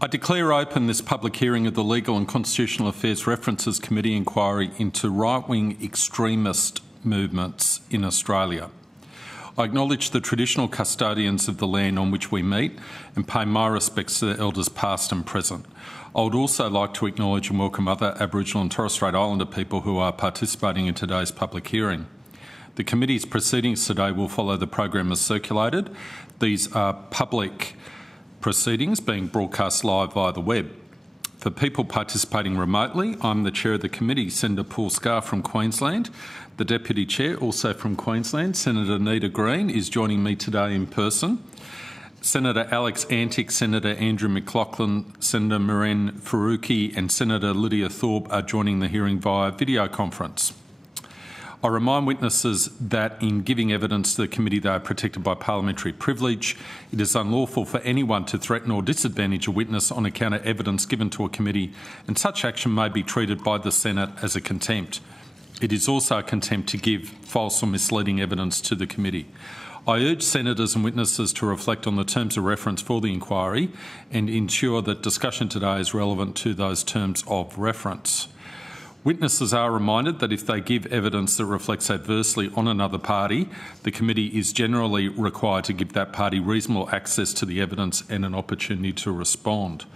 I declare open this public hearing of the Legal and Constitutional Affairs References Committee inquiry into right-wing extremist movements in Australia. I acknowledge the traditional custodians of the land on which we meet and pay my respects to the elders past and present. I would also like to acknowledge and welcome other Aboriginal and Torres Strait Islander people who are participating in today's public hearing. The committee's proceedings today will follow the program as circulated. These are public proceedings being broadcast live via the web. For people participating remotely, I'm the Chair of the Committee, Senator Paul Scarr from Queensland. The Deputy Chair, also from Queensland, Senator Anita Green, is joining me today in person. Senator Alex Antic, Senator Andrew McLaughlin, Senator Maren Faruqi and Senator Lydia Thorpe are joining the hearing via video conference. I remind witnesses that in giving evidence to the committee they are protected by parliamentary privilege. It is unlawful for anyone to threaten or disadvantage a witness on account of evidence given to a committee, and such action may be treated by the Senate as a contempt. It is also a contempt to give false or misleading evidence to the committee. I urge senators and witnesses to reflect on the terms of reference for the inquiry and ensure that discussion today is relevant to those terms of reference. Witnesses are reminded that if they give evidence that reflects adversely on another party, the committee is generally required to give that party reasonable access to the evidence and an opportunity to respond.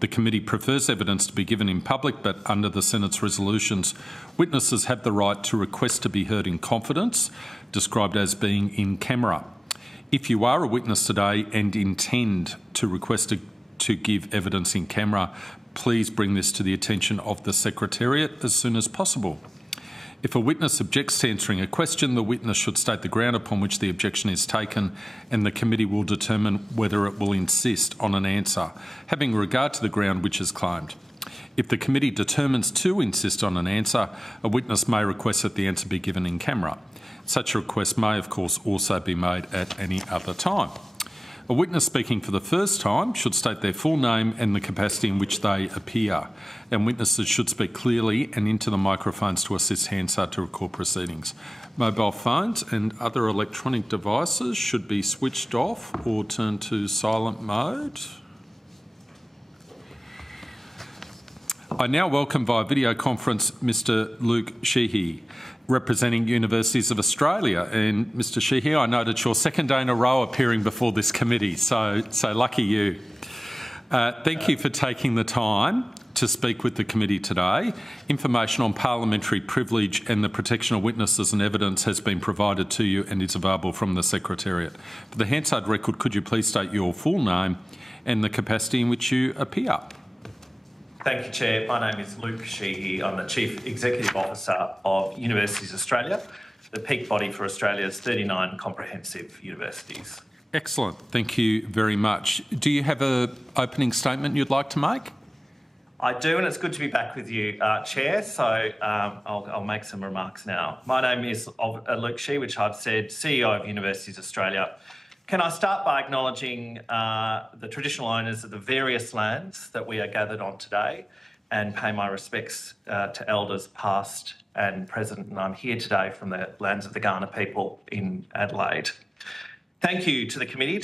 The committee prefers evidence to be given in public, but under the Senate's resolutions, witnesses have the right to request to be heard in confidence, described as being in camera. If you are a witness today and intend to request to give evidence in camera, please bring this to the attention of the Secretariat as soon as possible. If a witness objects to answering a question, the witness should state the ground upon which the objection is taken, and the committee will determine whether it will insist on an answer, having regard to the ground which is claimed. If the committee determines to insist on an answer, a witness may request that the answer be given in camera. Such a request may, of course, also be made at any other time. A witness speaking for the first time should state their full name and the capacity in which they appear, and witnesses should speak clearly and into the microphones to assist Hansard to record proceedings. Mobile phones and other electronic devices should be switched off or turned to silent mode. I now welcome via video conference Mr Luke Sheehy, representing Universities of Australia. And Mr Sheehy, I note it's your second day in a row appearing before this committee, so lucky you. Thank you for taking the time to speak with the committee today. Information on parliamentary privilege and the protection of witnesses and evidence has been provided to you and is available from the Secretariat. For the Hansard record, could you please state your full name and the capacity in which you appear? Thank you, Chair. My name is Luke Sheehy. I'm the Chief Executive Officer of Universities Australia, the peak body for Australia's 39 comprehensive universities. Excellent. Thank you very much. Do you have an opening statement you'd like to make? I do, and it's good to be back with you, Chair, so I'll make some remarks now. My name is Luke Sheehy, which I've said, CEO of Universities Australia. Can I start by acknowledging the traditional owners of the various lands that we are gathered on today and pay my respects to elders past and present. And I'm here today from the lands of the Kaurna people in Adelaide. Thank you to the committee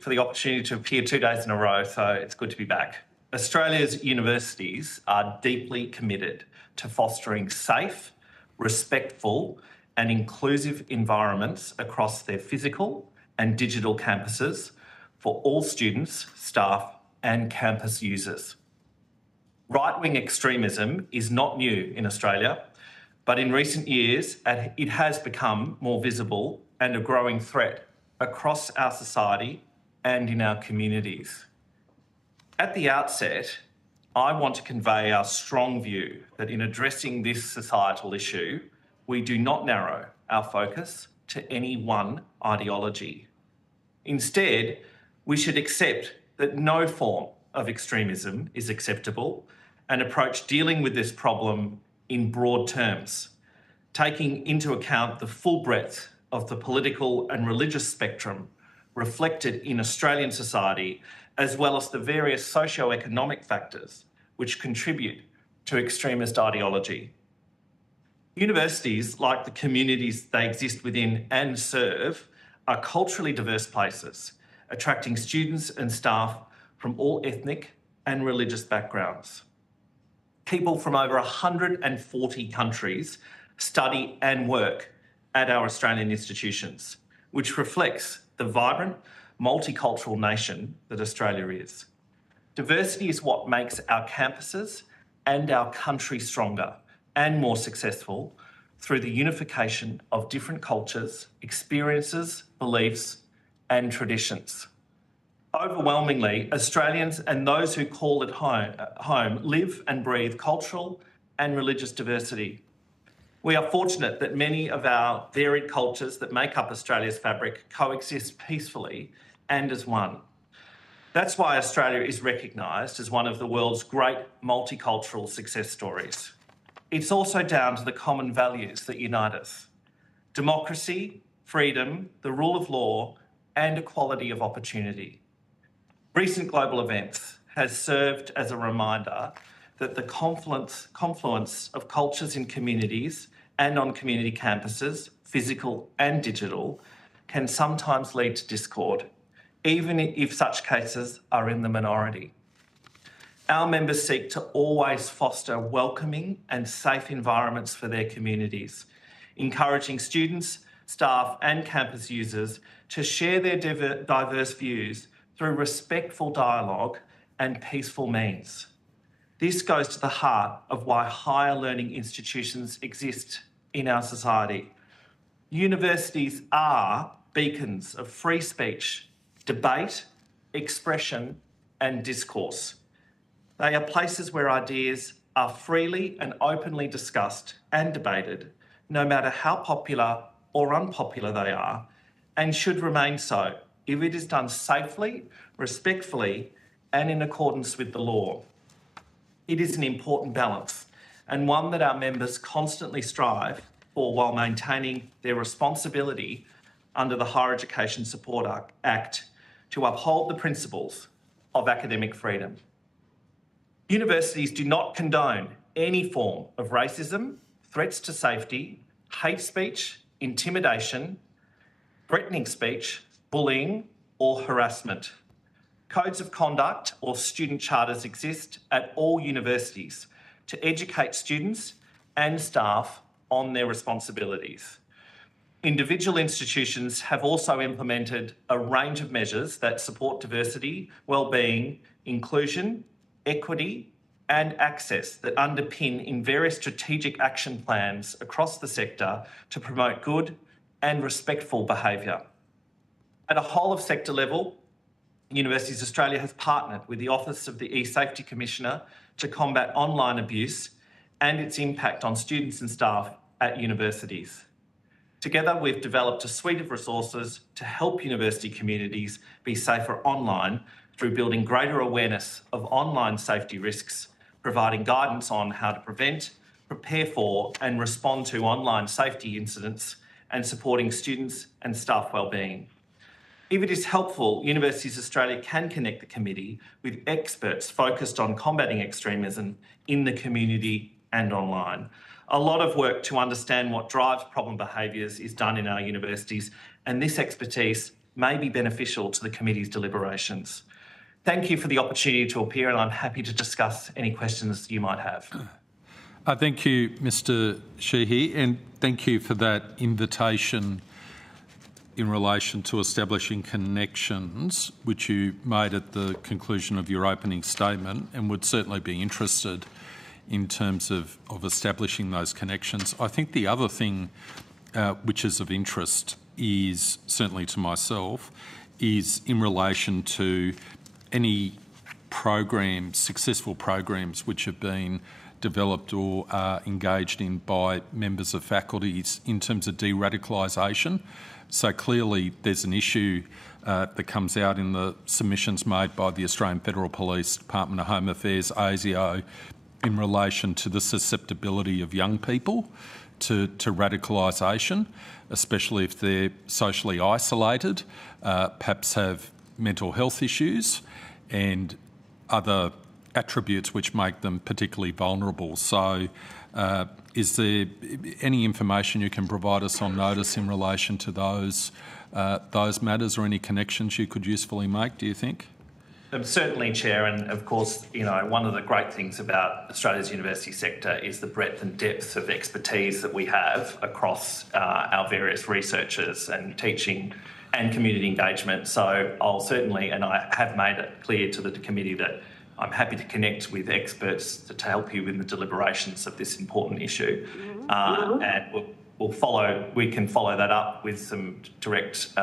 for the opportunity to appear 2 days in a row, so it's good to be back. Australia's universities are deeply committed to fostering safe, respectful and inclusive environments across their physical and digital campuses for all students, staff and campus users. Right-wing extremism is not new in Australia, but in recent years it has become more visible and a growing threat across our society and in our communities. At the outset, I want to convey our strong view that in addressing this societal issue, we do not narrow our focus to any one ideology. Instead, we should accept that no form of extremism is acceptable and approach dealing with this problem in broad terms, taking into account the full breadth of the political and religious spectrum reflected in Australian society, as well as the various socio-economic factors which contribute to extremist ideology. Universities, like the communities they exist within and serve, are culturally diverse places, attracting students and staff from all ethnic and religious backgrounds. People from over 140 countries study and work at our Australian institutions, which reflects the vibrant, multicultural nation that Australia is. Diversity is what makes our campuses and our country stronger and more successful through the unification of different cultures, experiences, beliefs, and traditions. Overwhelmingly, Australians and those who call it home live and breathe cultural and religious diversity. We are fortunate that many of our varied cultures that make up Australia's fabric coexist peacefully and as one. That's why Australia is recognised as one of the world's great multicultural success stories. It's also down to the common values that unite us: democracy, freedom, the rule of law, and equality of opportunity. Recent global events has served as a reminder that the confluence of cultures in communities and on community campuses, physical and digital, can sometimes lead to discord, even if such cases are in the minority. Our members seek to always foster welcoming and safe environments for their communities, encouraging students, staff and campus users to share their diverse views through respectful dialogue and peaceful means. This goes to the heart of why higher learning institutions exist in our society. Universities are beacons of free speech, debate, expression and discourse. They are places where ideas are freely and openly discussed and debated, no matter how popular or unpopular they are, and should remain so if it is done safely, respectfully, and in accordance with the law. It is an important balance, and one that our members constantly strive for while maintaining their responsibility under the Higher Education Support Act to uphold the principles of academic freedom. Universities do not condone any form of racism, threats to safety, hate speech, intimidation, threatening speech, bullying, or harassment. Codes of conduct or student charters exist at all universities to educate students and staff on their responsibilities. Individual institutions have also implemented a range of measures that support diversity, wellbeing, inclusion, equity, and access that underpin in various strategic action plans across the sector to promote good and respectful behaviour. At a whole of sector level, Universities Australia has partnered with the Office of the E-Safety Commissioner to combat online abuse and its impact on students and staff at universities. Together, we've developed a suite of resources to help university communities be safer online through building greater awareness of online safety risks, providing guidance on how to prevent, prepare for and respond to online safety incidents, and supporting students and staff wellbeing. If it is helpful, Universities Australia can connect the committee with experts focused on combating extremism in the community and online. A lot of work to understand what drives problem behaviours is done in our universities, and this expertise may be beneficial to the committee's deliberations. Thank you for the opportunity to appear, and I'm happy to discuss any questions you might have. Thank you, Mr Sheehy, and thank you for that invitation in relation to establishing connections, which you made at the conclusion of your opening statement, and would certainly be interested in terms of establishing those connections. I think the other thing which is of interest is, certainly to myself, is in relation to any programs, successful programs which have been developed or are engaged in by members of faculties in terms of de-radicalisation. So clearly there's an issue that comes out in the submissions made by the Australian Federal Police, Department of Home Affairs, ASIO, in relation to the susceptibility of young people to radicalisation, especially if they're socially isolated, perhaps have mental health issues and other attributes which make them particularly vulnerable. So is there any information you can provide us on notice in relation to those matters, or any connections you could usefully make, do you think? Certainly, Chair, and of course, one of the great things about Australia's university sector is the breadth and depth of expertise that we have across our various researchers and teaching and community engagement. So I'll certainly, and I have made it clear to the committee that I'm happy to connect with experts to help you in the deliberations of this important issue, and we can follow that up with some direct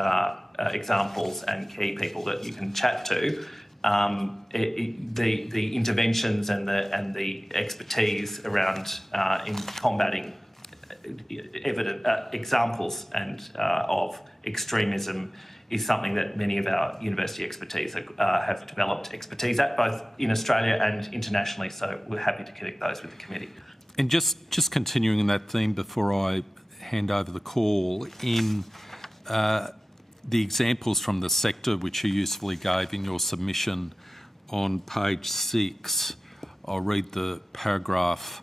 examples and key people that you can chat to. The interventions and the expertise around in combating examples of extremism is something that many of our university expertise have developed expertise at, both in Australia and internationally. So we're happy to connect those with the committee. And just continuing in that theme before I hand over the call, in the examples from the sector which you usefully gave in your submission on page 6, I'll read the paragraph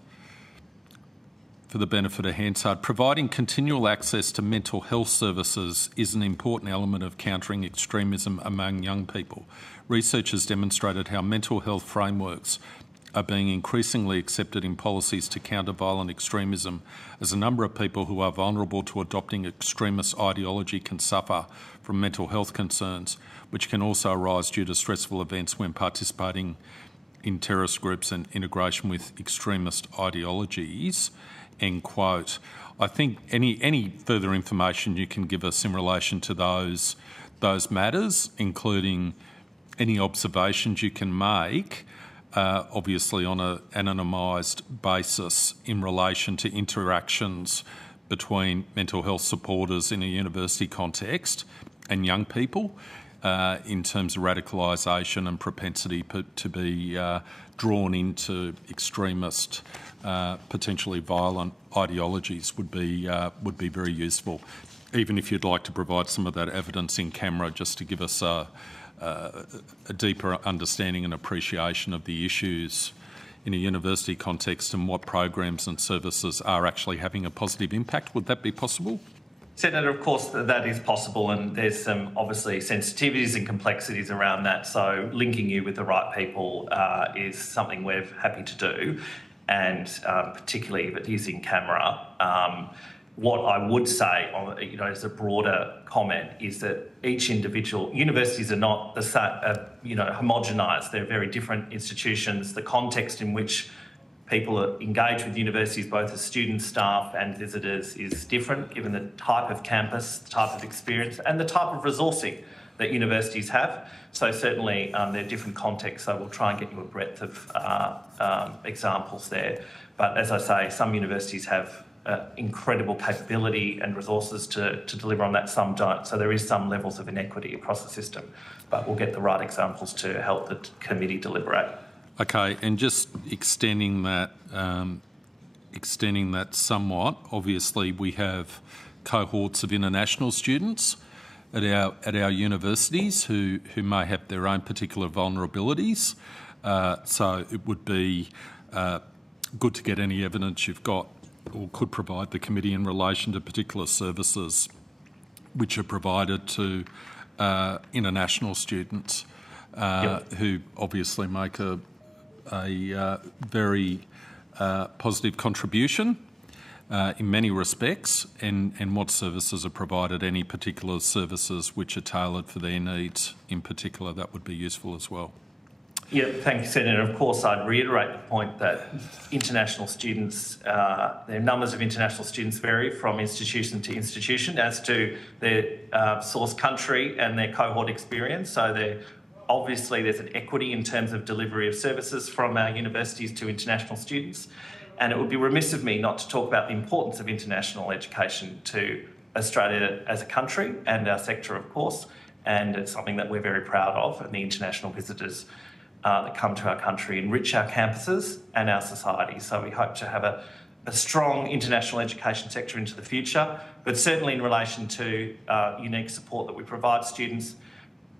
for the benefit of Hansard. Providing continual access to mental health services is an important element of countering extremism among young people. Research has demonstrated how mental health frameworks are being increasingly accepted in policies to counter violent extremism, as a number of people who are vulnerable to adopting extremist ideology can suffer from mental health concerns, which can also arise due to stressful events when participating in terrorist groups and integration with extremist ideologies, end quote. I think any further information you can give us in relation to those matters, including any observations you can make, obviously on an anonymised basis in relation to interactions between mental health supporters in a university context and young people in terms of radicalisation and propensity to be drawn into extremist, potentially violent ideologies would be very useful. Even if you'd like to provide some of that evidence in camera, just to give us a deeper understanding and appreciation of the issues in a university context and what programs and services are actually having a positive impact. Would that be possible? Senator, of course, that is possible, and there's some obviously sensitivities and complexities around that. So linking you with the right people is something we're happy to do, and particularly if it is in camera. What I would say, as a broader comment, is that each individual universities are not the same, homogenised. They're very different institutions. The context in which people are engaged with universities, both as students, staff, and visitors, is different, given the type of campus, the type of experience, and the type of resourcing that universities have. So certainly, there are different contexts. So we'll try and get you a breadth of examples there. But as I say, some universities have incredible capability and resources to deliver on that, some don't. So there is some levels of inequity across the system, but we'll get the right examples to help the committee deliberate. Okay, and just extending that somewhat, obviously we have cohorts of international students at our universities who may have their own particular vulnerabilities. So it would be good to get any evidence you've got or could provide the committee in relation to particular services which are provided to international students who obviously make a very positive contribution in many respects, and what services are provided, any particular services which are tailored for their needs in particular, that would be useful as well. Yeah, thank you, Senator. Of course, I'd reiterate the point that international students, the numbers of international students vary from institution to institution as to their source country and their cohort experience. So obviously there's an equity in terms of delivery of services from our universities to international students. And it would be remiss of me not to talk about the importance of international education to Australia as a country and our sector, of course. And it's something that we're very proud of, and the international visitors that come to our country enrich our campuses and our society. So we hope to have a strong international education sector into the future, but certainly in relation to unique support that we provide students.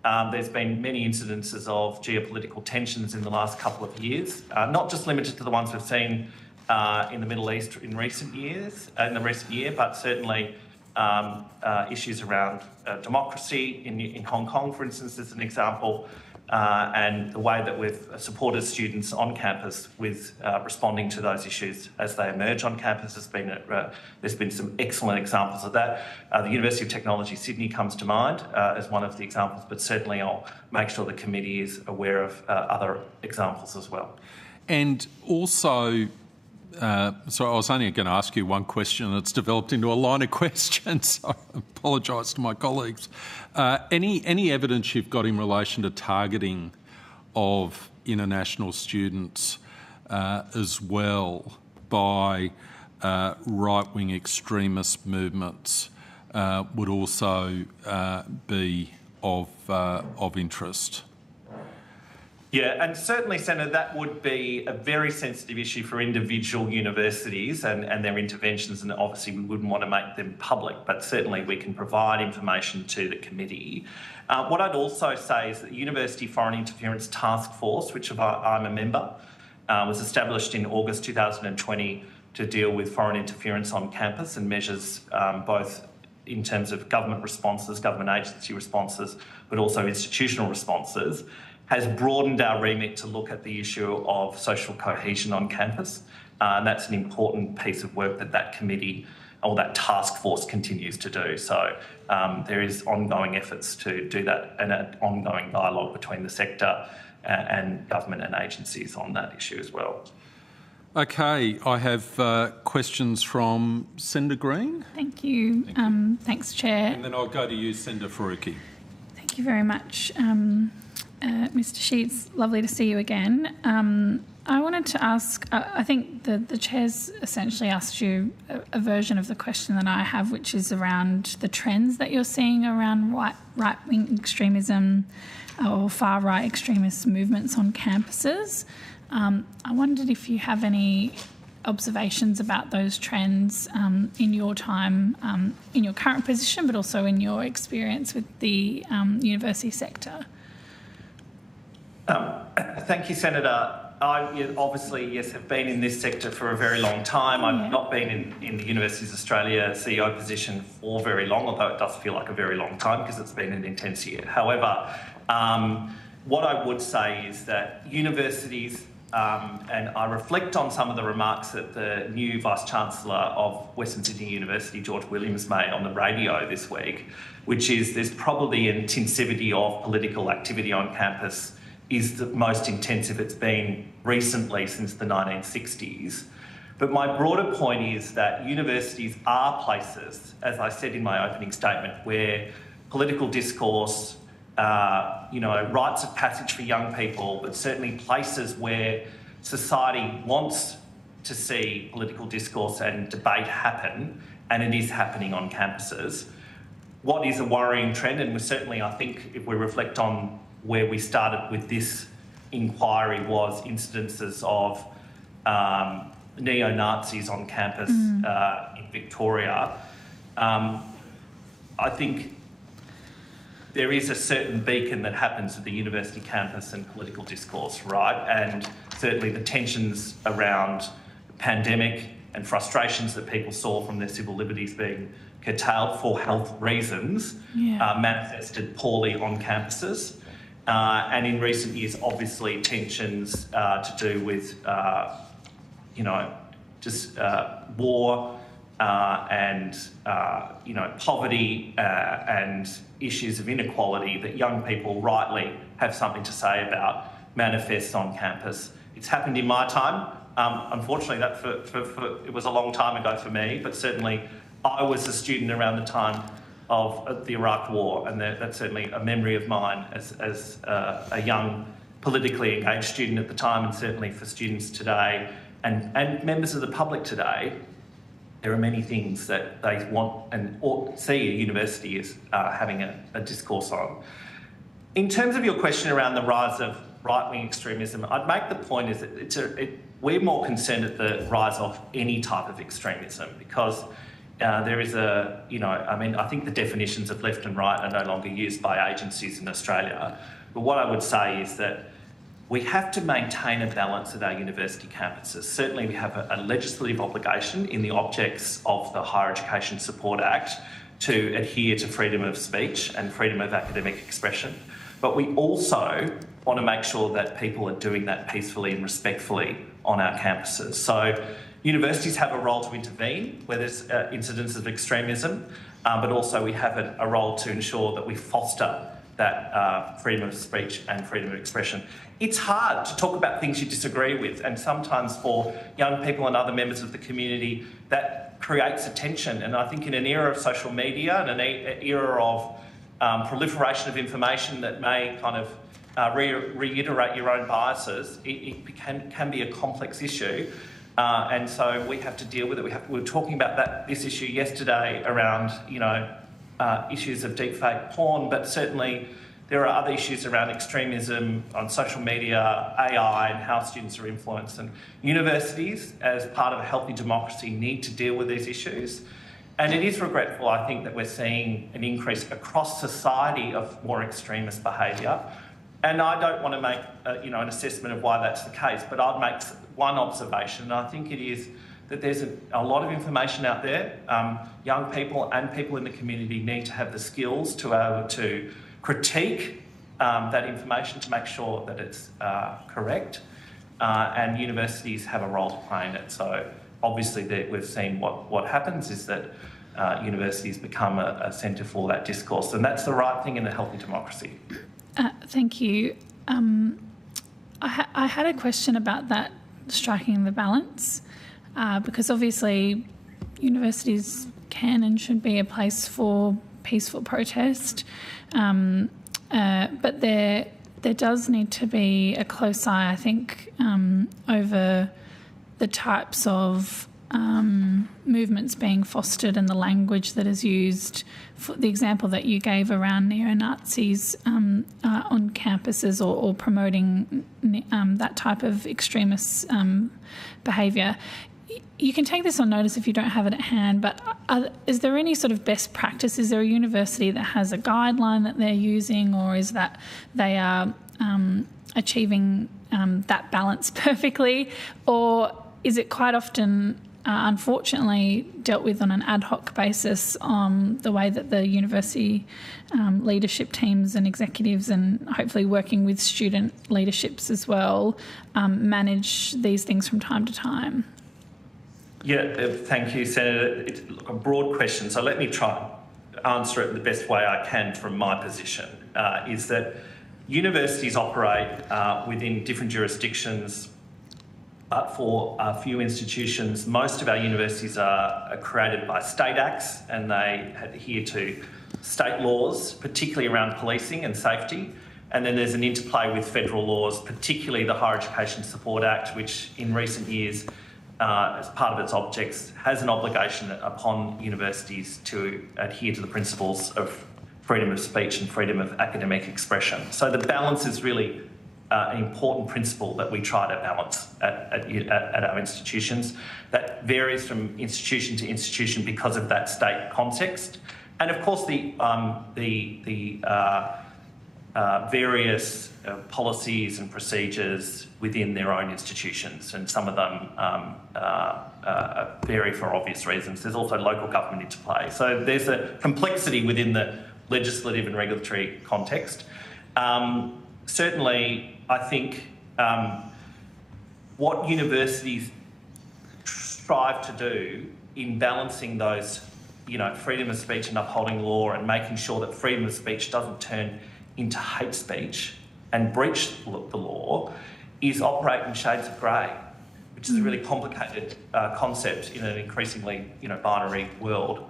There's been many incidences of geopolitical tensions in the last couple of years, not just limited to the ones we've seen in the Middle East in the recent year, but certainly issues around democracy in Hong Kong, for instance, is an example. and the way that we've supported students on campus with responding to those issues as they emerge on campus has been, there's been some excellent examples of that. The University of Technology Sydney comes to mind as one of the examples, but certainly I'll make sure the committee is aware of other examples as well. And also, so I was only going to ask you one question and it's developed into a line of questions, so I apologise to my colleagues. Any evidence you've got in relation to targeting of international students as well by right-wing extremist movements would also be of interest? Yeah, and certainly, Senator, that would be a very sensitive issue for individual universities and their interventions, and obviously we wouldn't want to make them public, but certainly we can provide information to the committee. What I'd also say is that the University Foreign Interference Task Force, which I'm a member, was established in August 2020 to deal with foreign interference on campus and measures both in terms of government responses, government agency responses, but also institutional responses, has broadened our remit to look at the issue of social cohesion on campus. And that's an important piece of work that committee or that task force continues to do. So there is ongoing efforts to do that and an ongoing dialogue between the sector and government and agencies on that issue as well. Okay, I have questions from Senator Green. Thank you. Thanks, Chair. And then I'll go to you, Senator Faruqi. Thank you very much. Mr. Sheets, lovely to see you again. I wanted to ask, I think the Chair's essentially asked you a version of the question that I have, which is around the trends that you're seeing around right-wing extremism or far-right extremist movements on campuses. I wondered if you have any observations about those trends in your time, in your current position, but also in your experience with the university sector. Thank you, Senator. I obviously, yes, have been in this sector for a very long time. I've not been in the Universities Australia CEO position for very long, although it does feel like a very long time because it's been an intense year. However, what I would say is that universities, and I reflect on some of the remarks that the new Vice-Chancellor of Western Sydney University, George Williams, made on the radio this week, which is there's probably an intensivity of political activity on campus is the most intensive it's been recently since the 1960s. But my broader point is that universities are places, as I said in my opening statement, where political discourse, rites of passage for young people, but certainly places where society wants to see political discourse and debate happen, and it is happening on campuses. What is a worrying trend, and certainly I think if we reflect on where we started with this inquiry, was incidences of neo-Nazis on campus in Victoria. I think there is a certain beacon that happens at the university campus and political discourse, right? And certainly the tensions around the pandemic and frustrations that people saw from their civil liberties being curtailed for health reasons manifested poorly on campuses. And in recent years, obviously, tensions to do with, war and, poverty and issues of inequality that young people rightly have something to say about manifests on campus. It's happened in my time. Unfortunately, that it was a long time ago for me, but certainly I was a student around the time of the Iraq War, and that's certainly a memory of mine as a young, politically engaged student at the time, and certainly for students today and members of the public today. There are many things that they want and see a university as having a discourse on. In terms of your question around the rise of right-wing extremism, I'd make the point is that we're more concerned at the rise of any type of extremism, because there is I think the definitions of left and right are no longer used by agencies in Australia. But what I would say is that we have to maintain a balance at our university campuses. Certainly we have a legislative obligation in the objects of the Higher Education Support Act to adhere to freedom of speech and freedom of academic expression. but we also want to make sure that people are doing that peacefully and respectfully on our campuses. So universities have a role to intervene where there's incidents of extremism, but also we have a role to ensure that we foster that freedom of speech and freedom of expression. It's hard to talk about things you disagree with, and sometimes for young people and other members of the community that creates a tension. And I think in an era of social media and an era of proliferation of information that may kind of reiterate your own biases, it can be a complex issue. And so we have to deal with it. We were talking about this issue yesterday around, issues of deepfake porn, but certainly there are other issues around extremism on social media, AI, and how students are influenced. And universities, as part of a healthy democracy, need to deal with these issues. And it is regretful, I think, that we're seeing an increase across society of more extremist behaviour. And I don't want to make an assessment of why that's the case, but I'd make one observation, and I think it is that there's a lot of information out there. Young people and people in the community need to have the skills to be able to critique that information to make sure that it's correct, and universities have a role to play in it. So obviously we've seen what happens is that universities become a centre for that discourse, and that's the right thing in a healthy democracy. Thank you. I had a question about that, striking the balance, because obviously universities can and should be a place for peaceful protest, but there does need to be a close eye, I think, over the types of movements being fostered and the language that is used. For the example that you gave around neo-Nazis on campuses or promoting that type of extremist behaviour. You can take this on notice if you don't have it at hand, but is there any sort of best practice? Is there a university that has a guideline that they're using, or is that they are achieving that balance perfectly? Or is it quite often, unfortunately, dealt with on an ad hoc basis, the way that the university leadership teams and executives, and hopefully working with student leaderships as well, manage these things from time to time? Yeah, thank you, Senator. It's a broad question, so let me try and answer it the best way I can from my position, is that universities operate within different jurisdictions, but for a few institutions, most of our universities are created by state acts, and they adhere to state laws, particularly around policing and safety. And then there's an interplay with federal laws, particularly the Higher Education Support Act, which in recent years, as part of its objects, has an obligation upon universities to adhere to the principles of freedom of speech and freedom of academic expression. So the balance is really an important principle that we try to balance at our institutions. That varies from institution to institution because of that state context, and of course the various policies and procedures within their own institutions, and some of them vary for obvious reasons. There's also local government interplay. So there's a complexity within the legislative and regulatory context. Certainly, I think what universities strive to do in balancing those, freedom of speech and upholding law, and making sure that freedom of speech doesn't turn into hate speech and breach the law, is operate in shades of grey, which is a really complicated concept in an increasingly, binary world.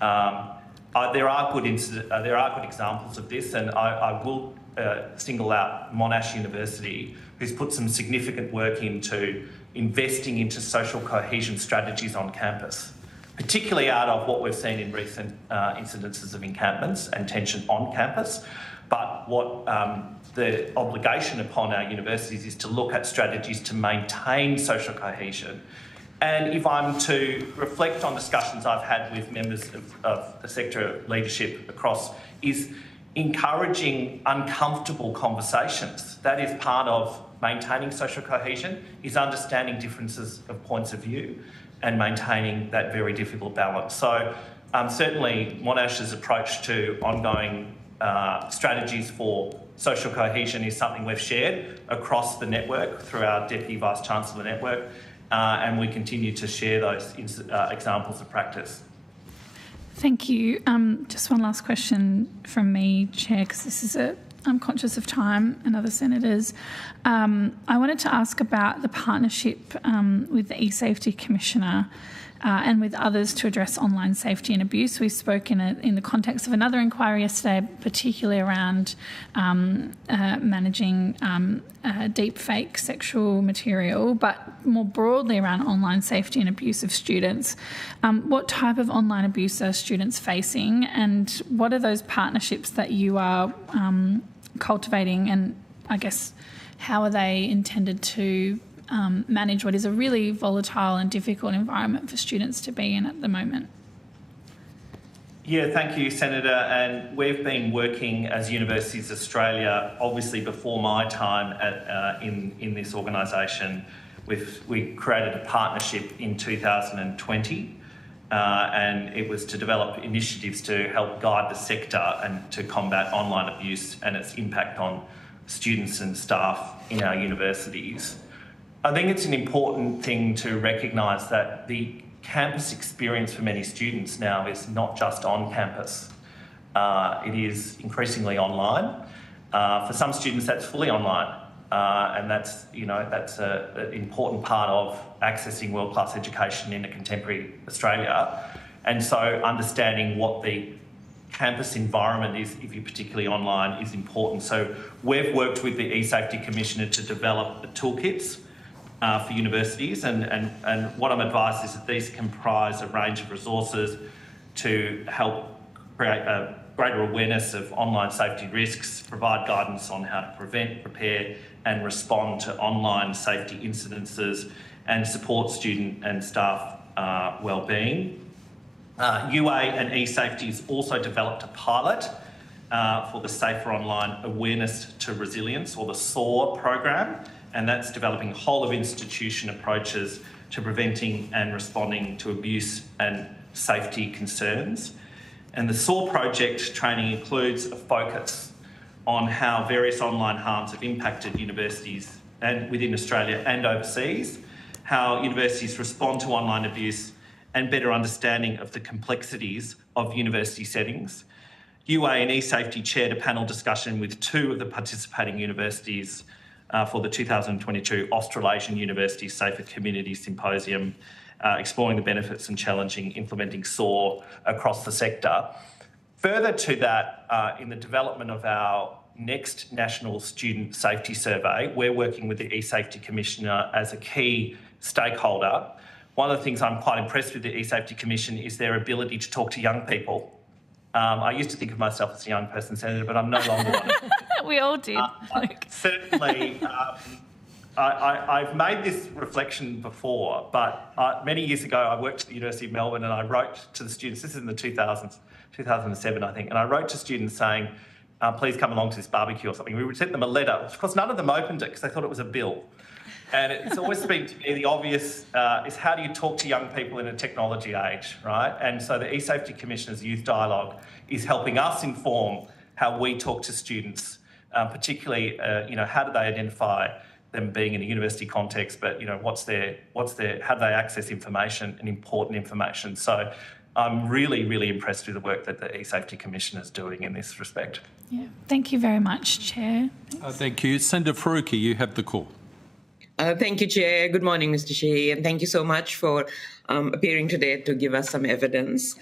There are good examples of this, and I will single out Monash University, who's put some significant work into investing into social cohesion strategies on campus, particularly out of what we've seen in recent incidences of encampments and tension on campus. But what the obligation upon our universities is to look at strategies to maintain social cohesion. And if I'm to reflect on discussions I've had with members of the sector leadership across, is encouraging uncomfortable conversations. That is part of maintaining social cohesion, is understanding differences of points of view and maintaining that very difficult balance. So certainly Monash's approach to ongoing strategies for social cohesion is something we've shared across the network through our Deputy Vice-Chancellor network, and we continue to share those examples of practice. Thank you. Just one last question from me, Chair, because I'm conscious of time and other senators. I wanted to ask about the partnership with the E-Safety Commissioner and with others to address online safety and abuse. We spoke in the context of another inquiry yesterday, particularly around managing deep fake sexual material, but more broadly around online safety and abuse of students. What type of online abuse are students facing, and what are those partnerships that you are cultivating, and I guess how are they intended to manage what is a really volatile and difficult environment for students to be in at the moment? Yeah, thank you, Senator. And we've been working as Universities Australia, obviously before my time in this organisation. We created a partnership in 2020, and it was to develop initiatives to help guide the sector and to combat online abuse and its impact on students and staff in our universities. I think it's an important thing to recognise that the campus experience for many students now is not just on campus. It is increasingly online. For some students, that's fully online, and that's an important part of accessing world-class education in a contemporary Australia. And so, understanding what the campus environment is, if you're particularly online, is important. So, we've worked with the E-Safety Commissioner to develop the toolkits for universities, and what I'm advised is that these comprise a range of resources to help create a greater awareness of online safety risks, provide guidance on how to prevent, prepare and respond to online safety incidences, and support student and staff wellbeing. UA and eSafety has also developed a pilot for the Safer Online Awareness to Resilience, or the SOAR program, and that's developing whole of institution approaches to preventing and responding to abuse and safety concerns. And the SOAR project training includes a focus on how various online harms have impacted universities and within Australia and overseas, how universities respond to online abuse, and better understanding of the complexities of university settings. UA and eSafety chaired a panel discussion with two of the participating universities for the 2022 Australasian University Safer Community Symposium, exploring the benefits and challenging implementing SOAR across the sector. Further to that, in the development of our next National Student Safety Survey, we're working with the eSafety Commissioner as a key stakeholder. One of the things I'm quite impressed with the eSafety Commission is their ability to talk to young people. I used to think of myself as a young person, Senator, but I'm no longer one. We all did. Certainly, I've made this reflection before, but many years ago I worked at the University of Melbourne and I wrote to the students, this is in the 2000s, 2007 I think, and I wrote to students saying, please come along to this barbecue or something. We would send them a letter. Of course, none of them opened it because they thought it was a bill. And it's always been to me the obvious is how do you talk to young people in a technology age, right? And so the eSafety Commissioner's Youth Dialogue is helping us inform how we talk to students, particularly, how do they identify them being in a university context, but, how do they access information and important information? So I'm really, really impressed with the work that the eSafety Commissioner is doing in this respect. Yeah, thank you very much, Chair. Thank you. Senator Faruqi, you have the call. Thank you, Chair. Good morning, Mr. Shea, and thank you so much for appearing today to give us some evidence.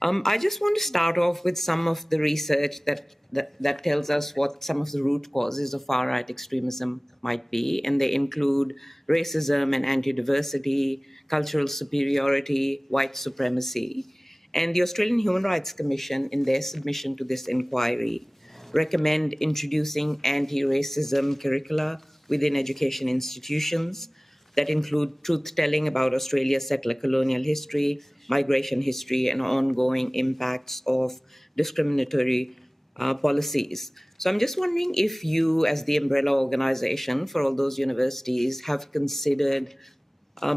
I just want to start off with some of the research that tells us what some of the root causes of far-right extremism might be, and they include racism and anti-diversity, cultural superiority, white supremacy. And the Australian Human Rights Commission, in their submission to this inquiry, recommend introducing anti-racism curricula within education institutions that include truth-telling about Australia's settler colonial history, migration history, and ongoing impacts of discriminatory policies. So I'm just wondering if you, as the umbrella organization for all those universities, have considered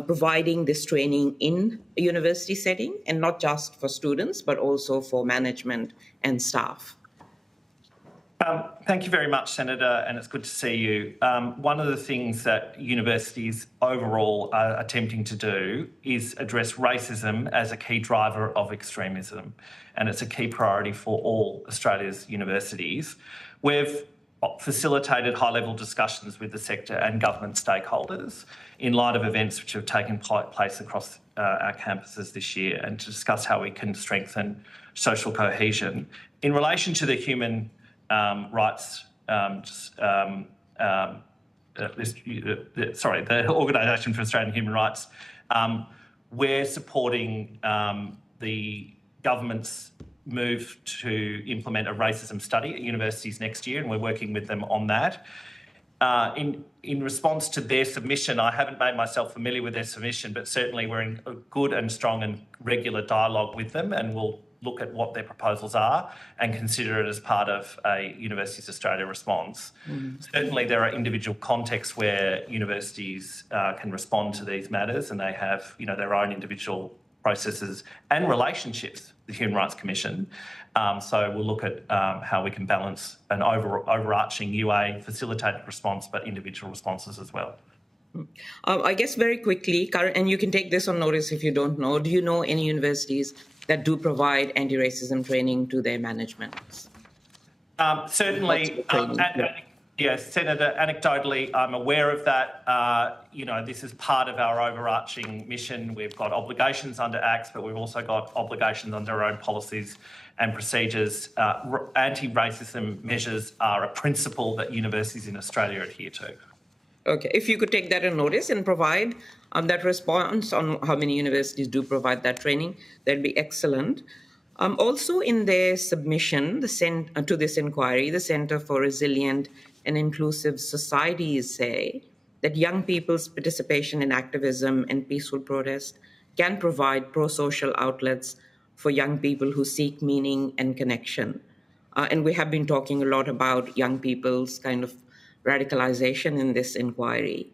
providing this training in a university setting, and not just for students, but also for management and staff. Thank you very much, Senator, and it's good to see you. One of the things that universities overall are attempting to do is address racism as a key driver of extremism, and it's a key priority for all Australia's universities. We've facilitated high-level discussions with the sector and government stakeholders in light of events which have taken place across our campuses this year, and to discuss how we can strengthen social cohesion. In relation to the human rights, the Organisation for Australian Human Rights, we're supporting the government's move to implement a racism study at universities next year, and we're working with them on that. In response to their submission, I haven't made myself familiar with their submission, but certainly we're in a good and strong and regular dialogue with them, and we'll look at what their proposals are and consider it as part of a Universities Australia response. Certainly there are individual contexts where universities can respond to these matters, and they have, their own individual processes and relationships with the Human Rights Commission. So we'll look at how we can balance an overarching UA facilitated response, but individual responses as well. I guess very quickly, and you can take this on notice if you don't know, do you know any universities that do provide anti-racism training to their management? Certainly, yes, Senator, anecdotally, I'm aware of that. This is part of our overarching mission. We've got obligations under Acts, but we've also got obligations under our own policies and procedures. Anti-racism measures are a principle that universities in Australia adhere to. Okay, if you could take that on notice and provide that response on how many universities do provide that training, that'd be excellent. Also in their submission to this inquiry, the Centre for Resilient and Inclusive Societies say that young people's participation in activism and peaceful protest can provide pro-social outlets for young people who seek meaning and connection. And we have been talking a lot about young people's kind of radicalization in this inquiry.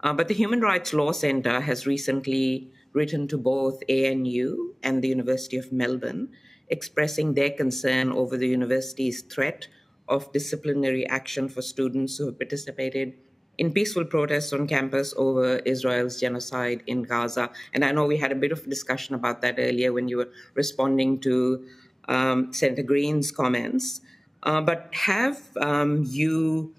But the Human Rights Law Centre has recently written to both ANU and the University of Melbourne, expressing their concern over the university's threat of disciplinary action for students who have participated in peaceful protests on campus over Israel's genocide in Gaza. And I know we had a bit of a discussion about that earlier when you were responding to Senator Green's comments. But have you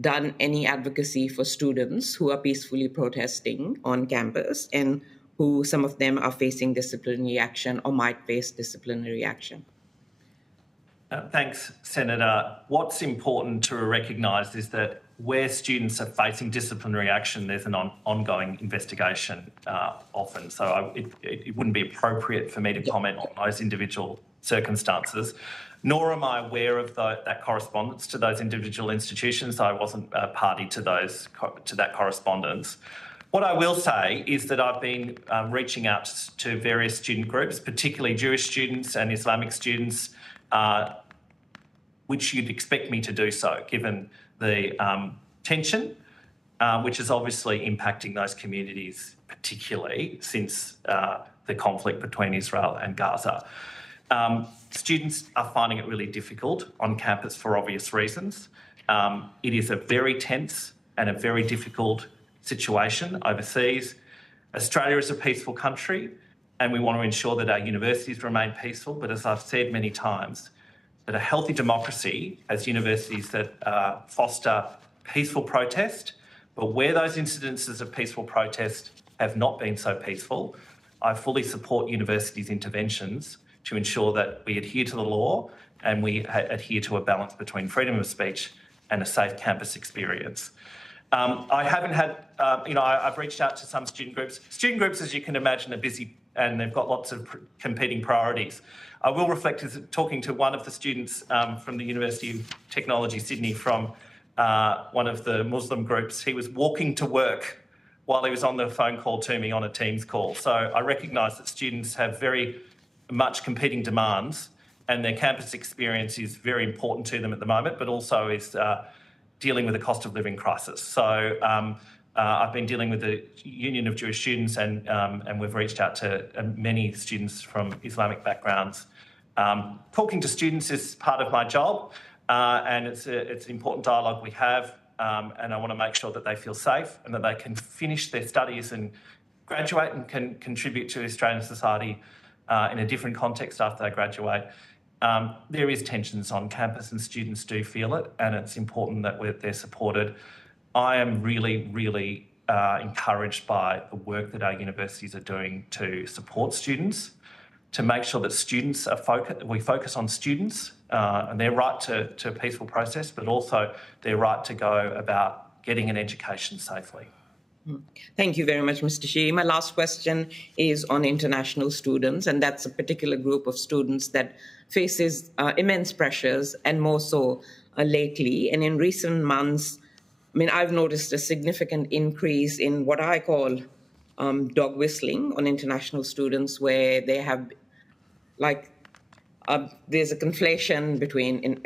done any advocacy for students who are peacefully protesting on campus and who some of them are facing disciplinary action or might face disciplinary action? Thanks, Senator. What's important to recognise is that where students are facing disciplinary action, there's an ongoing investigation often. So it wouldn't be appropriate for me to comment on those individual circumstances, nor am I aware of that correspondence to those individual institutions. I wasn't a party to that correspondence. What I will say is that I've been reaching out to various student groups, particularly Jewish students and Islamic students, which you'd expect me to do so, given the tension, which is obviously impacting those communities, particularly since the conflict between Israel and Gaza. Students are finding it really difficult on campus for obvious reasons. It is a very tense and a very difficult situation overseas. Australia is a peaceful country, and we want to ensure that our universities remain peaceful. But as I've said many times, that a healthy democracy has universities that foster peaceful protest. But where those incidences of peaceful protest have not been so peaceful, I fully support universities' interventions to ensure that we adhere to the law and we adhere to a balance between freedom of speech and a safe campus experience. I haven't had, I've reached out to some student groups. Student groups, as you can imagine, are busy and they've got lots of competing priorities. I will reflect as talking to one of the students from the University of Technology, Sydney, from one of the Muslim groups. He was walking to work while he was on the phone call to me on a Teams call. So I recognise that students have very much competing demands and their campus experience is very important to them at the moment, but also is dealing with the cost of living crisis. So I've been dealing with the Union of Jewish Students and we've reached out to many students from Islamic backgrounds. Talking to students is part of my job. and it's an important dialogue we have, and I want to make sure that they feel safe and that they can finish their studies and graduate and can contribute to Australian society in a different context after they graduate. There is tensions on campus and students do feel it, and it's important that they're supported. I am really, really encouraged by the work that our universities are doing to support students, to make sure that students are we focus on students and their right to a peaceful process, but also their right to go about getting an education safely. Thank you very much, Mr. Sheehy. My last question is on international students, and that's a particular group of students that faces immense pressures, and more so lately. And in recent months, I mean, I've noticed a significant increase in what I call dog whistling on international students, where they have, there's a conflation between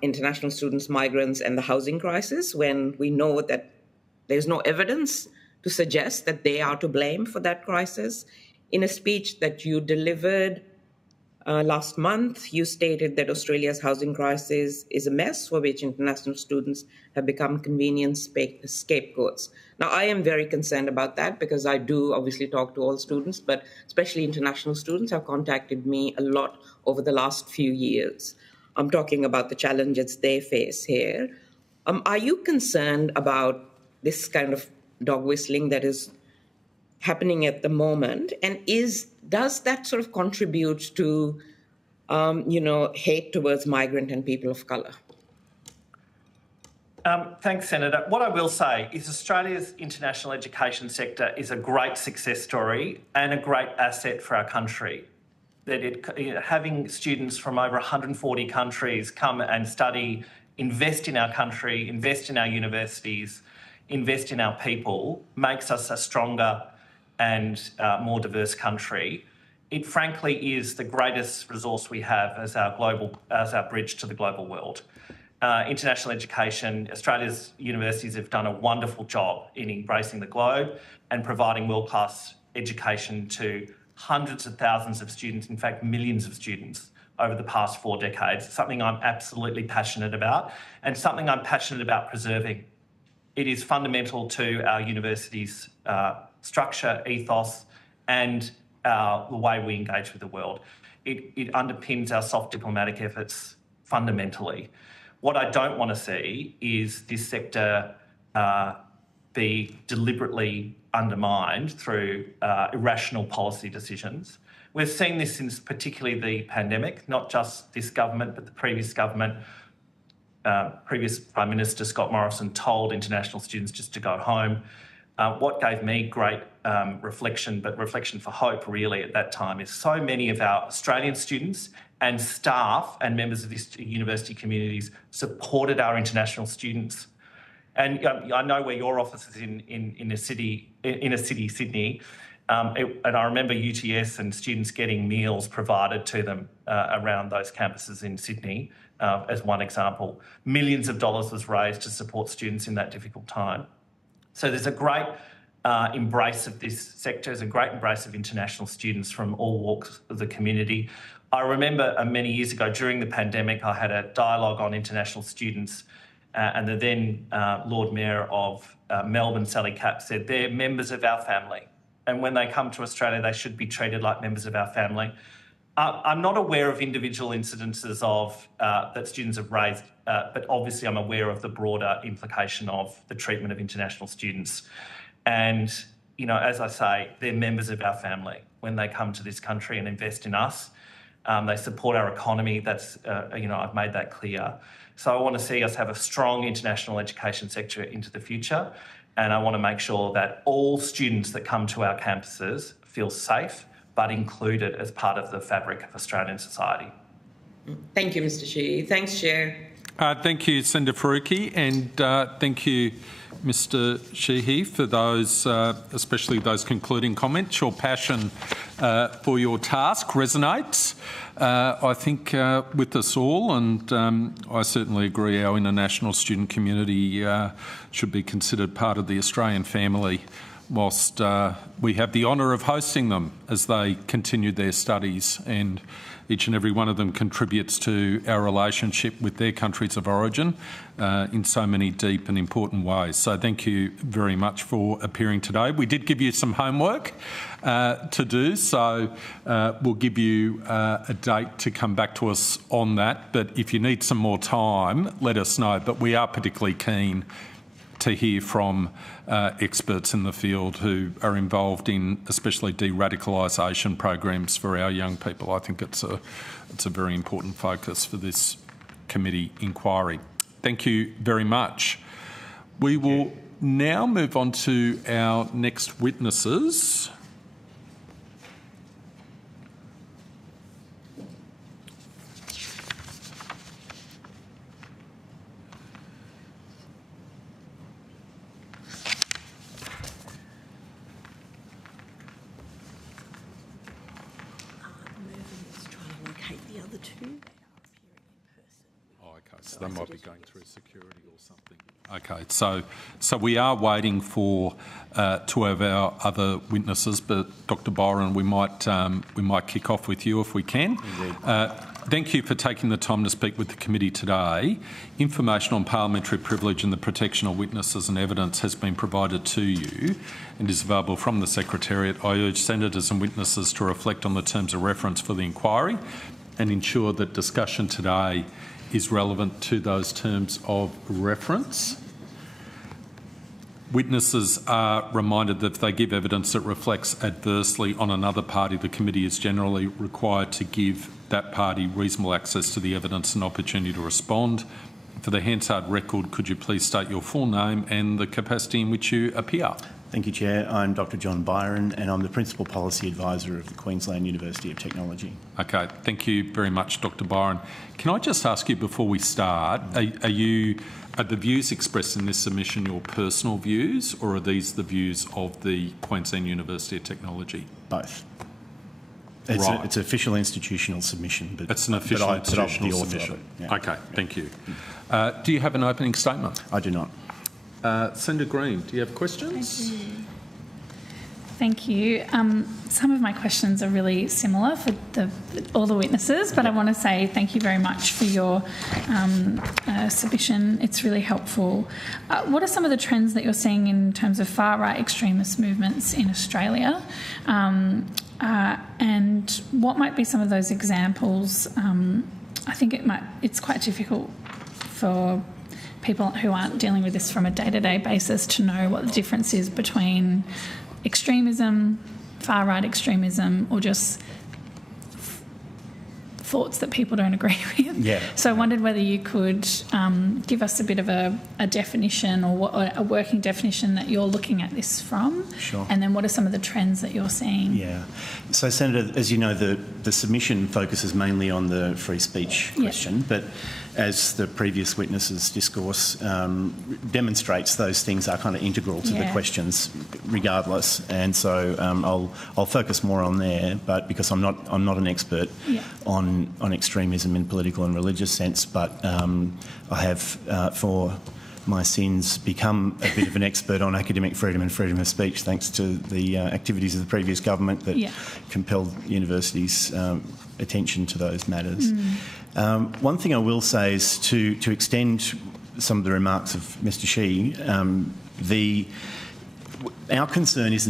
international students, migrants, and the housing crisis, when we know that there's no evidence to suggest that they are to blame for that crisis. In a speech that you delivered last month, you stated that Australia's housing crisis is a mess for which international students have become convenient scapegoats. Now, I am very concerned about that because I do obviously talk to all students, but especially international students have contacted me a lot over the last few years. I'm talking about the challenges they face here. Are you concerned about this kind of dog whistling that is happening at the moment? And does that sort of contribute to, hate towards migrant and people of colour? Thanks, Senator. What I will say is Australia's international education sector is a great success story and a great asset for our country. Having students from over 140 countries come and study, invest in our country, invest in our universities, invest in our people, makes us a stronger and more diverse country. It frankly is the greatest resource we have as our bridge to the global world. International education, Australia's universities have done a wonderful job in embracing the globe and providing world-class education to hundreds of thousands of students, in fact, millions of students over the past 4 decades. Something I'm absolutely passionate about and something I'm passionate about preserving. It is fundamental to our universities' structure, ethos, and the way we engage with the world. It underpins our soft diplomatic efforts fundamentally. What I don't want to see is this sector be deliberately undermined through irrational policy decisions. We've seen this since particularly the pandemic, not just this government, but the previous government. Previous Prime Minister Scott Morrison told international students just to go home. What gave me great reflection, but reflection for hope really at that time, is so many of our Australian students and staff and members of this university communities supported our international students. And I know where your office is in a city, Sydney, and I remember UTS and students getting meals provided to them around those campuses in Sydney. As one example, millions of dollars was raised to support students in that difficult time. So there's a great embrace of this sector, there's a great embrace of international students from all walks of the community. I remember many years ago during the pandemic, I had a dialogue on international students and the then Lord Mayor of Melbourne, Sally Capp, said they're members of our family. And when they come to Australia, they should be treated like members of our family. I'm not aware of individual incidences that students have raised, but obviously I'm aware of the broader implication of the treatment of international students. And, as I say, they're members of our family. When they come to this country and invest in us, they support our economy. That's, I've made that clear. So I want to see us have a strong international education sector into the future. And I want to make sure that all students that come to our campuses feel safe, but included as part of the fabric of Australian society. Thank you, Mr. Sheehy. Thanks, Chair. Thank you, Senator Faruqi, and thank you, Mr. Sheehy, for those, especially those concluding comments. Your passion for your task resonates, I think, with us all, and I certainly agree our international student community should be considered part of the Australian family whilst we have the honour of hosting them as they continue their studies, and each and every one of them contributes to our relationship with their countries of origin in so many deep and important ways. So thank you very much for appearing today. We did give you some homework to do, so we'll give you a date to come back to us on that. But if you need some more time, let us know. But we are particularly keen to hear from experts in the field who are involved in especially de-radicalisation programs for our young people. I think it's a very important focus for this committee inquiry. Thank you very much. We will now move on to our next witnesses. So they might be going through security or something. Okay, so we are waiting for two of our other witnesses, but Dr. Byron, we might kick off with you if we can. Thank you for taking the time to speak with the committee today. Information on parliamentary privilege and the protection of witnesses and evidence has been provided to you and is available from the Secretariat. I urge senators and witnesses to reflect on the terms of reference for the inquiry and ensure that discussion today is relevant to those terms of reference. Witnesses are reminded that if they give evidence that reflects adversely on another party, the committee is generally required to give that party reasonable access to the evidence and opportunity to respond. For the Hansard record, could you please state your full name and the capacity in which you appear? Thank you, Chair. I'm Dr. John Byron and I'm the Principal Policy Advisor of the Queensland University of Technology. Okay, thank you very much, Dr. Byron. Can I just ask you before we start, are the views expressed in this submission your personal views, or are these the views of the Queensland University of Technology? Both. It's Right. it's an official institutional submission. But it's an official institutional submission. Yeah. Okay, thank you. Do you have an opening statement? I do not. Senator Green, do you have questions? Thank you. Some of my questions are really similar for all the witnesses, but I want to say thank you very much for your submission. It's really helpful. What are some of the trends that you're seeing in terms of far-right extremist movements in Australia? And what might be some of those examples? I think it's quite difficult for people who aren't dealing with this from a day-to-day basis to know what the difference is between extremism, far-right extremism, or just thoughts that people don't agree with. Yeah. So I wondered whether you could give us a bit of a definition or a working definition that you're looking at this from. Sure. And then what are some of the trends that you're seeing? Yeah. So, Senator, as you know, the submission focuses mainly on the free speech question, but as the previous witnesses' discourse demonstrates, those things are kind of integral to the questions regardless. And so I'll focus more on there, but because I'm not an expert on extremism in political and religious sense, but I have for my sins become a bit of an expert on academic freedom and freedom of speech thanks to the activities of the previous government that compelled universities' attention to those matters. One thing I will say is to extend some of the remarks of Mr. Shee, our concern is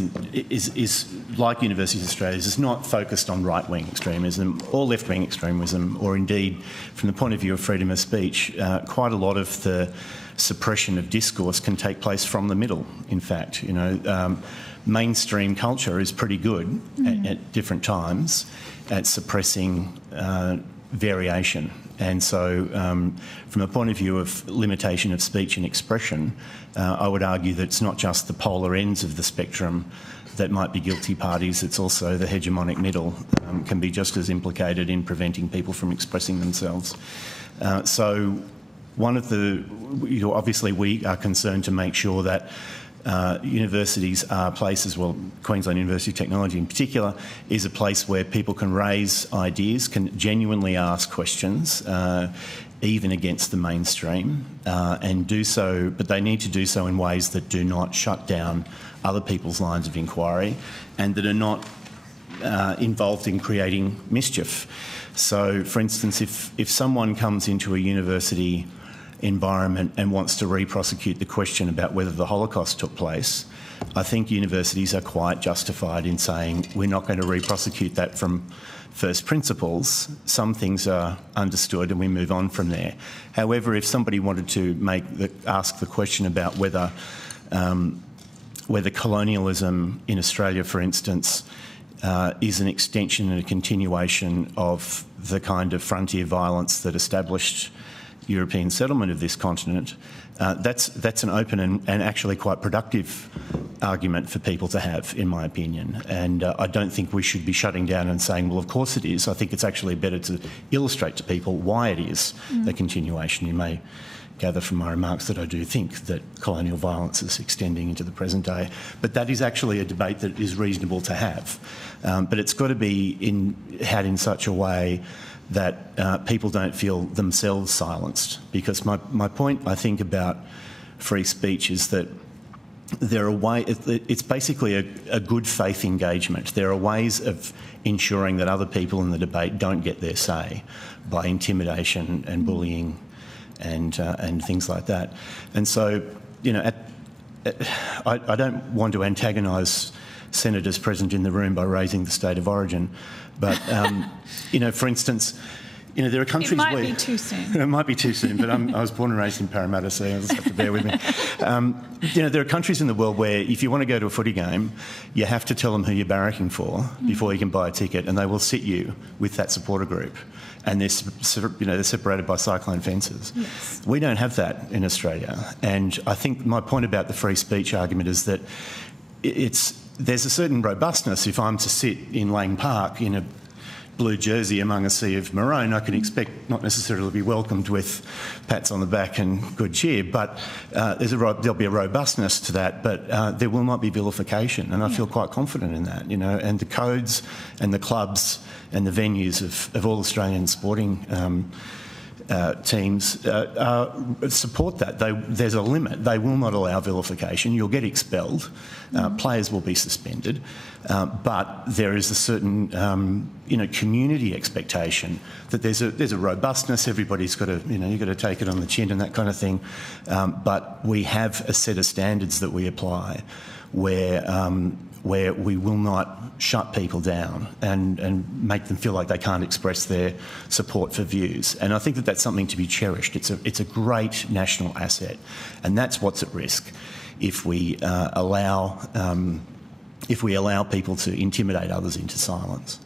like Universities of Australia, is not focused on right-wing extremism or left-wing extremism, or indeed, from the point of view of freedom of speech, quite a lot of the suppression of discourse can take place from the middle. In fact, mainstream culture is pretty good at different times at suppressing variation. And so from a point of view of limitation of speech and expression, I would argue that it's not just the polar ends of the spectrum that might be guilty parties, it's also the hegemonic middle can be just as implicated in preventing people from expressing themselves. So one of the, obviously we are concerned to make sure that universities are places, well, Queensland University of Technology in particular, is a place where people can raise ideas, can genuinely ask questions, even against the mainstream, and do so, but they need to do so in ways that do not shut down other people's lines of inquiry and that are not involved in creating mischief. So, for instance, if someone comes into a university environment and wants to re-prosecute the question about whether the Holocaust took place, I think universities are quite justified in saying we're not going to re-prosecute that from first principles. Some things are understood and we move on from there. However, if somebody wanted to ask the question about whether colonialism in Australia, for instance, is an extension and a continuation of the kind of frontier violence that established European settlement of this continent, that's an open and actually quite productive argument for people to have, in my opinion. And I don't think we should be shutting down and saying, well, of course it is. I think it's actually better to illustrate to people why it is a continuation. You may gather from my remarks that I do think that colonial violence is extending into the present day. But that is actually a debate that is reasonable to have. But it's got to be had in such a way that people don't feel themselves silenced. Because my point, I think, about free speech is that it's basically a good faith engagement. There are ways of ensuring that other people in the debate don't get their say by intimidation and bullying and things like that. And so, you know, I don't want to antagonise senators present in the room by raising the state of origin, but you know, for instance, you know, there are countries where... It might be too soon. It might be too soon, but I was born and raised in Parramatta, so you'll just have to bear with me. You know, there are countries in the world where if you want to go to a footy game, you have to tell them who you're barracking for before you can buy a ticket, and they will sit you with that supporter group. And they're separated by cyclone fences. Yes. We don't have that in Australia. And I think my point about the free speech argument is that there's a certain robustness. If I'm to sit in Lang Park in a blue jersey among a sea of maroon, I can expect not necessarily to be welcomed with pats on the back and good cheer, but there'll be a robustness to that, but there will not be vilification, and I feel quite confident in that, you know, and the codes and the clubs and the venues of all Australian sporting teams support that. There's a limit. They will not allow vilification. You'll get expelled. Players will be suspended. But there is a certain, community expectation that there's a robustness. Everybody's got to, you've got to take it on the chin and that kind of thing. But we have a set of standards that we apply where we will not shut people down and make them feel like they can't express their support for views. And I think that that's something to be cherished. It's a great national asset, and that's what's at risk if we allow people to intimidate others into silence.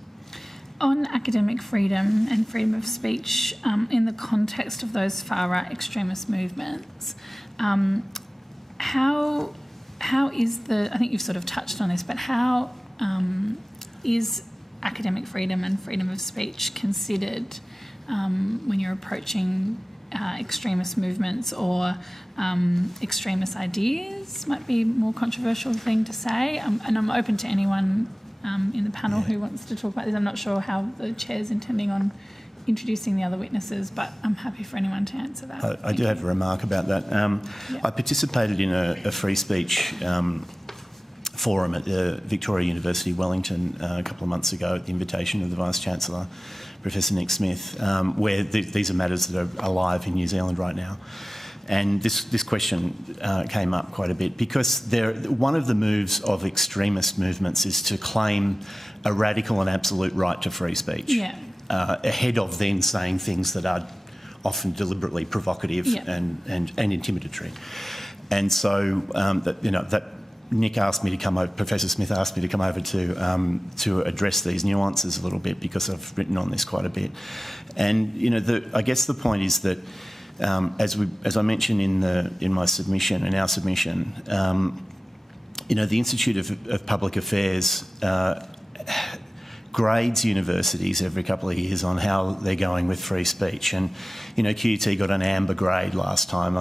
On academic freedom and freedom of speech, in the context of those far-right extremist movements, how is I think you've sort of touched on this, but how is academic freedom and freedom of speech considered when you're approaching extremist movements or extremist ideas? Might be a more controversial thing to say, and I'm open to anyone in the panel who wants to talk about this. I'm not sure how the chair's intending on introducing the other witnesses, but I'm happy for anyone to answer that. I do have a remark about that. I participated in a free speech forum at Victoria University, Wellington, a couple of months ago at the invitation of the Vice-Chancellor, Professor Nick Smith, where these are matters that are alive in New Zealand right now. And this question came up quite a bit because one of the moves of extremist movements is to claim a radical and absolute right to free speech. Yeah. Ahead of then saying things that are often deliberately provocative and intimidatory. And so that Nick asked me to come over, Professor Smith asked me to come over to address these nuances a little bit because I've written on this quite a bit. And I guess the point is that as I mentioned in my submission, in our submission, the Institute of Public Affairs grades universities every couple of years on how they're going with free speech. And, QUT got an amber grade last time.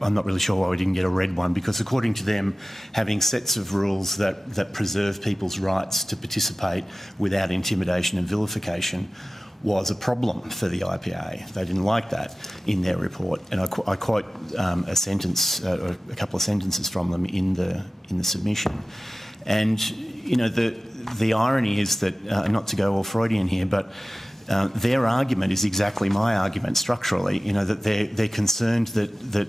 I'm not really sure why we didn't get a red one, because according to them, having sets of rules that preserve people's rights to participate without intimidation and vilification was a problem for the IPA. They didn't like that in their report, and I quote a sentence, or a couple of sentences from them in the submission. And you know, the irony is that, not to go all Freudian here, but their argument is exactly my argument structurally. You know, that they're concerned that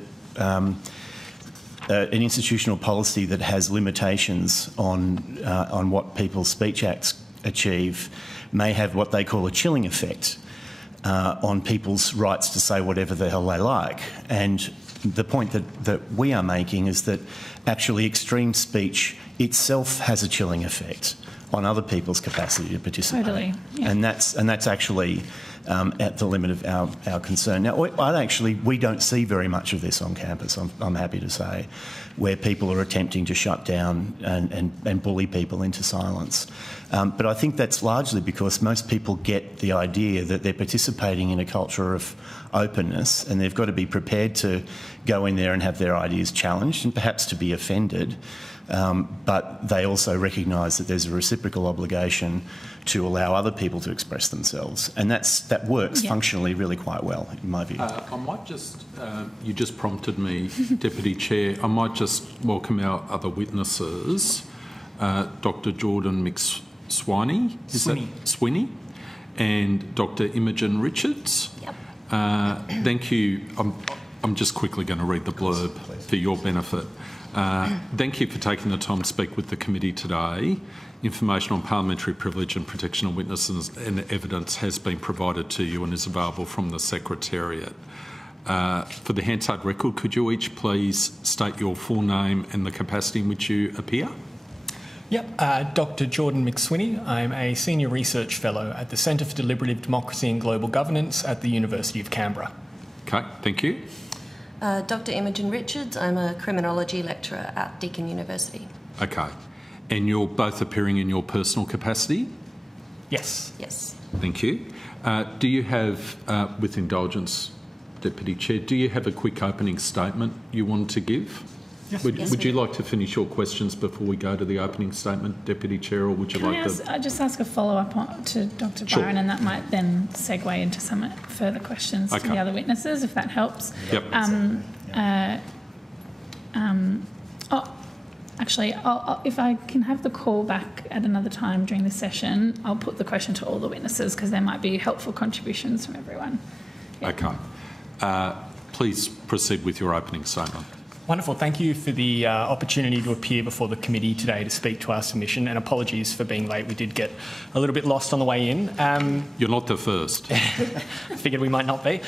an institutional policy that has limitations on what people's speech acts achieve may have what they call a chilling effect on people's rights to say whatever the hell they like. And the point that we are making is that actually extreme speech itself has a chilling effect on other people's capacity to participate. Totally, yeah. And that's actually at the limit of our concern. Now, we don't see very much of this on campus, I'm happy to say, where people are attempting to shut down and bully people into silence. But I think that's largely because most people get the idea that they're participating in a culture of openness, and they've got to be prepared to go in there and have their ideas challenged and perhaps to be offended. But they also recognise that there's a reciprocal obligation to allow other people to express themselves, and that works functionally really quite well, in my view. I might just, you just prompted me, Deputy Chair, I might just welcome our other witnesses, Dr Jordan McSweeney, Sweeney, and Dr Imogen Richards. Yep. Thank you. I'm just quickly going to read the blurb for your benefit. Thank you for taking the time to speak with the committee today. Information on parliamentary privilege and protection of witnesses and evidence has been provided to you and is available from the Secretariat. For the Hansard record, could you each please state your full name and the capacity in which you appear? Yep, Dr Jordan McSweeney. I'm a Senior Research Fellow at the Centre for Deliberative Democracy and Global Governance at the University of Canberra. Okay, thank you. Dr Imogen Richards. I'm a Criminology Lecturer at Deakin University. Okay. And you're both appearing in your personal capacity? Yes. Yes. Thank you. Do you have, with indulgence, Deputy Chair, do you have a quick opening statement you want to give? Yes. Would you like to finish your questions before we go to the opening statement, Deputy Chair, or would you like to... I just ask a follow-up to Dr Sure. Byron, and that might then segue into some further questions to the other witnesses, if that helps. Yep. Actually, if I can have the call back at another time during the session, I'll put the question to all the witnesses because there might be helpful contributions from everyone. Yep. Okay. Please proceed with your opening statement. Wonderful. Thank you for the opportunity to appear before the committee today to speak to our submission, and apologies for being late. We did get a little bit lost on the way in. You're not the first. Figured we might not be.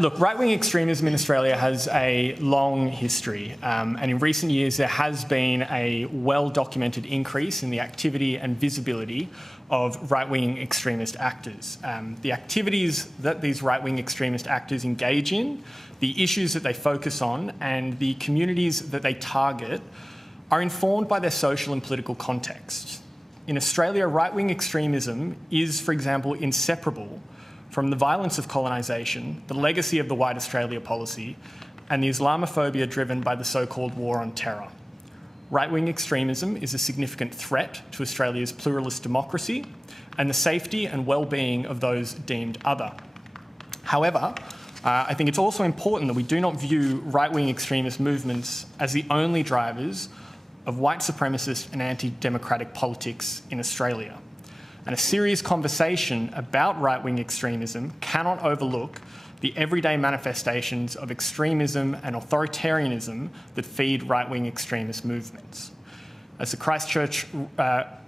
Look, right-wing extremism in Australia has a long history, and in recent years there has been a well-documented increase in the activity and visibility of right-wing extremist actors. The activities that these right-wing extremist actors engage in, the issues that they focus on, and the communities that they target are informed by their social and political context. In Australia, right-wing extremism is, for example, inseparable from the violence of colonisation, the legacy of the White Australia policy, and the Islamophobia driven by the so-called war on terror. Right-wing extremism is a significant threat to Australia's pluralist democracy and the safety and well-being of those deemed other. However, I think it's also important that we do not view right-wing extremist movements as the only drivers of white supremacist and anti-democratic politics in Australia. And a serious conversation about right-wing extremism cannot overlook the everyday manifestations of extremism and authoritarianism that feed right-wing extremist movements. As the Christchurch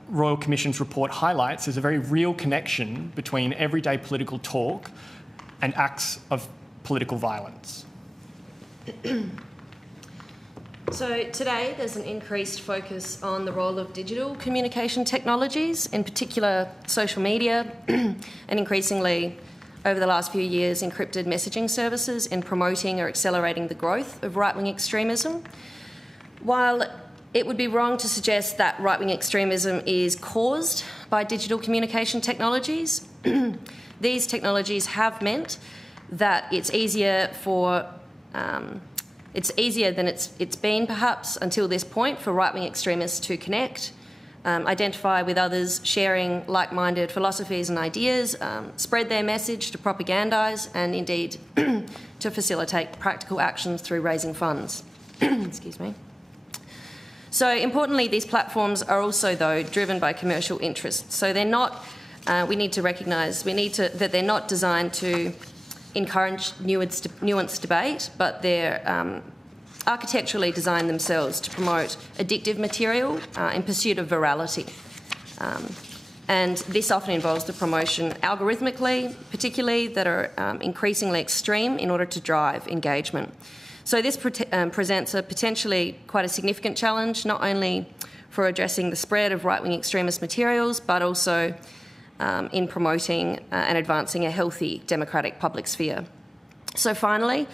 Royal Commission's report highlights, there's a very real connection between everyday political talk and acts of political violence. So today there's an increased focus on the role of digital communication technologies, in particular social media, and increasingly over the last few years encrypted messaging services in promoting or accelerating the growth of right-wing extremism. While it would be wrong to suggest that right-wing extremism is caused by digital communication technologies, these technologies have meant that it's easier than it's been perhaps until this point for right-wing extremists to connect, identify with others sharing like-minded philosophies and ideas, spread their message, to propagandise, and indeed to facilitate practical actions through raising funds. Excuse me. So importantly, these platforms are also, though, driven by commercial interests. So they're not, we need to recognise, that they're not designed to encourage nuanced debate, but they're architecturally designed themselves to promote addictive material in pursuit of virality. And this often involves the promotion algorithmically, particularly, that are increasingly extreme in order to drive engagement. So this presents a potentially quite a significant challenge, not only for addressing the spread of right-wing extremist materials, but also in promoting and advancing a healthy democratic public sphere. So finally,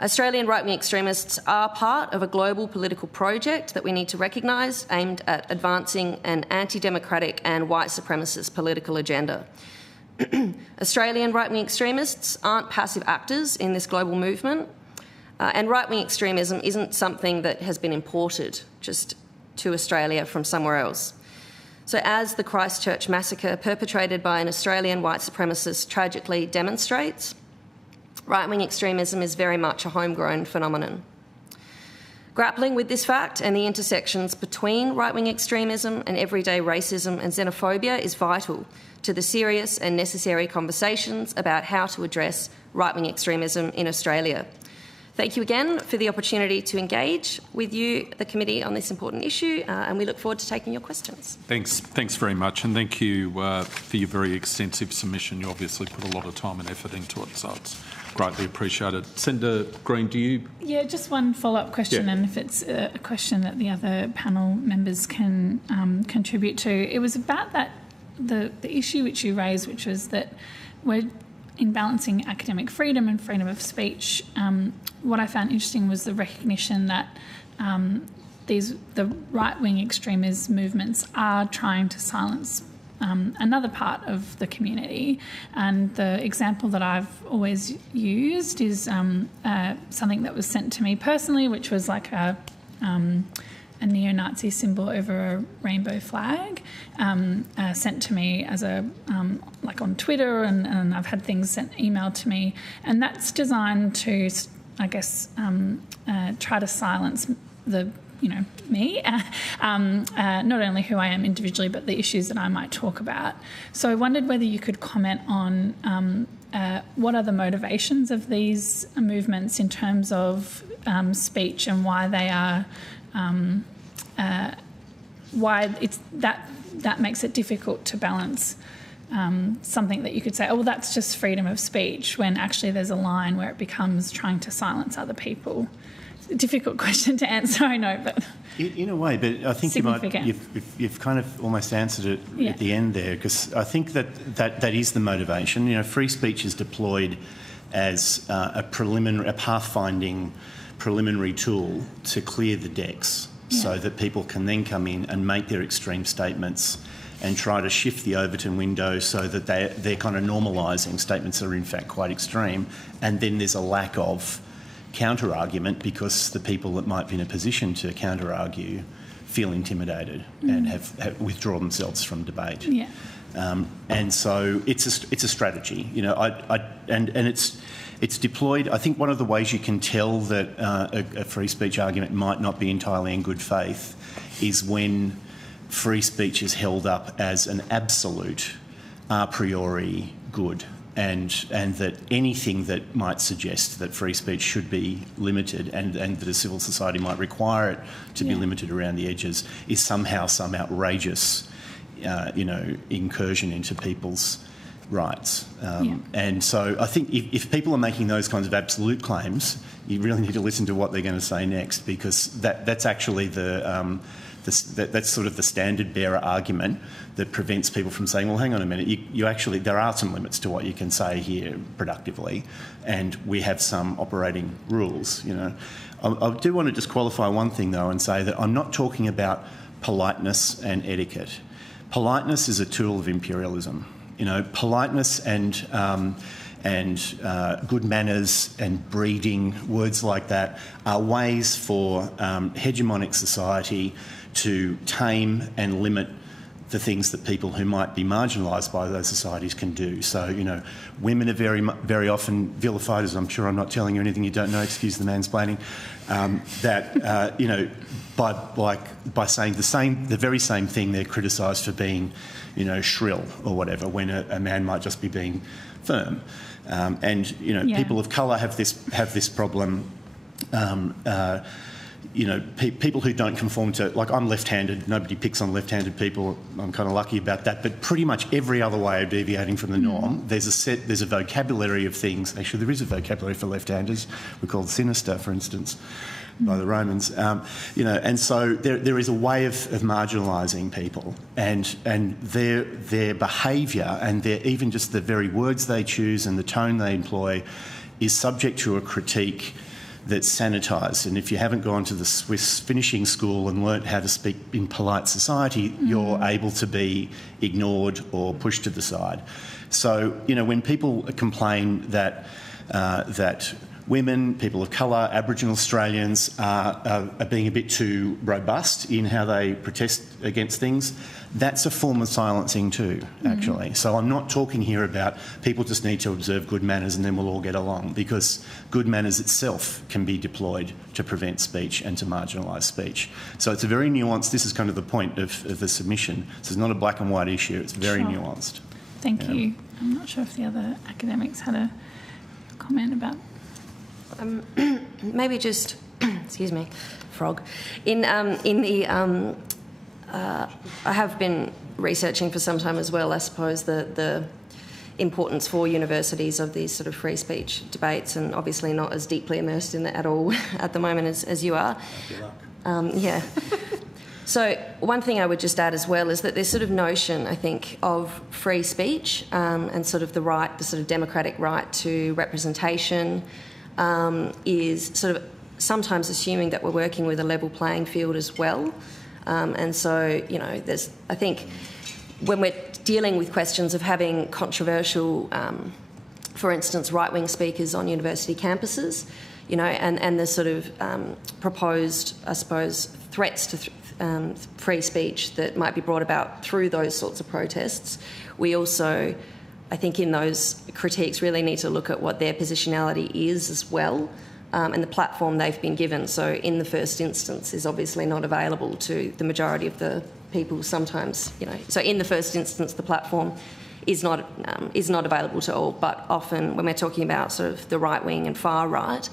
Australian right-wing extremists are part of a global political project that we need to recognise, aimed at advancing an anti-democratic and white supremacist political agenda. Australian right-wing extremists aren't passive actors in this global movement, and right-wing extremism isn't something that has been imported just to Australia from somewhere else. So as the Christchurch massacre perpetrated by an Australian white supremacist tragically demonstrates, right-wing extremism is very much a homegrown phenomenon. Grappling with this fact and the intersections between right-wing extremism and everyday racism and xenophobia is vital to the serious and necessary conversations about how to address right-wing extremism in Australia. Thank you again for the opportunity to engage with you, the committee, on this important issue, and we look forward to taking your questions. Thanks very much, and thank you for your very extensive submission. You obviously put a lot of time and effort into it, so it's greatly appreciated. Senator Green, do you? Yeah, just one follow-up question, and if it's a question that the other panel members can contribute to. It was about the issue which you raised, which was that we're in balancing academic freedom and freedom of speech. What I found interesting was the recognition that the right-wing extremist movements are trying to silence another part of the community. And the example that I've always used is something that was sent to me personally, which was like a neo-Nazi symbol over a rainbow flag, sent to me as like on Twitter, and I've had things emailed to me, and that's designed to, I guess, try to silence me, not only who I am individually, but the issues that I might talk about. So I wondered whether you could comment on what are the motivations of these movements in terms of speech, and why they are, why it's that makes it difficult to balance something that you could say, oh, well, that's just freedom of speech, when actually there's a line where it becomes trying to silence other people. It's a difficult question to answer, I know, but in a way, but I think you've kind of almost answered it at the end there, because I think that is the motivation. Free speech is deployed as a pathfinding preliminary tool to clear the decks, so that people can then come in and make their extreme statements and try to shift the Overton window so that they're kind of normalising statements that are in fact quite extreme, and then there's a lack of counter-argument because the people that might be in a position to counter-argue feel intimidated and have withdrawn themselves from debate. Yeah. And so it's a strategy, and it's deployed. I think one of the ways you can tell that a free speech argument might not be entirely in good faith is when free speech is held up as an absolute a priori good, and that anything that might suggest that free speech should be limited and that a civil society might require it to be limited around the edges is somehow some outrageous, incursion into people's rights. And so I think if people are making those kinds of absolute claims, you really need to listen to what they're going to say next, because that's actually that's sort of the standard bearer argument that prevents people from saying, well, hang on a minute, you actually, there are some limits to what you can say here productively, and we have some operating rules, I do want to just qualify one thing, though, and say that I'm not talking about politeness and etiquette. Politeness is a tool of imperialism. Politeness and good manners and breeding, words like that, are ways for hegemonic society to tame and limit the things that people who might be marginalised by those societies can do. So, women are very often vilified, as I'm sure I'm not telling you anything you don't know, excuse the mansplaining, by saying the very same thing, they're criticised for being, shrill or whatever, when a man might just be being firm. People of colour have this problem. People who don't conform to, like, I'm left-handed, nobody picks on left-handed people, I'm kind of lucky about that, but pretty much every other way of deviating from the norm, there's a vocabulary of things. Actually, there is a vocabulary for left-handers. We're called sinister, for instance, by the Romans. And so there is a way of marginalising people, and their behaviour and even just the very words they choose and the tone they employ is subject to a critique that's sanitised. And if you haven't gone to the Swiss finishing school and learnt how to speak in polite society, you're able to be ignored or pushed to the side. So, when people complain that women, people of colour, Aboriginal Australians are being a bit too robust in how they protest against things, that's a form of silencing too, actually. So I'm not talking here about people just need to observe good manners and then we'll all get along, because good manners itself can be deployed to prevent speech and to marginalise speech. So it's a very nuanced, this is kind of the point of the submission. So it's not a black and white issue, it's very nuanced. Thank you. I'm not sure if the other academics had a comment about... Maybe just, excuse me, frog. I have been researching for some time as well, I suppose, the importance for universities of these sort of free speech debates, and obviously not as deeply immersed in it at all at the moment as you are. Good luck. Yeah. So one thing I would just add as well is that this sort of notion, I think, of free speech and sort of the sort of democratic right to representation is sort of sometimes assuming that we're working with a level playing field as well. And so, I think when we're dealing with questions of having controversial, for instance, right-wing speakers on university campuses, and the sort of proposed, I suppose, threats to free speech that might be brought about through those sorts of protests, we also, I think, in those critiques really need to look at what their positionality is as well. And the platform they've been given. So in the first instance is obviously not available to the majority of the people sometimes, So in the first instance, the platform is not available to all, but often when we're talking about sort of the right wing and far right,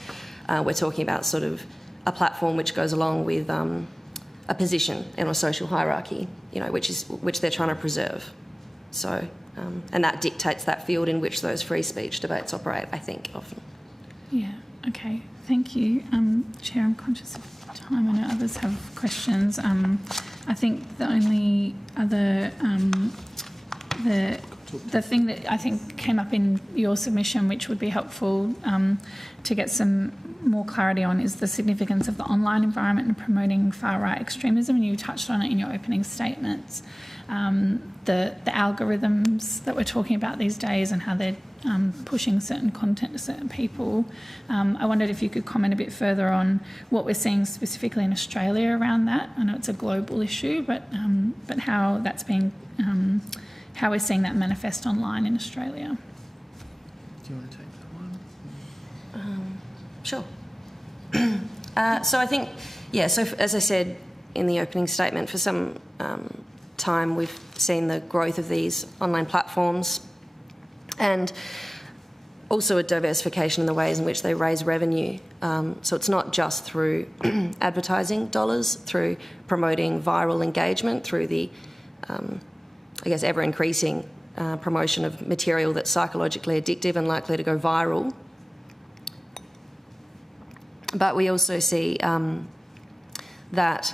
we're talking about sort of a platform which goes along with a position in a social hierarchy, which they're trying to preserve. So, and that dictates that field in which those free speech debates operate, I think, often. Yeah. Okay, thank you. Chair, I'm conscious of time. I know others have questions. I think the only other, the thing that I think came up in your submission, which would be helpful to get some more clarity on, is the significance of the online environment in promoting far-right extremism, and you touched on it in your opening statements. The algorithms that we're talking about these days and how they're pushing certain content to certain people. I wondered if you could comment a bit further on what we're seeing specifically in Australia around that. I know it's a global issue, but how that's being, how we're seeing that manifest online in Australia. Do you want to take that one? Sure. So I think, so as I said in the opening statement, for some time we've seen the growth of these online platforms and also a diversification in the ways in which they raise revenue. So it's not just through advertising dollars, through promoting viral engagement, through the, ever-increasing promotion of material that's psychologically addictive and likely to go viral. But we also see that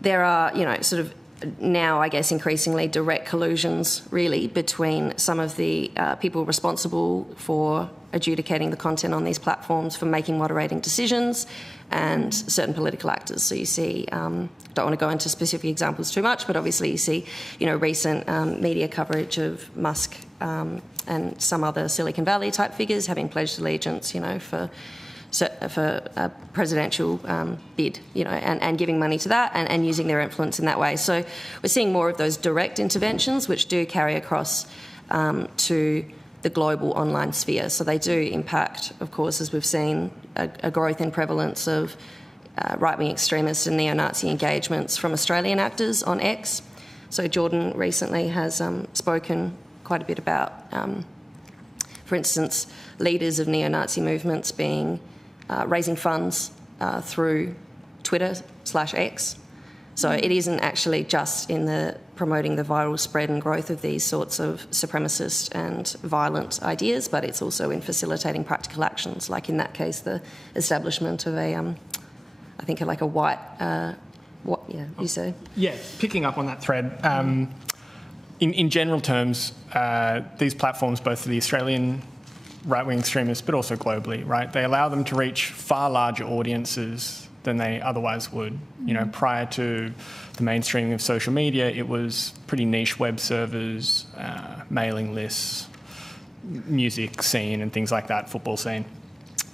there are, sort of now, I guess, increasingly direct collusions, really, between some of the people responsible for adjudicating the content on these platforms, for making moderating decisions, and certain political actors. So you see, don't want to go into specific examples too much, but obviously you see, recent media coverage of Musk and some other Silicon Valley type figures having pledged allegiance, for for a presidential bid, and giving money to that and using their influence in that way. So we're seeing more of those direct interventions, which do carry across to the global online sphere. So they do impact, of course, as we've seen, a growth in prevalence of right-wing extremist and neo-Nazi engagements from Australian actors on X. So Jordan recently has spoken quite a bit about, for instance, leaders of neo-Nazi movements raising funds through Twitter/X. So it isn't actually just in promoting the viral spread and growth of these sorts of supremacist and violent ideas, but it's also in facilitating practical actions, like in that case, the establishment of a white, you say? Yeah, picking up on that thread. In general terms, these platforms, both for the Australian right-wing extremists, but also globally, right, they allow them to reach far larger audiences than they otherwise would. Prior to the mainstreaming of social media, it was pretty niche web servers, mailing lists, music scene and things like that, football scene.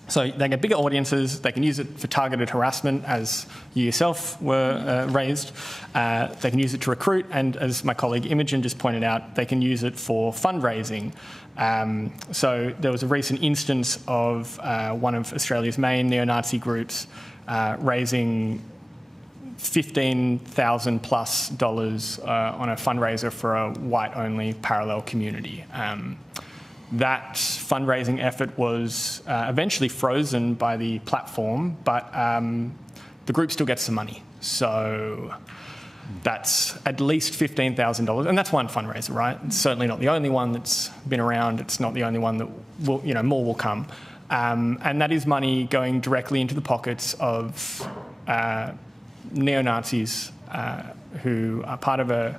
So they get bigger audiences, they can use it for targeted harassment, as you yourself were raised. They can use it to recruit, and as my colleague Imogen just pointed out, they can use it for fundraising. So there was a recent instance of one of Australia's main neo-Nazi groups raising $15,000 plus on a fundraiser for a white-only parallel community. That fundraising effort was eventually frozen by the platform, but the group still gets some money. So that's at least $15,000, and that's one fundraiser, right? It's certainly not the only one that's been around. It's not the only one that will, more will come. And that is money going directly into the pockets of neo-Nazis who are part of a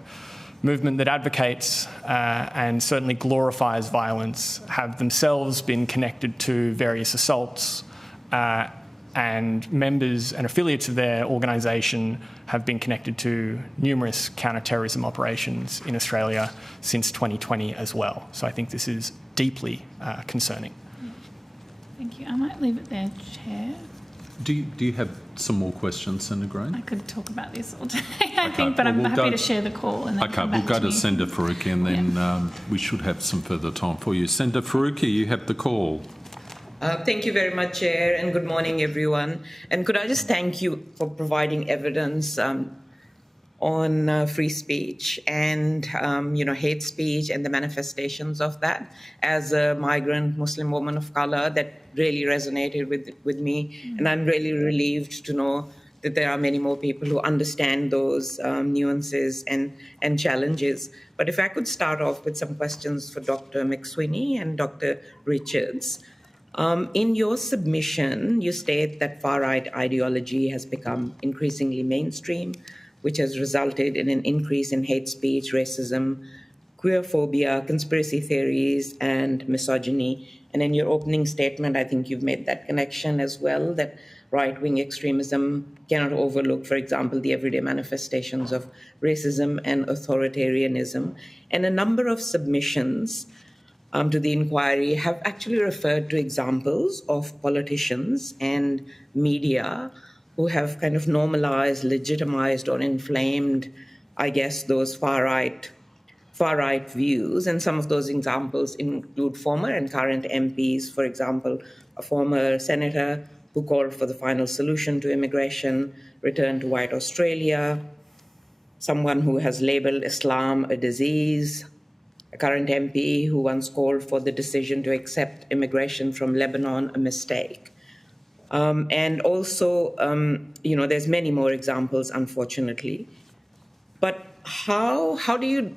movement that advocates and certainly glorifies violence, have themselves been connected to various assaults, and members and affiliates of their organisation have been connected to numerous counter-terrorism operations in Australia since 2020 as well. So I think this is deeply concerning. Thank you. I might leave it there, Chair. Do you have some more questions, Senator Green? I could talk about this all day, I think, but I'm happy to share the call. And then we'll go to Senator Faruqi, and then we should have some further time for you. Senator Faruqi, you have the call. Thank you very much, Chair, and good morning, everyone. And could I just thank you for providing evidence on free speech and, hate speech and the manifestations of that. As a migrant Muslim woman of colour, that really resonated with me. And I'm really relieved to know that there are many more people who understand those nuances and challenges. But if I could start off with some questions for Dr. McSweeney and Dr. Richards. In your submission, you state that far-right ideology has become increasingly mainstream, which has resulted in an increase in hate speech, racism, queerphobia, conspiracy theories, and misogyny. And in your opening statement, I think you've made that connection as well, that right-wing extremism cannot overlook, for example, the everyday manifestations of racism and authoritarianism. And a number of submissions to the inquiry have actually referred to examples of politicians and media who have kind of normalized, legitimized, or inflamed, I guess, those far-right views. And some of those examples include former and current MPs, for example, a former senator who called for the final solution to immigration, return to white Australia, someone who has labeled Islam a disease, a current MP who once called for the decision to accept immigration from Lebanon a mistake. And also, there's many more examples, unfortunately. But how do you,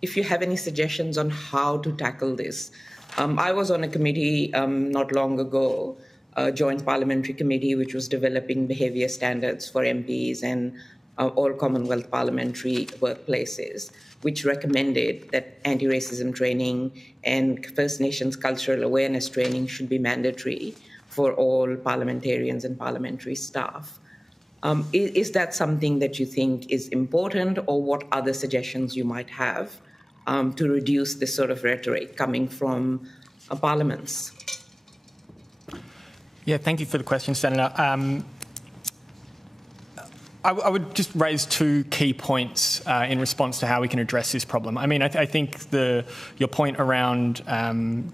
if you have any suggestions on how to tackle this? I was on a committee not long ago, a joint parliamentary committee, which was developing behaviour standards for MPs and all Commonwealth parliamentary workplaces, which recommended that anti-racism training and First Nations cultural awareness training should be mandatory for all parliamentarians and parliamentary staff. Is that something that you think is important, or what other suggestions you might have to reduce this sort of rhetoric coming from parliaments? Yeah, thank you for the question, Senator. I would just raise two key points in response to how we can address this problem. I mean, I think your point around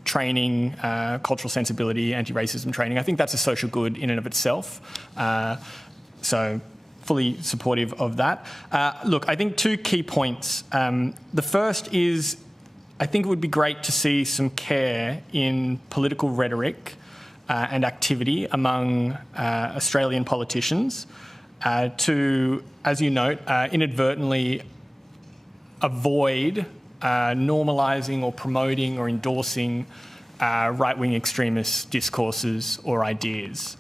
training, cultural sensibility, anti-racism training, I think that's a social good in and of itself. So fully supportive of that. Look, I think two key points. The first is I think it would be great to see some care in political rhetoric and activity among Australian politicians to, as you note, inadvertently avoid normalising or promoting or endorsing right-wing extremist discourses or ideas.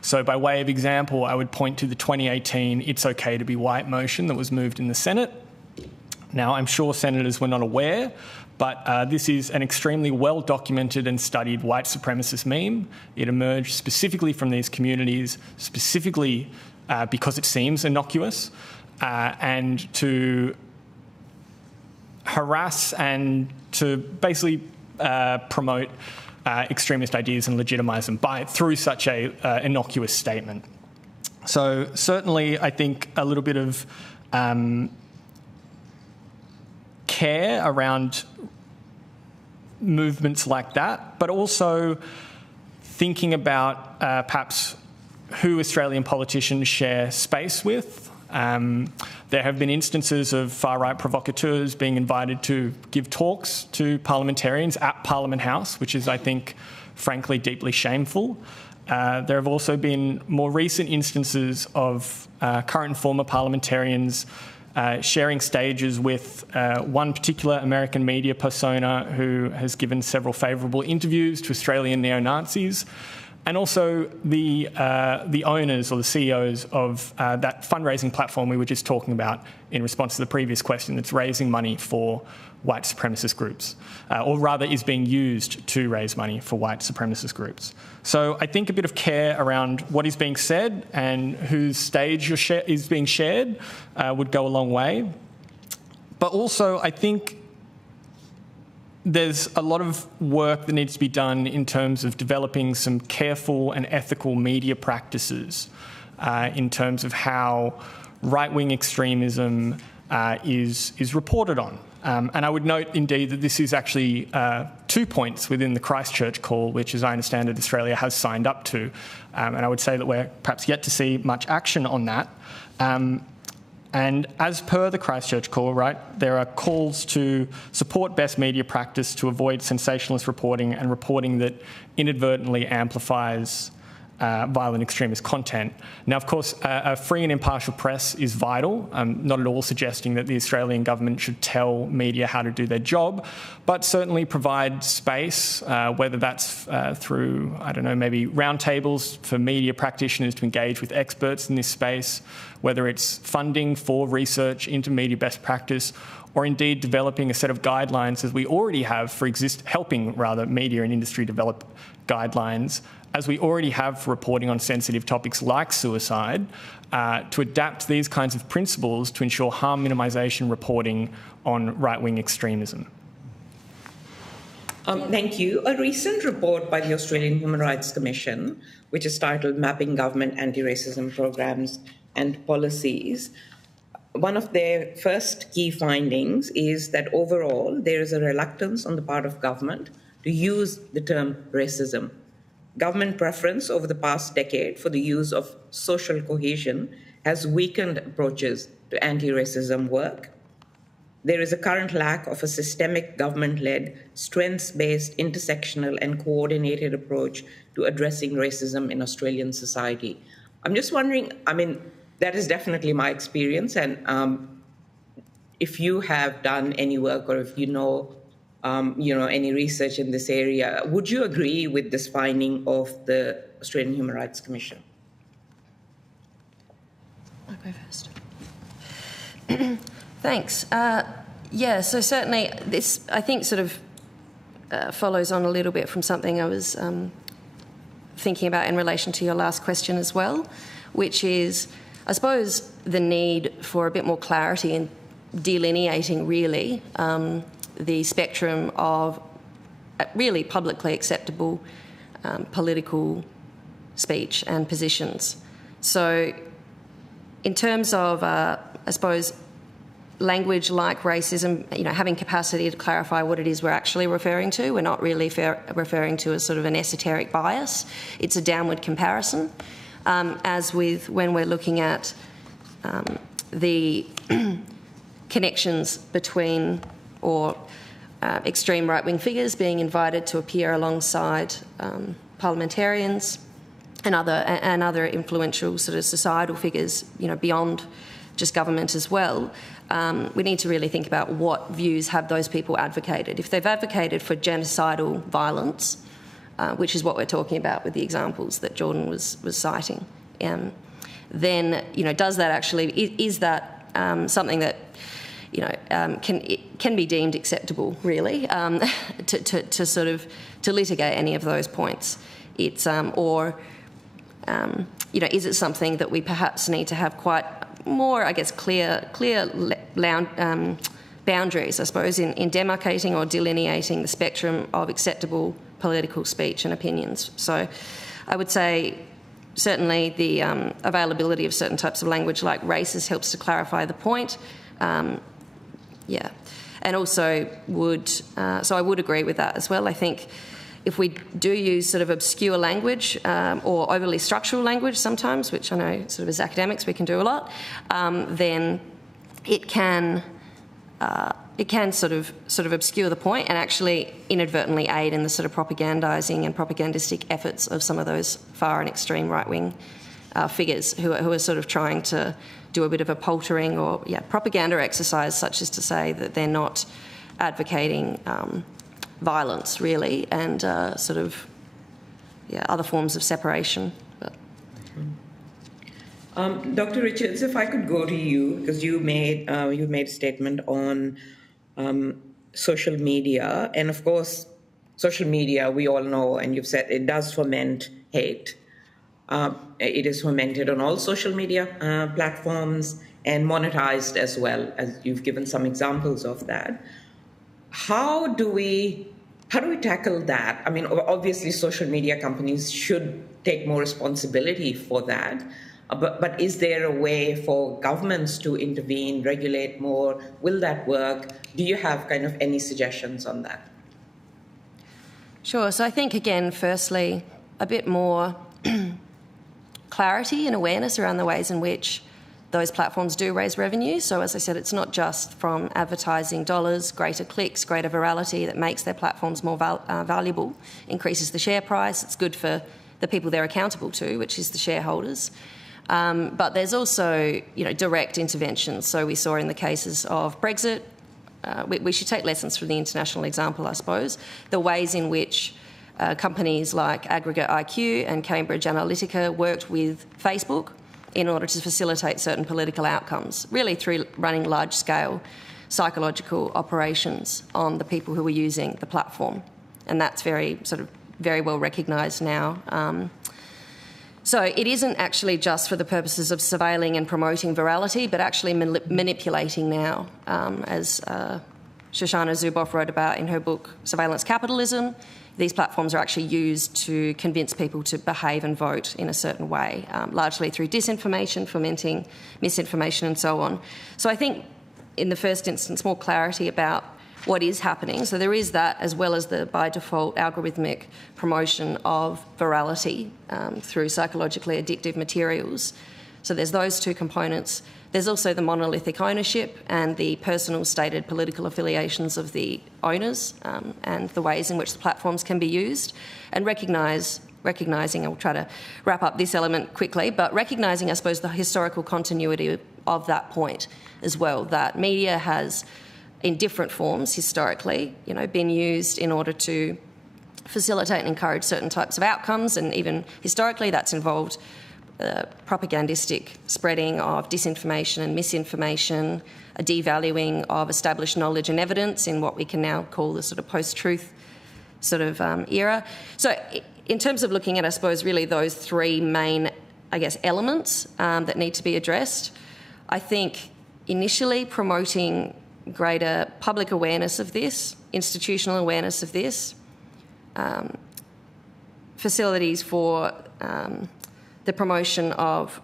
So by way of example, I would point to the 2018 It's Okay to Be White motion that was moved in the Senate. Now, I'm sure senators were not aware, but this is an extremely well-documented and studied white supremacist meme. It emerged specifically from these communities, specifically because it seems innocuous, and to harass and to basically promote extremist ideas and legitimise them through such a innocuous statement. So certainly, I think a little bit of care around movements like that, but also thinking about perhaps who Australian politicians share space with. There have been instances of far-right provocateurs being invited to give talks to parliamentarians at Parliament House, which is, I think, frankly, deeply shameful. There have also been more recent instances of current and former parliamentarians sharing stages with one particular American media persona who has given several favourable interviews to Australian neo-Nazis, and also the owners or the CEOs of that fundraising platform we were just talking about in response to the previous question that's raising money for white supremacist groups, or rather is being used to raise money for white supremacist groups. So I think a bit of care around what is being said and whose stage is being shared would go a long way. But also I think there's a lot of work that needs to be done in terms of developing some careful and ethical media practices in terms of how right-wing extremism is reported on. And I would note, indeed, that this is actually 2 points within the Christchurch call, which, as I understand it, Australia has signed up to. And I would say that we're perhaps yet to see much action on that. And as per the Christchurch call, right, there are calls to support best media practice to avoid sensationalist reporting and reporting that inadvertently amplifies violent extremist content. Now, of course, a free and impartial press is vital. I'm not at all suggesting that the Australian government should tell media how to do their job, but certainly provide space, whether that's through, I don't know, maybe roundtables for media practitioners to engage with experts in this space, whether it's funding for research into media best practice, or indeed developing a set of guidelines, as we already have for helping media and industry develop guidelines, as we already have for reporting on sensitive topics like suicide, to adapt these kinds of principles to ensure harm minimisation reporting on right-wing extremism. Thank you. A recent report by the Australian Human Rights Commission, which is titled Mapping Government Anti-Racism Programs and Policies, one of their first key findings is that overall there is a reluctance on the part of government to use the term racism. Government preference over the past decade for the use of social cohesion has weakened approaches to anti-racism work. There is a current lack of a systemic government-led, strengths-based, intersectional and coordinated approach to addressing racism in Australian society. I'm just wondering, that is definitely my experience, and if you have done any work or if you know any research in this area, would you agree with this finding of the Australian Human Rights Commission? I'll go first. Thanks. So certainly this, I think, sort of follows on a little bit from something I was thinking about in relation to your last question as well, which is, I suppose, the need for a bit more clarity in delineating really the spectrum of really publicly acceptable political speech and positions. So in terms of, I suppose, language like racism, having capacity to clarify what it is we're actually referring to, we're not really referring to as sort of an esoteric bias. It's a downward comparison, as with when we're looking at the connections between extreme right-wing figures being invited to appear alongside parliamentarians and other influential sort of societal figures, beyond just government as well. We need to really think about what views have those people advocated. If they've advocated for genocidal violence, which is what we're talking about with the examples that Jordan was citing, then does that actually is that something that can be deemed acceptable, really, to litigate any of those points? It's is it something that we perhaps need to have quite more, I guess, clear boundaries, I suppose, in demarcating or delineating the spectrum of acceptable political speech and opinions? So I would say certainly the availability of certain types of language like racist helps to clarify the point. And also so I would agree with that as well. I think if we do use sort of obscure language or overly structural language sometimes, which I know sort of as academics we can do a lot, then it can sort of obscure the point and actually inadvertently aid in the sort of propagandising and propagandistic efforts of some of those far and extreme right-wing figures who are sort of trying to do a bit of a paltering or propaganda exercise, such as to say that they're not advocating violence, really, and other forms of separation. Dr. Richards, if I could go to you, because you made a statement on social media, and of course, social media, we all know, and you've said it does foment hate. It is fomented on all social media platforms and monetized as well, as you've given some examples of that. How do we tackle that? I mean, obviously, social media companies should take more responsibility for that. But is there a way for governments to intervene, regulate more? Will that work? Do you have kind of any suggestions on that? Sure. So I think, again, firstly, a bit more clarity and awareness around the ways in which those platforms do raise revenue. So as I said, it's not just from advertising dollars, greater clicks, greater virality that makes their platforms more valuable, increases the share price. It's good for the people they're accountable to, which is the shareholders. But there's also, direct interventions. So we saw in the cases of Brexit, we should take lessons from the international example, I suppose, the ways in which companies like Aggregate IQ and Cambridge Analytica worked with Facebook in order to facilitate certain political outcomes, really through running large-scale psychological operations on the people who were using the platform. And that's very well recognised now. So it isn't actually just for the purposes of surveilling and promoting virality, but actually manipulating now, as Shoshana Zuboff wrote about in her book, Surveillance Capitalism. These platforms are actually used to convince people to behave and vote in a certain way, largely through disinformation, fomenting misinformation and so on. So I think, in the first instance, more clarity about what is happening. So there is that, as well as the, by default, algorithmic promotion of virality through psychologically addictive materials. So there's those two components. There's also the monolithic ownership and the personal stated political affiliations of the owners and the ways in which the platforms can be used. And recognising, I'll try to wrap up this element quickly, but recognising, I suppose, the historical continuity of that point as well, that media has, in different forms historically, been used in order to facilitate and encourage certain types of outcomes, and even historically that's involved propagandistic spreading of disinformation and misinformation, a devaluing of established knowledge and evidence in what we can now call the sort of post-truth sort of era. So in terms of looking at, I suppose, really those three main, I guess, elements that need to be addressed, I think initially promoting greater public awareness of this, institutional awareness of this, facilities for the promotion of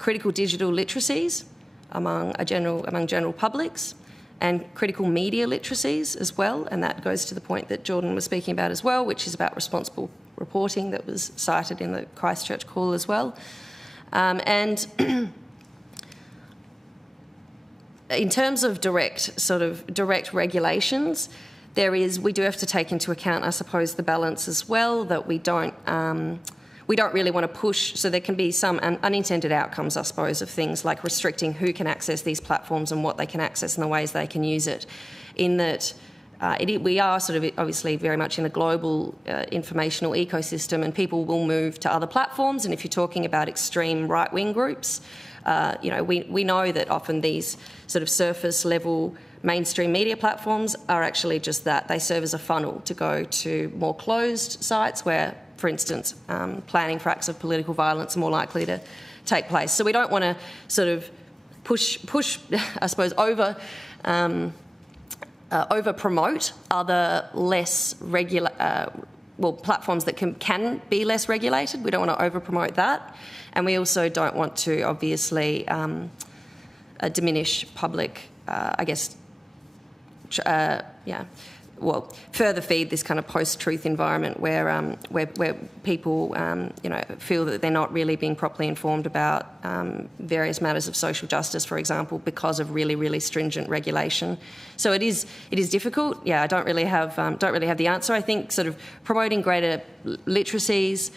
critical digital literacies among general publics, and critical media literacies as well, and that goes to the point that Jordan was speaking about as well, which is about responsible reporting that was cited in the Christchurch call as well. And in terms of direct regulations, we do have to take into account, I suppose, the balance as well, that we don't really want to push, so there can be some unintended outcomes, I suppose, of things like restricting who can access these platforms and what they can access and the ways they can use it, in that we are sort of obviously very much in a global informational ecosystem, and people will move to other platforms. And if you're talking about extreme right-wing groups, we know that often these sort of surface-level mainstream media platforms are actually just that. They serve as a funnel to go to more closed sites where, for instance, planning for acts of political violence are more likely to take place. So we don't want to sort of push, I suppose, over promote other less platforms that can be less regulated. We don't want to over promote that, and we also don't want to obviously diminish public, further feed this kind of post-truth environment where people, feel that they're not really being properly informed about various matters of social justice, for example, because of really, really stringent regulation. So it is difficult. Yeah, I don't really have the answer. I think sort of promoting greater literacies.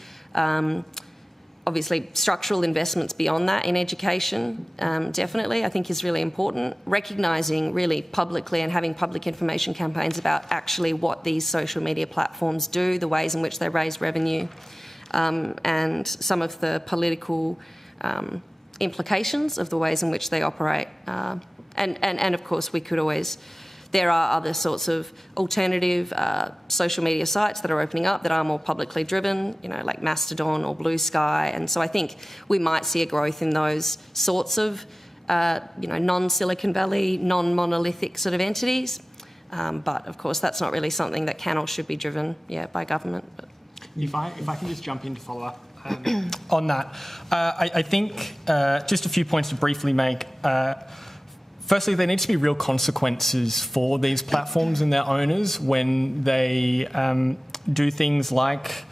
Obviously, structural investments beyond that in education, definitely, I think is really important. Recognising really publicly and having public information campaigns about actually what these social media platforms do, the ways in which they raise revenue, and some of the political implications of the ways in which they operate. And of course, there are other sorts of alternative social media sites that are opening up that are more publicly driven, like Mastodon or Blue Sky. And so I think we might see a growth in those sorts of, non-Silicon Valley, non-monolithic sort of entities. But of course, that's not really something that can or should be driven, by government. But. If I can just jump in to follow up on that, I think just a few points to briefly make. Firstly, there needs to be real consequences for these platforms and their owners when they do things like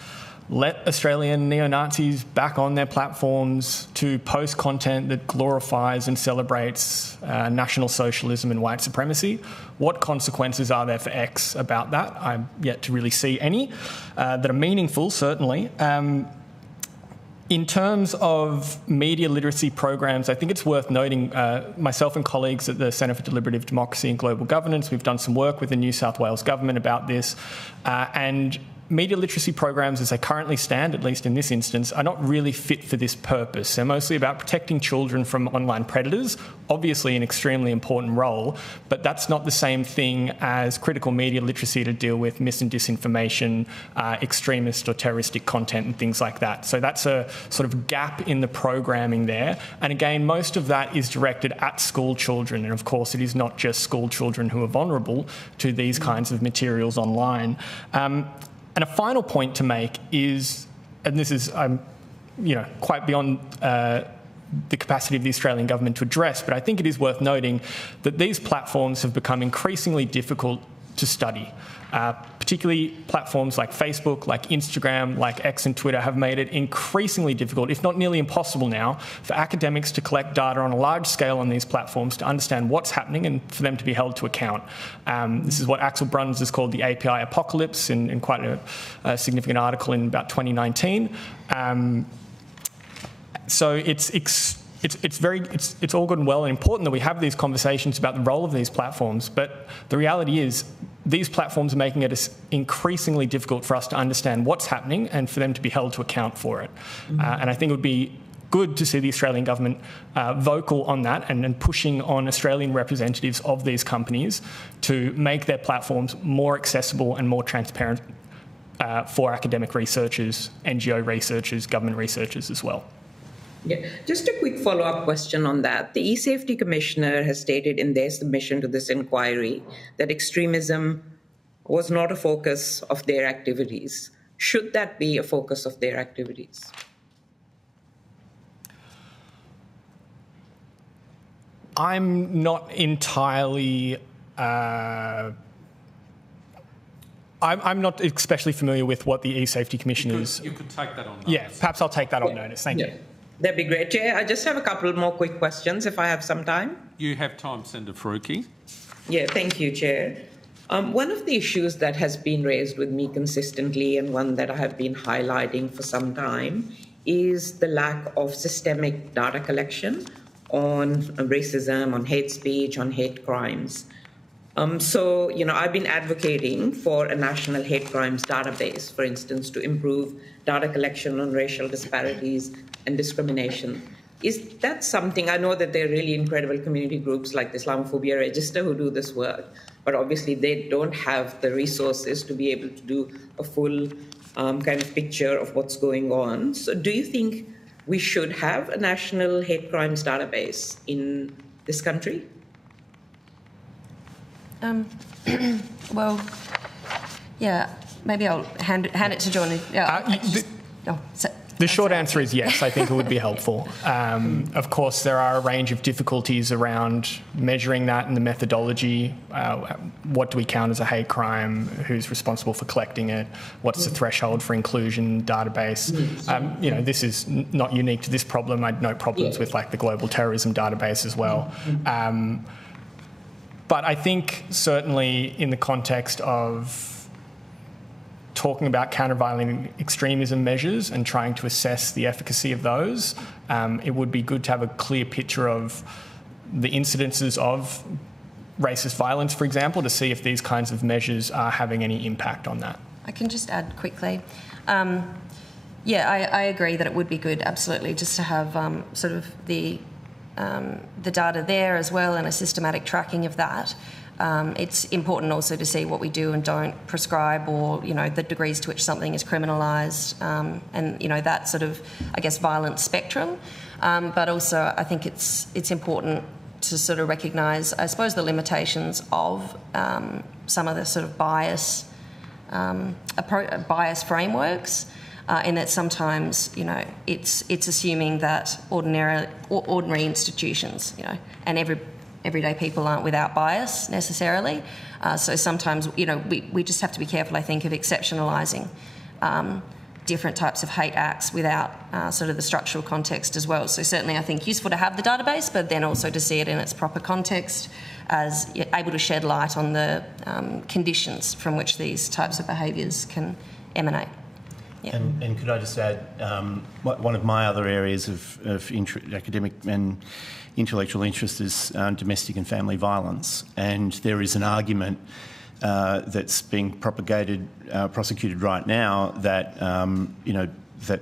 let Australian neo-Nazis back on their platforms to post content that glorifies and celebrates National Socialism and white supremacy. What consequences are there for X about that? I'm yet to really see any that are meaningful, certainly. In terms of media literacy programs, I think it's worth noting, myself and colleagues at the Centre for Deliberative Democracy and Global Governance, we've done some work with the New South Wales government about this, and media literacy programs as they currently stand, at least in this instance, are not really fit for this purpose. They're mostly about protecting children from online predators, obviously an extremely important role, but that's not the same thing as critical media literacy to deal with mis and disinformation, extremist or terroristic content and things like that. So that's a sort of gap in the programming there. And again, most of that is directed at school children. And of course, it is not just school children who are vulnerable to these kinds of materials online. And a final point to make is, and this is quite beyond the capacity of the Australian government to address, but I think it is worth noting that these platforms have become increasingly difficult to study. Particularly platforms like Facebook, like Instagram, like X and Twitter have made it increasingly difficult, if not nearly impossible now, for academics to collect data on a large scale on these platforms to understand what's happening and for them to be held to account. This is what Axel Bruns has called the API apocalypse in quite a significant article in about 2019. So it's all good and well and important that we have these conversations about the role of these platforms, but the reality is these platforms are making it increasingly difficult for us to understand what's happening and for them to be held to account for it. And I think it would be good to see the Australian government vocal on that and pushing on Australian representatives of these companies to make their platforms more accessible and more transparent for academic researchers, NGO researchers, government researchers as well. Yeah, just a quick follow-up question on that. The E-Safety Commissioner has stated in their submission to this inquiry that extremism was not a focus of their activities. Should that be a focus of their activities? I'm not entirely... I'm not especially familiar with what the e-Safety Commission is. You could take that on notice. Yeah, perhaps I'll take that on notice. Thank you. That'd be great, Chair. I just have a couple more quick questions if I have some time. You have time, Senator Faruqi. Yeah, thank you, Chair. One of the issues that has been raised with me consistently, and one that I have been highlighting for some time, is the lack of systemic data collection on racism, on hate speech, on hate crimes. So, I've been advocating for a national hate crimes database, for instance, to improve data collection on racial disparities and discrimination. Is that something? I know that there are really incredible community groups like the Islamophobia Register who do this work, but obviously they don't have the resources to be able to do a full kind of picture of what's going on. So do you think we should have a national hate crimes database in this country? Well, yeah, maybe I'll hand it to John. The short answer is yes, I think it would be helpful. Of course, there are a range of difficulties around measuring that and the methodology. What do we count as a hate crime? Who's responsible for collecting it? What's the threshold for inclusion database? This is not unique to this problem. I know problems with like the global terrorism database as well. But I think certainly in the context of talking about counter-violent extremism measures and trying to assess the efficacy of those, it would be good to have a clear picture of the incidences of racist violence, for example, to see if these kinds of measures are having any impact on that. I can just add quickly. I agree that it would be good, absolutely, just to have sort of the data there as well and a systematic tracking of that. It's important also to see what we do and don't prescribe, or the degrees to which something is criminalised, and that sort of, I guess, violence spectrum. But also, I think it's important to sort of recognise, I suppose, the limitations of some of the sort of bias frameworks. In that sometimes, it's assuming that ordinary institutions, and everyday people aren't without bias necessarily. So sometimes, we just have to be careful, I think, of exceptionalising different types of hate acts without sort of the structural context as well. So certainly I think useful to have the database, but then also to see it in its proper context as able to shed light on the conditions from which these types of behaviours can emanate. Yeah. And could I just add, one of my other areas of academic and intellectual interest is domestic and family violence, and there is an argument that's being prosecuted right now that that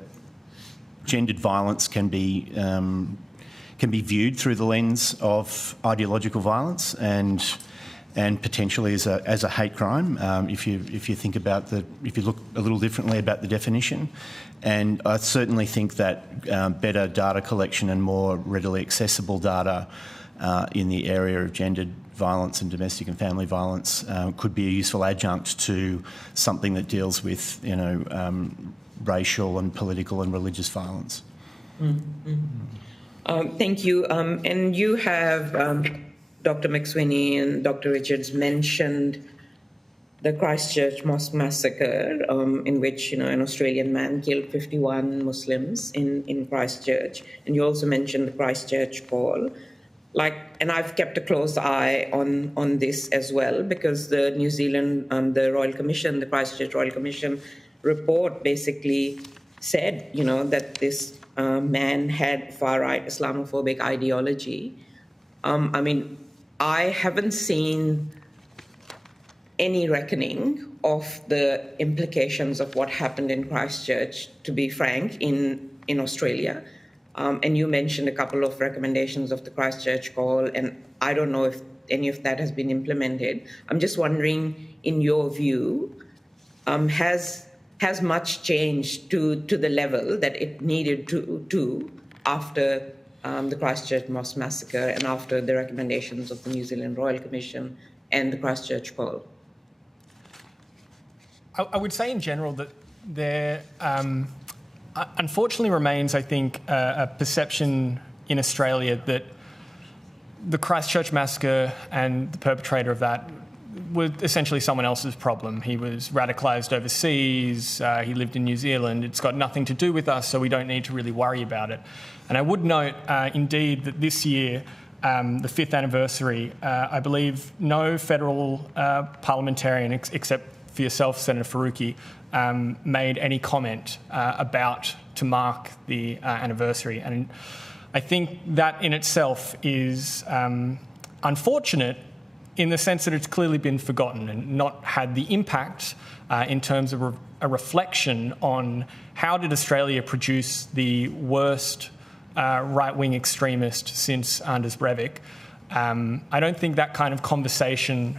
gendered violence can be viewed through the lens of ideological violence and potentially as a hate crime, if you look a little differently about the definition. And I certainly think that better data collection and more readily accessible data in the area of gendered violence and domestic and family violence could be a useful adjunct to something that deals with racial and political and religious violence. Thank you. And you have Dr. McSweeney and Dr. Richards mentioned the Christchurch mosque massacre, in which an Australian man killed 51 Muslims in Christchurch, and you also mentioned the Christchurch call. And I've kept a close eye on this as well, because the New Zealand, the Royal Commission, the Christchurch Royal Commission report basically said, that this man had far-right Islamophobic ideology. I haven't seen any reckoning of the implications of what happened in Christchurch, to be frank, in Australia. And you mentioned a couple of recommendations of the Christchurch call, and I don't know if any of that has been implemented. I'm just wondering, in your view, has much changed to the level that it needed to after the Christchurch mosque massacre and after the recommendations of the New Zealand Royal Commission and the Christchurch call? I would say in general that There unfortunately remains, I think, a perception in Australia that the Christchurch massacre and the perpetrator of that was essentially someone else's problem. He was radicalised overseas, he lived in New Zealand, it's got nothing to do with us, so we don't need to really worry about it. And I would note, indeed, that this year, the 5th anniversary, I believe no federal parliamentarian, except for yourself, Senator Faruqi, made any comment to mark the anniversary. And I think that in itself is unfortunate in the sense that it's clearly been forgotten and not had the impact in terms of a reflection on how did Australia produce the worst right-wing extremist since Anders Breivik. I don't think that kind of conversation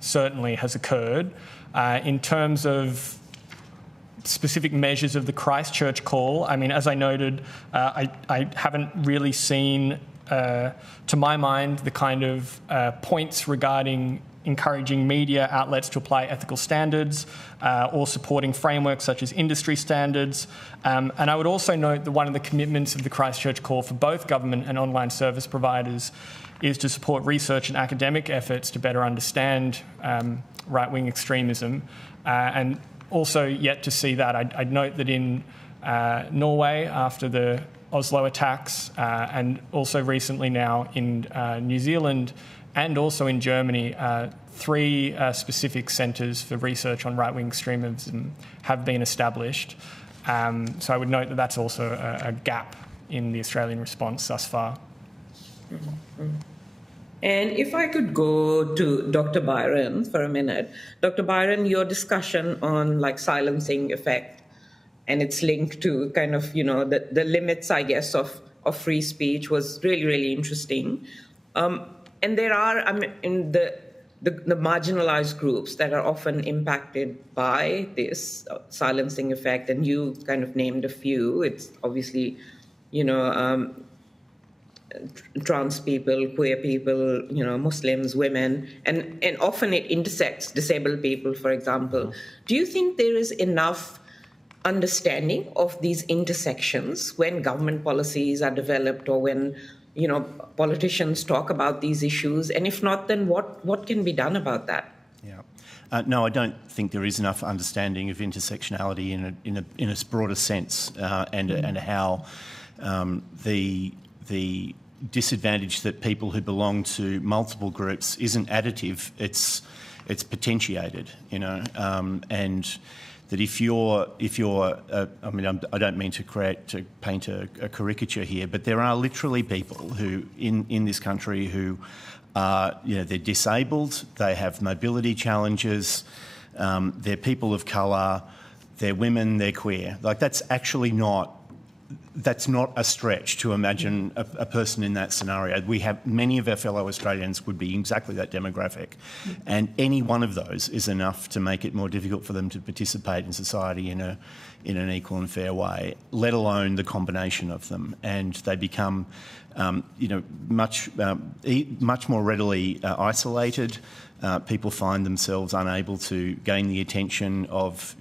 certainly has occurred. In terms of specific measures of the Christchurch call, I mean, as I noted, I haven't really seen, to my mind, the kind of points regarding encouraging media outlets to apply ethical standards or supporting frameworks such as industry standards. And I would also note that one of the commitments of the Christchurch call for both government and online service providers is to support research and academic efforts to better understand right-wing extremism. And also yet to see that. I'd note that in Norway, after the Oslo attacks, and also recently now in New Zealand and also in Germany, 3 specific centres for research on right-wing extremism have been established. So I would note that that's also a gap in the Australian response thus far. Mm-hmm. And if I could go to Dr. Byron for a minute. Dr. Byron, your discussion on silencing effect and its link to kind of, the limits, I guess, of free speech was really, really interesting. And there are, in the marginalized groups that are often impacted by this silencing effect, and you kind of named a few. It's obviously, trans people, queer people, Muslims, women, and often it intersects disabled people, for example. Do you think there is enough understanding of these intersections when government policies are developed or when, politicians talk about these issues? And if not, then what can be done about that? Yeah. No, I don't think there is enough understanding of intersectionality in a broader sense, and how the disadvantage that people who belong to multiple groups isn't additive; it's potentiated, and that if you're I don't mean to paint a caricature here, but there are literally people who in this country who are, they're disabled, they have mobility challenges, they're people of colour, they're women, they're queer. That's not a stretch to imagine a person in that scenario. We have many of our fellow Australians would be exactly that demographic, and any one of those is enough to make it more difficult for them to participate in society in an equal and fair way, let alone the combination of them. And they become, much more readily isolated. People find themselves unable to gain the attention of,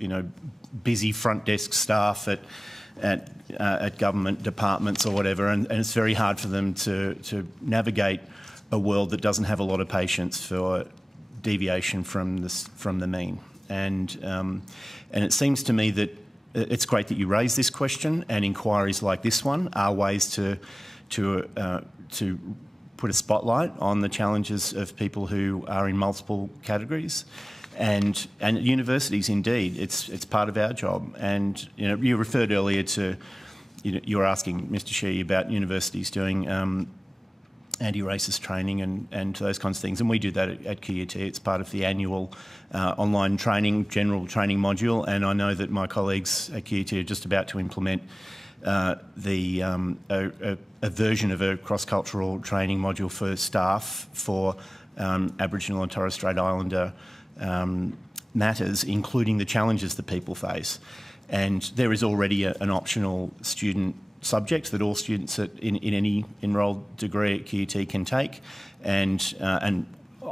busy front desk staff at government departments or whatever, and it's very hard for them to navigate a world that doesn't have a lot of patience for deviation from the mean. And it seems to me that it's great that you raise this question, and inquiries like this one are ways to put a spotlight on the challenges of people who are in multiple categories. And at universities, indeed, it's part of our job. And you referred earlier to, you were asking Mr. Shee about universities doing anti-racist training and those kinds of things, and we do that at QUT. It's part of the annual online training, general training module. And I know that my colleagues at QUT are just about to implement a version of a cross-cultural training module for staff for Aboriginal and Torres Strait Islander matters, including the challenges that people face. And there is already an optional student subject that all students in any enrolled degree at QUT can take. And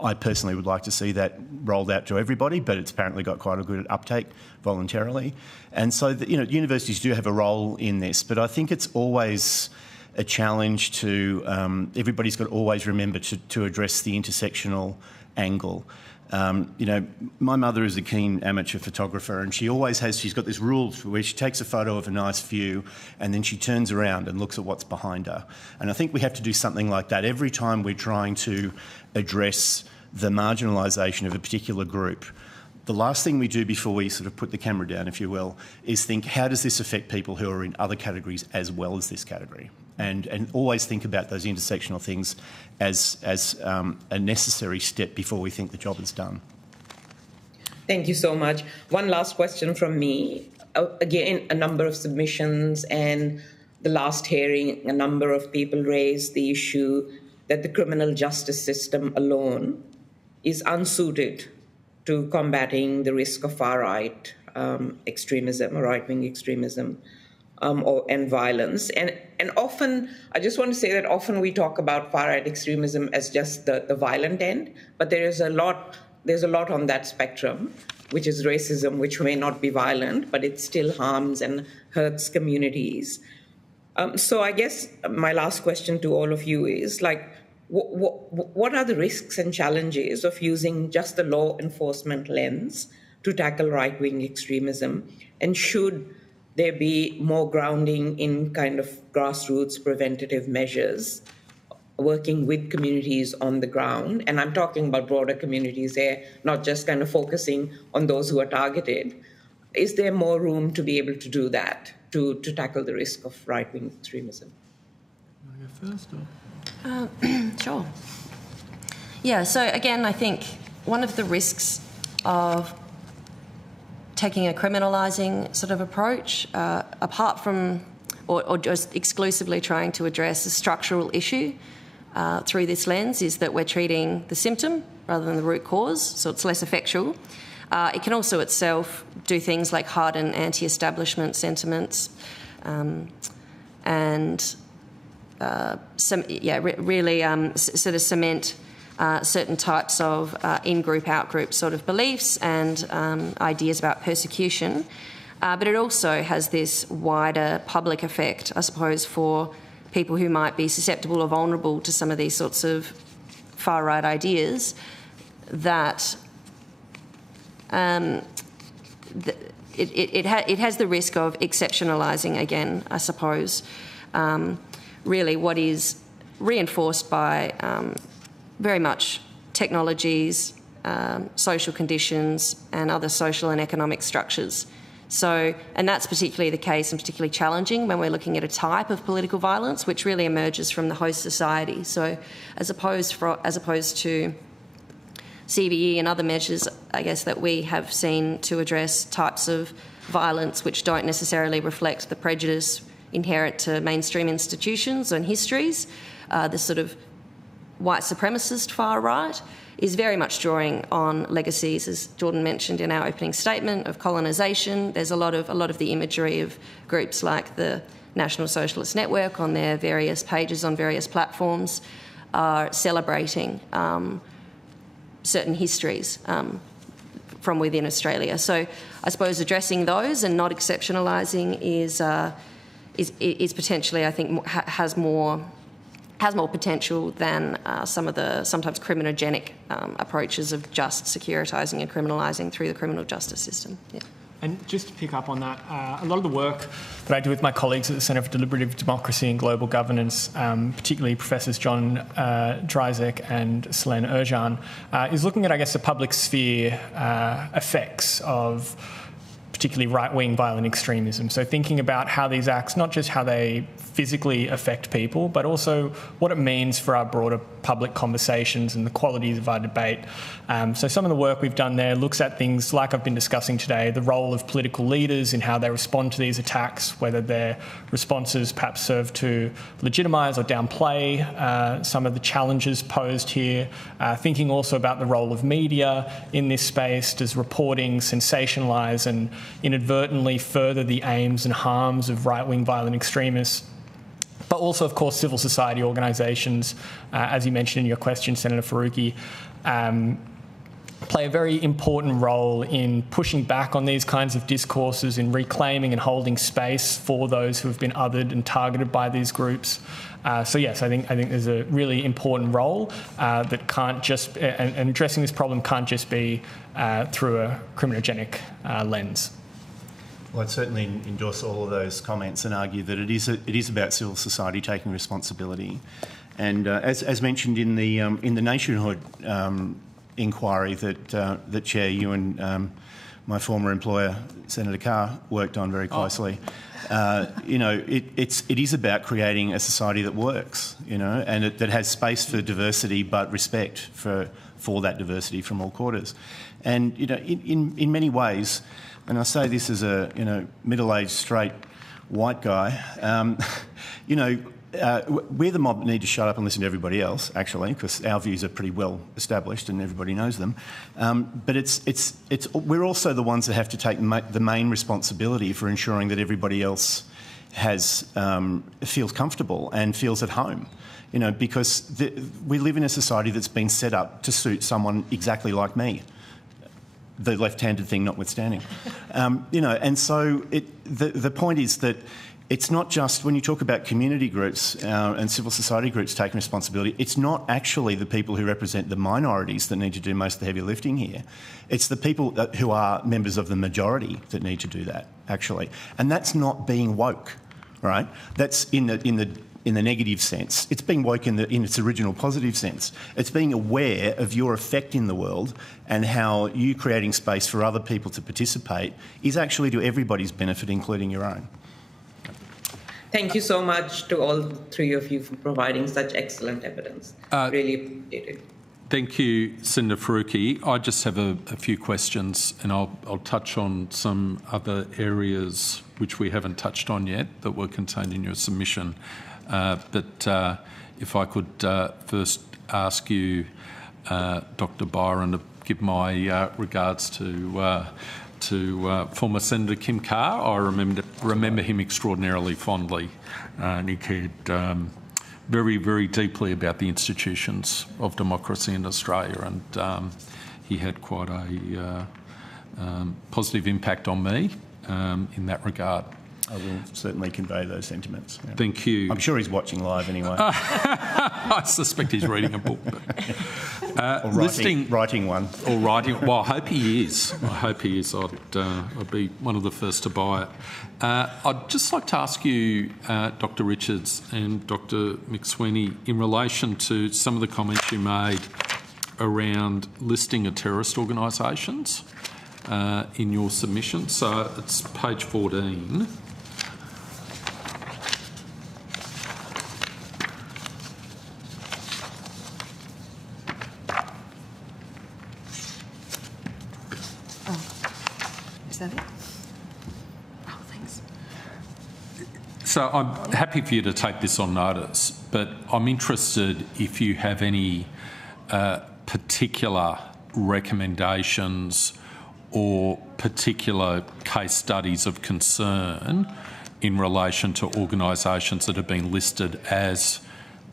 I personally would like to see that rolled out to everybody, but it's apparently got quite a good uptake voluntarily. And so, universities do have a role in this, but I think it's always a challenge to, everybody's got to always remember to address the intersectional angle. My mother is a keen amateur photographer, and she's got this rule where she takes a photo of a nice view and then she turns around and looks at what's behind her. And I think we have to do something like that every time we're trying to address the marginalisation of a particular group. The last thing we do before we sort of put the camera down, if you will, is think, how does this affect people who are in other categories as well as this category? And always think about those intersectional things as a necessary step before we think the job is done. Thank you so much. One last question from me. Again, a number of submissions, and the last hearing, a number of people raised the issue that the criminal justice system alone is unsuited to combating the risk of far-right extremism or right-wing extremism and violence. And often, I just want to say that often we talk about far-right extremism as just the violent end, but there's a lot on that spectrum, which is racism, which may not be violent, but it still harms and hurts communities. So I guess my last question to all of you is, what are the risks and challenges of using just the law enforcement lens to tackle right-wing extremism? And should there be more grounding in kind of grassroots preventative measures, working with communities on the ground? And I'm talking about broader communities here, not just kind of focusing on those who are targeted. Is there more room to be able to do that, to tackle the risk of right-wing extremism? You want to go first? Sure. Yeah, so again, I think one of the risks of taking a criminalising sort of approach, apart from or just exclusively trying to address a structural issue through this lens, is that we're treating the symptom rather than the root cause, so it's less effectual. It can also itself do things like harden anti-establishment sentiments and really sort of cement certain types of in-group, out-group sort of beliefs and ideas about persecution. But it also has this wider public effect, I suppose, for people who might be susceptible or vulnerable to some of these sorts of far-right ideas, that it has the risk of exceptionalising again, I suppose, really what is reinforced by very much technologies, social conditions and other social and economic structures. So, and that's particularly the case and particularly challenging when we're looking at a type of political violence which really emerges from the host society. So as opposed to CVE and other measures, I guess, that we have seen to address types of violence which don't necessarily reflect the prejudice inherent to mainstream institutions and histories, the sort of white supremacist far right is very much drawing on legacies, as Jordan mentioned in our opening statement, of colonisation. There's a lot of the imagery of groups like the National Socialist Network on their various pages on various platforms are celebrating certain histories from within Australia. So I suppose addressing those and not exceptionalising is potentially, I think, has more potential than some of the sometimes criminogenic approaches of just securitising and criminalising through the criminal justice system. Yeah. And just to pick up on that, a lot of the work that I do with my colleagues at the Centre for Deliberative Democracy and Global Governance, particularly Professors John Dryzek and Selene Erjan, is looking at, I guess, the public sphere effects of particularly right-wing violent extremism. So thinking about how these acts, not just how they physically affect people, but also what it means for our broader public conversations and the qualities of our debate. So some of the work we've done there looks at things like I've been discussing today, the role of political leaders in how they respond to these attacks, whether their responses perhaps serve to legitimise or downplay some of the challenges posed here. Thinking also about the role of media in this space. Does reporting sensationalise and inadvertently further the aims and harms of right-wing violent extremists? But also, of course, civil society organisations, as you mentioned in your question, Senator Faruqi, play a very important role in pushing back on these kinds of discourses, in reclaiming and holding space for those who have been othered and targeted by these groups. So yes, I think there's a really important role that can't just, and addressing this problem can't just be through a criminogenic lens. Well, I'd certainly endorse all of those comments and argue that it is about civil society taking responsibility. And as mentioned in the nationhood inquiry that Chair, you and my former employer, Senator Carr, worked on very closely. It is about creating a society that works, and that has space for diversity but respect for that diversity from all quarters. And in many ways, and I say this as a middle-aged straight white guy, we the mob need to shut up and listen to everybody else, actually, because our views are pretty well established and everybody knows them. But we're also the ones that have to take the main responsibility for ensuring that everybody else feels comfortable and feels at home. Because we live in a society that's been set up to suit someone exactly like me, the left-handed thing notwithstanding. And so the point is that it's not just, when you talk about community groups and civil society groups taking responsibility, it's not actually the people who represent the minorities that need to do most of the heavy lifting here. It's the people who are members of the majority that need to do that, actually. And that's not being woke, right? That's in the negative sense. It's being woke in its original positive sense. It's being aware of your effect in the world and how you creating space for other people to participate is actually to everybody's benefit, including your own. Thank you so much to all three of you for providing such excellent evidence. Really appreciate it. Thank you, Senator Faruqi. I just have a few questions, and I'll touch on some other areas which we haven't touched on yet that were contained in your submission. But if I could first ask you, Dr. Byron, to give my regards to former Senator Kim Carr. I remember him extraordinarily fondly, and he cared very, very deeply about the institutions of democracy in Australia, and he had quite a positive impact on me in that regard. I will certainly convey those sentiments. Yeah. Thank you. I'm sure he's watching live anyway. I suspect he's reading a book. Or writing one. Or writing. Well, I hope he is. I'd be one of the first to buy it. I'd just like to ask you, Dr. Richards and Dr. McSweeney, in relation to some of the comments you made around listing of terrorist organisations in your submission. So it's page 14. So I'm happy for you to take this on notice, but I'm interested if you have any particular recommendations or particular case studies of concern in relation to organisations that have been listed as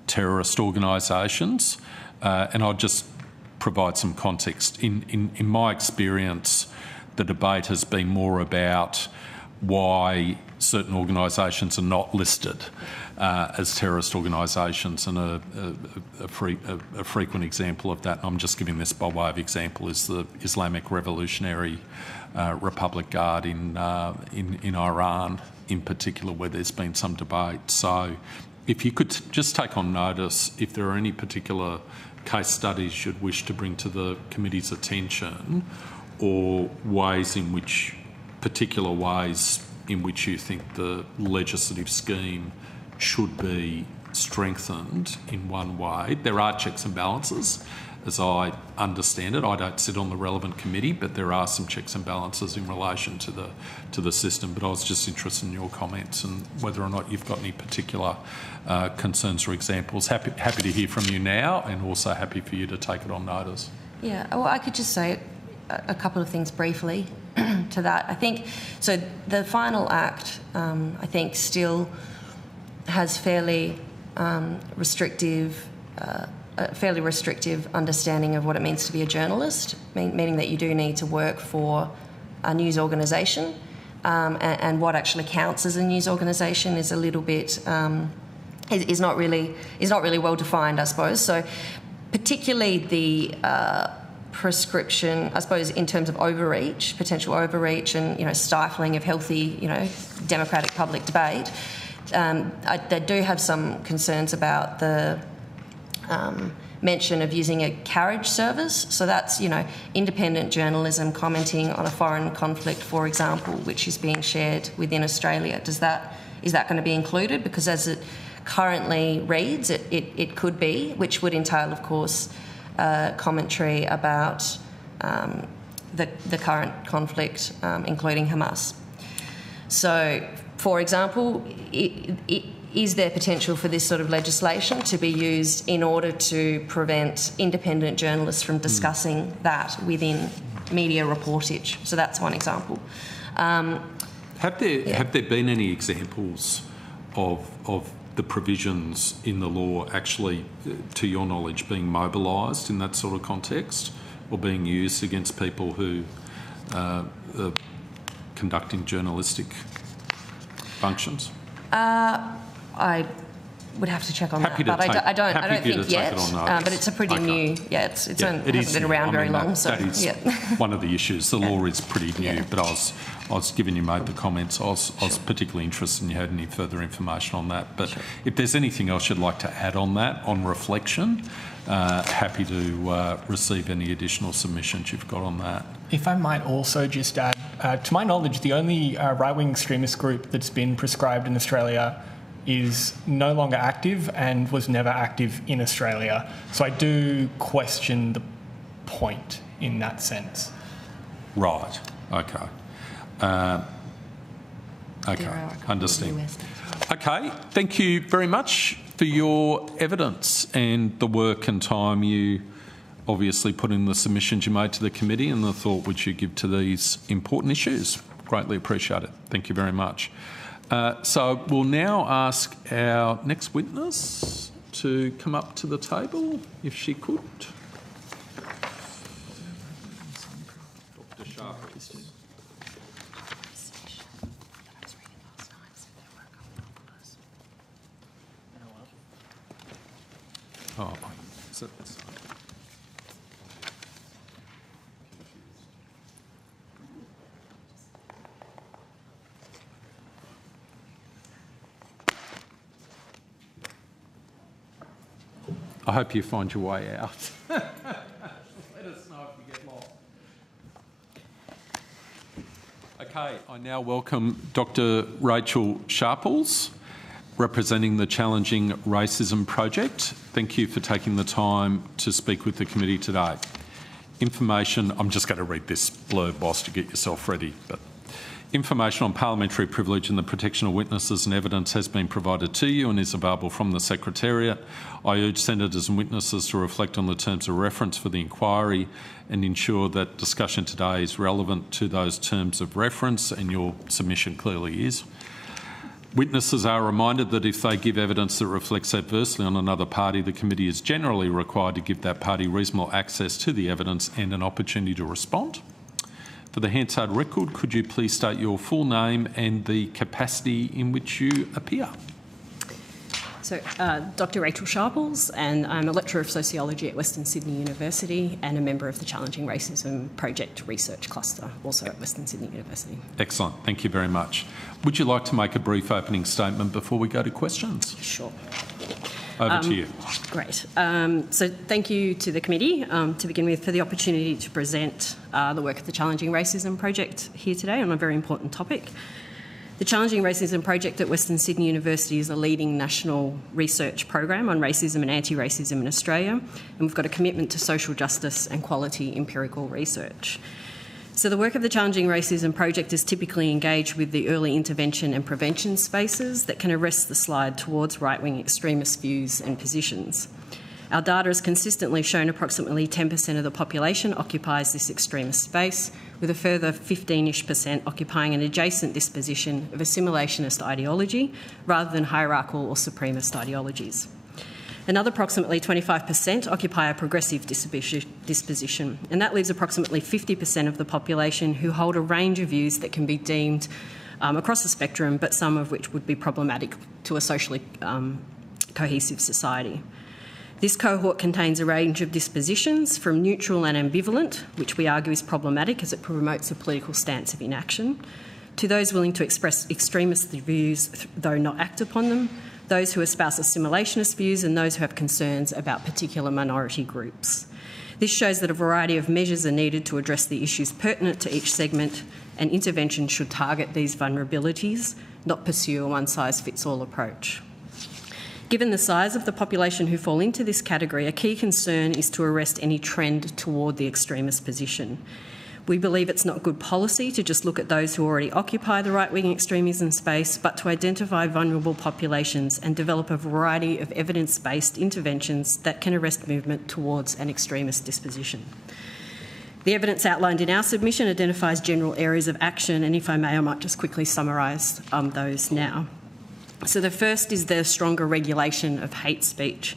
terrorist organisations. And I'll just provide some context. In my experience, the debate has been more about why certain organisations are not listed as terrorist organisations, and a frequent example of that, and I'm just giving this by way of example, is the Islamic Revolutionary Republic Guard in Iran in particular, where there's been some debate. So if you could just take on notice if there are any particular case studies you'd wish to bring to the committee's attention, or particular ways in which you think the legislative scheme should be strengthened in one way. There are checks and balances, as I understand it. I don't sit on the relevant committee, but there are some checks and balances in relation to the system. But I was just interested in your comments and whether or not you've got any particular concerns or examples. Happy to hear from you now, and also happy for you to take it on notice. Yeah, well, I could just say a couple of things briefly to that. I think, so the final act, I think, still has fairly restrictive a fairly restrictive understanding of what it means to be a journalist, meaning that you do need to work for a news organisation, and what actually counts as a news organisation is a little bit is not really well defined, I suppose. So, particularly the prescription, I suppose, in terms of overreach, potential overreach, and stifling of healthy, democratic public debate. They do have some concerns about the mention of using a carriage service. So that's, independent journalism commenting on a foreign conflict, for example, which is being shared within Australia. Is that going to be included? Because as it currently reads, it could be, which would entail, of course, commentary about the current conflict, including Hamas. So, for example, is there potential for this sort of legislation to be used in order to prevent independent journalists from discussing that within media reportage? So that's one example. Have there been any examples of the provisions in the law actually, to your knowledge, being mobilised in that sort of context, or being used against people who are conducting journalistic functions? I would have to check on that, but I don't think yet. But it's a pretty new. Yeah, it hasn't been around very long. So that is one of the issues. The law is pretty new, but I was given you made the comments. I was particularly interested in you had any further information on that. But if there's anything else you'd like to add on that, on reflection, happy to receive any additional submissions you've got on that. If I might also just add, to my knowledge, the only right-wing extremist group that's been prescribed in Australia is no longer active and was never active in Australia. So I do question the point in that sense. Right. Okay. Understand. Okay. Thank you very much for your evidence and the work and time you obviously put in the submissions you made to the committee and the thought which you give to these important issues. Greatly appreciate it. Thank you very much. So we'll now ask our next witness to come up to the table, if she could. Dr. Sharples. Oh, is that this? I hope you find your way out. Let us know if you get lost. Okay, I now welcome Dr. Rachel Sharples, representing the Challenging Racism Project. Thank you for taking the time to speak with the committee today. Information, I'm just going to read this blurb whilst you get yourself ready. But information on parliamentary privilege and the protection of witnesses and evidence has been provided to you and is available from the Secretariat. I urge senators and witnesses to reflect on the terms of reference for the inquiry and ensure that discussion today is relevant to those terms of reference, and your submission clearly is. Witnesses are reminded that if they give evidence that reflects adversely on another party, the committee is generally required to give that party reasonable access to the evidence and an opportunity to respond. For the Hansard record, could you please state your full name and the capacity in which you appear? So, Dr. Rachel Sharples, and I'm a lecturer of sociology at Western Sydney University and a member of the Challenging Racism Project Research Cluster, also at Western Sydney University. Excellent. Thank you very much. Would you like to make a brief opening statement before we go to questions? Sure. Over to you. Great. So thank you to the committee, to begin with, for the opportunity to present the work of the Challenging Racism Project here today on a very important topic. The Challenging Racism Project at Western Sydney University is a leading national research program on racism and anti-racism in Australia, and we've got a commitment to social justice and quality empirical research. So the work of the Challenging Racism Project is typically engaged with the early intervention and prevention spaces that can arrest the slide towards right-wing extremist views and positions. Our data has consistently shown approximately 10% of the population occupies this extremist space, with a further 15-ish% occupying an adjacent disposition of assimilationist ideology rather than hierarchical or supremacist ideologies. Another approximately 25% occupy a progressive disposition, and that leaves approximately 50% of the population who hold a range of views that can be deemed across the spectrum, but some of which would be problematic to a socially cohesive society. This cohort contains a range of dispositions from neutral and ambivalent, which we argue is problematic as it promotes a political stance of inaction, to those willing to express extremist views though not act upon them, those who espouse assimilationist views, and those who have concerns about particular minority groups. This shows that a variety of measures are needed to address the issues pertinent to each segment, and intervention should target these vulnerabilities, not pursue a one-size-fits-all approach. Given the size of the population who fall into this category, a key concern is to arrest any trend toward the extremist position. We believe it's not good policy to just look at those who already occupy the right-wing extremism space, but to identify vulnerable populations and develop a variety of evidence-based interventions that can arrest movement towards an extremist disposition. The evidence outlined in our submission identifies general areas of action, and if I may, I might just quickly summarise those now. So the first is the stronger regulation of hate speech.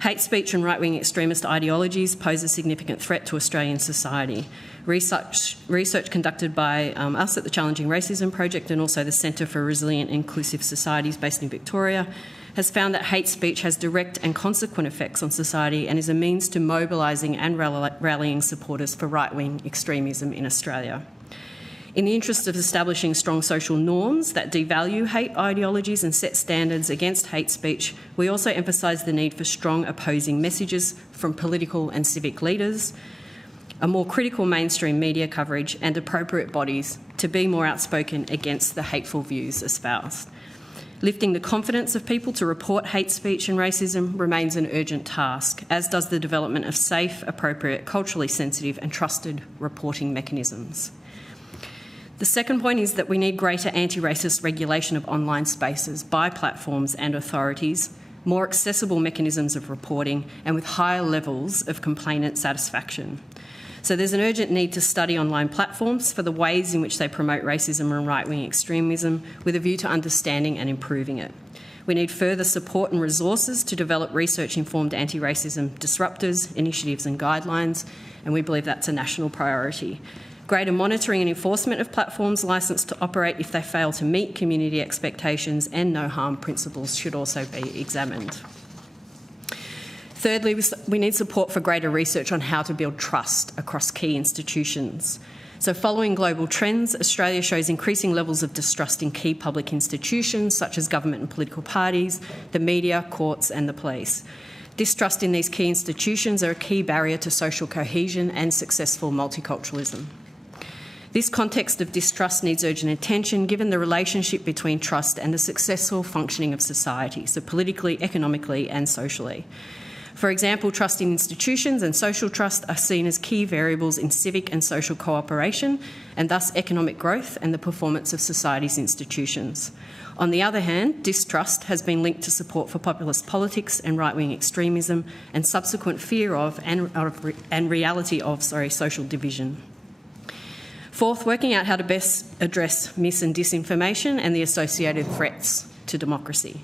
Hate speech and right-wing extremist ideologies pose a significant threat to Australian society. Research conducted by us at the Challenging Racism Project and also the Centre for Resilient and Inclusive Societies based in Victoria has found that hate speech has direct and consequent effects on society and is a means to mobilising and rallying supporters for right-wing extremism in Australia. In the interest of establishing strong social norms that devalue hate ideologies and set standards against hate speech, we also emphasise the need for strong opposing messages from political and civic leaders, a more critical mainstream media coverage, and appropriate bodies to be more outspoken against the hateful views espoused. Lifting the confidence of people to report hate speech and racism remains an urgent task, as does the development of safe, appropriate, culturally sensitive and trusted reporting mechanisms. The second point is that we need greater anti-racist regulation of online spaces by platforms and authorities, more accessible mechanisms of reporting, and with higher levels of complainant satisfaction. So there's an urgent need to study online platforms for the ways in which they promote racism and right-wing extremism with a view to understanding and improving it. We need further support and resources to develop research-informed anti-racism disruptors, initiatives and guidelines, and we believe that's a national priority. Greater monitoring and enforcement of platforms licensed to operate if they fail to meet community expectations and no harm principles should also be examined. Thirdly, we need support for greater research on how to build trust across key institutions. So following global trends, Australia shows increasing levels of distrust in key public institutions such as government and political parties, the media, courts and the police. Distrust in these key institutions are a key barrier to social cohesion and successful multiculturalism. This context of distrust needs urgent attention given the relationship between trust and the successful functioning of society, so politically, economically and socially. For example, trust in institutions and social trust are seen as key variables in civic and social cooperation and thus economic growth and the performance of society's institutions. On the other hand, distrust has been linked to support for populist politics and right-wing extremism and subsequent fear of and reality of social division. Fourth, working out how to best address mis- and disinformation and the associated threats to democracy.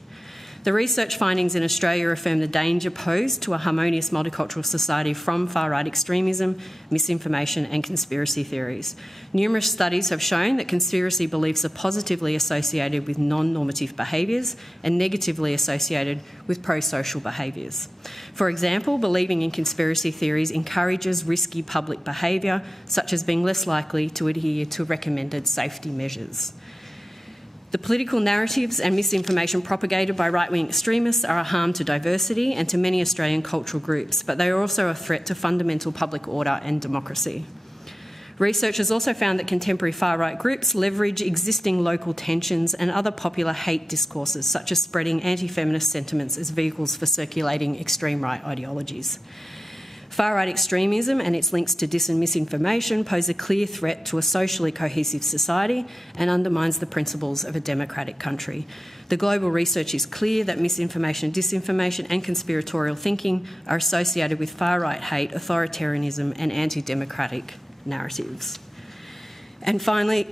The research findings in Australia affirm the danger posed to a harmonious multicultural society from far-right extremism, misinformation and conspiracy theories. Numerous studies have shown that conspiracy beliefs are positively associated with non-normative behaviours and negatively associated with pro-social behaviours. For example, believing in conspiracy theories encourages risky public behaviour, such as being less likely to adhere to recommended safety measures. The political narratives and misinformation propagated by right-wing extremists are a harm to diversity and to many Australian cultural groups, but they are also a threat to fundamental public order and democracy. Research has also found that contemporary far-right groups leverage existing local tensions and other popular hate discourses, such as spreading anti-feminist sentiments as vehicles for circulating extreme right ideologies. Far-right extremism and its links to dis- and misinformation pose a clear threat to a socially cohesive society and undermines the principles of a democratic country. The global research is clear that misinformation, disinformation and conspiratorial thinking are associated with far-right hate, authoritarianism and anti-democratic narratives. And finally,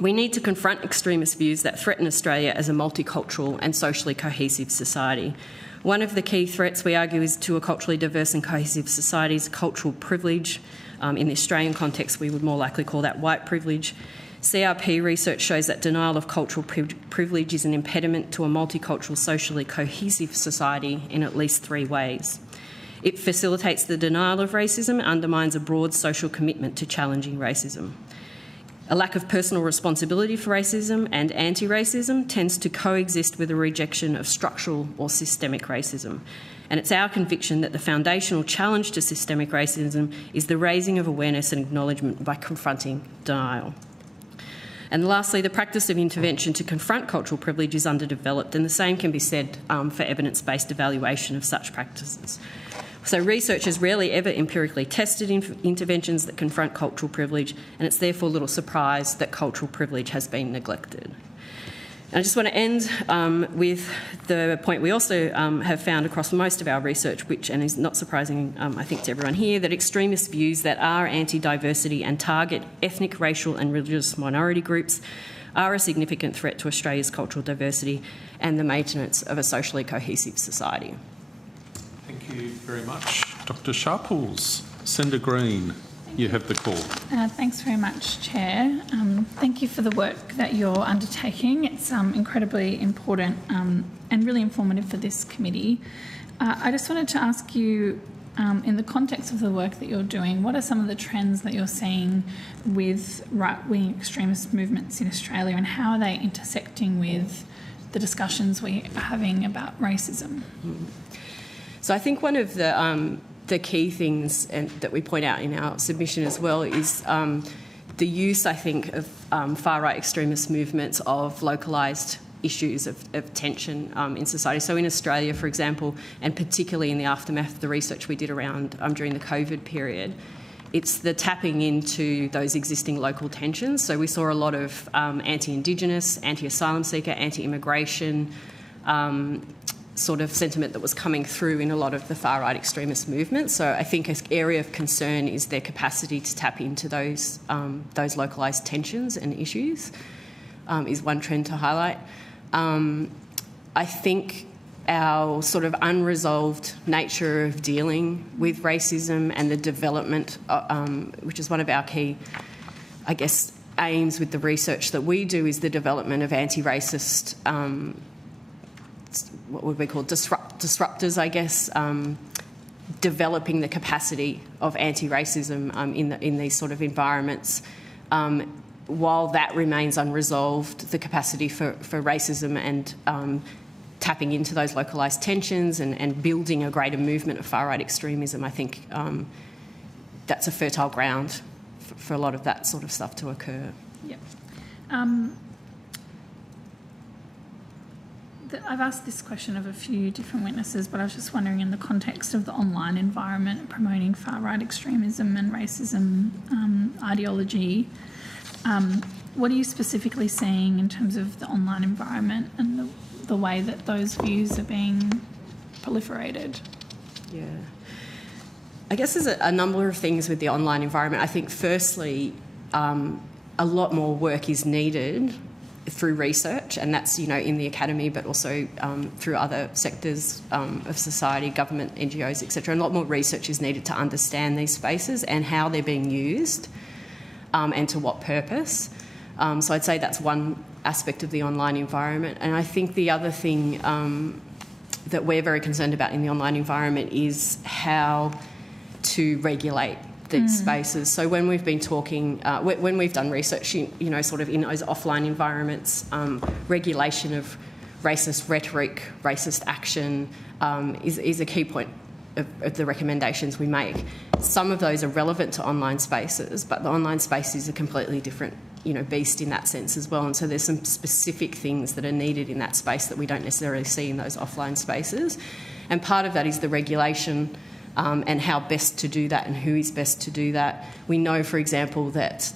We need to confront extremist views that threaten Australia as a multicultural and socially cohesive society. One of the key threats, we argue, is to a culturally diverse and cohesive society is cultural privilege. In the Australian context, we would more likely call that white privilege. CRP research shows that denial of cultural privilege is an impediment to a multicultural, socially cohesive society in at least 3 ways. It facilitates the denial of racism and undermines a broad social commitment to challenging racism. A lack of personal responsibility for racism and anti-racism tends to coexist with a rejection of structural or systemic racism. And it's our conviction that the foundational challenge to systemic racism is the raising of awareness and acknowledgement by confronting denial. And lastly, the practice of intervention to confront cultural privilege is underdeveloped, and the same can be said for evidence-based evaluation of such practices. So research has rarely ever empirically tested interventions that confront cultural privilege, and it's therefore little surprise that cultural privilege has been neglected. And I just want to end with the point we also have found across most of our research, which, and is not surprising, I think, to everyone here, that extremist views that are anti-diversity and target ethnic, racial and religious minority groups are a significant threat to Australia's cultural diversity and the maintenance of a socially cohesive society. Thank you very much. Dr Sharples. Senator Green, you have the call. Thanks very much, Chair. Thank you for the work that you're undertaking. It's incredibly important and really informative for this committee. I just wanted to ask you, in the context of the work that you're doing, what are some of the trends that you're seeing with right-wing extremist movements in Australia, and how are they intersecting with the discussions we are having about racism? So I think one of the key things that we point out in our submission as well is the use, I think, of far-right extremist movements of localised issues of tension in society. So in Australia, for example, and particularly in the aftermath of the research we did around during the COVID period, it's the tapping into those existing local tensions. So we saw a lot of anti-Indigenous, anti-asylum seeker, anti-immigration sort of sentiment that was coming through in a lot of the far-right extremist movements. So I think an area of concern is their capacity to tap into those localised tensions and issues is one trend to highlight. I think our sort of unresolved nature of dealing with racism and the development, which is one of our key, I guess, aims with the research that we do, is the development of anti-racist what would we call disruptors, I guess, developing the capacity of anti-racism in these sort of environments. While that remains unresolved, the capacity for racism and tapping into those localised tensions and building a greater movement of far-right extremism, I think that's a fertile ground for a lot of that sort of stuff to occur. Yep. I've asked this question of a few different witnesses, but I was just wondering, in the context of the online environment promoting far-right extremism and racism ideology, what are you specifically seeing in terms of the online environment and the way that those views are being proliferated? Yeah. I guess there's a number of things with the online environment. I think, firstly, a lot more work is needed through research, and that's, in the academy, but also through other sectors of society, government, NGOs, etc. And a lot more research is needed to understand these spaces and how they're being used and to what purpose. So I'd say that's one aspect of the online environment. And I think the other thing that we're very concerned about in the online environment is how to regulate these spaces. So when we've been talking, when we've done research, sort of in those offline environments, regulation of racist rhetoric, racist action is a key point of the recommendations we make. Some of those are relevant to online spaces, but the online space is a completely different, beast in that sense as well. And so there's some specific things that are needed in that space that we don't necessarily see in those offline spaces. And part of that is the regulation and how best to do that and who is best to do that. We know, for example, that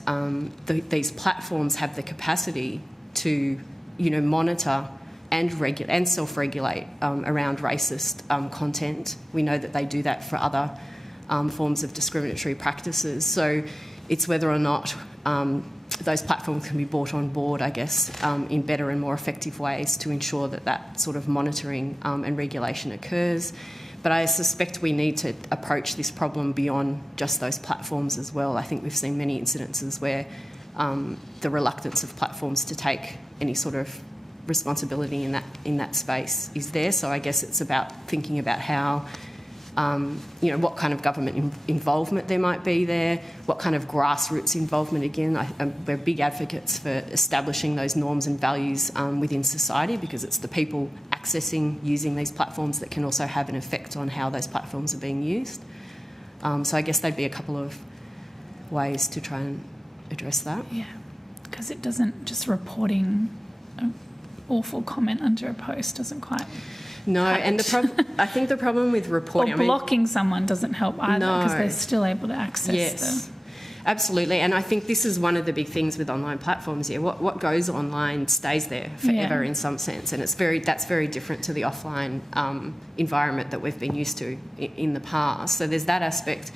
these platforms have the capacity to, monitor and self-regulate around racist content. We know that they do that for other forms of discriminatory practices. So it's whether or not those platforms can be brought on board, I guess, in better and more effective ways to ensure that that sort of monitoring and regulation occurs. But I suspect we need to approach this problem beyond just those platforms as well. I think we've seen many incidences where the reluctance of platforms to take any sort of responsibility in that space is there. So I guess it's about thinking about how, what kind of government involvement there might be there, what kind of grassroots involvement. Again, we're big advocates for establishing those norms and values within society, because it's the people accessing, using these platforms that can also have an effect on how those platforms are being used. So I guess there'd be a couple of ways to try and address that. Yeah, because it doesn't just reporting an awful comment under a post doesn't quite... No, and I think the problem with reporting... Or blocking someone doesn't help either, because they're still able to access Yes, absolutely. And I think this is one of the big things with online platforms here. What goes online stays there forever in some sense, and that's very different to the offline environment that we've been used to in the past. So there's that aspect.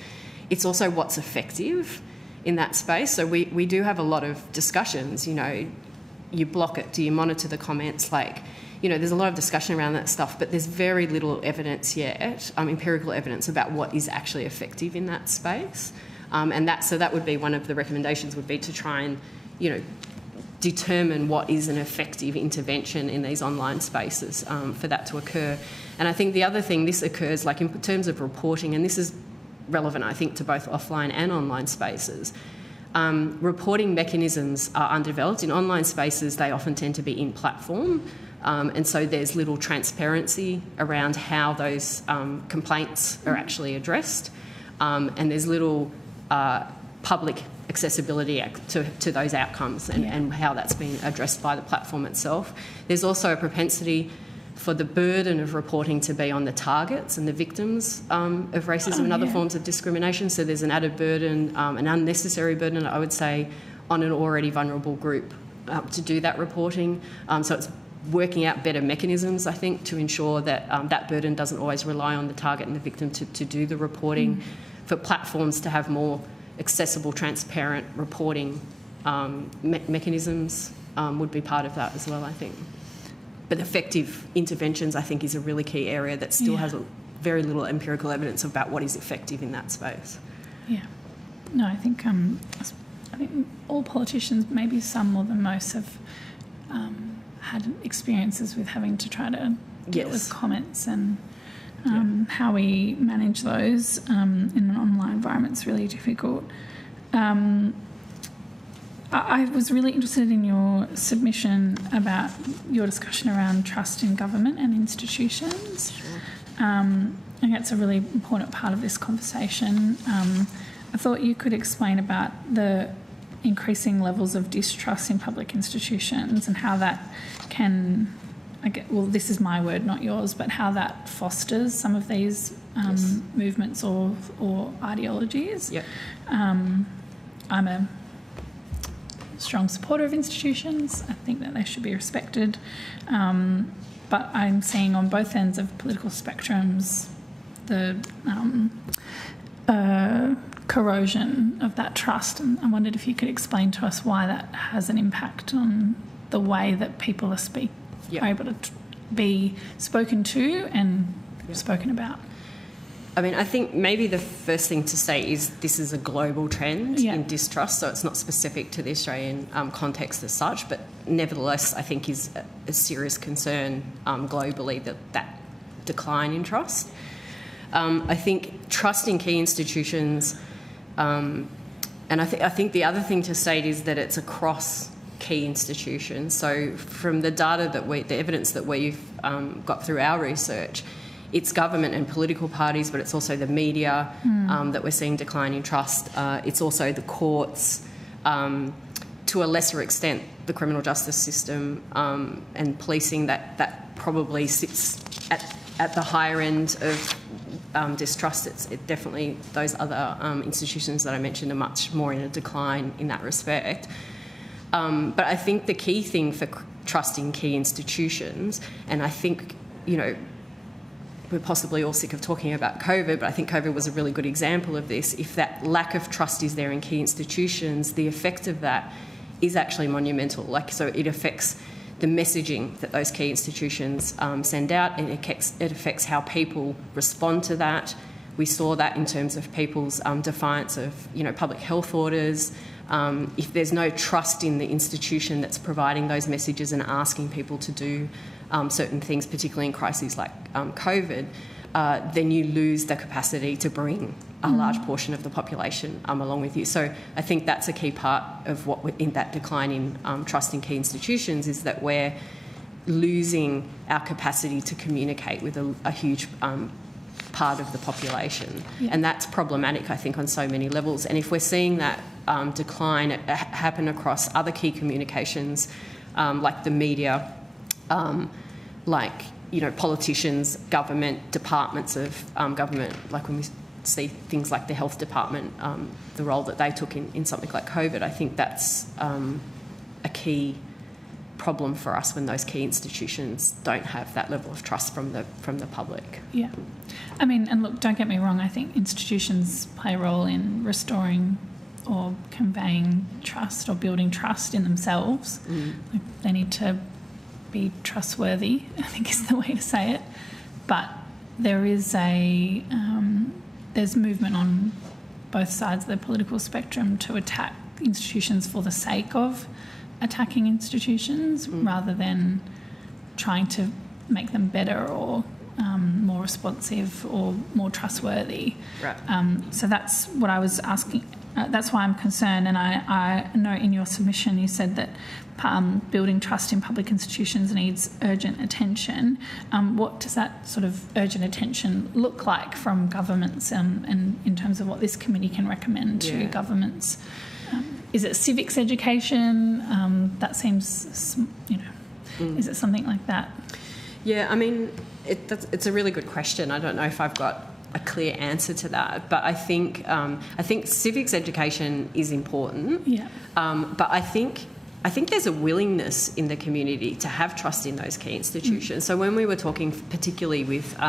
It's also what's effective in that space. So we do have a lot of discussions, you block it, do you monitor the comments, there's a lot of discussion around that stuff, but there's very little evidence yet, empirical evidence about what is actually effective in that space. So that would be one of the recommendations, would be to try and, determine what is an effective intervention in these online spaces for that to occur. And I think the other thing, this occurs in terms of reporting, and this is relevant, I think, to both offline and online spaces. Reporting mechanisms are undeveloped. In online spaces, they often tend to be in platform, and so there's little transparency around how those complaints are actually addressed, and there's little public accessibility to those outcomes and how that's being addressed by the platform itself. There's also a propensity for the burden of reporting to be on the targets and the victims of racism and other forms of discrimination. So there's an added burden, an unnecessary burden, I would say, on an already vulnerable group to do that reporting. So it's working out better mechanisms, I think, to ensure that that burden doesn't always rely on the target and the victim to do the reporting. For platforms to have more accessible, transparent reporting mechanisms would be part of that as well, I think. But effective interventions, I think, is a really key area that still has very little empirical evidence about what is effective in that space. Yeah. No, I think all politicians, maybe some more than most, have had experiences with having to try to deal with comments, and how we manage those in an online environment is really difficult. I was really interested in your submission about your discussion around trust in government and institutions. I think that's a really important part of this conversation. I thought you could explain about the increasing levels of distrust in public institutions and how that can, this is my word, not yours, but how that fosters some of these movements or ideologies. Yep. I'm a strong supporter of institutions. I think that they should be respected. But I'm seeing on both ends of political spectrums the corrosion of that trust. And I wondered if you could explain to us why that has an impact on the way that people are able to be spoken to and spoken about. I mean, I think maybe the first thing to say is this is a global trend in distrust, so it's not specific to the Australian context as such, but nevertheless I think is a serious concern globally, that decline in trust. I think trust in key institutions, and I think the other thing to state is that it's across key institutions. So from the data the evidence that we've got through our research, it's government and political parties, but it's also the media that we're seeing decline in trust. It's also the courts, to a lesser extent, the criminal justice system and policing. That probably sits at the higher end of distrust. It definitely, those other institutions that I mentioned are much more in a decline in that respect. But I think the key thing for trusting key institutions, and I think, we're possibly all sick of talking about COVID, but I think COVID was a really good example of this. If that lack of trust is there in key institutions, the effect of that is actually monumental. So it affects the messaging that those key institutions send out, and it affects how people respond to that. We saw that in terms of people's defiance of, public health orders. If there's no trust in the institution that's providing those messages and asking people to do certain things, particularly in crises like COVID, then you lose the capacity to bring a large portion of the population along with you. So I think that's a key part of what in that decline in trust in key institutions, is that we're losing our capacity to communicate with a huge part of the population. Yeah. And that's problematic, I think, on so many levels. And if we're seeing that decline happen across other key communications, like the media, politicians, government, departments of government, like when we see things like the health department, the role that they took in something like COVID, I think that's a key problem for us when those key institutions don't have that level of trust from the public. Yeah. I mean, and look, don't get me wrong, I think institutions play a role in restoring or conveying trust or building trust in themselves. Like, they need to be trustworthy, I think is the way to say it. But there is there's movement on both sides of the political spectrum to attack institutions for the sake of attacking institutions rather than trying to make them better or more responsive or more trustworthy. Right. So that's what I was asking. That's why I'm concerned. And I know in your submission you said that building trust in public institutions needs urgent attention. What does that sort of urgent attention look like from governments and in terms of what this committee can recommend to governments? Is it civics education? That seems, is it something like that? Yeah, I mean, it's a really good question. I don't know if I've got a clear answer to that, but I think civics education is important. Yeah. But I think there's a willingness in the community to have trust in those key institutions. So when we were talking particularly with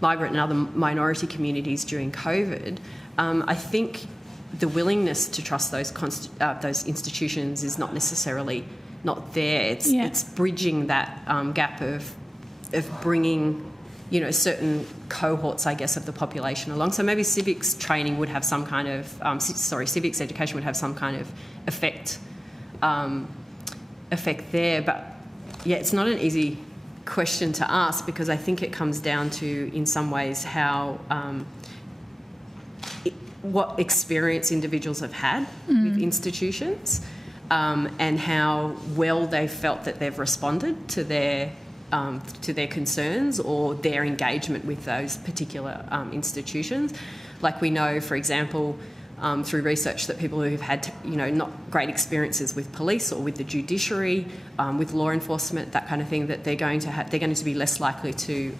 migrant and other minority communities during COVID, I think the willingness to trust those institutions is not necessarily not there. It's bridging that gap of bringing certain cohorts, I guess, of the population along. So maybe civics training would have some kind of civics education would have some kind of effect there. But yeah, it's not an easy question to ask, because I think it comes down to, in some ways, how what experience individuals have had with institutions, and how well they've felt that they've responded to their concerns or their engagement with those particular institutions. Like we know, for example, through research, that people who've had not great experiences with police or with the judiciary, with law enforcement, that kind of thing, that they're going to be less likely to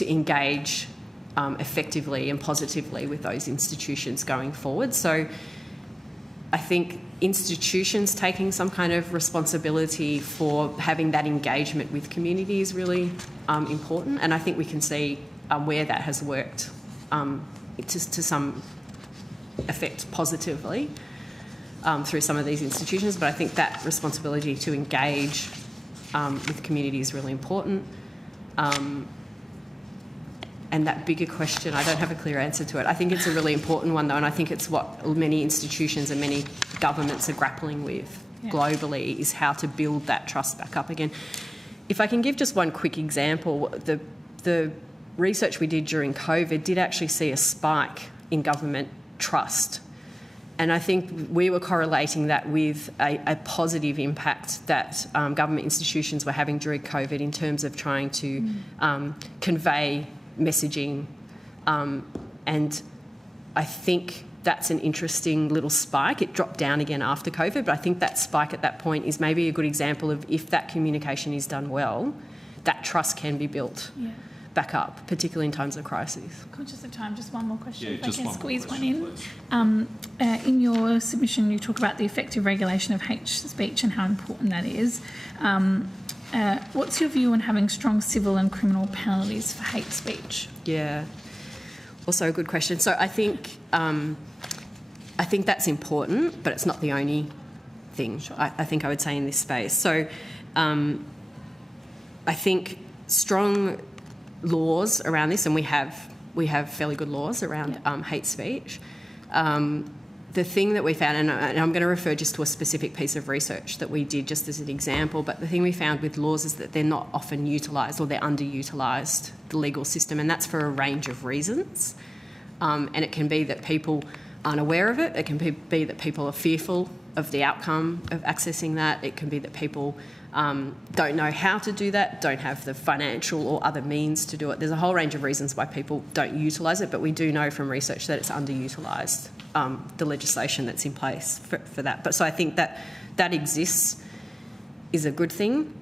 engage effectively and positively with those institutions going forward. So I think institutions taking some kind of responsibility for having that engagement with community is really important, and I think we can see where that has worked to some effect positively through some of these institutions. But I think that responsibility to engage with community is really important. And that bigger question, I don't have a clear answer to it. I think it's a really important one, though, and I think it's what many institutions and many governments are grappling with globally, is how to build that trust back up again. If I can give just one quick example, the research we did during COVID did actually see a spike in government trust. And I think we were correlating that with a positive impact that government institutions were having during COVID in terms of trying to convey messaging, and I think that's an interesting little spike. It dropped down again after COVID, but I think that spike at that point is maybe a good example of, if that communication is done well, that trust can be built back up, particularly in times of crises. Conscious of time, just one more question. Yeah, if I can squeeze one in. In your submission, you talk about the effective regulation of hate speech and how important that is. what's your view on having strong civil and criminal penalties for hate speech? Yeah, also a good question. So I think that's important, but it's not the only thing. Sure. I think I would say in this space. So I think strong laws around this, and we have fairly good laws around hate speech. The thing that we found, and I'm going to refer just to a specific piece of research that we did just as an example, but the thing we found with laws is that they're not often utilised, or they're underutilised, the legal system, and that's for a range of reasons. And it can be that people aren't aware of it. It can be that people are fearful of the outcome of accessing that. It can be that people don't know how to do that, don't have the financial or other means to do it. There's a whole range of reasons why people don't utilise it, but we do know from research that it's underutilised, the legislation that's in place for that. But so I think that exists is a good thing.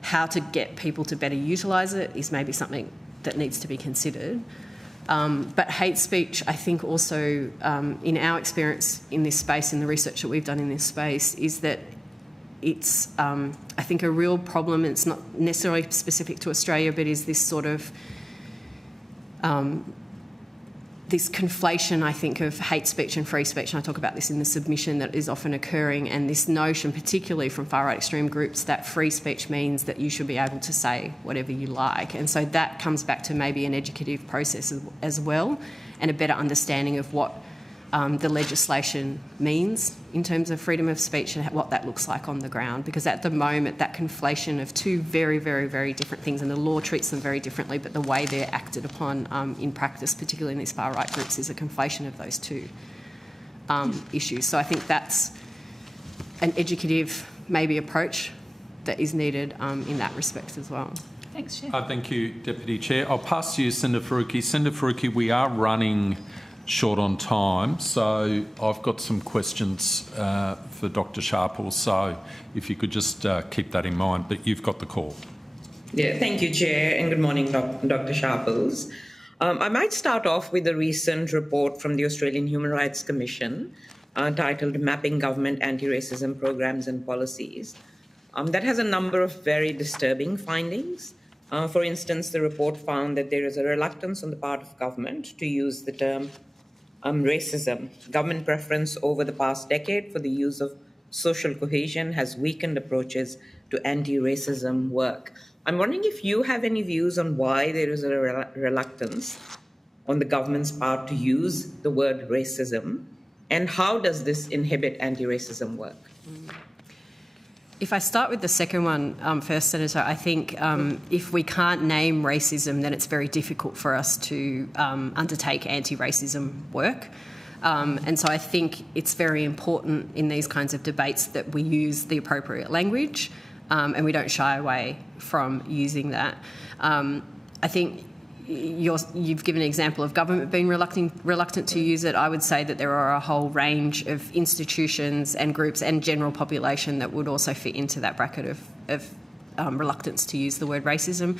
How to get people to better utilise it is maybe something that needs to be considered. But hate speech, I think also, in our experience in this space, in the research that we've done in this space, is that it's, I think, a real problem, and it's not necessarily specific to Australia, but is this sort of this conflation, I think, of hate speech and free speech, and I talk about this in the submission, that is often occurring, and this notion, particularly from far-right extreme groups, that free speech means that you should be able to say whatever you like. And so that comes back to maybe an educative process as well, and a better understanding of what the legislation means in terms of freedom of speech and what that looks like on the ground. Because at the moment, that conflation of two very, very, very different things, and the law treats them very differently, but the way they're acted upon in practice, particularly in these far-right groups, is a conflation of those two issues. So I think that's an educative, maybe, approach that is needed in that respect as well. Thanks, Chair. Thank you, Deputy Chair. I'll pass to you, Senator Faruqi. Senator Faruqi, we are running short on time, so I've got some questions for Dr Sharples, so if you could just keep that in mind, but you've got the call. Yeah, thank you, Chair, and good morning, Dr Sharples. I might start off with a recent report from the Australian Human Rights Commission titled Mapping Government Anti-Racism Programs and Policies. That has a number of very disturbing findings. For instance, the report found that there is a reluctance on the part of government to use the term racism. Government preference over the past decade for the use of social cohesion has weakened approaches to anti-racism work. I'm wondering if you have any views on why there is a reluctance on the government's part to use the word racism, and how does this inhibit anti-racism work? If I start with the second one first, Senator, I think if we can't name racism, then it's very difficult for us to undertake anti-racism work. And so I think it's very important in these kinds of debates that we use the appropriate language and we don't shy away from using that. I think you've given an example of government being reluctant to use it. I would say that there are a whole range of institutions and groups and general population that would also fit into that bracket of reluctance to use the word racism.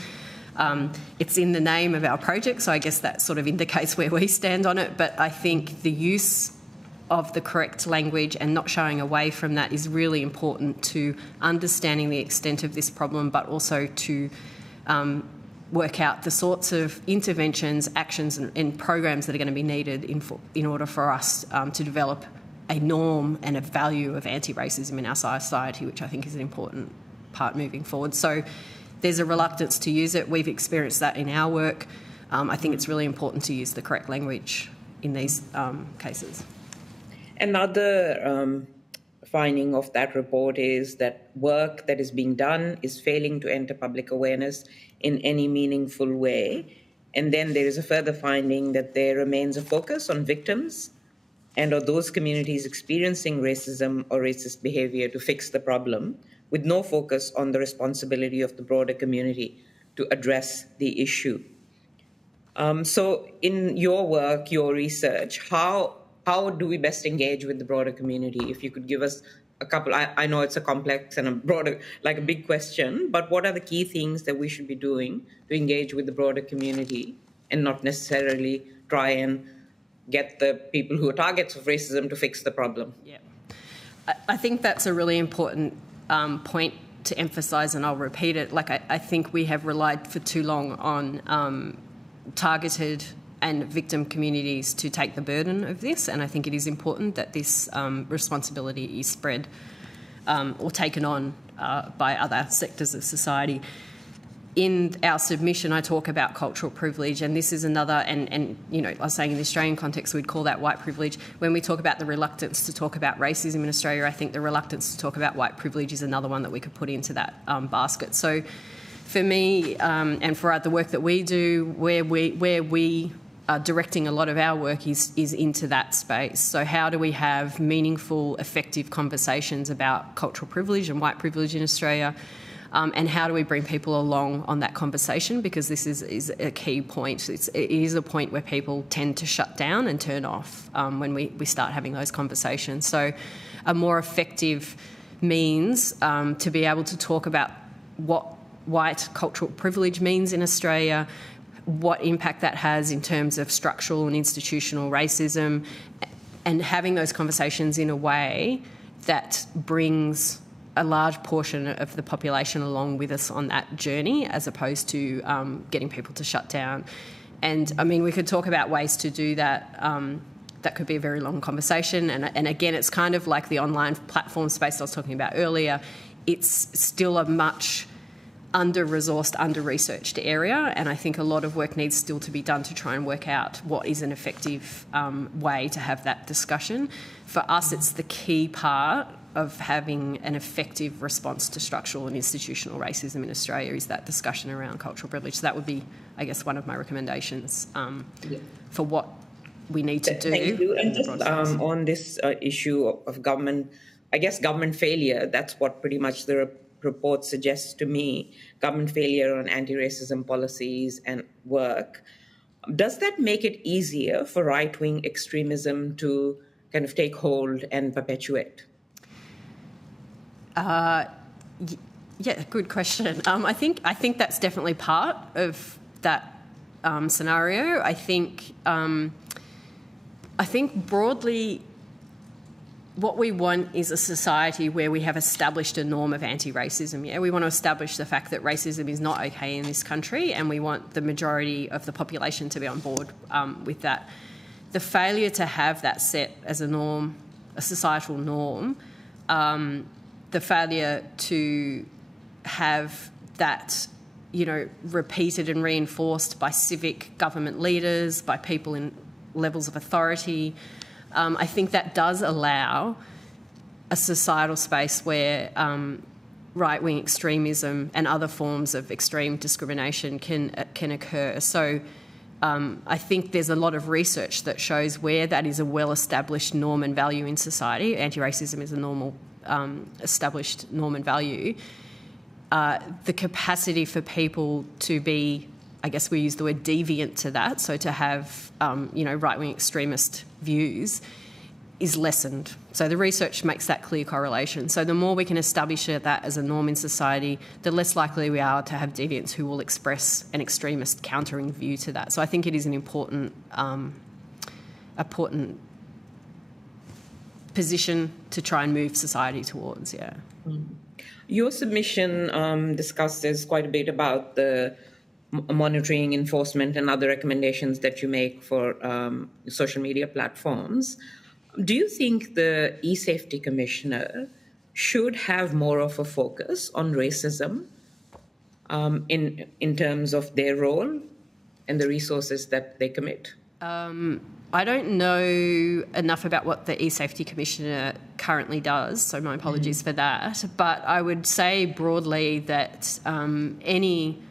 It's in the name of our project, so I guess that sort of indicates where we stand on it. But I think the use of the correct language and not shying away from that is really important to understanding the extent of this problem, but also to work out the sorts of interventions, actions and programs that are going to be needed in order for us to develop a norm and a value of anti-racism in our society, which I think is an important part moving forward. So there's a reluctance to use it. We've experienced that in our work. I think it's really important to use the correct language in these cases. Another finding of that report is that work that is being done is failing to enter public awareness in any meaningful way. And then there is a further finding that there remains a focus on victims and or those communities experiencing racism or racist behaviour to fix the problem, with no focus on the responsibility of the broader community to address the issue. So in your work, your research, how do we best engage with the broader community? If you could give us a couple, I know it's a complex and a broader, like a big question, but what are the key things that we should be doing to engage with the broader community and not necessarily try and get the people who are targets of racism to fix the problem? Yeah, I think that's a really important point to emphasise, and I'll repeat it, like I think we have relied for too long on targeted and victim communities to take the burden of this, and I think it is important that this responsibility is spread or taken on by other sectors of society. In our submission, I talk about cultural privilege, and this is another, and you know, I was saying in the Australian context, we'd call that white privilege. When we talk about the reluctance to talk about racism in Australia, I think the reluctance to talk about white privilege is another one that we could put into that basket. So for me, and for the work that we do, where we are directing a lot of our work is into that space. So how do we have meaningful, effective conversations about cultural privilege and white privilege in Australia? And how do we bring people along on that conversation? Because this is a key point. It is a point where people tend to shut down and turn off when we start having those conversations. So a more effective means to be able to talk about what white cultural privilege means in Australia, what impact that has in terms of structural and institutional racism, and having those conversations in a way that brings a large portion of the population along with us on that journey, as opposed to getting people to shut down. And I mean, we could talk about ways to do that. That could be a very long conversation. And again, it's kind of like the online platform space I was talking about earlier. It's still a much under-resourced, under-researched area, and I think a lot of work needs still to be done to try and work out what is an effective way to have that discussion. For us, it's the key part of having an effective response to structural and institutional racism in Australia is that discussion around cultural privilege. So that would be, I guess, one of my recommendations for what we need to do. Thank you. And just on this issue of government, I guess government failure, that's what pretty much the report suggests to me, government failure on anti-racism policies and work. Does that make it easier for right-wing extremism to kind of take hold and perpetuate? Yeah, good question. I think that's definitely part of that scenario. I think broadly, what we want is a society where we have established a norm of anti-racism. Yeah, we want to establish the fact that racism is not okay in this country, and we want the majority of the population to be on board with that. The failure to have that set as a norm, a societal norm, the failure to have that, you know, repeated and reinforced by civic government leaders, by people in levels of authority, I think that does allow a societal space where right-wing extremism and other forms of extreme discrimination can occur. So I think there's a lot of research that shows where that is a well-established norm and value in society. Anti-racism is a normal established norm and value. The capacity for people to be, I guess we use the word deviant to that, so to have, right-wing extremist views is lessened. So the research makes that clear correlation. So the more we can establish that as a norm in society, the less likely we are to have deviants who will express an extremist countering view to that. So I think it is an important position to try and move society towards, yeah. Your submission discusses quite a bit about the monitoring, enforcement, and other recommendations that you make for social media platforms. Do you think the e-safety commissioner should have more of a focus on racism in terms of their role and the resources that they commit? I don't know enough about what the e-safety commissioner currently does, so my apologies for that. But I would say broadly that any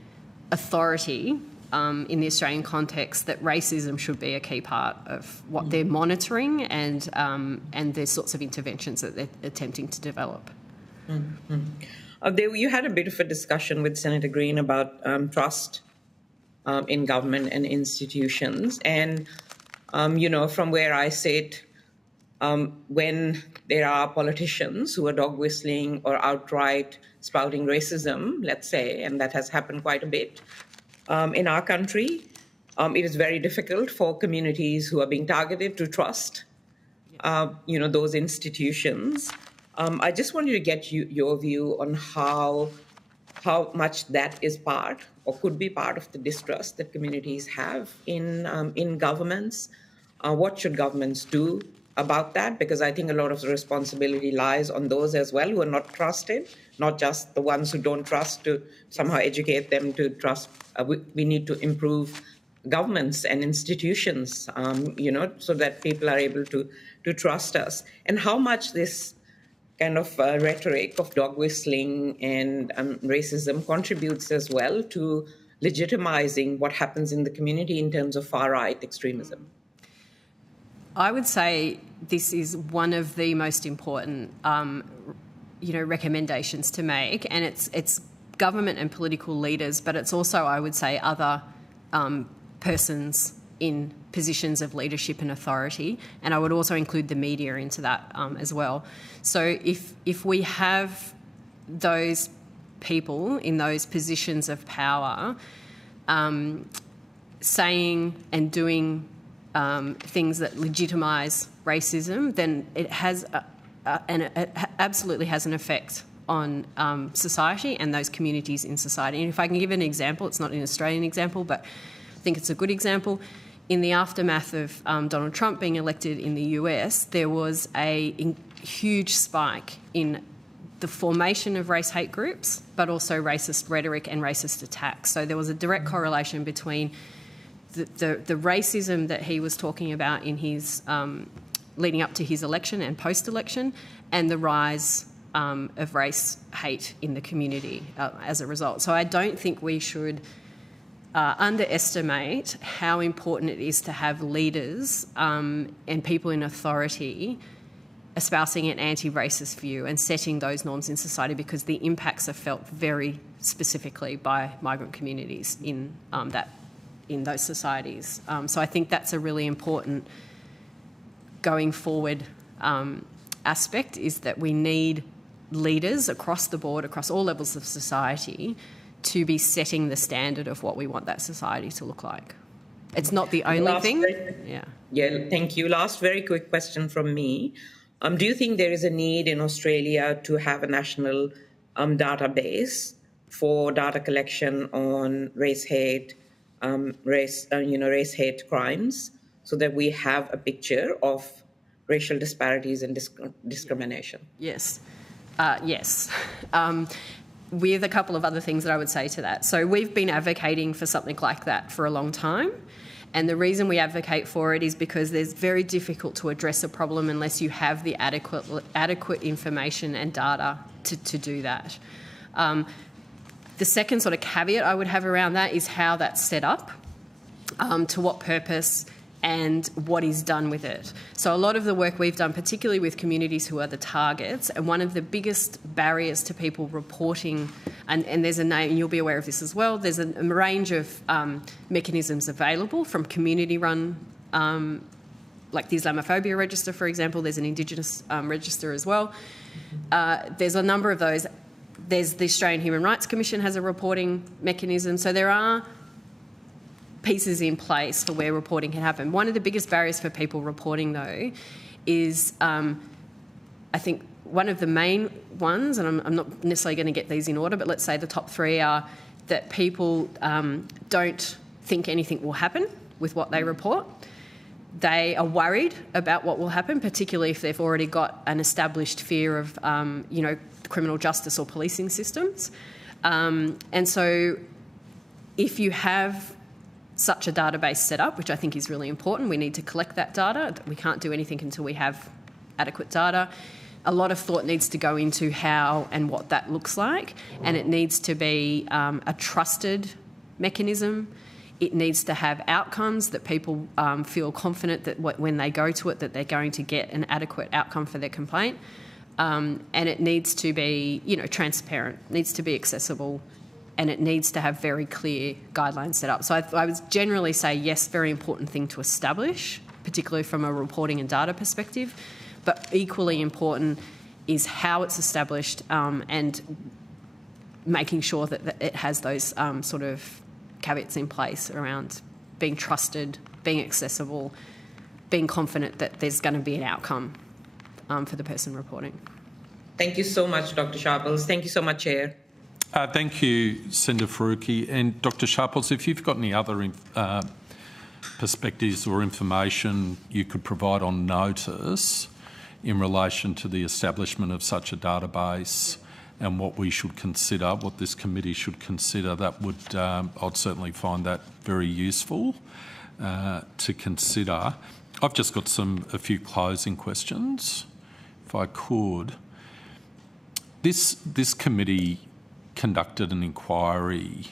authority in the Australian context, that racism should be a key part of what they're monitoring and the sorts of interventions that they're attempting to develop. You had a bit of a discussion with Senator Green about trust in government and institutions. And, from where I sit, when there are politicians who are dog whistling or outright spouting racism, let's say, and that has happened quite a bit in our country, it is very difficult for communities who are being targeted to trust, those institutions. I just wanted to get your view on how much that is part or could be part of the distrust that communities have in governments. What should governments do about that? Because I think a lot of the responsibility lies on those as well who are not trusted, not just the ones who don't trust, to somehow educate them to trust. We need to improve governments and institutions, so that people are able to trust us. And how much this kind of rhetoric of dog whistling and racism contributes as well to legitimizing what happens in the community in terms of far-right extremism. I would say this is one of the most important, recommendations to make, and it's government and political leaders, but it's also, I would say, other persons in positions of leadership and authority, and I would also include the media into that as well. So if we have those people in those positions of power saying and doing things that legitimise racism, then it has it absolutely has an effect on society and those communities in society. And if I can give an example, it's not an Australian example, but I think it's a good example. In the aftermath of Donald Trump being elected in the US, there was a huge spike in the formation of race hate groups, but also racist rhetoric and racist attacks. So there was a direct correlation between the racism that he was talking about in his leading up to his election and post-election, and the rise of race hate in the community as a result. So I don't think we should underestimate how important it is to have leaders and people in authority espousing an anti-racist view and setting those norms in society, because the impacts are felt very specifically by migrant communities in those societies. So I think that's a really important going forward aspect, is that we need leaders across the board, across all levels of society, to be setting the standard of what we want that society to look like. It's not the only thing. Yeah, thank you. Last very quick question from me. Do you think there is a need in Australia to have a national database for data collection on race hate crimes, so that we have a picture of racial disparities and discrimination? Yes. Yes. With a couple of other things that I would say to that. So we've been advocating for something like that for a long time. And the reason we advocate for it is because it's very difficult to address a problem unless you have the adequate information and data to do that. The second sort of caveat I would have around that is how that's set up, to what purpose, and what is done with it. So a lot of the work we've done, particularly with communities who are the targets, and one of the biggest barriers to people reporting, and there's a name, and you'll be aware of this as well, there's a range of mechanisms available from community-run, like the Islamophobia Register, for example. There's an Indigenous register as well. There's a number of those. There's the Australian Human Rights Commission has a reporting mechanism. So there are pieces in place for where reporting can happen. One of the biggest barriers for people reporting, though, is I think one of the main ones, and I'm not necessarily going to get these in order, but let's say the top three are that people don't think anything will happen with what they report. They are worried about what will happen, particularly if they've already got an established fear of, criminal justice or policing systems. And so if you have such a database set up, which I think is really important, we need to collect that data. We can't do anything until we have adequate data. A lot of thought needs to go into how and what that looks like, and it needs to be a trusted mechanism. It needs to have outcomes that people feel confident that when they go to it, that they're going to get an adequate outcome for their complaint. And it needs to be, transparent, needs to be accessible, and it needs to have very clear guidelines set up. So I would generally say, yes, very important thing to establish, particularly from a reporting and data perspective, but equally important is how it's established and making sure that it has those sort of caveats in place around being trusted, being accessible, being confident that there's going to be an outcome for the person reporting. Thank you so much, Dr. Sharples. Thank you so much, Chair. Thank you, Senator Faruqi. And Dr. Sharples, if you've got any other perspectives or information you could provide on notice in relation to the establishment of such a database and what we should consider, what this committee should consider, that would, I'd certainly find that very useful to consider. I've just got a few closing questions, if I could. This committee conducted an inquiry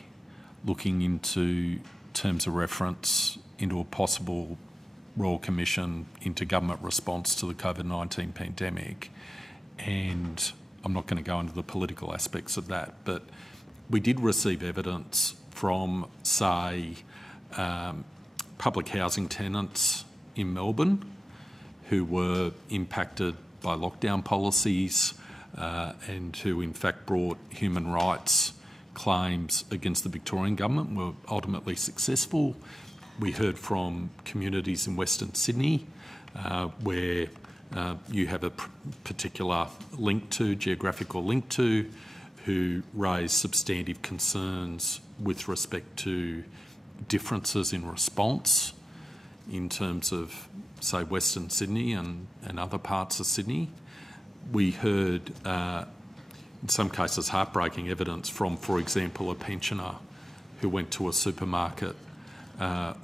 looking into terms of reference into a possible Royal Commission into government response to the COVID-19 pandemic, and I'm not going to go into the political aspects of that, but we did receive evidence from, say, public housing tenants in Melbourne who were impacted by lockdown policies and who in fact brought human rights claims against the Victorian government, were ultimately successful. We heard from communities in Western Sydney where you have a particular geographical link to, who raised substantive concerns with respect to differences in response in terms of, say, Western Sydney and other parts of Sydney. We heard, in some cases, heartbreaking evidence from, for example, a pensioner who went to a supermarket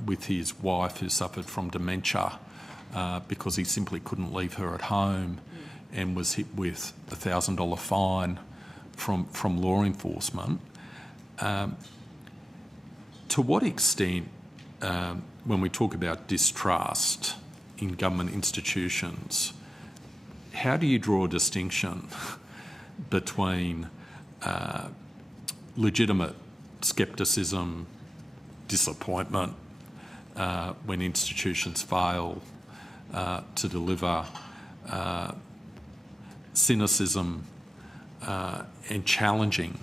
with his wife who suffered from dementia because he simply couldn't leave her at home and was hit with a $1,000 fine from law enforcement. To what extent, when we talk about distrust in government institutions, how do you draw a distinction between legitimate scepticism, disappointment when institutions fail to deliver, cynicism and challenging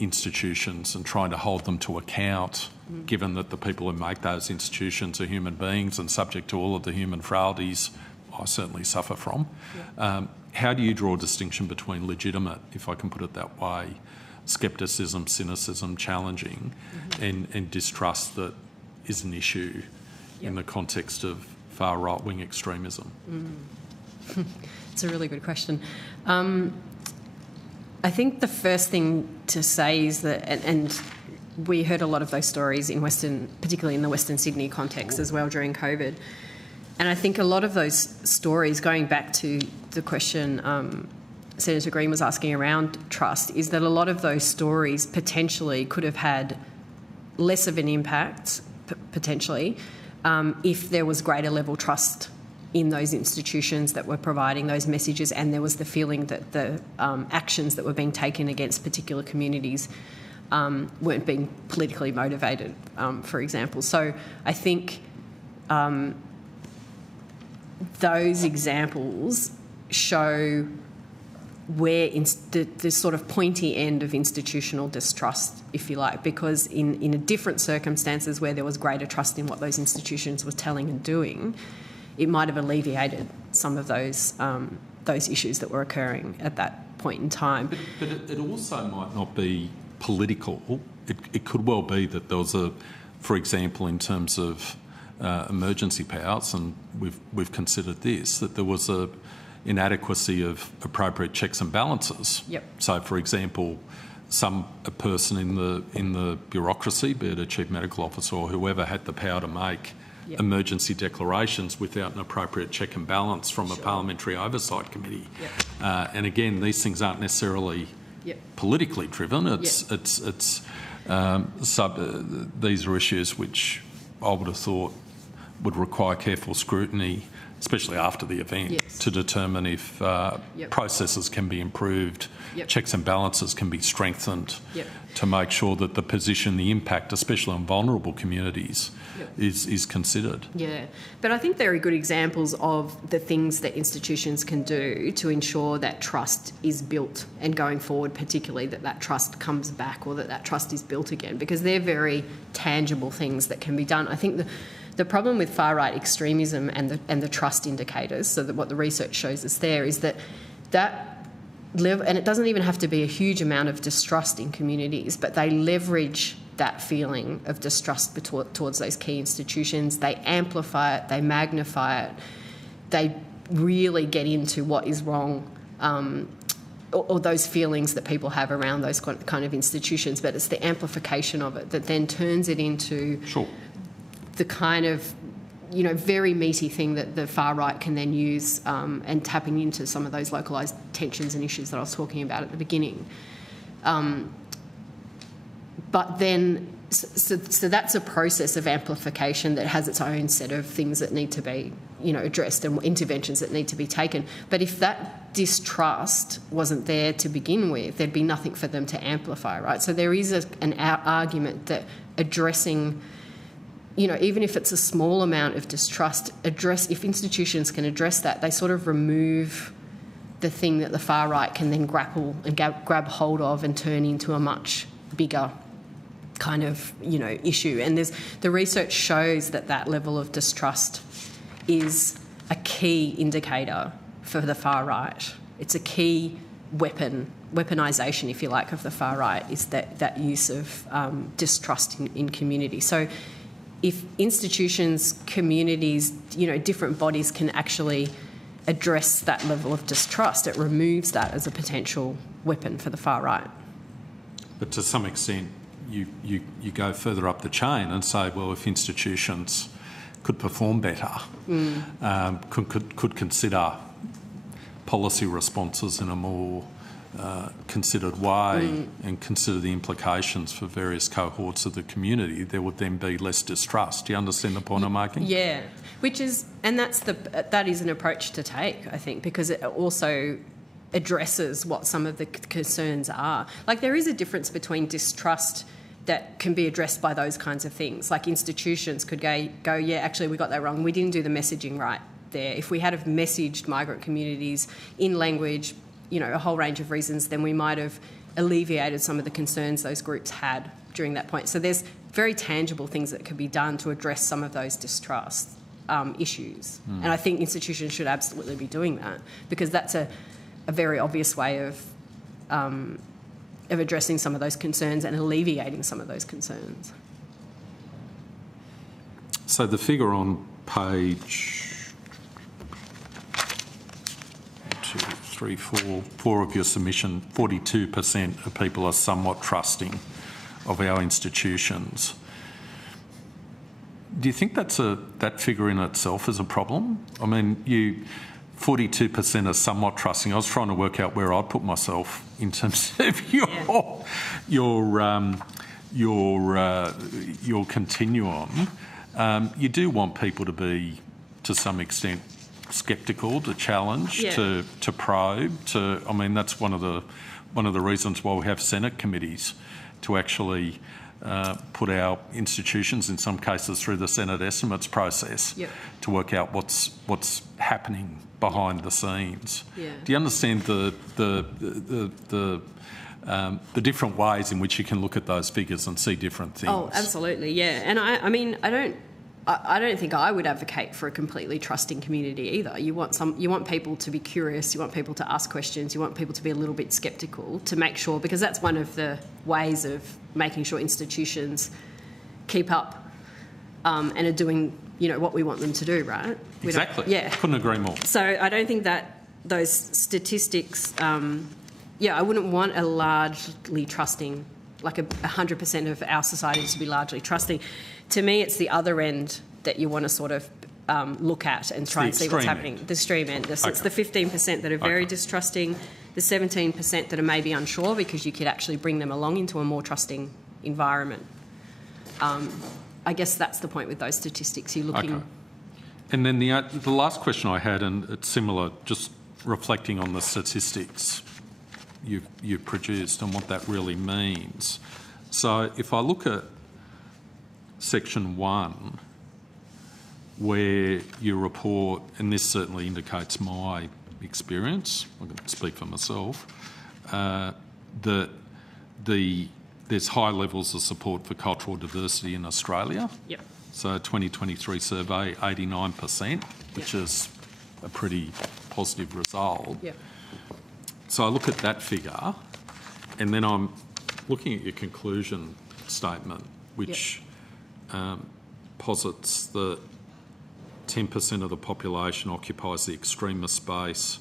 institutions and trying to hold them to account, given that the people who make those institutions are human beings and subject to all of the human frailties I certainly suffer from. Yeah. How do you draw a distinction between legitimate, if I can put it that way, scepticism, cynicism, challenging, and distrust that is an issue in the context of far right-wing extremism? It's a really good question. I think the first thing to say is that, and we heard a lot of those stories in particularly in the Western Sydney context as well during COVID. And I think a lot of those stories, going back to the question Senator Green was asking around trust, is that a lot of those stories potentially could have had less of an impact, potentially, if there was greater level trust in those institutions that were providing those messages, and there was the feeling that the actions that were being taken against particular communities weren't being politically motivated, for example. So I think those examples show where the sort of pointy end of institutional distrust, if you like, because in a different circumstances where there was greater trust in what those institutions were telling and doing, it might have alleviated some of those issues that were occurring at that point in time. But it also might not be political. It could well be that there was for example, in terms of emergency powers, and we've considered this, that there was a inadequacy of appropriate checks and balances. Yep. So, for example, a person in the bureaucracy, be it a chief medical officer or whoever, had the power to make emergency declarations without an appropriate check and balance from a parliamentary oversight committee. Yep. And again, these things aren't necessarily politically driven. These are issues which I would have thought would require careful scrutiny, especially after the event, to determine if processes can be improved, checks and balances can be strengthened to make sure that the position, the impact, especially on vulnerable communities, is considered. Yeah, but I think there are good examples of the things that institutions can do to ensure that trust is built, and going forward particularly that trust comes back, or that trust is built again, because they're very tangible things that can be done. I think the problem with far-right extremism and the trust indicators, so that what the research shows us there, is that and it doesn't even have to be a huge amount of distrust in communities, but they leverage that feeling of distrust towards those key institutions. They amplify it, they magnify it, they really get into what is wrong, or those feelings that people have around those kind of institutions, but it's the amplification of it that then turns it into the kind of very meaty thing that the far right can then use, and tapping into some of those localised tensions and issues that I was talking about at the beginning. But then, so that's a process of amplification that has its own set of things that need to be, addressed, and interventions that need to be taken. But if that distrust wasn't there to begin with, there'd be nothing for them to amplify, right? So there is an argument that addressing, even if it's a small amount of distrust, if institutions can address that, they sort of remove the thing that the far right can then grapple and grab hold of and turn into a much bigger kind of, issue. And the research shows that level of distrust is a key indicator for the far right. It's a key weaponisation, if you like, of the far right, is that use of distrust in community. So if institutions, communities, different bodies can actually address that level of distrust, it removes that as a potential weapon for the far right. But to some extent, you go further up the chain and say, well, if institutions could perform better, could consider policy responses in a more considered way and consider the implications for various cohorts of the community, there would then be less distrust. Do you understand the point I'm making? Yeah, that is an approach to take, I think, because it also addresses what some of the concerns are. Like, there is a difference between distrust that can be addressed by those kinds of things. Like, institutions could go, yeah, actually we got that wrong. We didn't do the messaging right there. If we had have messaged migrant communities in language, a whole range of reasons, then we might have alleviated some of the concerns those groups had during that point. So there's very tangible things that could be done to address some of those distrust issues. And I think institutions should absolutely be doing that, because that's a very obvious way of addressing some of those concerns and alleviating some of those concerns. So the figure on page 4 of your submission, 42% of people are somewhat trusting of our institutions. Do you think that figure in itself is a problem? I mean, 42% are somewhat trusting. I was trying to work out where I'd put myself in terms of your continuum. You do want people to be, to some extent, sceptical, to challenge, to probe. That's one of the reasons why we have Senate committees, to actually put our institutions, in some cases through the Senate estimates process, to work out what's happening behind the scenes. Do you understand the different ways in which you can look at those figures and see different things? Oh, absolutely, yeah. And I don't think I would advocate for a completely trusting community either. You want people to be curious, you want people to ask questions, you want people to be a little bit sceptical, to make sure, because that's one of the ways of making sure institutions keep up and are doing, what we want them to do, right? Exactly. Couldn't agree more. So I don't think that those statistics, I wouldn't want a largely trusting, like 100% of our society to be largely trusting. To me, it's the other end that you want to sort of look at and try and see what's happening. The extreme end. So it's the 15% that are very distrusting, the 17% that are maybe unsure, because you could actually bring them along into a more trusting environment. I guess that's the point with those statistics. You're looking... Okay. And then the last question I had, and it's similar, just reflecting on the statistics you've produced and what that really means. So if I look at section 1, where you report, and this certainly indicates my experience, I can speak for myself, that there's high levels of support for cultural diversity in Australia. Yep. So 2023 survey, 89%, which is a pretty positive result. Yep. So I look at that figure, and then I'm looking at your conclusion statement, which posits that 10% of the population occupies the extremist space,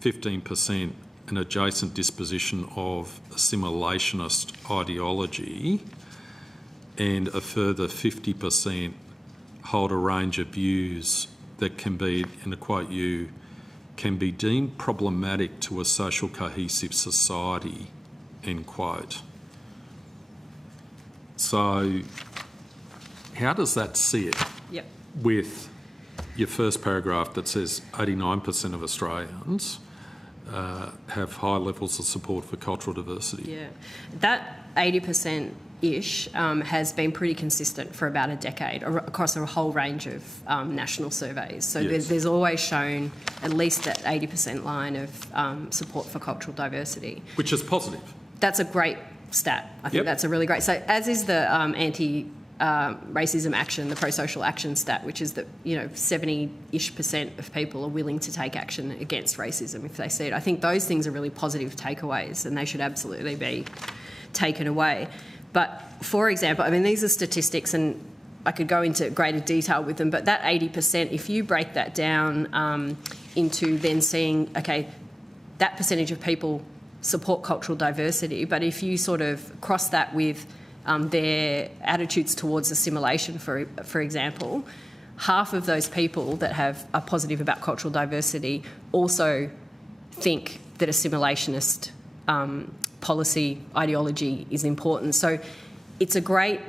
15% an adjacent disposition of assimilationist ideology, and a further 50% hold a range of views that can be, and to quote you, can be deemed problematic to a social cohesive society, end quote. So how does that sit with your first paragraph that says 89% of Australians have high levels of support for cultural diversity? Yeah, that 80%-ish has been pretty consistent for about a decade across a whole range of national surveys. So there's always shown at least that 80% line of support for cultural diversity. Which is positive. That's a great stat. I think that's a really great. So as is the racism action, the pro-social action stat, which is that 70-ish% of people are willing to take action against racism if they see it. I think those things are really positive takeaways, and they should absolutely be taken away. But for example, I mean, these are statistics, and I could go into greater detail with them. But that 80%, if you break that down into then seeing, okay, that percentage of people support cultural diversity, but if you sort of cross that with their attitudes towards assimilation, for example, half of those people that are positive about cultural diversity also think that assimilationist policy ideology is important. So it's a great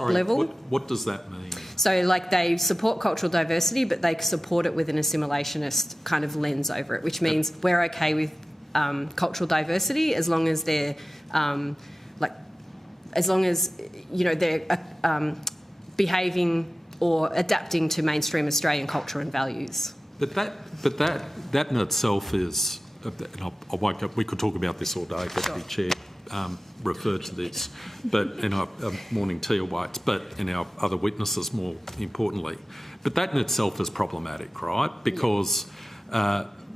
level. What does that mean? So, like, they support cultural diversity, but they support it with an assimilationist kind of lens over it, which means we're okay with cultural diversity as long as they're they're behaving or adapting to mainstream Australian culture and values. But that in itself is, and I won't go, we could talk about this all day, but the Chair referred to this, but in our morning tea awaits, but in our other witnesses more importantly. But that in itself is problematic, right? Because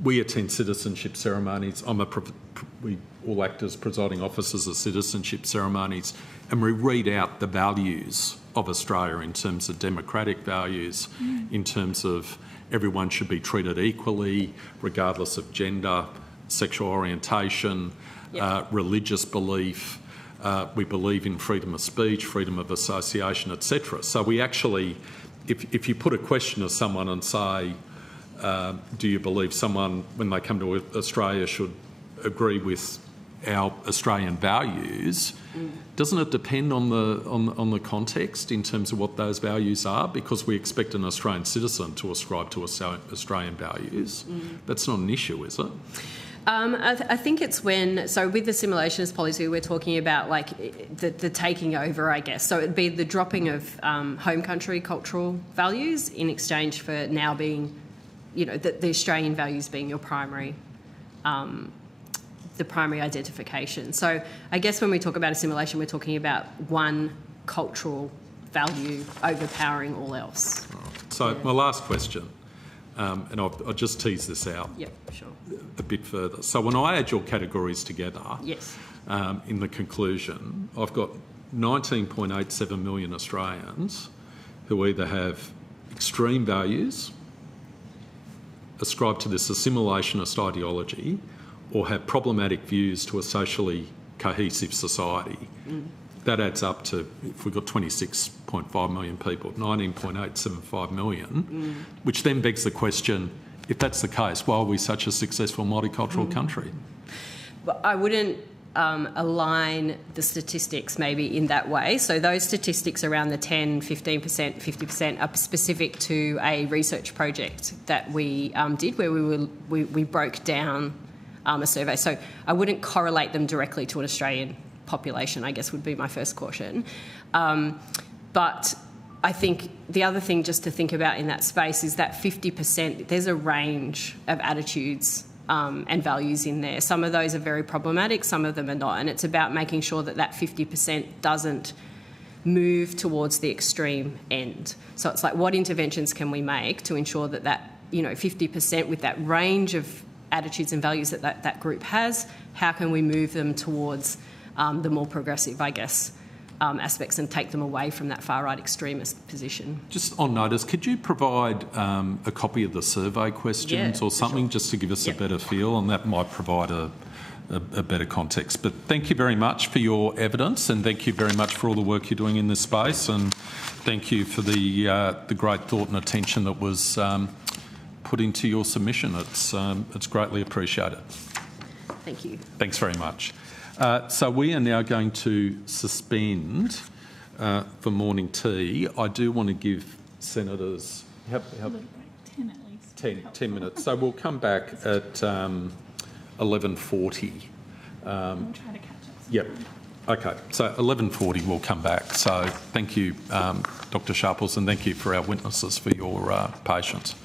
we attend citizenship ceremonies. We all act as presiding officers of citizenship ceremonies, and we read out the values of Australia in terms of democratic values, in terms of everyone should be treated equally, regardless of gender, sexual orientation, religious belief. We believe in freedom of speech, freedom of association, etc. So we actually, if you put a question to someone and say, do you believe someone, when they come to Australia, should agree with our Australian values? Doesn't it depend on the context in terms of what those values are? Because we expect an Australian citizen to ascribe to Australian values. That's not an issue, is it? I think it's so with the assimilationist policy, we're talking about like the taking over, I guess. So it'd be the dropping of home country cultural values in exchange for now being, the Australian values being your primary the primary identification. So I guess when we talk about assimilation, we're talking about one cultural value overpowering all else. So my last question, and I'll just tease this out a bit further. So when I add your categories together, in the conclusion, I've got 19.87 million Australians who either have extreme values, ascribe to this assimilationist ideology, or have problematic views to a socially cohesive society. That adds up to, if we've got 26.5 million people, 19.875 million, which then begs the question, if that's the case, why are we such a successful multicultural country? Well, I wouldn't align the statistics maybe in that way. So those statistics around the 10, 15%, 50% are specific to a research project that we did where we broke down a survey. So I wouldn't correlate them directly to an Australian population, I guess would be my first caution. But I think the other thing just to think about in that space is that 50%, there's a range of attitudes and values in there. Some of those are very problematic, some of them are not. And it's about making sure that that 50% doesn't move towards the extreme end. So it's like, what interventions can we make to ensure that 50% with that range of attitudes and values that group has, how can we move them towards the more progressive, I guess, aspects and take them away from that far-right extremist position. Just on notice, could you provide a copy of the survey questions or something just to give us a better feel, and that might provide a better context. But thank you very much for your evidence, and thank you very much for all the work you're doing in this space, and thank you for the great thought and attention that was put into your submission. It's greatly appreciated. Thank you. Thanks very much. So we are now going to suspend for morning tea. I do want to give senators 10 at least. 10 minutes. So we'll come back at 11:40. We'll try to catch up. Yep. Okay. So 11:40 we'll come back. So thank you, Dr. Sharples, and thank you for our witnesses for your patience.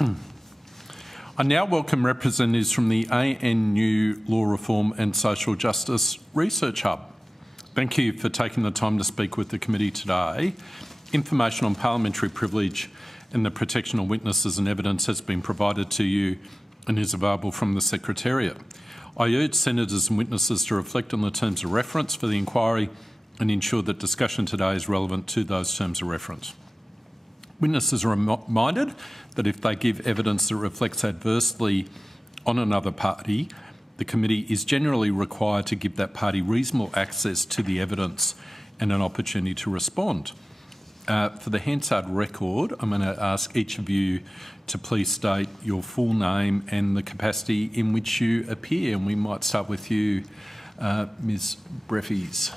I now welcome representatives from the ANU Law Reform and Social Justice Research Hub. Thank you for taking the time to speak with the committee today. Information on parliamentary privilege and the protection of witnesses and evidence has been provided to you and is available from the Secretariat. I urge senators and witnesses to reflect on the terms of reference for the inquiry and ensure that discussion today is relevant to those terms of reference. Witnesses are reminded that if they give evidence that reflects adversely on another party, the committee is generally required to give that party reasonable access to the evidence and an opportunity to respond. For the Hansard record, I'm going to ask each of you to please state your full name and the capacity in which you appear. And we might start with you, Ms. Briefes.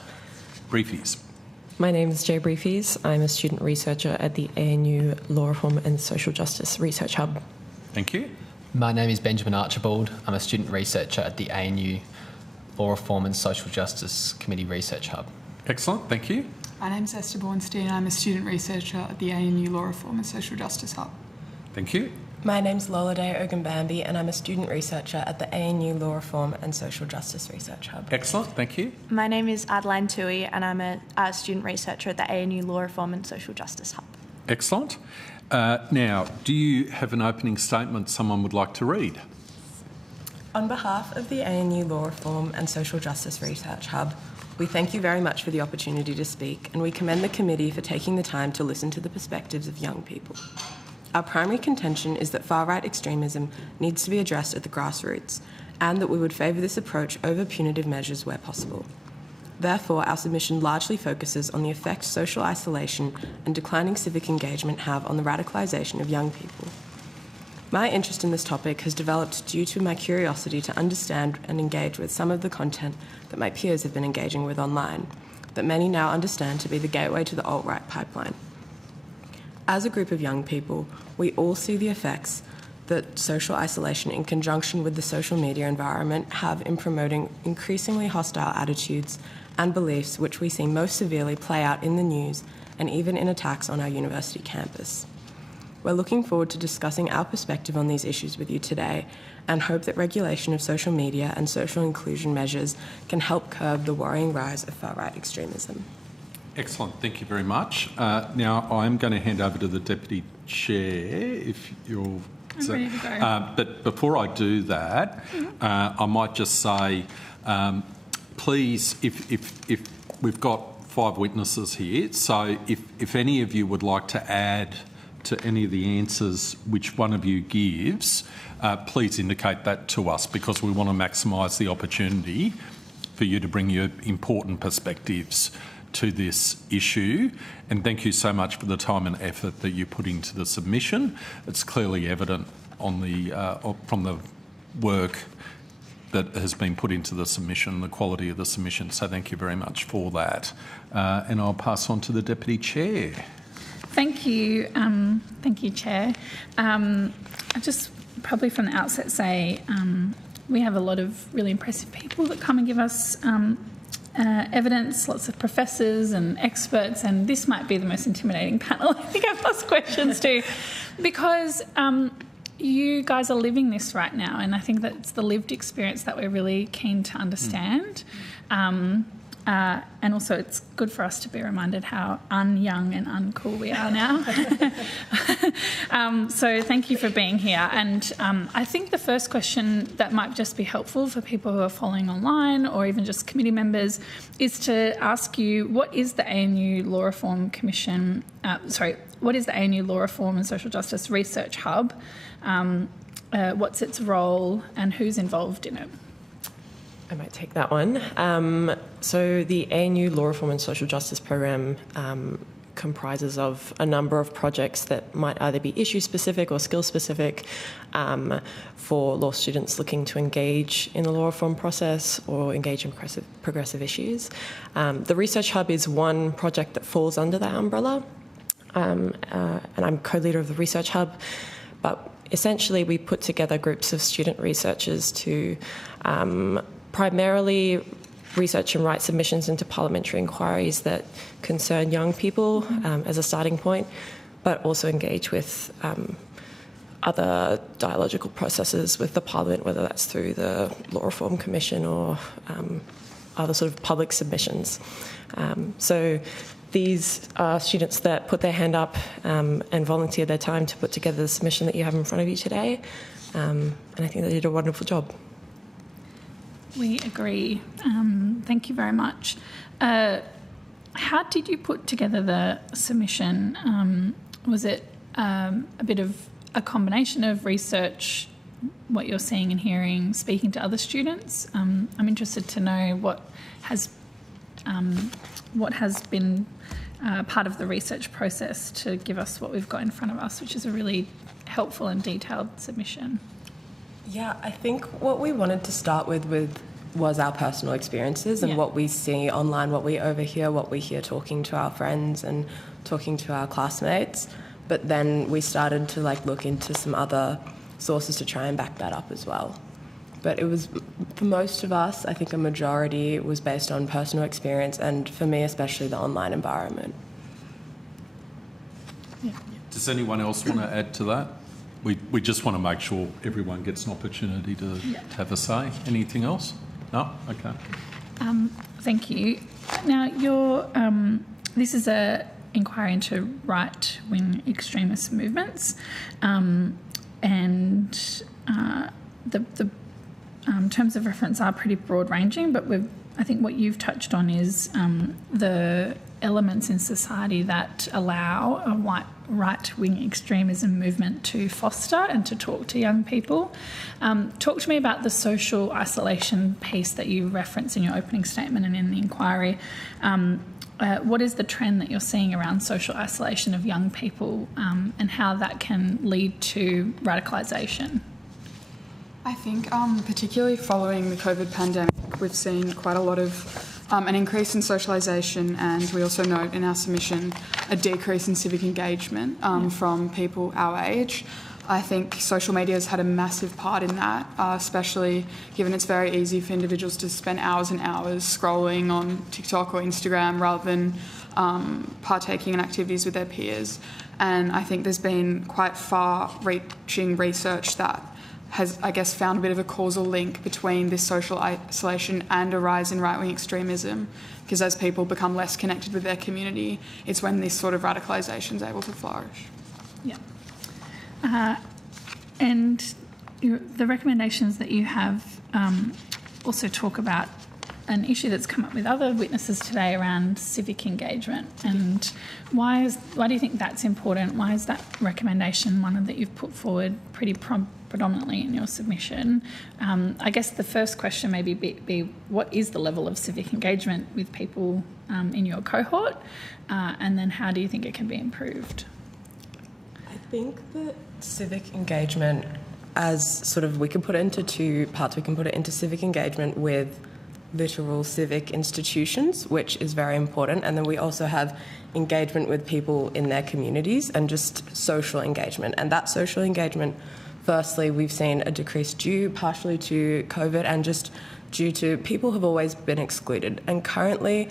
My name is Jo Briefes. I'm a student researcher at the ANU Law Reform and Social Justice Research Hub. Thank you. My name is Benjamin Archibald. I'm a student researcher at the ANU Law Reform and Social Justice Committee Research Hub. Excellent, thank you. My name's Esther Bornstein. I'm a student researcher at the ANU Law Reform and Social Justice Hub. Thank you. My name's Lolade Ogunbambi and I'm a student researcher at the ANU Law Reform and Social Justice Research Hub. Excellent, thank you. My name is Adeline Tui and I'm a student researcher at the ANU Law Reform and Social Justice Hub. Excellent. Now, do you have an opening statement someone would like to read? On behalf of the ANU Law Reform and Social Justice Research Hub, we thank you very much for the opportunity to speak and we commend the committee for taking the time to listen to the perspectives of young people. Our primary contention is that far-right extremism needs to be addressed at the grassroots and that we would favour this approach over punitive measures where possible. Therefore, our submission largely focuses on the effect social isolation and declining civic engagement have on the radicalisation of young people. My interest in this topic has developed due to my curiosity to understand and engage with some of the content that my peers have been engaging with online, that many now understand to be the gateway to the alt-right pipeline. As a group of young people, we all see the effects that social isolation in conjunction with the social media environment have in promoting increasingly hostile attitudes and beliefs which we see most severely play out in the news and even in attacks on our university campus. We're looking forward to discussing our perspective on these issues with you today and hope that regulation of social media and social inclusion measures can help curb the worrying rise of far-right extremism. Excellent, thank you very much. Now, I'm going to hand over to the Deputy Chair, if you're... I'm ready to go. But before I do that, I might just say, please, if we've got 5 witnesses here, so if any of you would like to add to any of the answers which one of you gives, please indicate that to us because we want to maximise the opportunity for you to bring your important perspectives to this issue, and thank you so much for the time and effort that you put into the submission. It's clearly evident on the from the work that has been put into the submission, the quality of the submission, so thank you very much for that. And I'll pass on to the Deputy Chair. Thank you, Chair. I just probably from the outset say we have a lot of really impressive people that come and give us evidence, lots of professors and experts, and this might be the most intimidating panel I think I've asked questions to because you guys are living this right now, and I think that it's the lived experience that we're really keen to understand. And also it's good for us to be reminded how un-young and uncool we are now. So thank you for being here. And I think the first question that might just be helpful for people who are following online or even just committee members is to ask you, what is the ANU Law Reform Commission, what is the ANU Law Reform and Social Justice Research Hub? What's its role and who's involved in it? I might take that one. So the ANU Law Reform and Social Justice Program comprises of a number of projects that might either be issue-specific or skill-specific for law students looking to engage in the law reform process or engage in progressive issues. The Research Hub is one project that falls under that umbrella, and I'm co-leader of the Research Hub, but essentially we put together groups of student researchers to primarily research and write submissions into parliamentary inquiries that concern young people as a starting point, but also engage with other dialogical processes with the Parliament, whether that's through the Law Reform Commission or other sort of public submissions. So these are students that put their hand up and volunteer their time to put together the submission that you have in front of you today. And I think they did a wonderful job. We agree. Thank you very much. How did you put together the submission? Was it a bit of a combination of research, what you're seeing and hearing, speaking to other students? I'm interested to know what has been part of the research process to give us what we've got in front of us, which is a really helpful and detailed submission. Yeah, I think what we wanted to start with was our personal experiences and what we see online, what we overhear, what we hear talking to our friends and talking to our classmates. But then we started to look into some other sources to try and back that up as well. But it was, for most of us, I think a majority was based on personal experience, and for me especially the online environment. Yeah. Does anyone else want to add to that? We just want to make sure everyone gets an opportunity to have a say. Anything else? No? Okay. Thank you. Now, this is an inquiry into right-wing extremist movements, and the terms of reference are pretty broad-ranging, but I think what you've touched on is the elements in society that allow a right-wing extremism movement to foster and to talk to young people. Talk to me about the social isolation piece that you reference in your opening statement and in the inquiry. What is the trend that you're seeing around social isolation of young people, and how that can lead to radicalisation? I think particularly following the COVID pandemic, we've seen quite a lot of an increase in socialisation, and we also note in our submission a decrease in civic engagement from people our age. I think social media has had a massive part in that, especially given it's very easy for individuals to spend hours and hours scrolling on TikTok or Instagram rather than partaking in activities with their peers. And I think there's been quite far-reaching research that has, I guess, found a bit of a causal link between this social isolation and a rise in right-wing extremism, because as people become less connected with their community, it's when this sort of radicalisation is able to flourish. Yeah. And the recommendations that you have also talk about an issue that's come up with other witnesses today around civic engagement. And why do you think that's important? Why is that recommendation one that you've put forward pretty predominantly in your submission? I guess the first question maybe be what is the level of civic engagement with people in your cohort? And then how do you think it can be improved? I think that civic engagement, as sort of, we can put it into two parts. We can put it into civic engagement with literal civic institutions, which is very important, and then we also have engagement with people in their communities and just social engagement. And that social engagement, firstly, we've seen a decrease due partially to COVID and just due to people have always been excluded. And currently,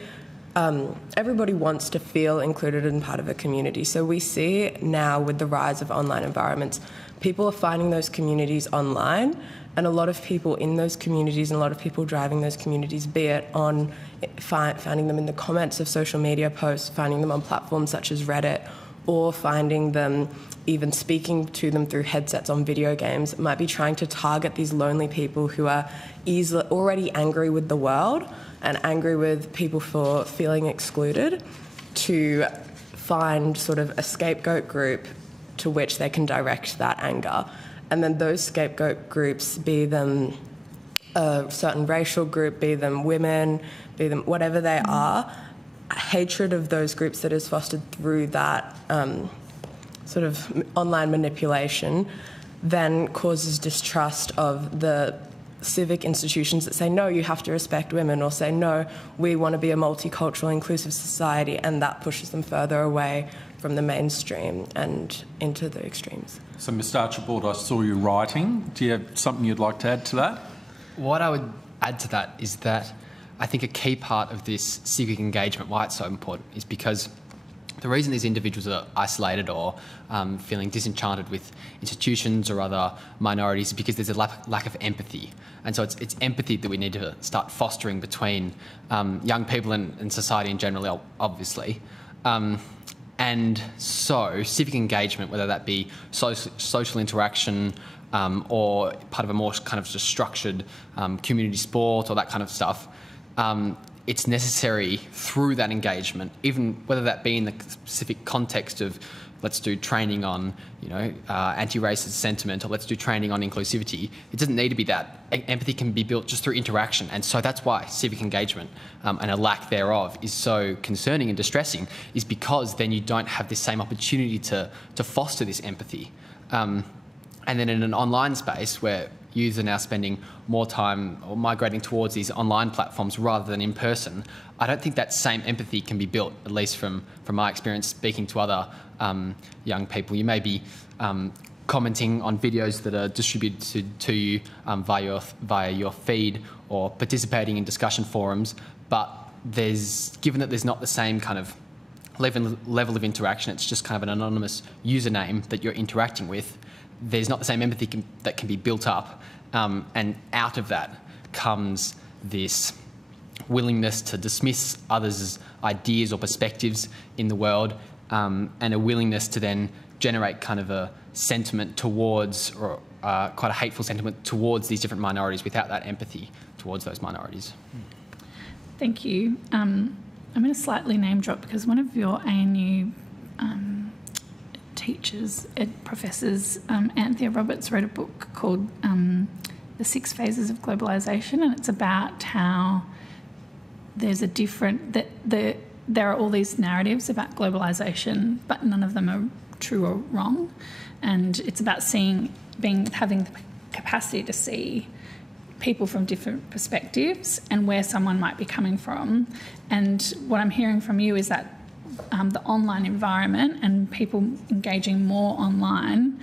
everybody wants to feel included and part of a community. So we see now with the rise of online environments, people are finding those communities online, and a lot of people in those communities and a lot of people driving those communities, be it on finding them in the comments of social media posts, finding them on platforms such as Reddit, or finding them even speaking to them through headsets on video games, might be trying to target these lonely people who are already angry with the world and angry with people for feeling excluded, to find sort of a scapegoat group to which they can direct that anger. And then those scapegoat groups, be them a certain racial group, be them women, be them whatever they are, hatred of those groups that is fostered through that sort of online manipulation then causes distrust of the civic institutions that say, no, you have to respect women, or say, no, we want to be a multicultural, inclusive society, and that pushes them further away from the mainstream and into the extremes. So, Mr. Archibald, I saw you writing. Do you have something you'd like to add to that? What I would add to that is that I think a key part of this civic engagement, why it's so important, is because the reason these individuals are isolated or feeling disenchanted with institutions or other minorities is because there's a lack of empathy. And so it's empathy that we need to start fostering between young people and society in general, obviously. And so civic engagement, whether that be social interaction or part of a more kind of just structured community sport or that kind of stuff, it's necessary through that engagement, even whether that be in the specific context of let's do training on, anti-racist sentiment, or let's do training on inclusivity. It doesn't need to be that. Empathy can be built just through interaction. And so that's why civic engagement and a lack thereof is so concerning and distressing, is because then you don't have this same opportunity to foster this empathy. And then in an online space where youth are now spending more time or migrating towards these online platforms rather than in person, I don't think that same empathy can be built, at least from my experience speaking to other young people. You may be commenting on videos that are distributed to you via your feed or participating in discussion forums, but given that there's not the same kind of level of interaction, it's just kind of an anonymous username that you're interacting with, there's not the same empathy that can be built up, and out of that comes this willingness to dismiss others' ideas or perspectives in the world, and a willingness to then generate kind of a sentiment towards, or quite a hateful sentiment towards these different minorities without that empathy towards those minorities. Thank you. I'm going to slightly name drop because one of your ANU teachers, professors, Anthea Roberts, wrote a book called The 6 Phases of Globalisation, and it's about how there's there are all these narratives about globalisation, but none of them are true or wrong, and it's about having the capacity to see people from different perspectives and where someone might be coming from. And what I'm hearing from you is that the online environment and people engaging more online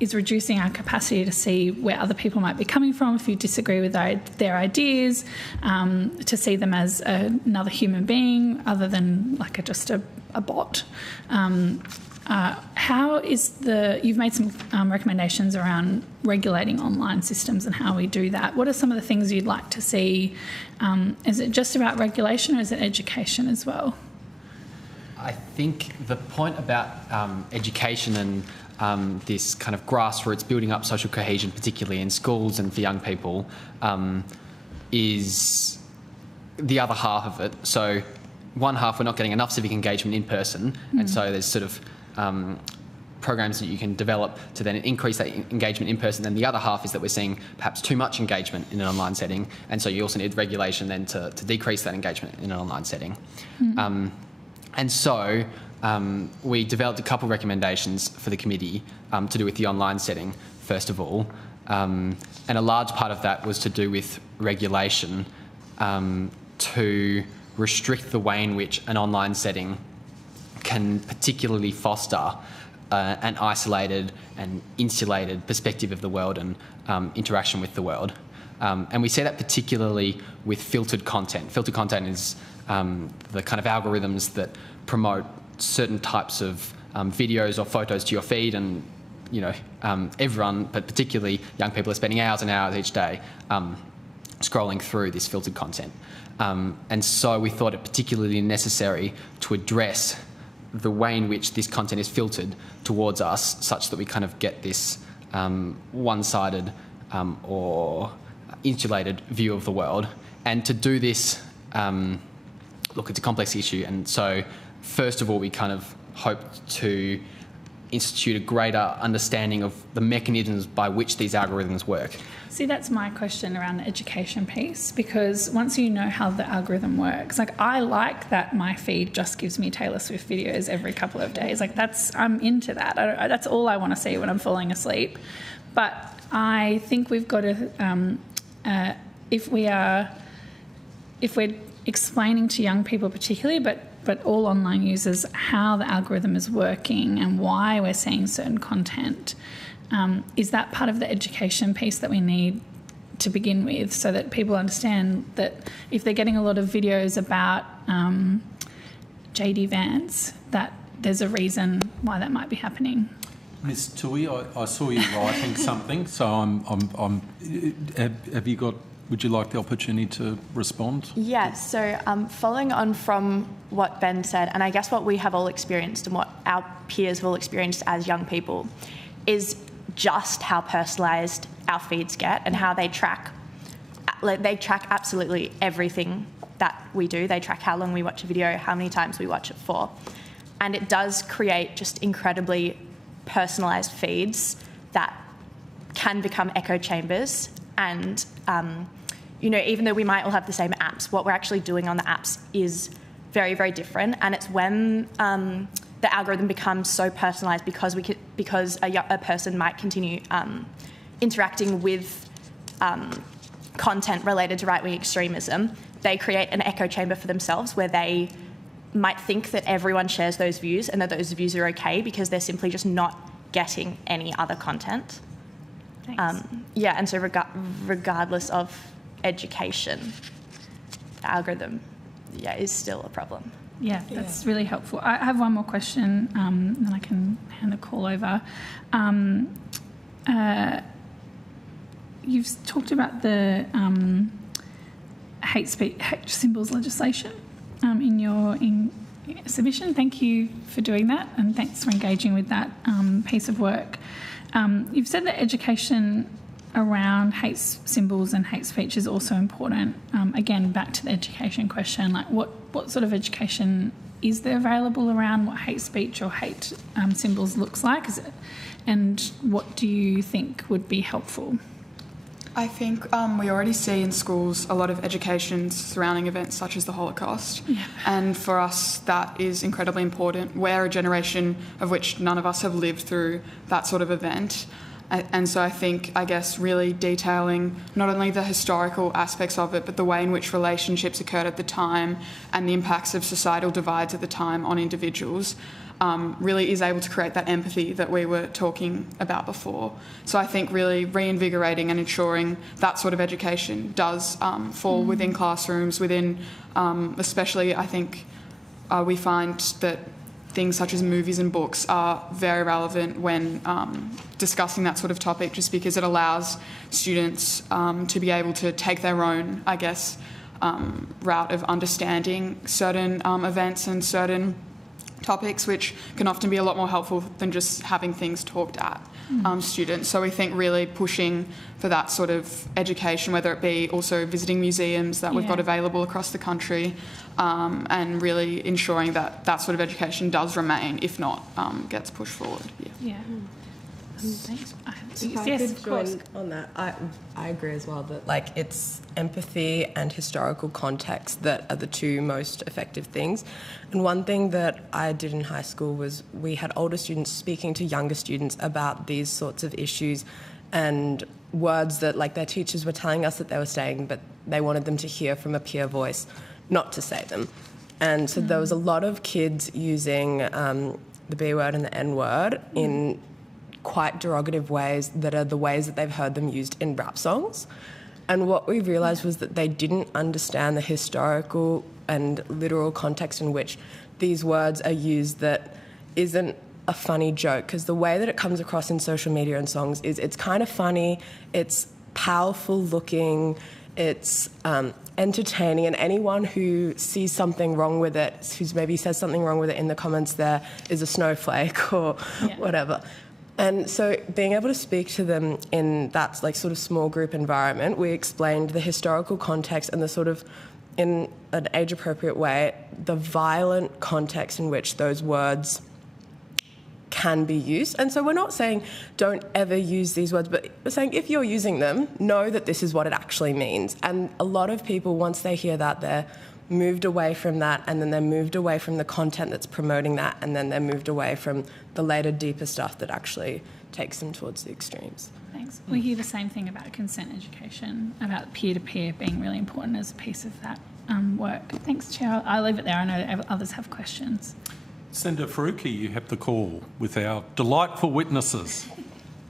is reducing our capacity to see where other people might be coming from if you disagree with their ideas, to see them as another human being other than like just a bot. You've made some recommendations around regulating online systems and how we do that. What are some of the things you'd like to see? Is it just about regulation or is it education as well? I think the point about education and this kind of grassroots building up social cohesion, particularly in schools and for young people, is the other half of it. So one half, we're not getting enough civic engagement in person, and so there's sort of programs that you can develop to then increase that engagement in person. Then the other half is that we're seeing perhaps too much engagement in an online setting, and so you also need regulation then to decrease that engagement in an online setting. And so we developed a couple of recommendations for the committee to do with the online setting, first of all. And a large part of that was to do with regulation to restrict the way in which an online setting can particularly foster an isolated and insulated perspective of the world and interaction with the world. And we see that particularly with filtered content. Filtered content is the kind of algorithms that promote certain types of videos or photos to your feed, and everyone, but particularly young people, are spending hours and hours each day scrolling through this filtered content. And so we thought it particularly necessary to address the way in which this content is filtered towards us, such that we kind of get this one-sided or insulated view of the world. And to do this, look, it's a complex issue, and so first of all, we kind of hoped to institute a greater understanding of the mechanisms by which these algorithms work. See, that's my question around the education piece, because once you know how the algorithm works, like I like that my feed just gives me Taylor Swift videos every couple of days. Like I'm into that. That's all I want to see when I'm falling asleep. But I think we've got to, if we're explaining to young people particularly, but all online users, how the algorithm is working and why we're seeing certain content, is that part of the education piece that we need to begin with, so that people understand that if they're getting a lot of videos about JD Vance, that there's a reason why that might be happening. Ms. Tui, I saw you writing something, so have you got? Would you like the opportunity to respond? Yes, so following on from what Ben said, and I guess what we have all experienced and what our peers have all experienced as young people, is just how personalised our feeds get and how they track absolutely everything that we do. They track how long we watch a video, how many times we watch it for. And it does create just incredibly personalised feeds that can become echo chambers. And, even though we might all have the same apps, what we're actually doing on the apps is very, very different. And it's when the algorithm becomes so personalised because a person might continue interacting with content related to right-wing extremism, they create an echo chamber for themselves where they might think that everyone shares those views and that those views are okay because they're simply just not getting any other content. Thanks. And so regardless of education, the algorithm, is still a problem. Yeah, that's really helpful. I have one more question, then I can hand the call over. You've talked about the hate symbols legislation in your submission. Thank you for doing that, and thanks for engaging with that piece of work. You've said that education around hate symbols and hate speech is also important. Again, back to the education question, like what sort of education is there available around what hate speech or hate symbols looks like? And what do you think would be helpful? I think we already see in schools a lot of education surrounding events such as the Holocaust. Yeah. And for us, that is incredibly important. We're a generation of which none of us have lived through that sort of event. And so I guess, really detailing not only the historical aspects of it, but the way in which relationships occurred at the time and the impacts of societal divides at the time on individuals really is able to create that empathy that we were talking about before. So I think really reinvigorating and ensuring that sort of education does fall within classrooms, especially I think we find that things such as movies and books are very relevant when discussing that sort of topic, just because it allows students to be able to take their own, I guess, route of understanding certain events and certain topics, which can often be a lot more helpful than just having things talked at students. So we think really pushing for that sort of education, whether it be also visiting museums that we've got available across the country, and really ensuring that that sort of education does remain, if not gets pushed forward. Thanks. Yes, of course. On that, I agree as well that it's empathy and historical context that are the two most effective things. And one thing that I did in high school was we had older students speaking to younger students about these sorts of issues and words that their teachers were telling us that they were saying, but they wanted them to hear from a peer voice, not to say them. And so there was a lot of kids using the B word and the N word in quite derogative ways that are the ways that they've heard them used in rap songs. And what we realised was that they didn't understand the historical and literal context in which these words are used that isn't a funny joke, because the way that it comes across in social media and songs is it's kind of funny, it's powerful looking, it's entertaining, and anyone who sees something wrong with it, who's maybe says something wrong with it in the comments there, is a snowflake or whatever. And so being able to speak to them in that sort of small group environment, we explained the historical context and the sort of, in an age-appropriate way, the violent context in which those words can be used. And so we're not saying don't ever use these words, but we're saying if you're using them, know that this is what it actually means. And a lot of people, once they hear that, they're moved away from that, and then they're moved away from the content that's promoting that, and then they're moved away from the later, deeper stuff that actually takes them towards the extremes. Thanks. We hear the same thing about consent education, about peer-to-peer being really important as a piece of that work. Thanks, Chair. I'll leave it there. I know that others have questions. Senator Faruqi, you have the call with our delightful witnesses.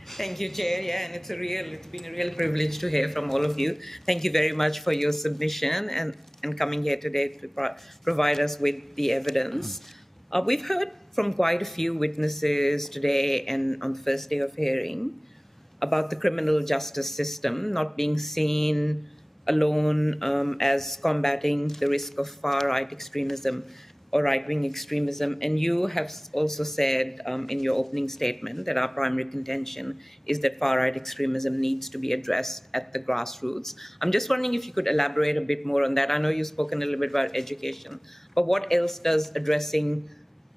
Thank you, Chair. And it's been a real privilege to hear from all of you. Thank you very much for your submission and coming here today to provide us with the evidence. We've heard from quite a few witnesses today and on the first day of hearing about the criminal justice system not being seen alone as combating the risk of far-right extremism or right-wing extremism. And you have also said in your opening statement that our primary contention is that far-right extremism needs to be addressed at the grassroots. I'm just wondering if you could elaborate a bit more on that. I know you've spoken a little bit about education, but what else does addressing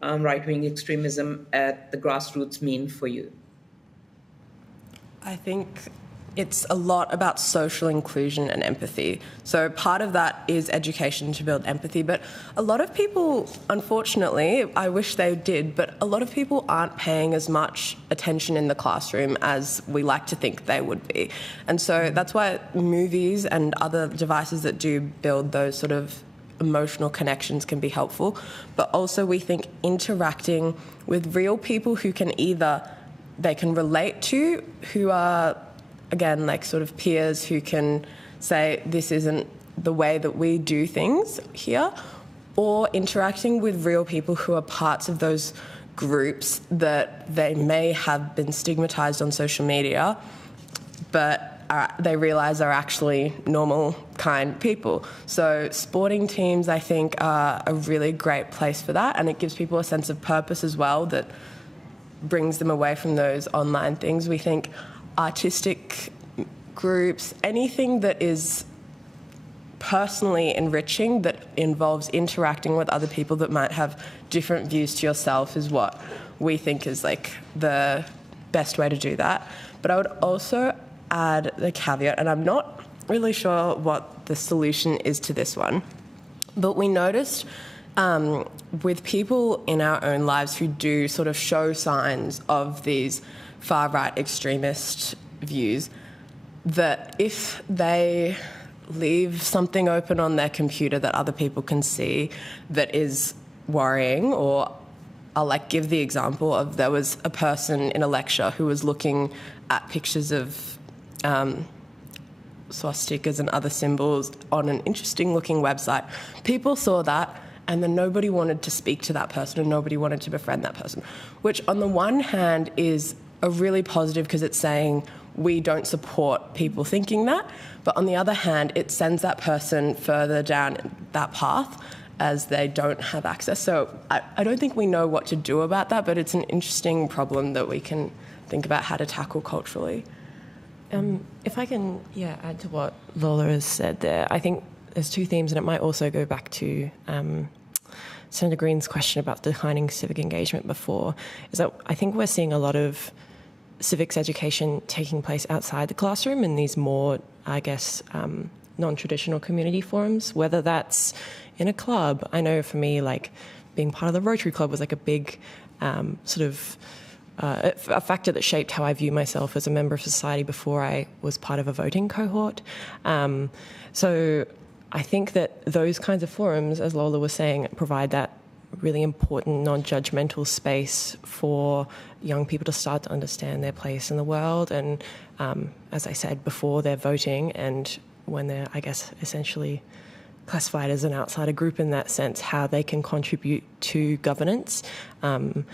right-wing extremism at the grassroots mean for you? I think it's a lot about social inclusion and empathy. So part of that is education to build empathy, but a lot of people, unfortunately, I wish they did, but a lot of people aren't paying as much attention in the classroom as we like to think they would be. And so that's why movies and other devices that do build those sort of emotional connections can be helpful, but also we think interacting with real people who can either they can relate to, who are, again, like sort of peers who can say this isn't the way that we do things here, or interacting with real people who are parts of those groups that they may have been stigmatised on social media, but they realise are actually normal, kind people. So sporting teams, I think, are a really great place for that, and it gives people a sense of purpose as well that brings them away from those online things. We think artistic groups, anything that is personally enriching, that involves interacting with other people that might have different views to yourself, is what we think is like the best way to do that. But I would also add the caveat, and I'm not really sure what the solution is to this one, but we noticed with people in our own lives who do sort of show signs of these far-right extremist views, that if they leave something open on their computer that other people can see that is worrying, or I'll like give the example of there was a person in a lecture who was looking at pictures of swastikas and other symbols on an interesting looking website. People saw that and then nobody wanted to speak to that person and nobody wanted to befriend that person, which on the one hand is a really positive because it's saying we don't support people thinking that, but on the other hand, it sends that person further down that path as they don't have access. So I don't think we know what to do about that, but it's an interesting problem that we can think about how to tackle culturally. If I can, add to what Lola has said there, I think there's two themes, and it might also go back to Senator Green's question about declining civic engagement before, is that I think we're seeing a lot of civics education taking place outside the classroom in these more, I guess, non-traditional community forums, whether that's in a club. I know for me, like, being part of the Rotary Club was like a big a factor that shaped how I view myself as a member of society before I was part of a voting cohort. So I think that those kinds of forums, as Lola was saying, provide that really important non-judgmental space for young people to start to understand their place in the world, and as I said before, they're voting, and when they're, I guess, essentially classified as an outsider group in that sense, how they can contribute to governance. And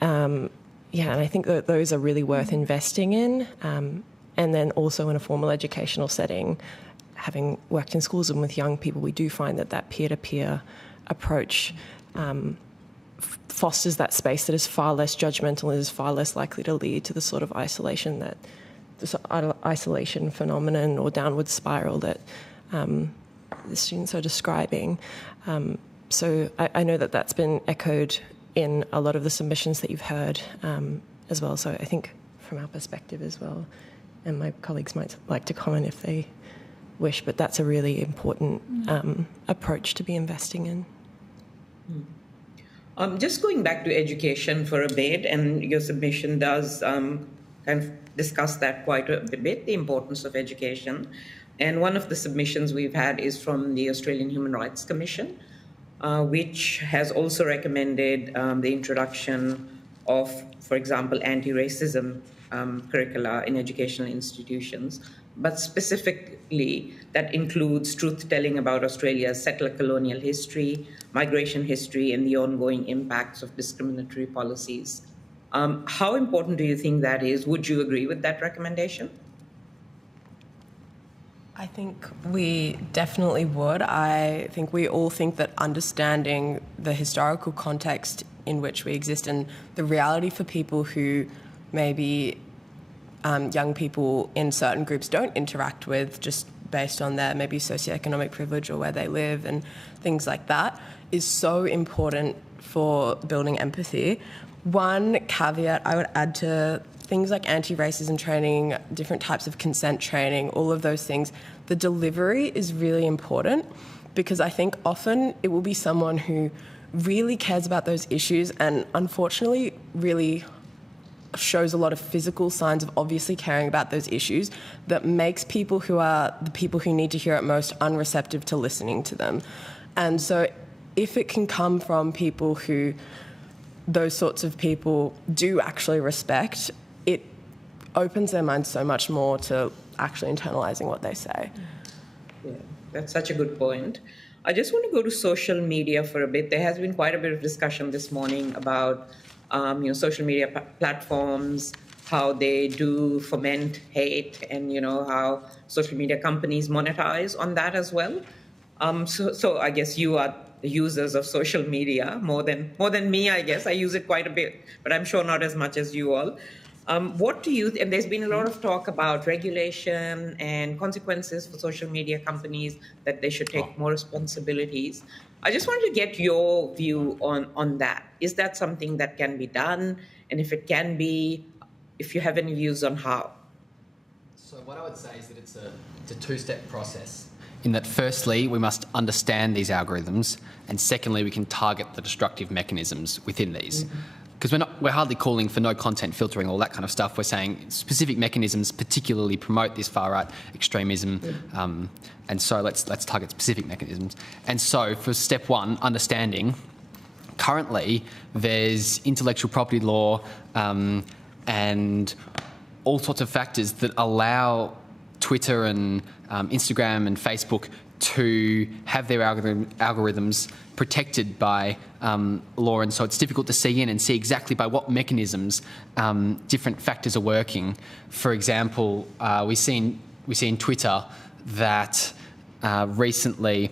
I think that those are really worth investing in. And then also in a formal educational setting, having worked in schools and with young people, we do find that peer-to-peer approach fosters that space that is far less judgmental and is far less likely to lead to the sort of isolation phenomenon or downward spiral that the students are describing. So I know that that's been echoed in a lot of the submissions that you've heard as well. So I think from our perspective as well, and my colleagues might like to comment if they wish, but that's a really important approach to be investing in. Just going back to education for a bit, and your submission does kind of discuss that quite a bit, the importance of education. And one of the submissions we've had is from the Australian Human Rights Commission, which has also recommended the introduction of, for example, anti-racism curricula in educational institutions. but specifically that includes truth-telling about Australia's settler colonial history, migration history, and the ongoing impacts of discriminatory policies. How important do you think that is? Would you agree with that recommendation? I think we definitely would. I think we all think that understanding the historical context in which we exist and the reality for people who maybe young people in certain groups don't interact with, just based on their maybe socioeconomic privilege or where they live and things like that, is so important for building empathy. One caveat I would add to things like anti-racism training, different types of consent training, all of those things, the delivery is really important, because I think often it will be someone who really cares about those issues and unfortunately really shows a lot of physical signs of obviously caring about those issues that makes people who are the people who need to hear it most unreceptive to listening to them. And so if it can come from people who those sorts of people do actually respect, it opens their minds so much more to actually internalising what they say. Yeah, that's such a good point. I just want to go to social media for a bit. There has been quite a bit of discussion this morning about social media platforms, how they do foment hate, and how social media companies monetize on that as well. So I guess you are the users of social media more than me. I guess I use it quite a bit, but I'm sure not as much as you all. What do you? And there's been a lot of talk about regulation and consequences for social media companies, that they should take more responsibilities. I just wanted to get your view on that. Is that something that can be done? And if it can be, if you have any views on how? So what I would say is that it's a two-step process. In that, firstly, we must understand these algorithms, and secondly, we can target the destructive mechanisms within these. Because we're hardly calling for no content filtering, all that kind of stuff. We're saying specific mechanisms particularly promote this far-right extremism, and so let's target specific mechanisms. And so for step one, understanding, currently there's intellectual property law and all sorts of factors that allow Twitter and Instagram and Facebook to have their algorithms protected by law, and so it's difficult to see in and see exactly by what mechanisms different factors are working. For example, we see in Twitter that recently,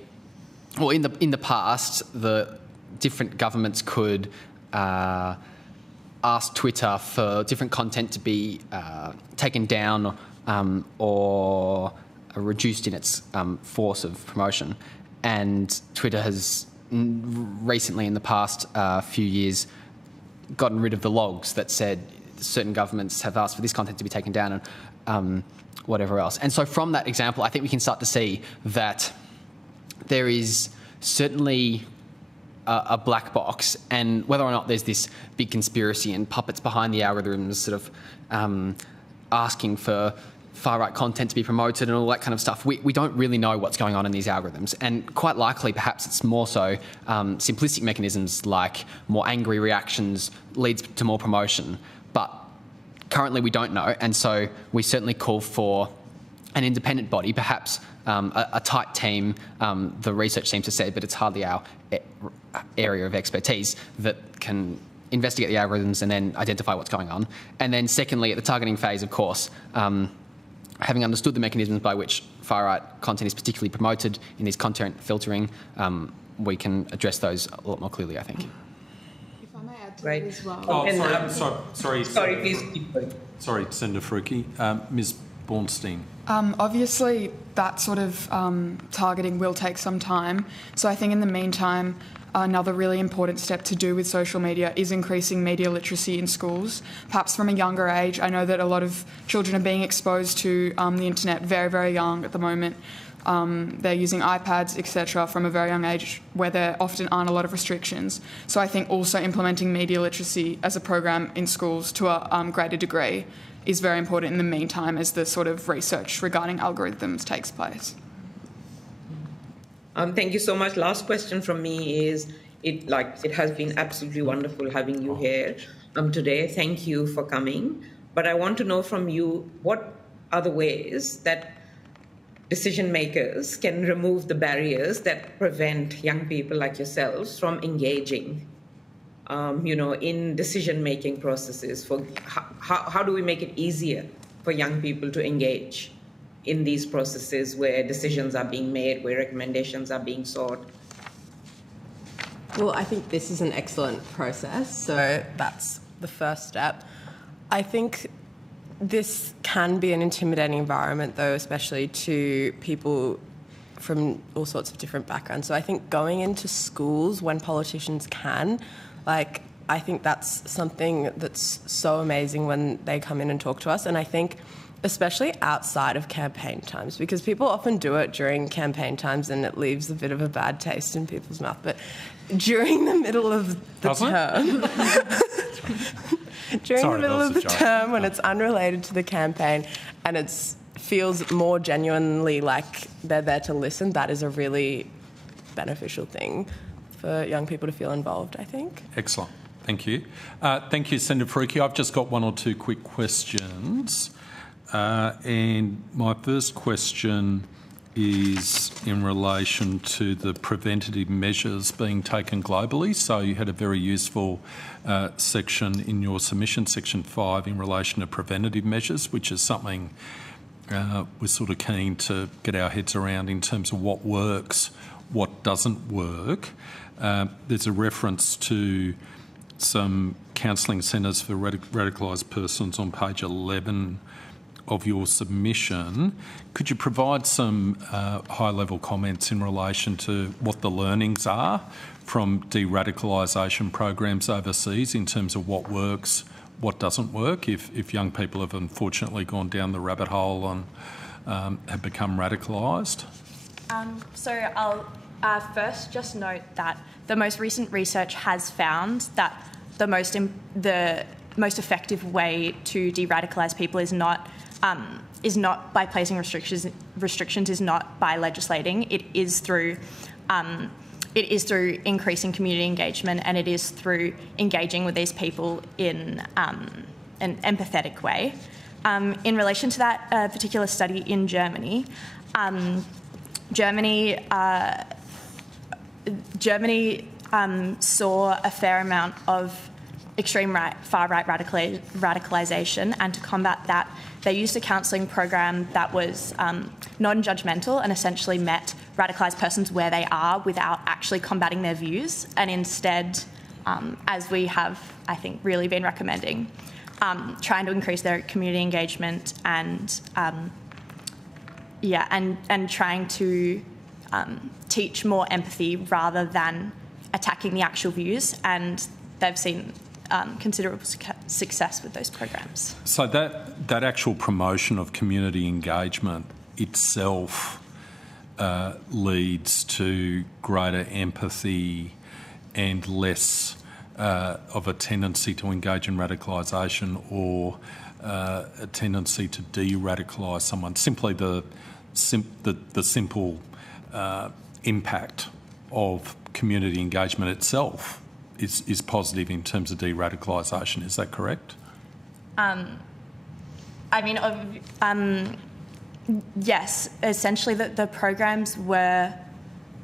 or in the past, the different governments could ask Twitter for different content to be taken down or reduced in its force of promotion. And Twitter has recently, in the past few years, gotten rid of the logs that said certain governments have asked for this content to be taken down and whatever else. And so from that example, I think we can start to see that there is certainly a black box, and whether or not there's this big conspiracy and puppets behind the algorithms sort of asking for far-right content to be promoted and all that kind of stuff, we don't really know what's going on in these algorithms. And quite likely, perhaps it's more so simplistic mechanisms like more angry reactions leads to more promotion. But currently we don't know, and so we certainly call for an independent body, perhaps a tight team, the research seems to say, but it's hardly our area of expertise, that can investigate the algorithms and then identify what's going on. And then secondly, at the targeting phase, of course, having understood the mechanisms by which far-right content is particularly promoted in these content filtering, we can address those a lot more clearly, I think. If I may add to Right. that as well. Oh, sorry, please keep going. Sorry, Senator Faruqi. Ms. Bornstein. Obviously, that sort of targeting will take some time. So I think in the meantime, another really important step to do with social media is increasing media literacy in schools, perhaps from a younger age. I know that a lot of children are being exposed to the internet very, very young at the moment. They're using iPads, etc., from a very young age, where there often aren't a lot of restrictions. So I think also implementing media literacy as a program in schools to a greater degree is very important in the meantime as the sort of research regarding algorithms takes place. Thank you so much. Last question from me is, it has been absolutely wonderful having you here today. Thank you for coming. But I want to know from you, what other ways that decision makers can remove the barriers that prevent young people like yourselves from engaging, in decision-making processes? For how do we make it easier for young people to engage in these processes where decisions are being made, where recommendations are being sought? Well, I think this is an excellent process, so that's the first step. I think this can be an intimidating environment, though, especially to people from all sorts of different backgrounds. So I think going into schools when politicians can, I think that's something that's so amazing when they come in and talk to us. And I think especially outside of campaign times, because people often do it during campaign times and it leaves a bit of a bad taste in people's mouth. But during the middle of the term... term when it's unrelated to the campaign and it feels more genuinely like they're there to listen, that is a really beneficial thing for young people to feel involved, I think. Excellent. Thank you. Thank you, Senator Faruqi. I've just got one or two quick questions. And my first question is in relation to the preventative measures being taken globally. So you had a very useful section in your submission, section 5, in relation to preventative measures, which is something we're sort of keen to get our heads around in terms of what works, what doesn't work. There's a reference to some counselling centres for radicalised persons on page 11 of your submission. Could you provide some high-level comments in relation to what the learnings are from de-radicalisation programs overseas in terms of what works, what doesn't work, if young people have unfortunately gone down the rabbit hole and have become radicalised? So I'll first just note that the most recent research has found that the most effective way to de-radicalise people is not by placing restrictions, is not by legislating. It is through increasing community engagement, and it is through engaging with these people in an empathetic way. In relation to that particular study in Germany, Germany saw a fair amount of extreme far-right radicalisation, and to combat that, they used a counselling program that was non-judgmental and essentially met radicalised persons where they are without actually combating their views, and instead, as we have, I think, really been recommending, trying to increase their community engagement and trying to teach more empathy rather than attacking the actual views, and they've seen considerable success with those programs. So that actual promotion of community engagement itself leads to greater empathy and less of a tendency to engage in radicalisation or a tendency to de-radicalise someone. Simply the simple impact of community engagement itself is positive in terms of de-radicalisation. Is that correct? Yes. Essentially, the programs were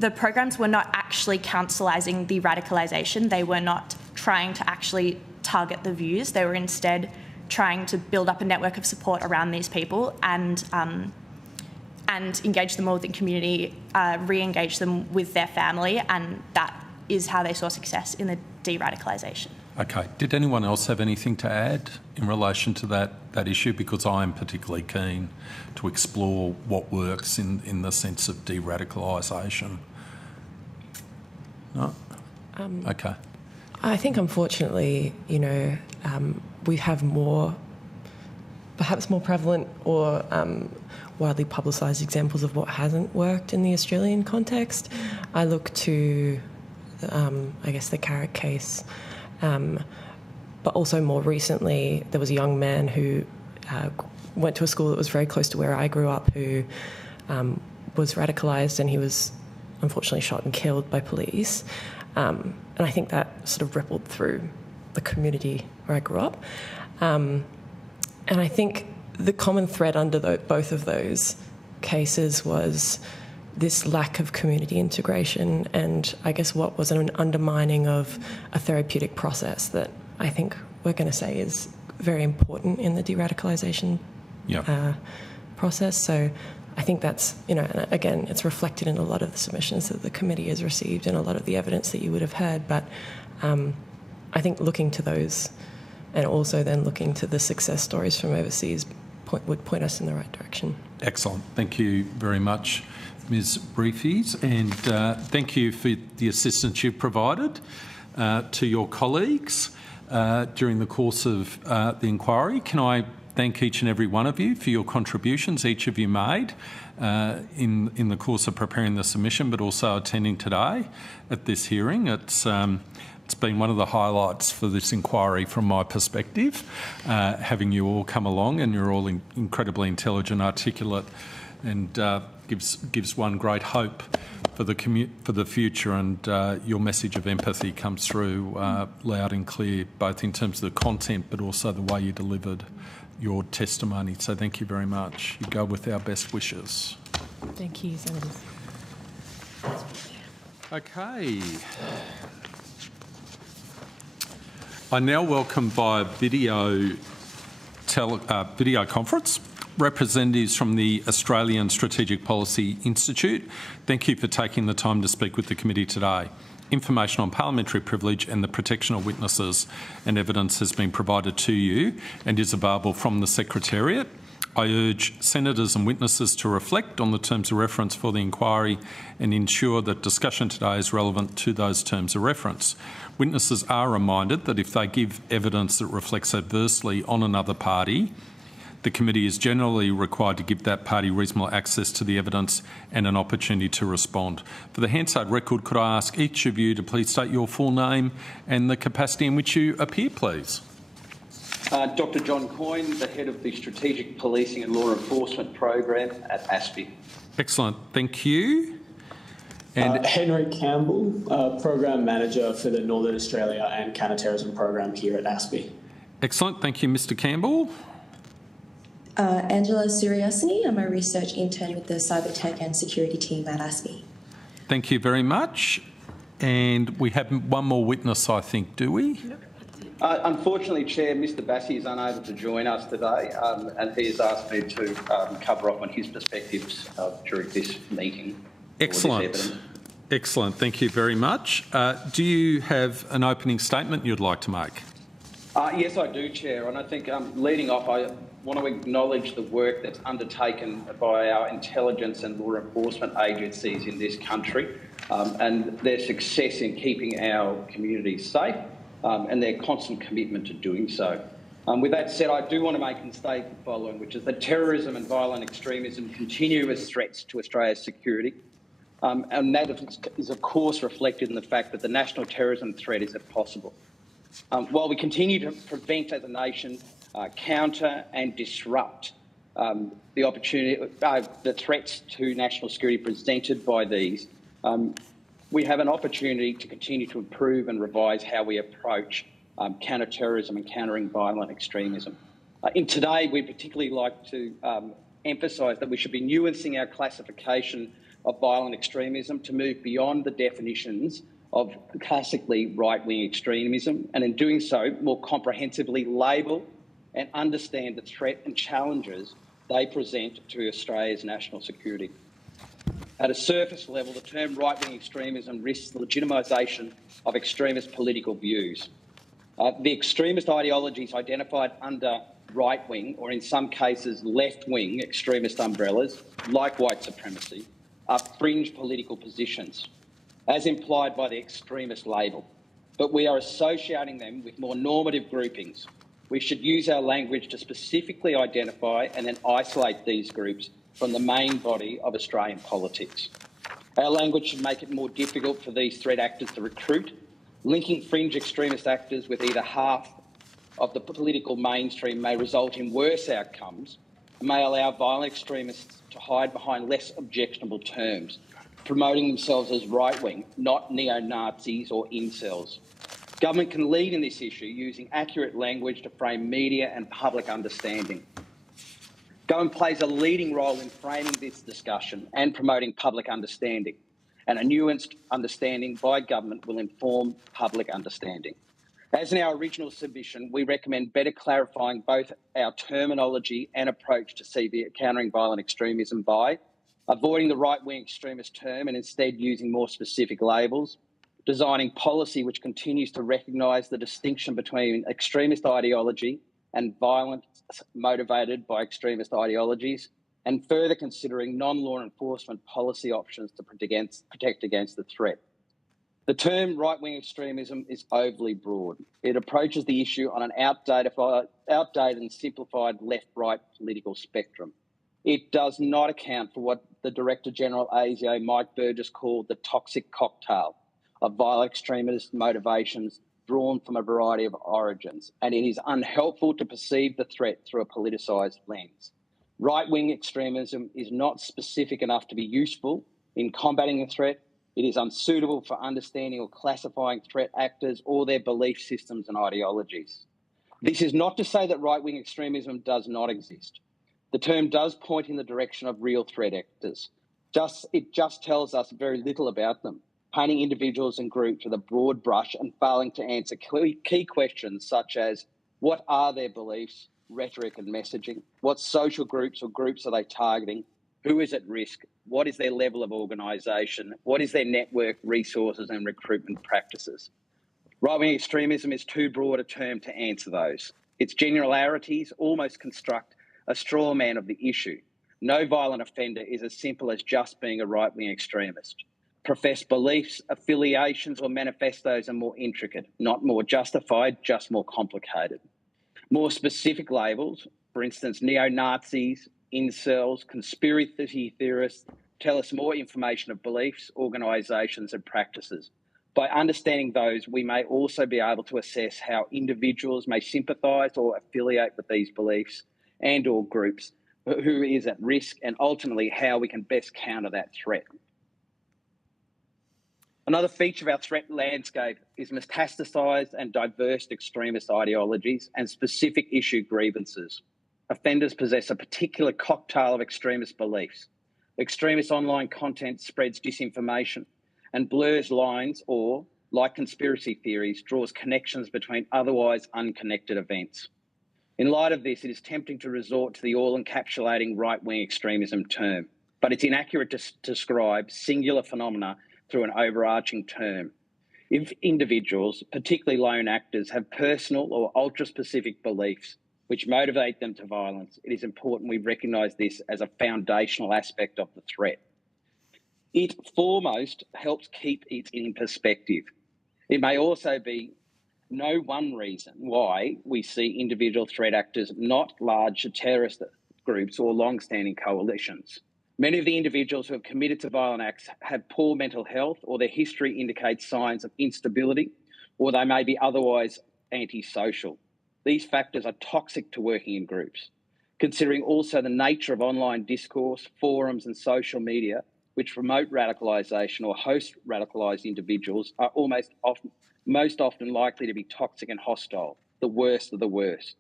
not actually counsellising the radicalisation. They were not trying to actually target the views. They were instead trying to build up a network of support around these people and engage them more within community, re-engage them with their family, and that is how they saw success in the de-radicalisation. Okay. Did anyone else have anything to add in relation to that issue? Because I am particularly keen to explore what works in the sense of de-radicalisation. No? Okay. I think, unfortunately, we have perhaps more prevalent or widely publicised examples of what hasn't worked in the Australian context. I look to, the Carrick case, but also more recently there was a young man who went to a school that was very close to where I grew up who was radicalised, and he was unfortunately shot and killed by police. And I think that sort of rippled through the community where I grew up. And I think the common thread under both of those cases was this lack of community integration and I guess what was an undermining of a therapeutic process that I think we're going to say is very important in the de-radicalisation process. So I think that's, and again, it's reflected in a lot of the submissions that the committee has received and a lot of the evidence that you would have heard. But I think looking to those and also then looking to the success stories from overseas would point us in the right direction. Excellent. Thank you very much, Ms Briefes, and thank you for the assistance you've provided to your colleagues during the course of the inquiry. Can I thank each and every one of you for your contributions each of you made in the course of preparing the submission, but also attending today at this hearing. It's been one of the highlights for this inquiry from my perspective, having you all come along, and you're all incredibly intelligent, articulate, and gives one great hope for the future. And your message of empathy comes through loud and clear, both in terms of the content, but also the way you delivered your testimony. So thank you very much. You go with our best wishes. Thank you, Senators. Okay. I now welcome via video conference representatives from the Australian Strategic Policy Institute. Thank you for taking the time to speak with the committee today. Information on parliamentary privilege and the protection of witnesses and evidence has been provided to you and is available from the Secretariat. I urge senators and witnesses to reflect on the terms of reference for the inquiry and ensure that discussion today is relevant to those terms of reference. Witnesses are reminded that if they give evidence that reflects adversely on another party, the committee is generally required to give that party reasonable access to the evidence and an opportunity to respond. For the Hansard record, could I ask each of you to please state your full name and the capacity in which you appear, please? Dr John Coyne, the Head of the Strategic Policing and Law Enforcement Program at ASPI. Excellent, thank you. And Henry Campbell, Program Manager for the Northern Australia and Counter-Terrorism Program here at ASPI. Excellent, thank you, Mr Campbell. Angela Suriasini, I'm a research intern with the Cyber Tech and Security team at ASPI. Thank you very much. And we have one more witness, I think, do we? Unfortunately, Chair, Mr Bassi is unable to join us today, and he has asked me to cover off on his perspectives during this meeting. Excellent. Excellent. Thank you very much. Do you have an opening statement you'd like to make? Yes, I do, Chair. And I think leading off, I want to acknowledge the work that's undertaken by our intelligence and law enforcement agencies in this country and their success in keeping our communities safe and their constant commitment to doing so. With that said, I do want to make and state the following, which is that terrorism and violent extremism continue as threats to Australia's security. And that is, of course, reflected in the fact that the national terrorism threat is impossible. While we continue to prevent as a nation, counter and disrupt the threats to national security presented by these, we have an opportunity to continue to improve and revise how we approach counter-terrorism and countering violent extremism. In today, we'd particularly like to emphasise that we should be nuancing our classification of violent extremism to move beyond the definitions of classically right-wing extremism, and in doing so, more comprehensively label and understand the threat and challenges they present to Australia's national security. At a surface level, the term right-wing extremism risks the legitimisation of extremist political views. The extremist ideologies identified under right-wing, or in some cases left-wing extremist umbrellas, like white supremacy, are fringe political positions, as implied by the extremist label. But we are associating them with more normative groupings. We should use our language to specifically identify and then isolate these groups from the main body of Australian politics. Our language should make it more difficult for these threat actors to recruit. Linking fringe extremist actors with either half of the political mainstream may result in worse outcomes and may allow violent extremists to hide behind less objectionable terms, promoting themselves as right-wing, not neo-Nazis or incels. Government can lead in this issue using accurate language to frame media and public understanding. Government plays a leading role in framing this discussion and promoting public understanding, and a nuanced understanding by government will inform public understanding. As in our original submission, we recommend better clarifying both our terminology and approach to countering violent extremism by avoiding the right-wing extremist term and instead using more specific labels, designing policy which continues to recognise the distinction between extremist ideology and violence motivated by extremist ideologies, and further considering non-law enforcement policy options to protect against the threat. The term right-wing extremism is overly broad. It approaches the issue on an outdated and simplified left-right political spectrum. It does not account for what the Director General ASIO, Mike Burgess, called the toxic cocktail of violent extremist motivations drawn from a variety of origins, and it is unhelpful to perceive the threat through a politicised lens. Right-wing extremism is not specific enough to be useful in combating the threat. It is unsuitable for understanding or classifying threat actors or their belief systems and ideologies. This is not to say that right-wing extremism does not exist. The term does point in the direction of real threat actors. It just tells us very little about them, painting individuals and groups with a broad brush and failing to answer key questions such as what are their beliefs, rhetoric and messaging, what social groups or groups are they targeting, who is at risk, what is their level of organisation, what is their network, resources and recruitment practices. Right-wing extremism is too broad a term to answer those. Its generalities almost construct a straw man of the issue. No violent offender is as simple as just being a right-wing extremist. Professed beliefs, affiliations or manifestos are more intricate, not more justified, just more complicated. More specific labels, for instance, neo-Nazis, incels, conspiracy theorists, tell us more information of beliefs, organisations and practices. By understanding those, we may also be able to assess how individuals may sympathise or affiliate with these beliefs and or groups, who is at risk, and ultimately how we can best counter that threat. Another feature of our threat landscape is metastasised and diverse extremist ideologies and specific issue grievances. Offenders possess a particular cocktail of extremist beliefs. Extremist online content spreads disinformation and blurs lines or, like conspiracy theories, draws connections between otherwise unconnected events. In light of this, it is tempting to resort to the all-encapsulating right-wing extremism term, but it's inaccurate to describe singular phenomena through an overarching term. If individuals, particularly lone actors, have personal or ultra-specific beliefs which motivate them to violence, it is important we recognise this as a foundational aspect of the threat. It foremost helps keep it in perspective. It may also be no one reason why we see individual threat actors, not large terrorist groups or long-standing coalitions. Many of the individuals who have committed to violent acts have poor mental health, or their history indicates signs of instability, or they may be otherwise antisocial. These factors are toxic to working in groups. Considering also the nature of online discourse, forums and social media, which promote radicalisation or host radicalised individuals, are most often likely to be toxic and hostile, the worst of the worst.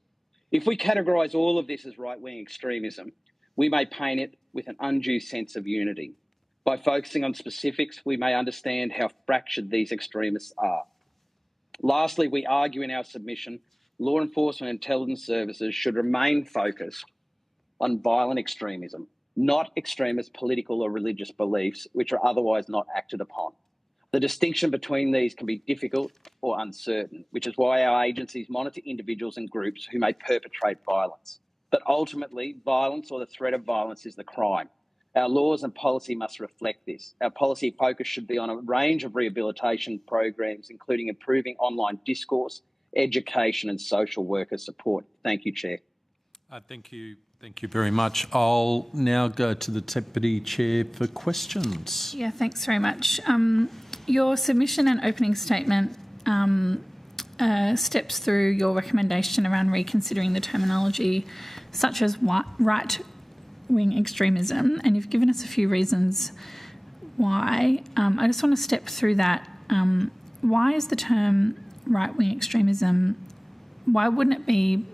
If we categorise all of this as right-wing extremism, we may paint it with an undue sense of unity. By focusing on specifics, we may understand how fractured these extremists are. Lastly, we argue in our submission, law enforcement and intelligence services should remain focused on violent extremism, not extremist political or religious beliefs, which are otherwise not acted upon. The distinction between these can be difficult or uncertain, which is why our agencies monitor individuals and groups who may perpetrate violence. But ultimately, violence or the threat of violence is the crime. Our laws and policy must reflect this. Our policy focus should be on a range of rehabilitation programs, including improving online discourse, education and social worker support. Thank you, Chair. Thank you. Thank you very much. I'll now go to the Deputy Chair for questions. Yeah, thanks very much. Your submission and opening statement steps through your recommendation around reconsidering the terminology such as right-wing extremism, and you've given us a few reasons why. I just want to step through that. Why is the term right-wing extremism, why wouldn't it be,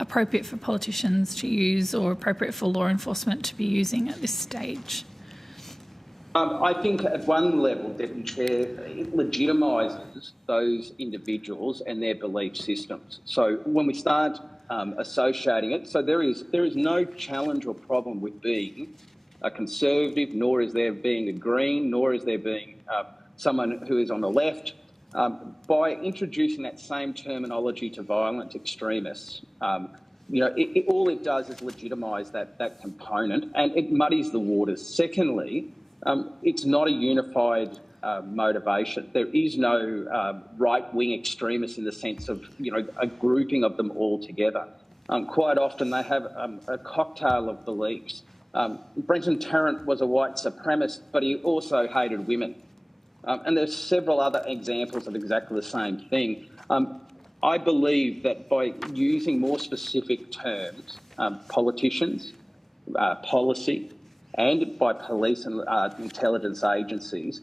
appropriate for politicians to use or appropriate for law enforcement to be using at this stage? I think at one level, Deputy Chair, it legitimises those individuals and their belief systems. So when we start associating it, so there is no challenge or problem with being a Conservative, nor is there being a Green, nor is there being someone who is on the left. By introducing that same terminology to violent extremists, all it does is legitimise that component, and it muddies the waters. Secondly, it's not a unified motivation. There is no right-wing extremists in the sense of, a grouping of them all together. Quite often they have a cocktail of beliefs. Brenton Tarrant was a white supremacist, but he also hated women. And there's several other examples of exactly the same thing. I believe that by using more specific terms, politicians, policy, and by police and intelligence agencies,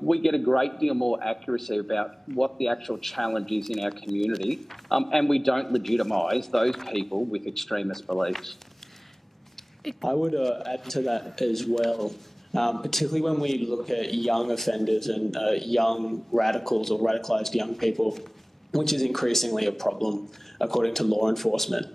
we get a great deal more accuracy about what the actual challenge is in our community, and we don't legitimise those people with extremist beliefs. I would add to that as well, particularly when we look at young offenders and young radicals or radicalised young people, which is increasingly a problem according to law enforcement.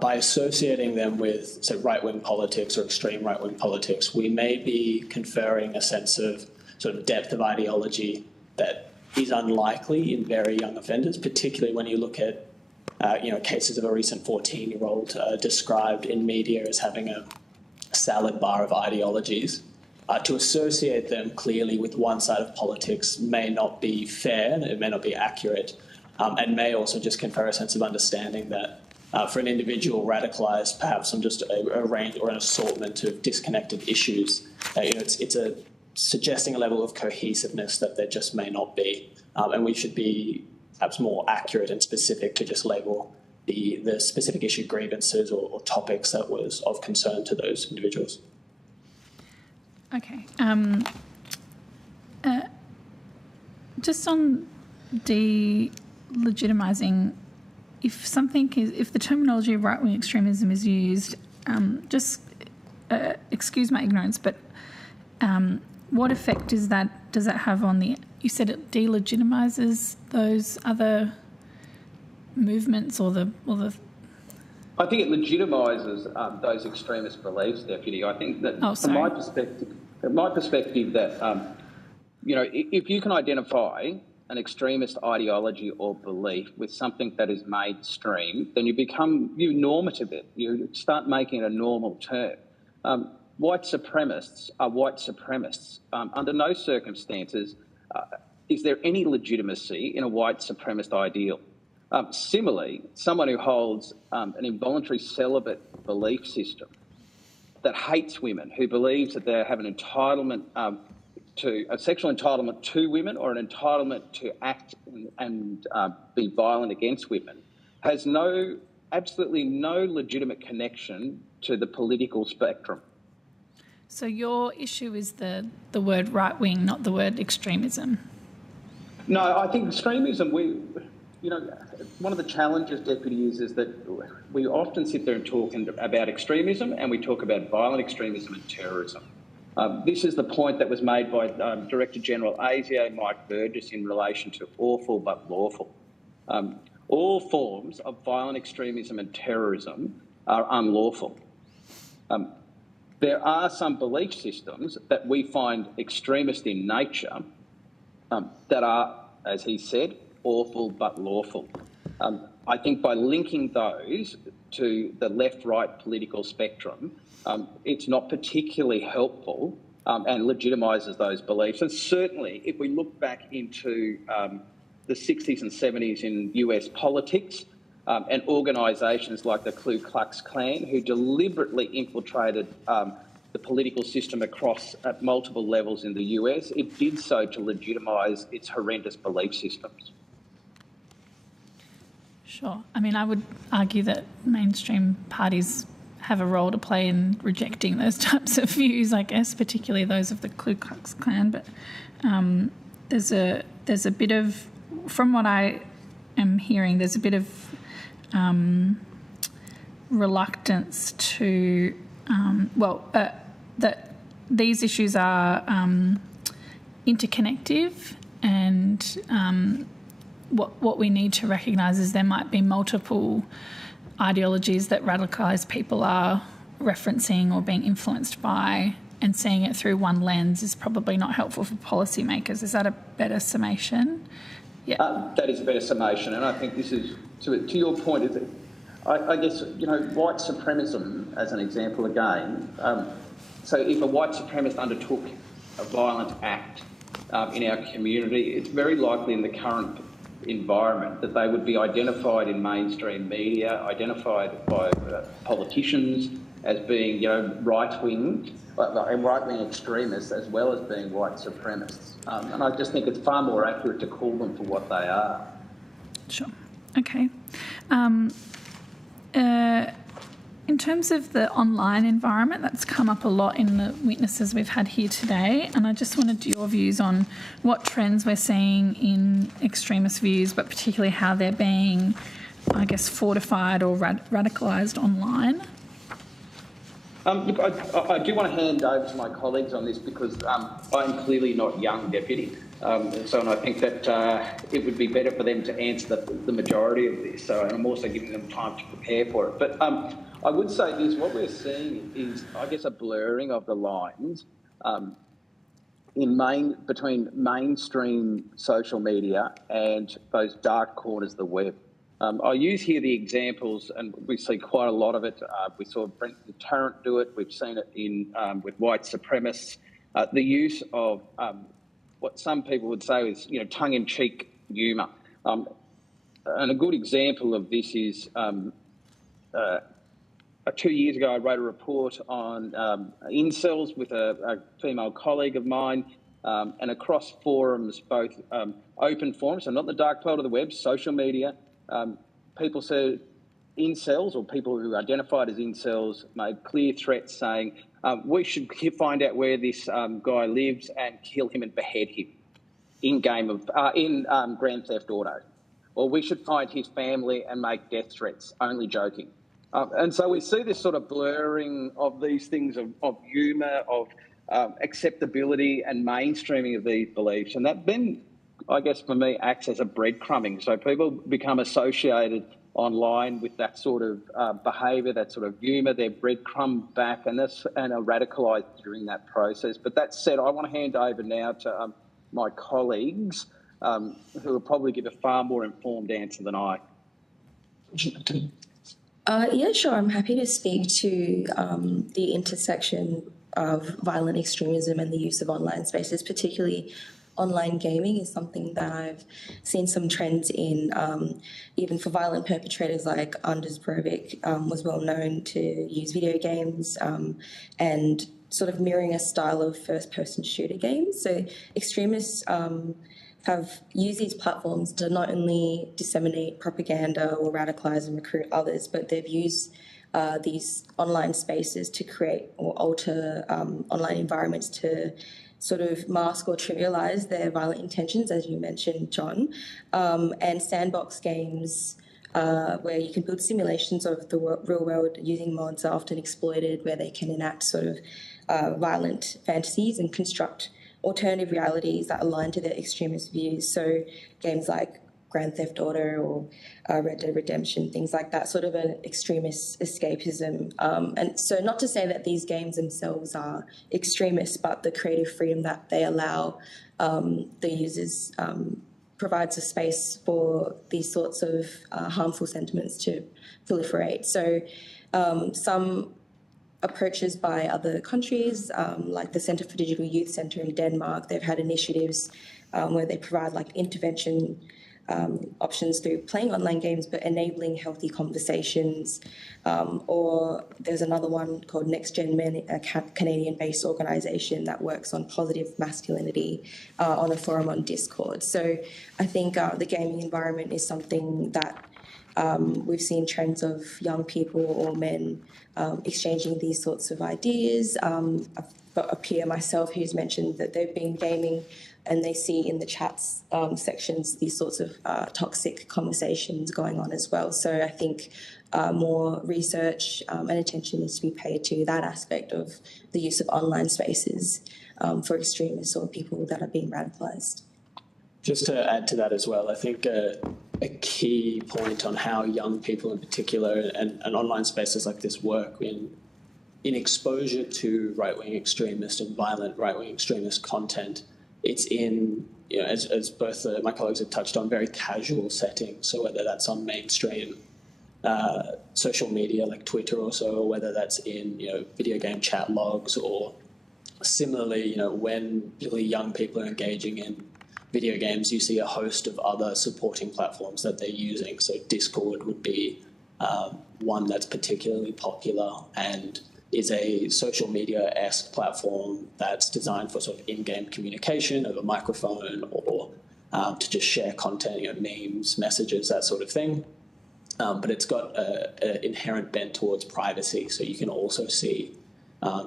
By associating them with, say, right-wing politics or extreme right-wing politics, we may be conferring a sense of sort of depth of ideology that is unlikely in very young offenders, particularly when you look at cases of a recent 14-year-old described in media as having a salad bar of ideologies. To associate them clearly with one side of politics may not be fair, it may not be accurate, and may also just confer a sense of understanding that for an individual radicalised, perhaps on just a range or an assortment of disconnected issues, it's suggesting a level of cohesiveness that there just may not be, and we should be perhaps more accurate and specific to just label the specific issue grievances or topics that was of concern to those individuals. Okay. Just on delegitimizing, if the terminology of right-wing extremism is used, excuse my ignorance, but what effect does that have on you said it delegitimizes those other movements or the I think it legitimises those extremist beliefs, Deputy. I think that from my perspective that, if you can identify an extremist ideology or belief with something that is mainstream, then you normative it. You start making it a normal term. White supremacists are white supremacists. Under no circumstances is there any legitimacy in a white supremacist ideal. Similarly, someone who holds an involuntary celibate belief system that hates women, who believes that they have an entitlement to a sexual entitlement to women or an entitlement to act and be violent against women, has absolutely no legitimate connection to the political spectrum. So your issue is the word right-wing, not the word extremism? No, I think extremism, one of the challenges, Deputy, is that we often sit there and talk about extremism, and we talk about violent extremism and terrorism. This is the point that was made by Director General ASIO Mike Burgess in relation to awful but lawful. All forms of violent extremism and terrorism are unlawful. There are some belief systems that we find extremist in nature that are, as he said, awful but lawful. I think by linking those to the left-right political spectrum, it's not particularly helpful and legitimises those beliefs. And certainly, if we look back into the 60s and 70s in US politics and organisations like the Ku Klux Klan, who deliberately infiltrated the political system across at multiple levels in the US, it did so to legitimise its horrendous belief systems. Sure. I mean, I would argue that mainstream parties have a role to play in rejecting those types of views, I guess, particularly those of the Ku Klux Klan. But there's a bit of, from what I am hearing, there's a bit of reluctance to, that these issues are interconnective, and what we need to recognise is there might be multiple ideologies that radicalised people are referencing or being influenced by, and seeing it through one lens is probably not helpful for policymakers. Is that a better summation? Yeah. That is a better summation, and I think this is, to your point, is that I guess, white supremacism, as an example again, so if a white supremacist undertook a violent act in our community, it's very likely in the current environment that they would be identified in mainstream media, identified by politicians as being, right-wing and right-wing extremists, as well as being white supremacists. And I just think it's far more accurate to call them for what they are. Sure. Okay. In terms of the online environment, that's come up a lot in the witnesses we've had here today, and I just wanted your views on what trends we're seeing in extremist views, but particularly how they're being, I guess, fortified or radicalised online. Look, I do want to hand over to my colleagues on this because I'm clearly not young, Deputy. And I think that it would be better for them to answer the majority of this. So, and I'm also giving them time to prepare for it. But I would say this, what we're seeing is, I guess, a blurring of the lines between mainstream social media and those dark corners of the web. I use here the examples, and we see quite a lot of it. We saw Brent the Tarrant do it. We've seen it with white supremacists. The use of what some people would say is, tongue-in-cheek humour. And a good example of this is 2 years ago, I wrote a report on incels with a female colleague of mine, and across forums, both open forums, so not the dark part of the web, social media. People said incels, or people who identified as incels, made clear threats saying, we should find out where this guy lives and kill him and behead him in Grand Theft Auto. Or we should find his family and make death threats, only joking. And so we see this sort of blurring of these things of humour, of acceptability and mainstreaming of these beliefs. And that then, I guess, for me, acts as a breadcrumbing. So people become associated online with that sort of behaviour, that sort of humour. They're breadcrumbed back and are radicalised during that process. But that said, I want to hand over now to my colleagues who will probably give a far more informed answer than I. Yeah, sure. I'm happy to speak to the intersection of violent extremism and the use of online spaces, particularly online gaming is something that I've seen some trends in, even for violent perpetrators like Anders Breivik was well known to use video games and sort of mirroring a style of first-person shooter games. So extremists have used these platforms to not only disseminate propaganda or radicalise and recruit others, but they've used these online spaces to create or alter online environments to sort of mask or trivialise their violent intentions, as you mentioned, John, and sandbox games where you can build simulations of the real world using mods are often exploited, where they can enact sort of violent fantasies and construct alternative realities that align to their extremist views. So games like Grand Theft Auto or Red Dead Redemption, things like that, sort of an extremist escapism. And so not to say that these games themselves are extremist, but the creative freedom that they allow the users provides a space for these sorts of harmful sentiments to proliferate. So some approaches by other countries, like the Centre for Digital Youth Centre in Denmark, they've had initiatives where they provide like intervention options through playing online games but enabling healthy conversations. Or there's another one called Next Gen Men, a Canadian-based organisation that works on positive masculinity on a forum on Discord. So I think the gaming environment is something that we've seen trends of young people or men exchanging these sorts of ideas. I've got a peer myself who's mentioned that they've been gaming and they see in the chats sections these sorts of toxic conversations going on as well. So I think more research and attention needs to be paid to that aspect of the use of online spaces for extremists or people that are being radicalised. Just to add to that as well, I think a key point on how young people in particular and online spaces like this work in exposure to right-wing extremist and violent right-wing extremist content, it's in, as both my colleagues have touched on, very casual settings. So whether that's on mainstream social media like Twitter or so, or whether that's in video game chat logs, or similarly, when particularly young people are engaging in video games, you see a host of other supporting platforms that they're using. So Discord would be one that's particularly popular and is a social media-esque platform that's designed for sort of in-game communication over microphone or to just share content, memes, messages, that sort of thing. But it's got an inherent bent towards privacy. So you can also see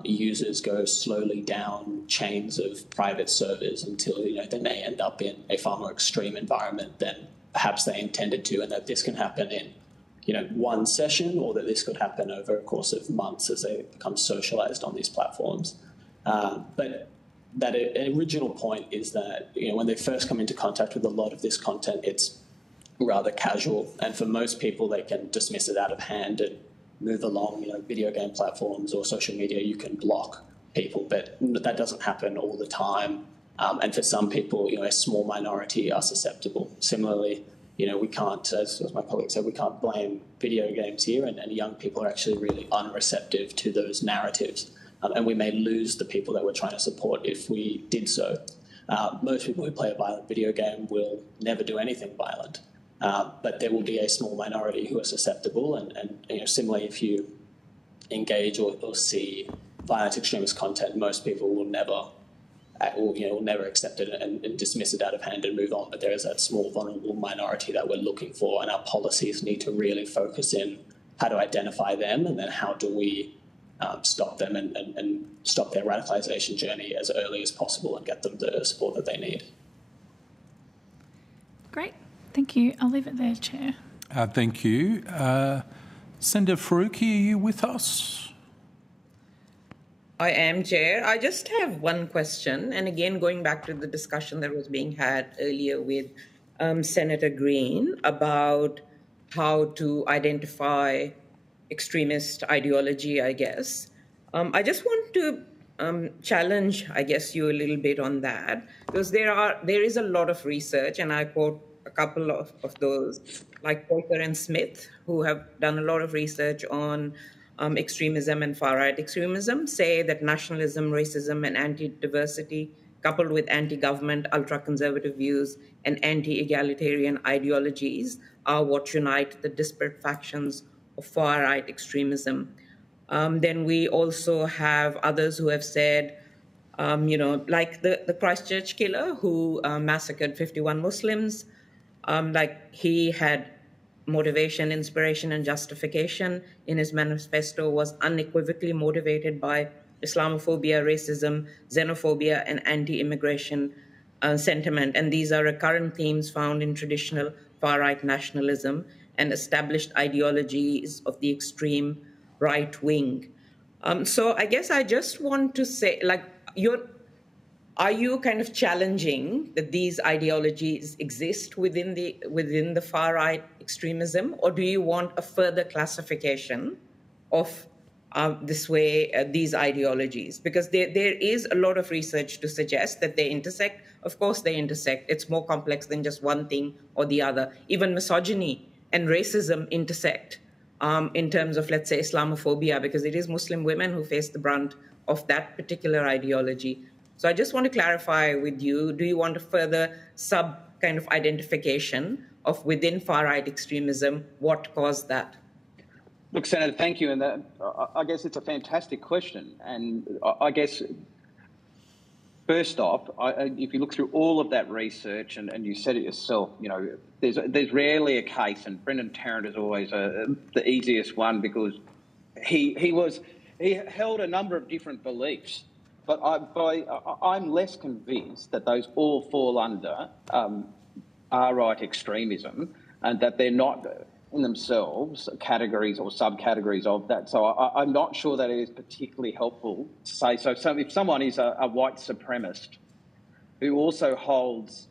users go slowly down chains of private servers until they may end up in a far more extreme environment than perhaps they intended to, and that this can happen in one session, or that this could happen over a course of months as they become socialized on these platforms. But that original point is that when they first come into contact with a lot of this content, it's rather casual, and for most people they can dismiss it out of hand and move along. Video game platforms or social media, you can block people, but that doesn't happen all the time. And for some people, a small minority are susceptible. Similarly, we can't, as my colleague said, we can't blame video games here, and young people are actually really unreceptive to those narratives. And we may lose the people that we're trying to support if we did so. Most people who play a violent video game will never do anything violent. But there will be a small minority who are susceptible, and similarly, if you engage or see violent extremist content, most people will never accept it and dismiss it out of hand and move on. But there is that small vulnerable minority that we're looking for, and our policies need to really focus in how to identify them, and then how do we stop them and stop their radicalisation journey as early as possible and get them the support that they need. Great. Thank you. I'll leave it there, Chair. Thank you. Senator Faruqi, are you with us? I am, Chair. I just have one question, and again, going back to the discussion that was being had earlier with Senator Green about how to identify extremist ideology, I guess. I just want to challenge, I guess, you a little bit on that, because there is a lot of research, and I quote a couple of those, like Poiter and Smith, who have done a lot of research on extremism and far-right extremism, say that nationalism, racism, and anti-diversity, coupled with anti-government, ultra-conservative views, and anti-egalitarian ideologies, are what unite the disparate factions of far-right extremism. Then we also have others who have said, like the Christchurch killer who massacred 51 Muslims, like he had motivation, inspiration, and justification in his manifesto was unequivocally motivated by Islamophobia, racism, xenophobia, and anti-immigration sentiment. And these are recurrent themes found in traditional far-right nationalism and established ideologies of the extreme right wing. So I guess I just want to say, are you kind of challenging that these ideologies exist within the far-right extremism, or do you want a further classification of these ideologies? Because there is a lot of research to suggest that they intersect. Of course they intersect. It's more complex than just one thing or the other. Even misogyny and racism intersect in terms of, let's say, Islamophobia, because it is Muslim women who face the brunt of that particular ideology. So I just want to clarify with you, do you want a further kind of identification of within far-right extremism, what caused that? Look, Senator, thank you. And I guess it's a fantastic question. And I guess, first off, if you look through all of that research, and you said it yourself, there's rarely a case, and Brendan Tarrant is always the easiest one, because he held a number of different beliefs. but I'm less convinced that those all fall under far-right extremism, and that they're not in themselves categories or subcategories of that. So I'm not sure that it is particularly helpful to say so. So if someone is a white supremacist who also holds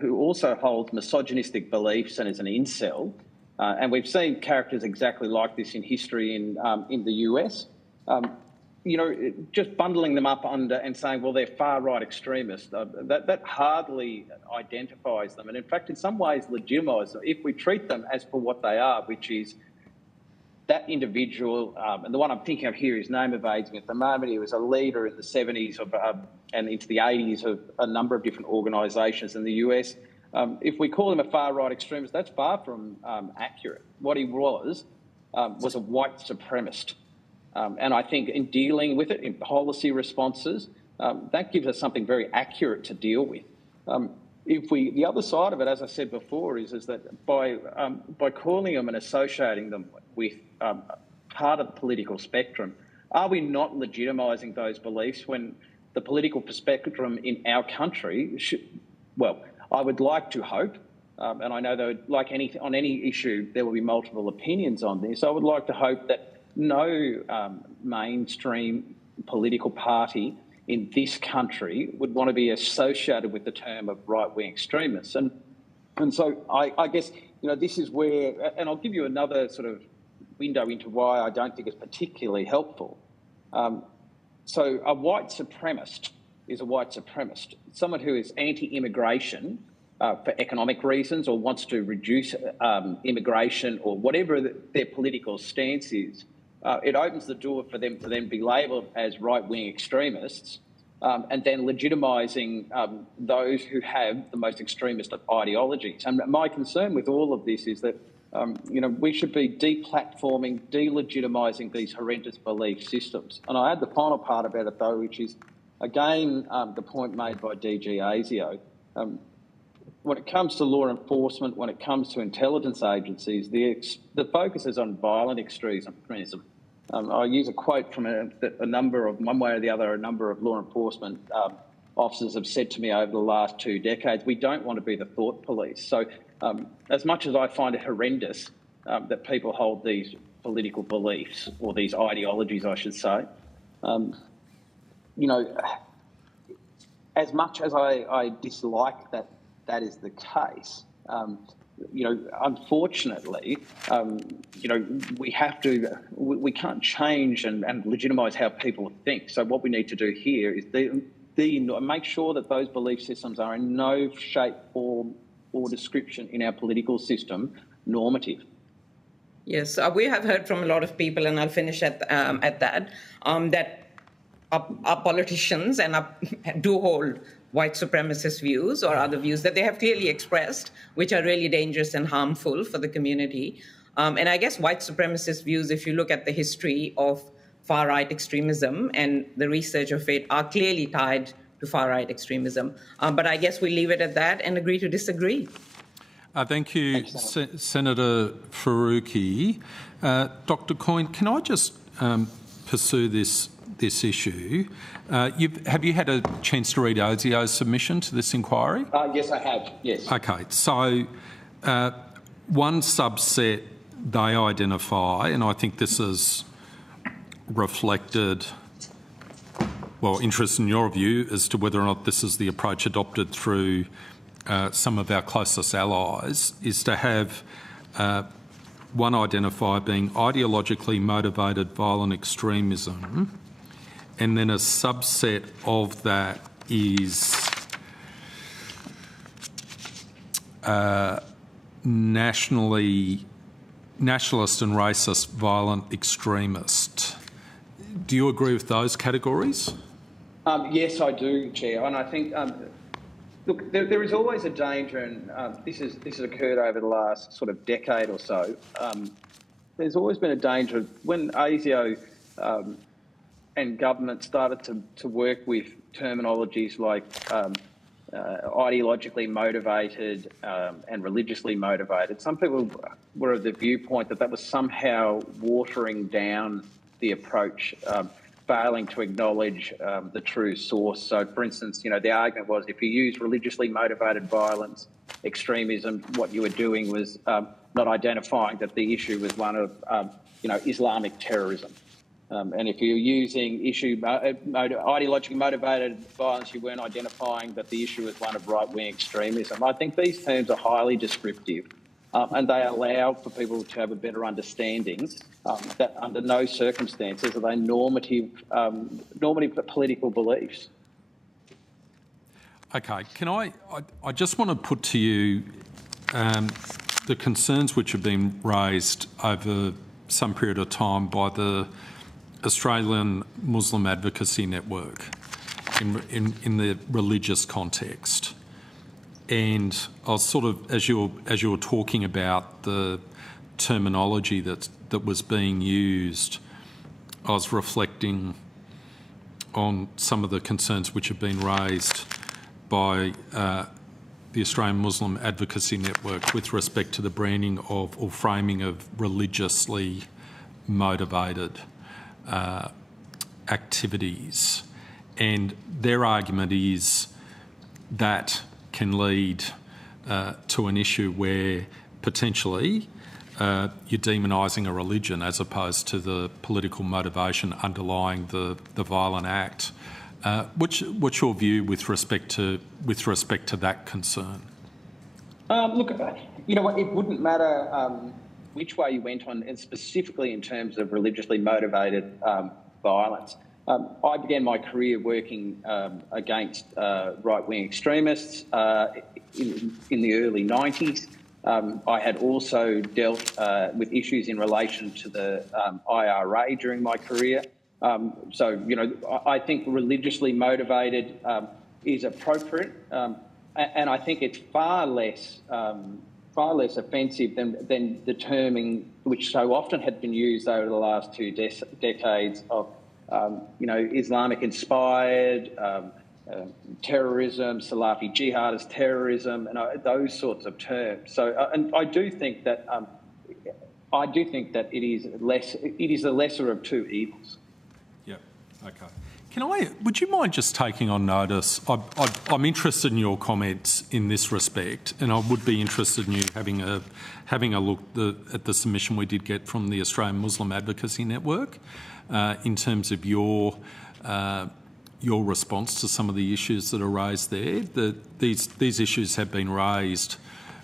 who also holds misogynistic beliefs and is an incel, and we've seen characters exactly like this in history in the US. You know, just bundling them up under and saying, well, they're far-right extremists, that hardly identifies them, and in fact, in some ways, legitimises them if we treat them as for what they are, which is that individual, and the one I'm thinking of here is name evades at the moment. He was a leader in the 70s and into the 80s of a number of different organisations in the US. If we call him a far-right extremist, that's far from accurate. What he was a white supremacist. And I think in dealing with it, in policy responses, that gives us something very accurate to deal with. The other side of it, as I said before, is that by calling them and associating them with part of the political spectrum, are we not legitimising those beliefs when the political spectrum in our country well, I would like to hope, and I know that on any issue there will be multiple opinions on this, I would like to hope that no mainstream political party in this country would want to be associated with the term of right-wing extremists. And so I guess, you know, this is where, and I'll give you another sort of window into why I don't think it's particularly helpful. So a white supremacist is a white supremacist. Someone who is anti-immigration for economic reasons or wants to reduce immigration or whatever their political stance is, it opens the door for them to then be labelled as right-wing extremists and then legitimising those who have the most extremist of ideologies. And my concern with all of this is that, you know, we should be deplatforming, delegitimising these horrendous belief systems. And I add the final part about it, though, which is, again, the point made by DG ASIO. When it comes to law enforcement, when it comes to intelligence agencies, the focus is on violent extremism. I use a quote from one way or the other, a number of law enforcement officers have said to me over the last 2 decades, we don't want to be the thought police. So as much as I find it horrendous that people hold these political beliefs, or these ideologies, I should say, you know, as much as I dislike that is the case, you know, unfortunately, you know, we can't change and legitimise how people think. So what we need to do here is make sure that those belief systems are in no shape, form or description in our political system normative. Yes, we have heard from a lot of people, and I'll finish at that, that our politicians do hold white supremacist views or other views that they have clearly expressed, which are really dangerous and harmful for the community. And I guess white supremacist views, if you look at the history of far-right extremism and the research of it, are clearly tied to far-right extremism. But I guess we leave it at that and agree to disagree. Thank you, Senator Faruqi. Dr. Coyne, can I just pursue this issue? Have you had a chance to read ASIO's submission to this inquiry? Yes, I have, yes. Okay, so one subset they identify, and I think this is reflected, well, interest in your view as to whether or not this is the approach adopted through some of our closest allies, is to have one identifier being ideologically motivated violent extremism, and then a subset of that is nationalist and racist violent extremist. Do you agree with those categories? Yes, I do, Chair. And I think, look, there is always a danger, and this has occurred over the last sort of decade or so. There's always been a danger when ASIO and government started to work with terminologies like ideologically motivated and religiously motivated. Some people were of the viewpoint that was somehow watering down the approach, failing to acknowledge the true source. So, for instance, the argument was if you use religiously motivated violence, extremism, what you were doing was not identifying that the issue was one of, Islamic terrorism. And if you're using ideologically motivated violence, you weren't identifying that the issue was one of right-wing extremism. I think these terms are highly descriptive, and they allow for people to have a better understanding that under no circumstances are they normative political beliefs. Okay, I just want to put to you the concerns which have been raised over some period of time by the Australian Muslim Advocacy Network in the religious context. And I was sort of, as you were talking about the terminology that was being used, I was reflecting on some of the concerns which have been raised by the Australian Muslim Advocacy Network with respect to the branding of or framing of religiously motivated activities. And their argument is that can lead to an issue where potentially you're demonising a religion as opposed to the political motivation underlying the violent act. What's your view with respect to that concern? Look, you know what, it wouldn't matter which way you went on, and specifically in terms of religiously motivated violence. I began my career working against right-wing extremists in the early 90s. I had also dealt with issues in relation to the IRA during my career. So, I think religiously motivated is appropriate, and I think it's far less offensive than the terming which so often had been used over the last two decades of, Islamic-inspired terrorism, Salafi jihadist terrorism, and those sorts of terms. So, and I do think that it is the lesser of two evils. Yeah. Okay. Would you mind just taking on notice? I'm interested in your comments in this respect, and I would be interested in you having a look at the submission we did get from the Australian Muslim Advocacy Network in terms of your response to some of the issues that are raised there. These issues have been raised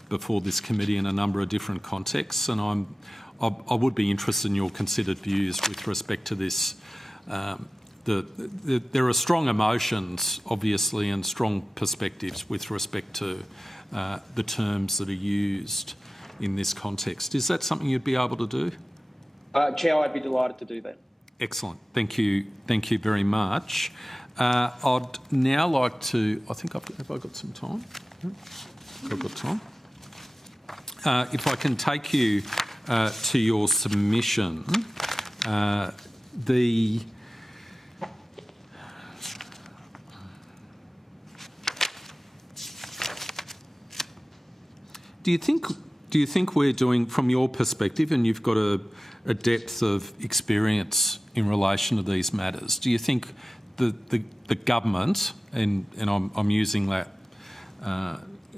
before this committee in a number of different contexts, and I would be interested in your considered views with respect to this. There are strong emotions, obviously, and strong perspectives with respect to the terms that are used in this context. Is that something you'd be able to do? Chair, I'd be delighted to do that. Excellent. Thank you very much. I'd now like to, have I got some time? I've got time. If I can take you to your submission, Do you think we're doing, from your perspective, and you've got a depth of experience in relation to these matters, do you think the government, and I'm using that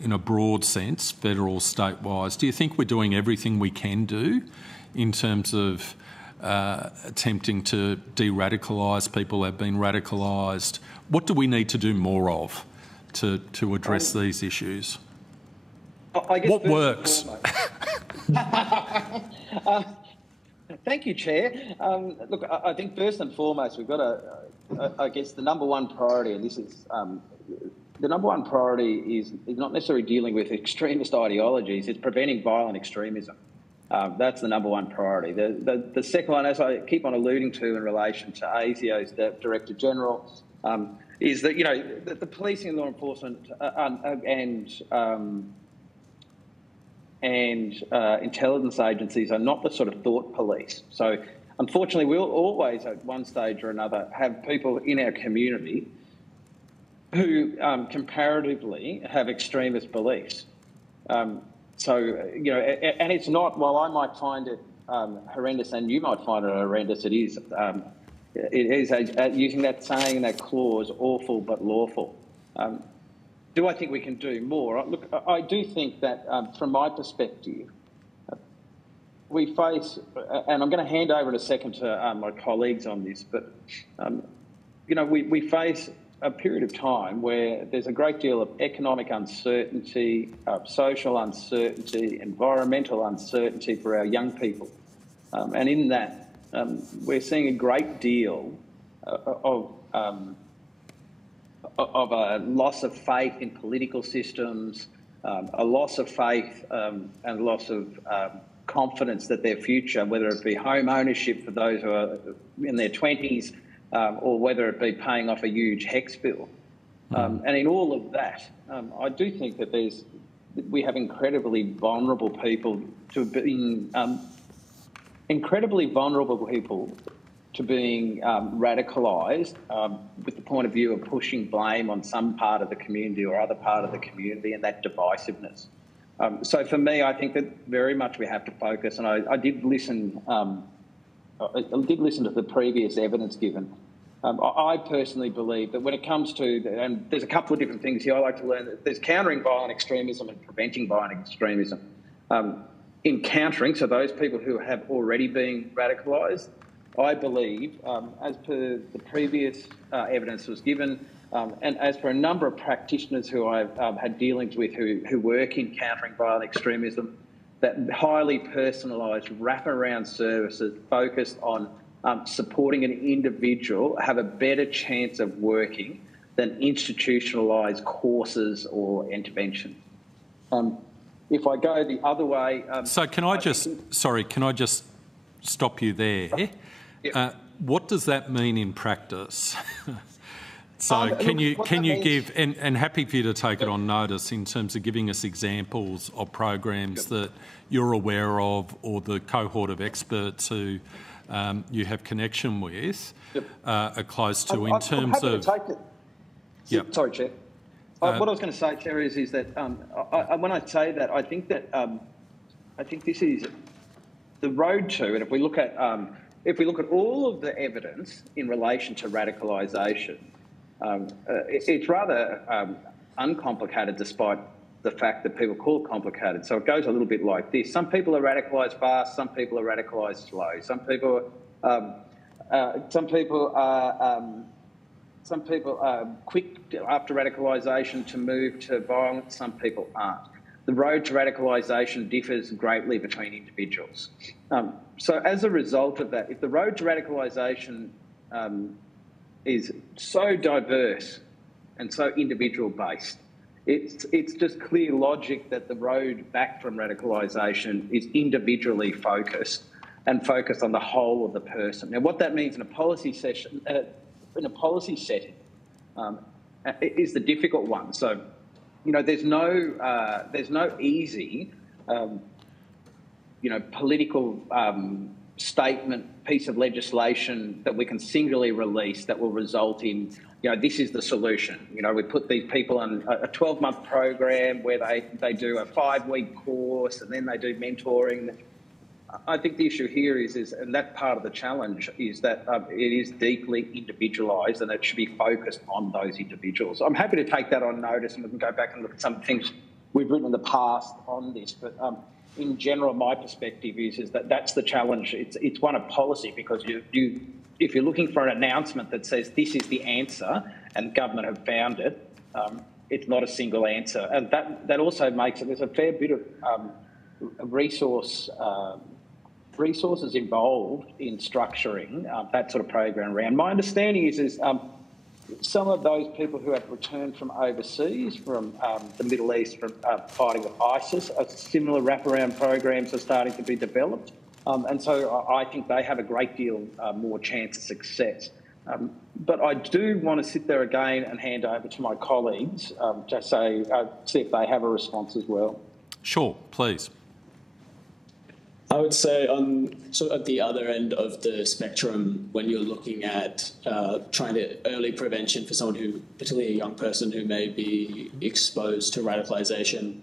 in a broad sense, federal, state-wise, do you think we're doing everything we can do in terms of attempting to de-radicalise people who have been radicalised? What do we need to do more of to address these issues? What works? Thank you, Chair. Look, I think first and foremost, we've got I guess the number one priority, and this is the number one priority is not necessarily dealing with extremist ideologies, it's preventing violent extremism. That's the number one priority. The second one, as I keep on alluding to in relation to ASIO's Director General, is that, the policing and law enforcement and intelligence agencies are not the sort of thought police. So, unfortunately, we'll always, at one stage or another, have people in our community who comparatively have extremist beliefs. And it's not, while I might find it horrendous, and you might find it horrendous, it is using that saying, that clause, awful but lawful. Do I think we can do more? Look, I do think that from my perspective, we face, and I'm going to hand over in a second to my colleagues on this, but, we face a period of time where there's a great deal of economic uncertainty, social uncertainty, environmental uncertainty for our young people. And in that, we're seeing a great deal of a loss of faith in political systems, a loss of faith and a loss of confidence that their future, whether it be home ownership for those who are in their 20s, or whether it be paying off a huge HECS bill. And in all of that, I do think that we have incredibly vulnerable people to being radicalised with the point of view of pushing blame on some part of the community or other part of the community, and that divisiveness. So for me, I think that very much we have to focus, and I did listen. I did listen to the previous evidence given. I personally believe that when it comes to, and there's a couple of different things here I like to learn, that there's countering violent extremism and preventing violent extremism. In countering, so those people who have already been radicalised, I believe, as per the previous evidence was given, and as per a number of practitioners who I've had dealings with who work in countering violent extremism, that highly personalised wraparound services focused on supporting an individual have a better chance of working than institutionalised courses or intervention. If I go the other way... so can I just stop you there? Yep. What does that mean in practice? So can you give, and happy for you to take it on notice in terms of giving us examples of programs that you're aware of, or the cohort of experts who you have connection with are close to, in terms of... Sorry, Chair. What I was going to say, Chair, is that when I say that, I think this is the road to, and if we look at all of the evidence in relation to radicalisation, it's rather uncomplicated, despite the fact that people call it complicated. So it goes a little bit like this. Some people are radicalised fast, some people are radicalised slow. Some people are quick after radicalisation to move to violence, some people aren't. The road to radicalisation differs greatly between individuals. So as a result of that, if the road to radicalisation is so diverse and so individual-based, it's just clear logic that the road back from radicalisation is individually focused and focused on the whole of the person. Now, what that means in a policy setting is the difficult one. So, there's no easy, political statement, piece of legislation that we can singularly release that will result in, this is the solution. We put these people on a 12-month program where they do a 5-week course and then they do mentoring. I think the issue here is, and that part of the challenge is that it is deeply individualised and it should be focused on those individuals. I'm happy to take that on notice, and we can go back and look at some things we've written in the past on this. But in general, my perspective is that that's the challenge. It's one of policy, because if you're looking for an announcement that says this is the answer and government have found it, it's not a single answer. And that also makes it, there's a fair bit of resources involved in structuring that sort of program around. My understanding is some of those people who have returned from overseas, from the Middle East, from fighting with ISIS, similar wraparound programs are starting to be developed. And so I think they have a great deal more chance of success. But I do want to sit there again and hand over to my colleagues to see if they have a response as well. Sure, please. I would say sort of at the other end of the spectrum, when you're looking at trying to early prevention for someone who, particularly a young person who may be exposed to radicalisation,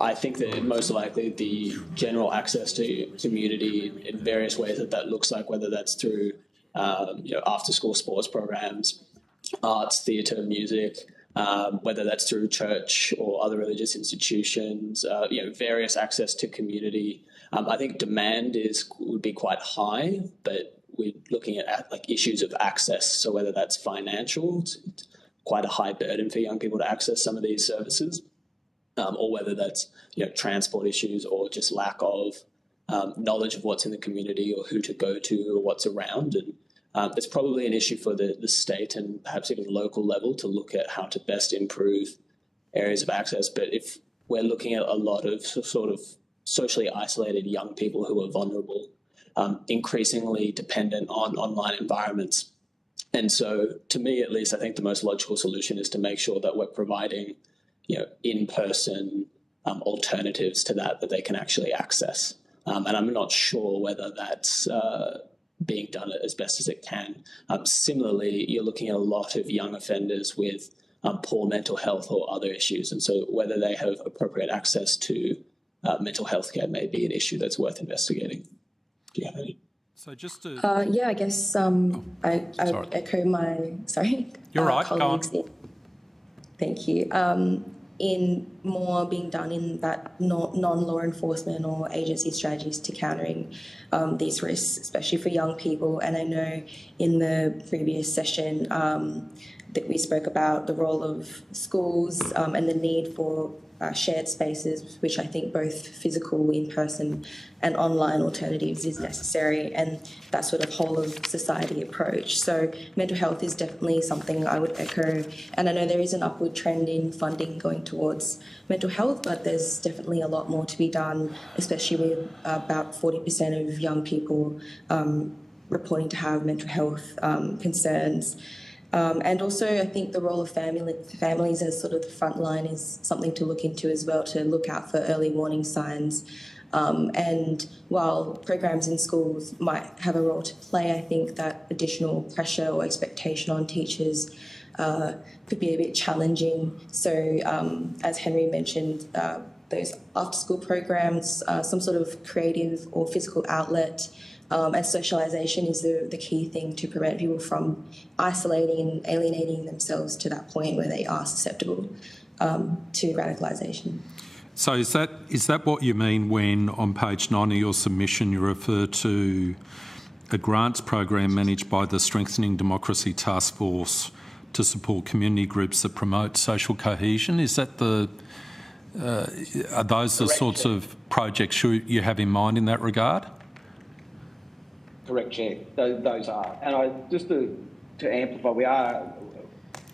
I think that most likely the general access to community in various ways that looks like, whether that's through after-school sports programs, arts, theatre, music, whether that's through church or other religious institutions, various access to community. I think demand would be quite high, but we're looking at like issues of access. So whether that's financial, it's quite a high burden for young people to access some of these services. Or whether that's transport issues or just lack of knowledge of what's in the community or who to go to or what's around. And it's probably an issue for the state and perhaps even local level to look at how to best improve areas of access. But if we're looking at a lot of sort of socially isolated young people who are vulnerable, increasingly dependent on online environments. And so to me, at least, I think the most logical solution is to make sure that we're providing in-person alternatives to that they can actually access. And I'm not sure whether that's being done as best as it can. Similarly, you're looking at a lot of young offenders with poor mental health or other issues. And so whether they have appropriate access to mental health care may be an issue that's worth investigating. Do you have any? So just to... I guess I echo my, You're right, go on. Thank you. In more being done in that non-law enforcement or agency strategies to countering these risks, especially for young people. And I know in the previous session that we spoke about the role of schools and the need for shared spaces, which I think both physical, in-person and online alternatives is necessary, and that sort of whole of society approach. So mental health is definitely something I would echo, and I know there is an upward trend in funding going towards mental health, but there's definitely a lot more to be done, especially with about 40% of young people reporting to have mental health concerns. And also, I think the role of families as sort of the front line is something to look into as well, to look out for early warning signs. And while programs in schools might have a role to play, I think that additional pressure or expectation on teachers could be a bit challenging. So, as Henry mentioned, those after-school programs, some sort of creative or physical outlet, and socialisation is the key thing to prevent people from isolating and alienating themselves to that point where they are susceptible to radicalisation. So is that what you mean when on page 9 of your submission you refer to a grants program managed by the Strengthening Democracy Task Force to support community groups that promote social cohesion? Is that are those the sorts of projects you have in mind in that regard? Correct, Chair. Those are. And just to amplify,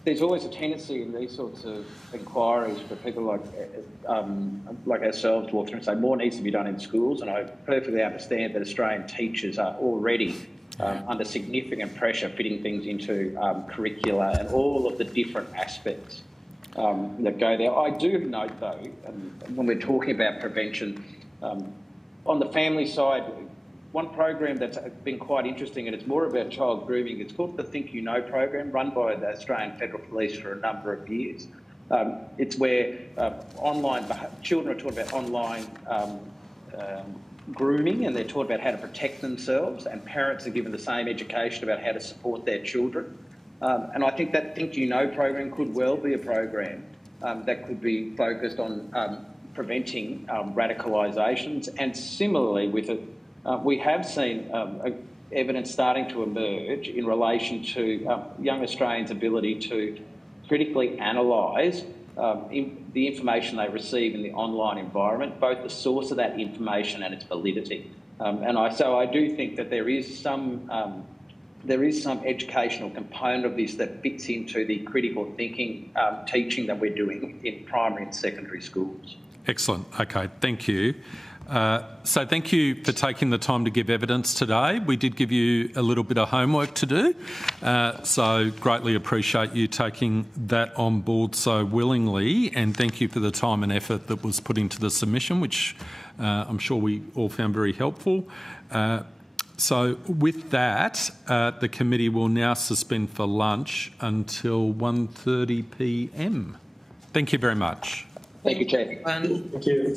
there's always a tendency in these sorts of inquiries for people like ourselves to walk through and say more needs to be done in schools, and I perfectly understand that Australian teachers are already under significant pressure fitting things into curricula and all of the different aspects that go there. I do note, though, when we're talking about prevention, on the family side, one program that's been quite interesting, and it's more about child grooming, it's called the Think You Know program, run by the Australian Federal Police for a number of years. It's where children are taught about online grooming, and they're taught about how to protect themselves, and parents are given the same education about how to support their children. And I think that Think You Know program could well be a program that could be focused on preventing radicalisations, and similarly with it, we have seen evidence starting to emerge in relation to young Australians' ability to critically analyse the information they receive in the online environment, both the source of that information and its validity. So I do think that there is some educational component of this that fits into the critical thinking teaching that we're doing in primary and secondary schools. Excellent. Okay, thank you. So thank you for taking the time to give evidence today. We did give you a little bit of homework to do, so greatly appreciate you taking that on board so willingly, and thank you for the time and effort that was put into the submission, which I'm sure we all found very helpful. So with that, the committee will now suspend for lunch until 1:30 p.m. Thank you very much. Thank you, Chair. everyone. Thank you.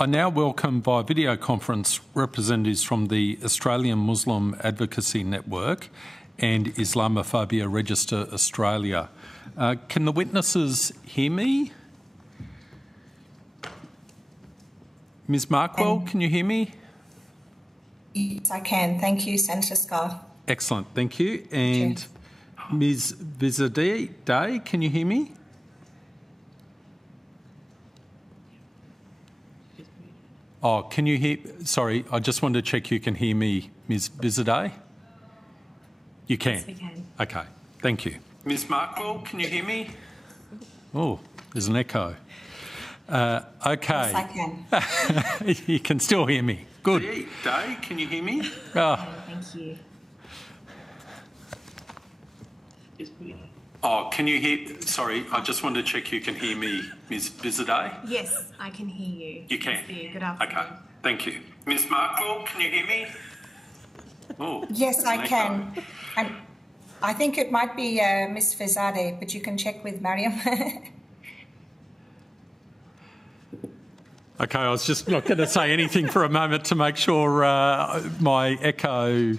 I now welcome via video conference representatives from the Australian Muslim Advocacy Network and Islamophobia Register Australia. Can the witnesses hear me? Ms Markwell, can you hear me? Yes, I can. Thank you, Senator Scarr. Excellent, thank you. And Ms Vizadeh, can you hear me? Oh, can you hear? Sorry, I just wanted to check you can hear me, Ms Vizadeh. You can? Yes, we can. Okay, thank you. Ms Markwell, can you hear me? Oh, there's an echo. Okay. Yes, I can. You can still hear me. Good. Day, can you hear me? Oh. Thank you. Oh, can you hear? Sorry, I just wanted to check you can hear me, Ms Vizadeh. Yes, I can hear you. You can? Good afternoon. Okay, thank you. Ms Markwell, can you hear me? Oh. Yes, I can. And I think it might be Ms Vizadeh, but you can check with Mariam. Okay, I was just not going to say anything for a moment to make sure my echo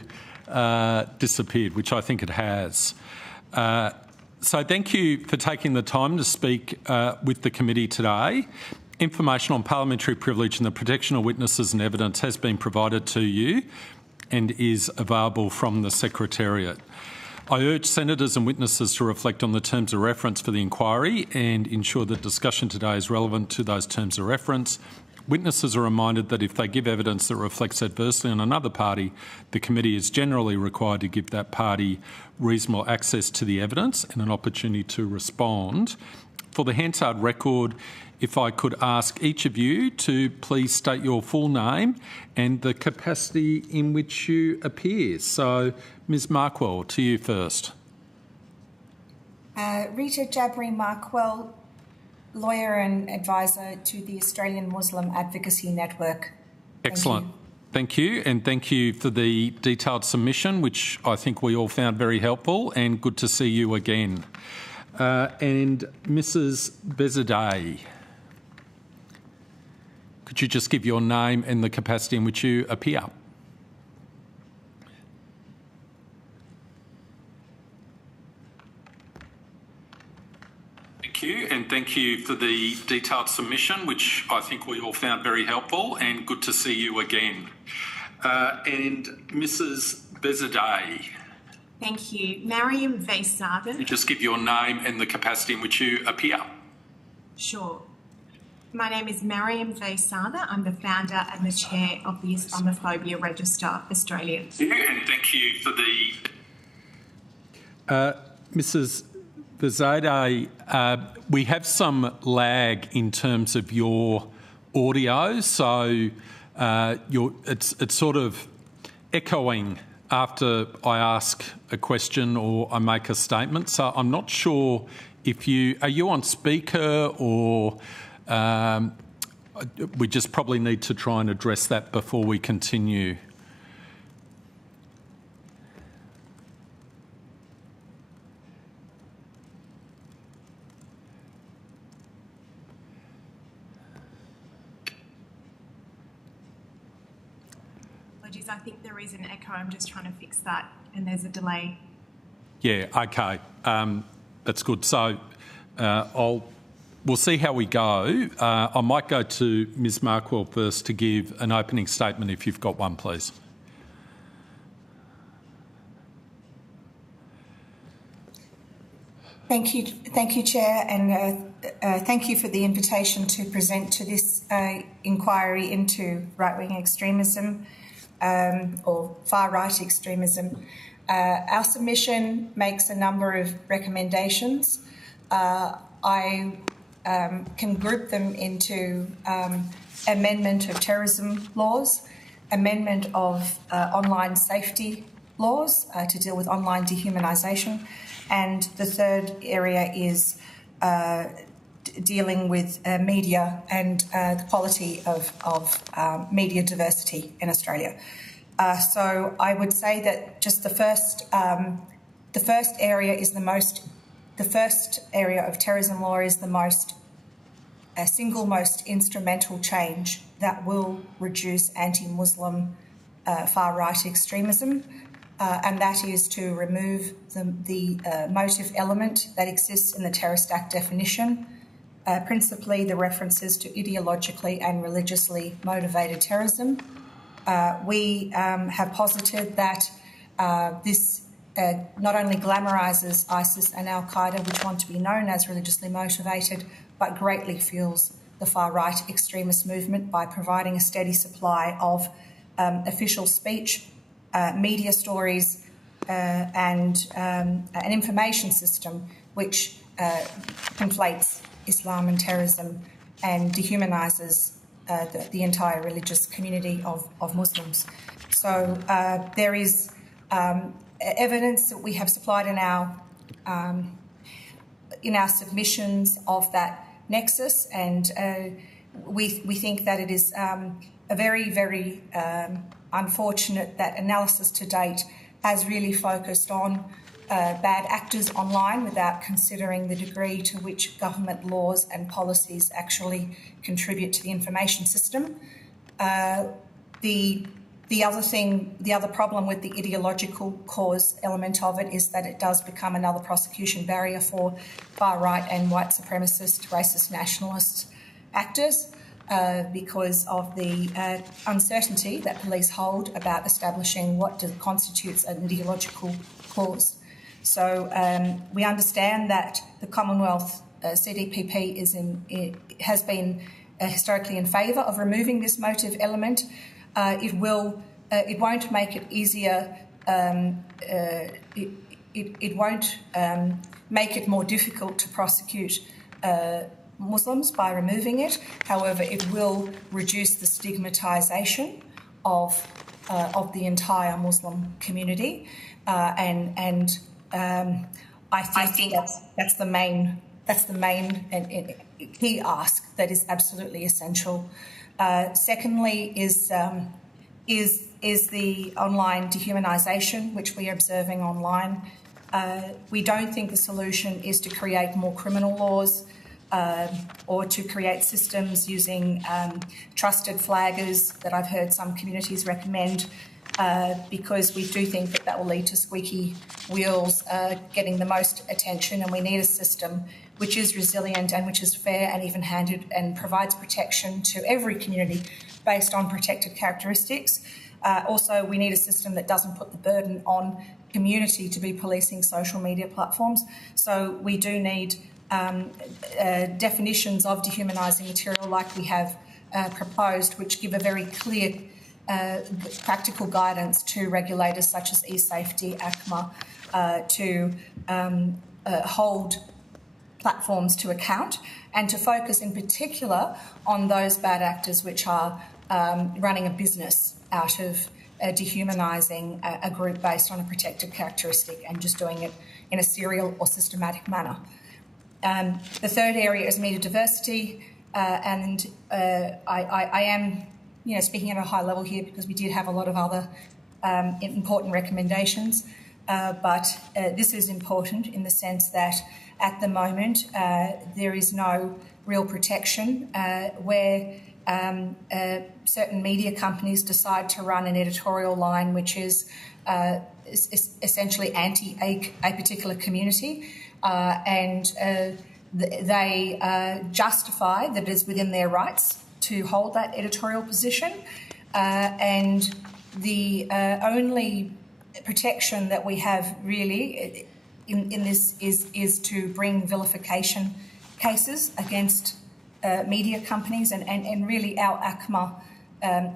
disappeared, which I think it has. So thank you for taking the time to speak with the committee today. Information on parliamentary privilege and the protection of witnesses and evidence has been provided to you and is available from the Secretariat. I urge senators and witnesses to reflect on the terms of reference for the inquiry and ensure that discussion today is relevant to those terms of reference. Witnesses are reminded that if they give evidence that reflects adversely on another party, the committee is generally required to give that party reasonable access to the evidence and an opportunity to respond. For the Hansard record, if I could ask each of you to please state your full name and the capacity in which you appear. So, Ms Markwell, to you first. Rita Jabri Markwell, lawyer and advisor to the Australian Muslim Advocacy Network. Excellent. Thank you, and thank you for the detailed submission, which I think we all found very helpful, and good to see you again. And Mrs Vizadeh, could you just give your name and the capacity in which you appear? Thank you, and thank you for the detailed submission, which I think we all found very helpful, and good to see you again. And Mrs Vizadeh. Thank you. Mariam Vaisardan. Just give your name and the capacity in which you appear. Sure. My name is Mariam Vaisardan. I'm the founder and the chair of the Islamophobia Register Australia. And thank you for the... Mrs Vizadeh, we have some lag in terms of your audio, so it's sort of echoing after I ask a question or I make a statement. So I'm not sure if are you on speaker or we just probably need to try and address that before we continue. I think there is an echo. I'm just trying to fix that, and there's a delay. Yeah, okay. That's good. So we'll see how we go. I might go to Ms Markwell first to give an opening statement if you've got one, please. Thank you, Chair, and thank you for the invitation to present to this inquiry into right-wing extremism. Or far-right extremism. Our submission makes a number of recommendations. I can group them into amendment of terrorism laws, amendment of online safety laws to deal with online dehumanisation, and the third area is dealing with media and the quality of media diversity in Australia. So I would say that just the first area is the first area of terrorism law is the single most instrumental change that will reduce anti-Muslim far-right extremism, and that is to remove the motive element that exists in the Terrorist Act definition, principally the references to ideologically and religiously motivated terrorism. We have posited that this not only glamorises ISIS and Al-Qaeda, which want to be known as religiously motivated, but greatly fuels the far-right extremist movement by providing a steady supply of official speech, media stories, and an information system which conflates Islam and terrorism and dehumanises the entire religious community of Muslims. So there is evidence that we have supplied in our submissions of that nexus, and we think that it is a very, very unfortunate that analysis to date has really focused on bad actors online without considering the degree to which government laws and policies actually contribute to the information system. The other problem with the ideological cause element of it is that it does become another prosecution barrier for far-right and white supremacist, racist, nationalist actors because of the uncertainty that police hold about establishing what constitutes an ideological cause. So we understand that the Commonwealth CDPP has been historically in favour of removing this motive element. It won't make it easier. It won't make it more difficult to prosecute Muslims by removing it. However, it will reduce the stigmatisation of the entire Muslim community, and I think that's the main and key ask that is absolutely essential. Secondly, is the online dehumanisation, which we are observing online. We don't think the solution is to create more criminal laws or to create systems using trusted flaggers that I've heard some communities recommend, because we do think that will lead to squeaky wheels getting the most attention, and we need a system which is resilient and which is fair and even-handed and provides protection to every community based on protected characteristics. Also, we need a system that doesn't put the burden on community to be policing social media platforms. So we do need definitions of dehumanising material like we have proposed, which give a very clear practical guidance to regulators such as eSafety, ACMA, to hold platforms to account and to focus in particular on those bad actors which are running a business out of dehumanising a group based on a protected characteristic and just doing it in a serial or systematic manner. The third area is media diversity, and I am speaking at a high level here because we did have a lot of other important recommendations, but this is important in the sense that at the moment there is no real protection where certain media companies decide to run an editorial line which is essentially anti a particular community, and they justify that it is within their rights to hold that editorial position, and the only protection that we have really in this is to bring vilification cases against media companies, and really our ACMA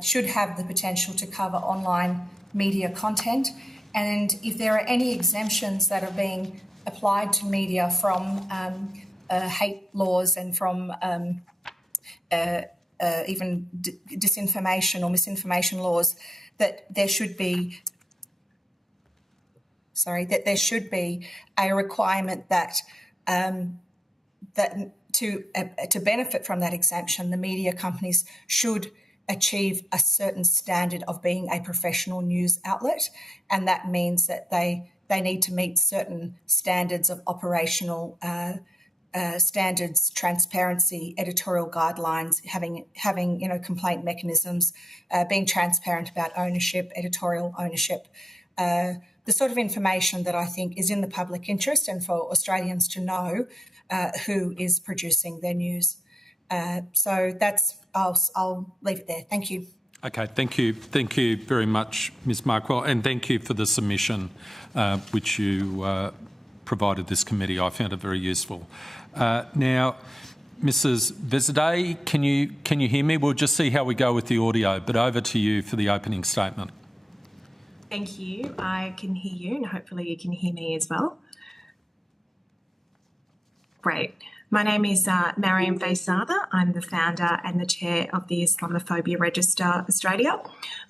should have the potential to cover online media content. And if there are any exemptions that are being applied to media from hate laws and from even disinformation or misinformation laws, that there should be a requirement that to benefit from that exemption, the media companies should achieve a certain standard of being a professional news outlet, and that means that they need to meet certain standards of operational standards, transparency, editorial guidelines, having complaint mechanisms, being transparent about ownership, editorial ownership, the sort of information that I think is in the public interest and for Australians to know who is producing their news. So I'll leave it there. Thank you. Okay, thank you. Thank you very much, Ms Markwell, and thank you for the submission which you provided this committee. I found it very useful. Now, Mrs Vezadeh, can you hear me? We'll just see how we go with the audio, but over to you for the opening statement. Thank you. I can hear you, and hopefully you can hear me as well. Great. My name is Mariam Faisada. I'm the founder and the chair of the Islamophobia Register Australia.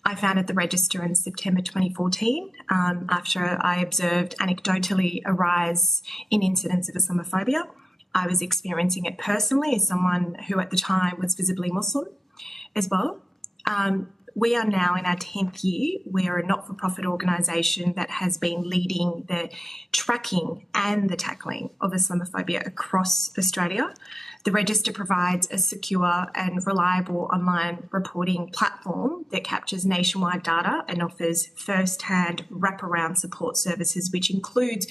I founded the register in September 2014 after I observed anecdotally a rise in incidents of Islamophobia. I was experiencing it personally as someone who at the time was visibly Muslim as well. We are now in our 10th year. We are a not-for-profit organisation that has been leading the tracking and the tackling of Islamophobia across Australia. The register provides a secure and reliable online reporting platform that captures nationwide data and offers first-hand wraparound support services, which includes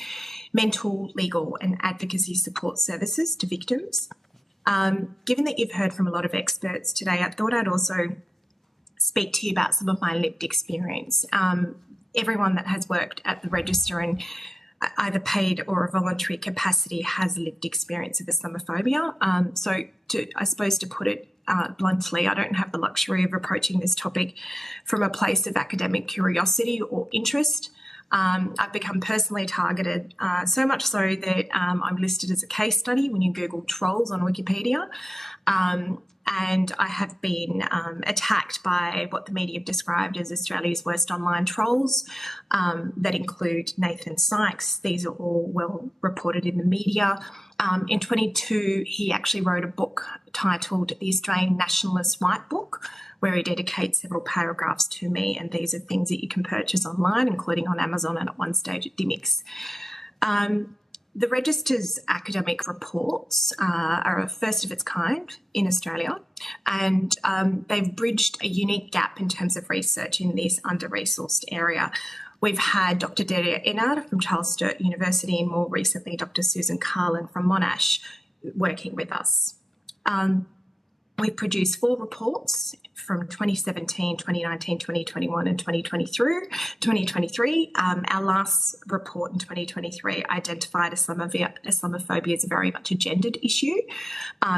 mental, legal and advocacy support services to victims. Given that you've heard from a lot of experts today, I thought I'd also speak to you about some of my lived experience. Everyone that has worked at the register in either paid or a voluntary capacity has lived experience of Islamophobia. So I suppose to put it bluntly, I don't have the luxury of approaching this topic from a place of academic curiosity or interest. I've become personally targeted, so much so that I'm listed as a case study when you Google trolls on Wikipedia. And I have been attacked by what the media have described as Australia's worst online trolls that include Nathan Sykes. These are all well reported in the media. In 2022, he actually wrote a book titled The Australian Nationalist White Book, where he dedicates several paragraphs to me, and these are things that you can purchase online, including on Amazon and at one stage at Dymix. The Register's academic reports are a first of its kind in Australia, and they've bridged a unique gap in terms of research in this under-resourced area. We've had Dr. Delia Ennard from Charles Sturt University and more recently Dr. Susan Carlin from Monash working with us. We've produced 4 reports from 2017, 2019, 2021 and 2023. Our last report in 2023 identified Islamophobia as very much a gendered issue.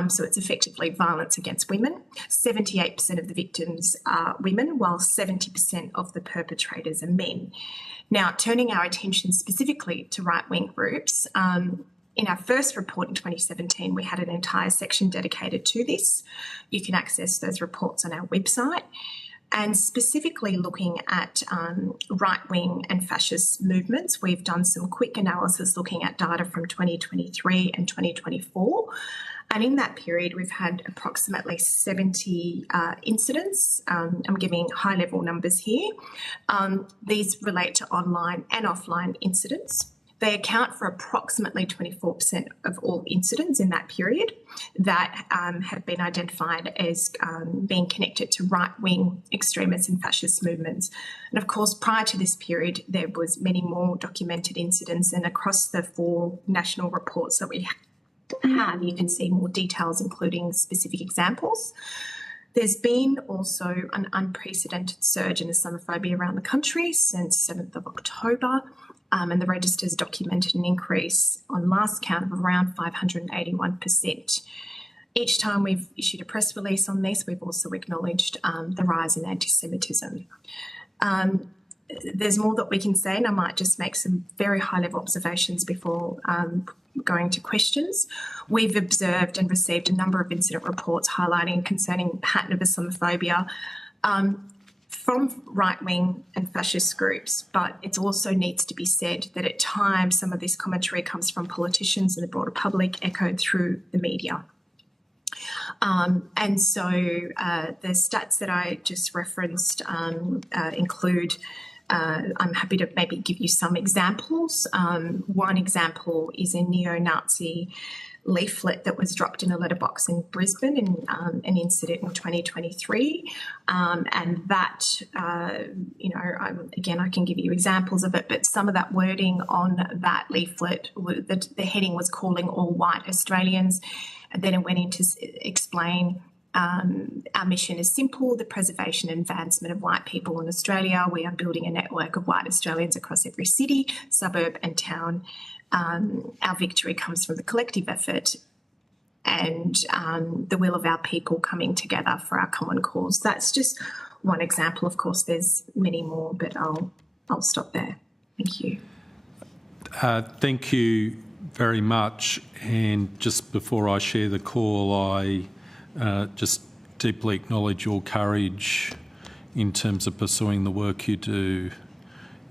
So it's effectively violence against women. 78% of the victims are women, while 70% of the perpetrators are men. Now, turning our attention specifically to right-wing groups, in our first report in 2017, we had an entire section dedicated to this. You can access those reports on our website. And specifically looking at right-wing and fascist movements, we've done some quick analysis looking at data from 2023 and 2024. And in that period, we've had approximately 70 incidents. I'm giving high-level numbers here. These relate to online and offline incidents. They account for approximately 24% of all incidents in that period that have been identified as being connected to right-wing extremist and fascist movements. And of course, prior to this period, there was many more documented incidents, and across the 4 national reports that we have, you can see more details, including specific examples. There's been also an unprecedented surge in Islamophobia around the country since 7th of October. And the Register's documented an increase on last count of around 581%. Each time we've issued a press release on this, we've also acknowledged the rise in anti-Semitism. There's more that we can say, and I might just make some very high-level observations before going to questions. We've observed and received a number of incident reports highlighting a concerning pattern of Islamophobia from right-wing and fascist groups, but it also needs to be said that at times some of this commentary comes from politicians and the broader public, echoed through the media. And so the stats that I just referenced include, I'm happy to maybe give you some examples. One example is a neo-Nazi leaflet that was dropped in a letterbox in Brisbane in an incident in 2023. And that, again, I can give you examples of it, but some of that wording on that leaflet, the heading was calling all white Australians. And then it went in to explain our mission is simple, the preservation and advancement of white people in Australia. We are building a network of white Australians across every city, suburb and town. Our victory comes from the collective effort and the will of our people coming together for our common cause. That's just one example. Of course, there's many more, but I'll stop there. Thank you. Thank you very much. And just before I share the call, I just deeply acknowledge your courage in terms of pursuing the work you do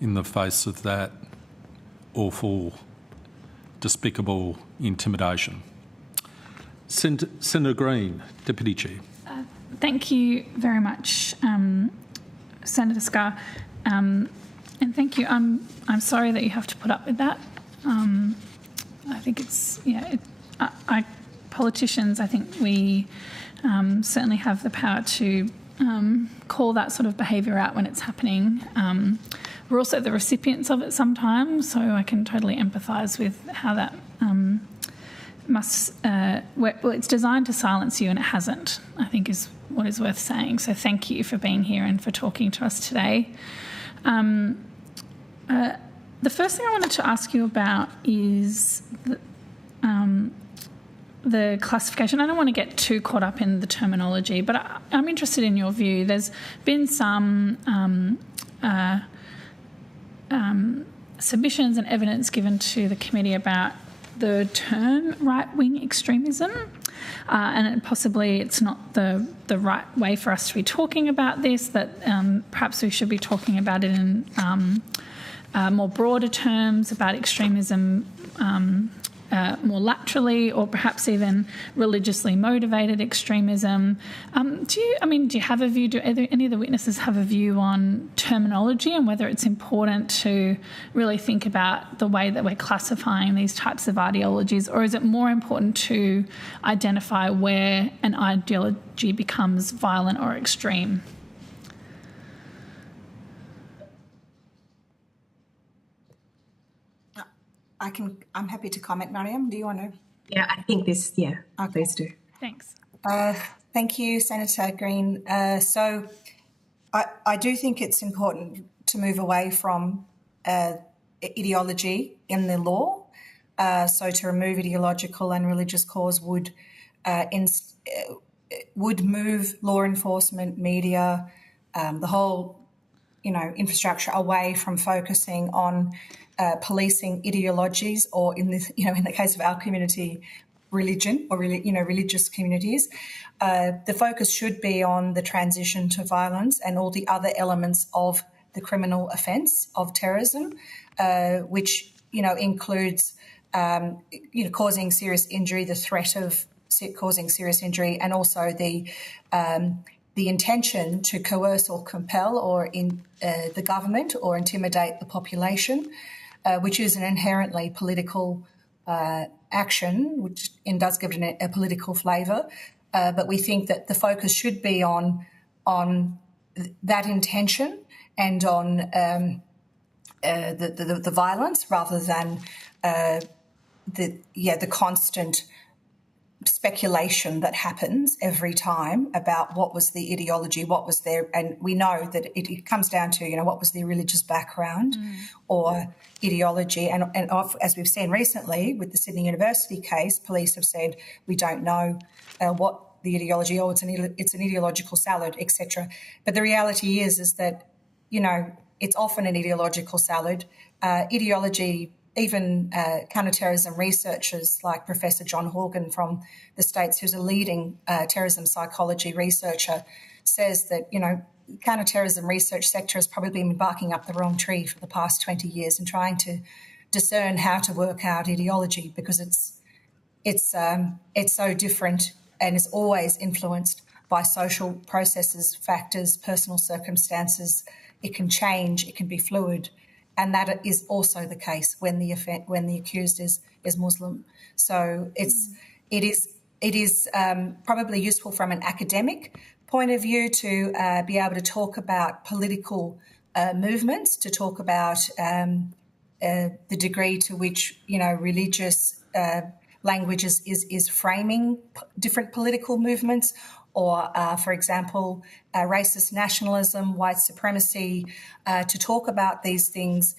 in the face of that awful, despicable intimidation. Senator Green, Deputy Chair. Thank you very much, Senator Scarr, and thank you. I'm sorry that you have to put up with that. I think it's politicians. I think we certainly have the power to call that sort of behaviour out when it's happening. We're also the recipients of it sometimes, so I can totally empathise with how that it's designed to silence you and it hasn't, I think is what is worth saying. So thank you for being here and for talking to us today. The first thing I wanted to ask you about is the classification. I don't want to get too caught up in the terminology, but I'm interested in your view. There's been some submissions and evidence given to the committee about the term right-wing extremism, and possibly it's not the right way for us to be talking about this, that perhaps we should be talking about it in more broader terms about extremism more laterally, or perhaps even religiously motivated extremism. Do you have a view? Do any of the witnesses have a view on terminology and whether it's important to really think about the way that we're classifying these types of ideologies, or is it more important to identify where an ideology becomes violent or extreme? I'm happy to comment, Mariam. Do you want to? Yeah, I think please do. Thanks. Thank you, Senator Green. So I do think it's important to move away from ideology in the law. So to remove ideological and religious cause would move law enforcement, media, the whole infrastructure away from focusing on policing ideologies, or in the case of our community, religion, or religious communities. The focus should be on the transition to violence and all the other elements of the criminal offence of terrorism, which includes causing serious injury, the threat of causing serious injury, and also the intention to coerce or compel or the government or intimidate the population, which is an inherently political action, which does give it a political flavour. But we think that the focus should be on that intention and on the violence, rather than the constant speculation that happens every time about what was the ideology, what was their, and we know that it comes down to what was their religious background or ideology, and as we've seen recently with the Sydney University case, police have said we don't know what the ideology, it's an ideological salad, etc. But the reality is that it's often an ideological salad. Ideology. Even counterterrorism researchers like Professor John Horgan from the States, who's a leading terrorism psychology researcher, says that, counterterrorism research sector has probably been barking up the wrong tree for the past 20 years and trying to discern how to work out ideology, because it's so different and is always influenced by social processes, factors, personal circumstances. It can change, it can be fluid. and that is also the case when the accused is Muslim. So it is probably useful from an academic point of view to be able to talk about political movements, to talk about the degree to which religious language is framing different political movements, or, for example, racist nationalism, white supremacy, to talk about these things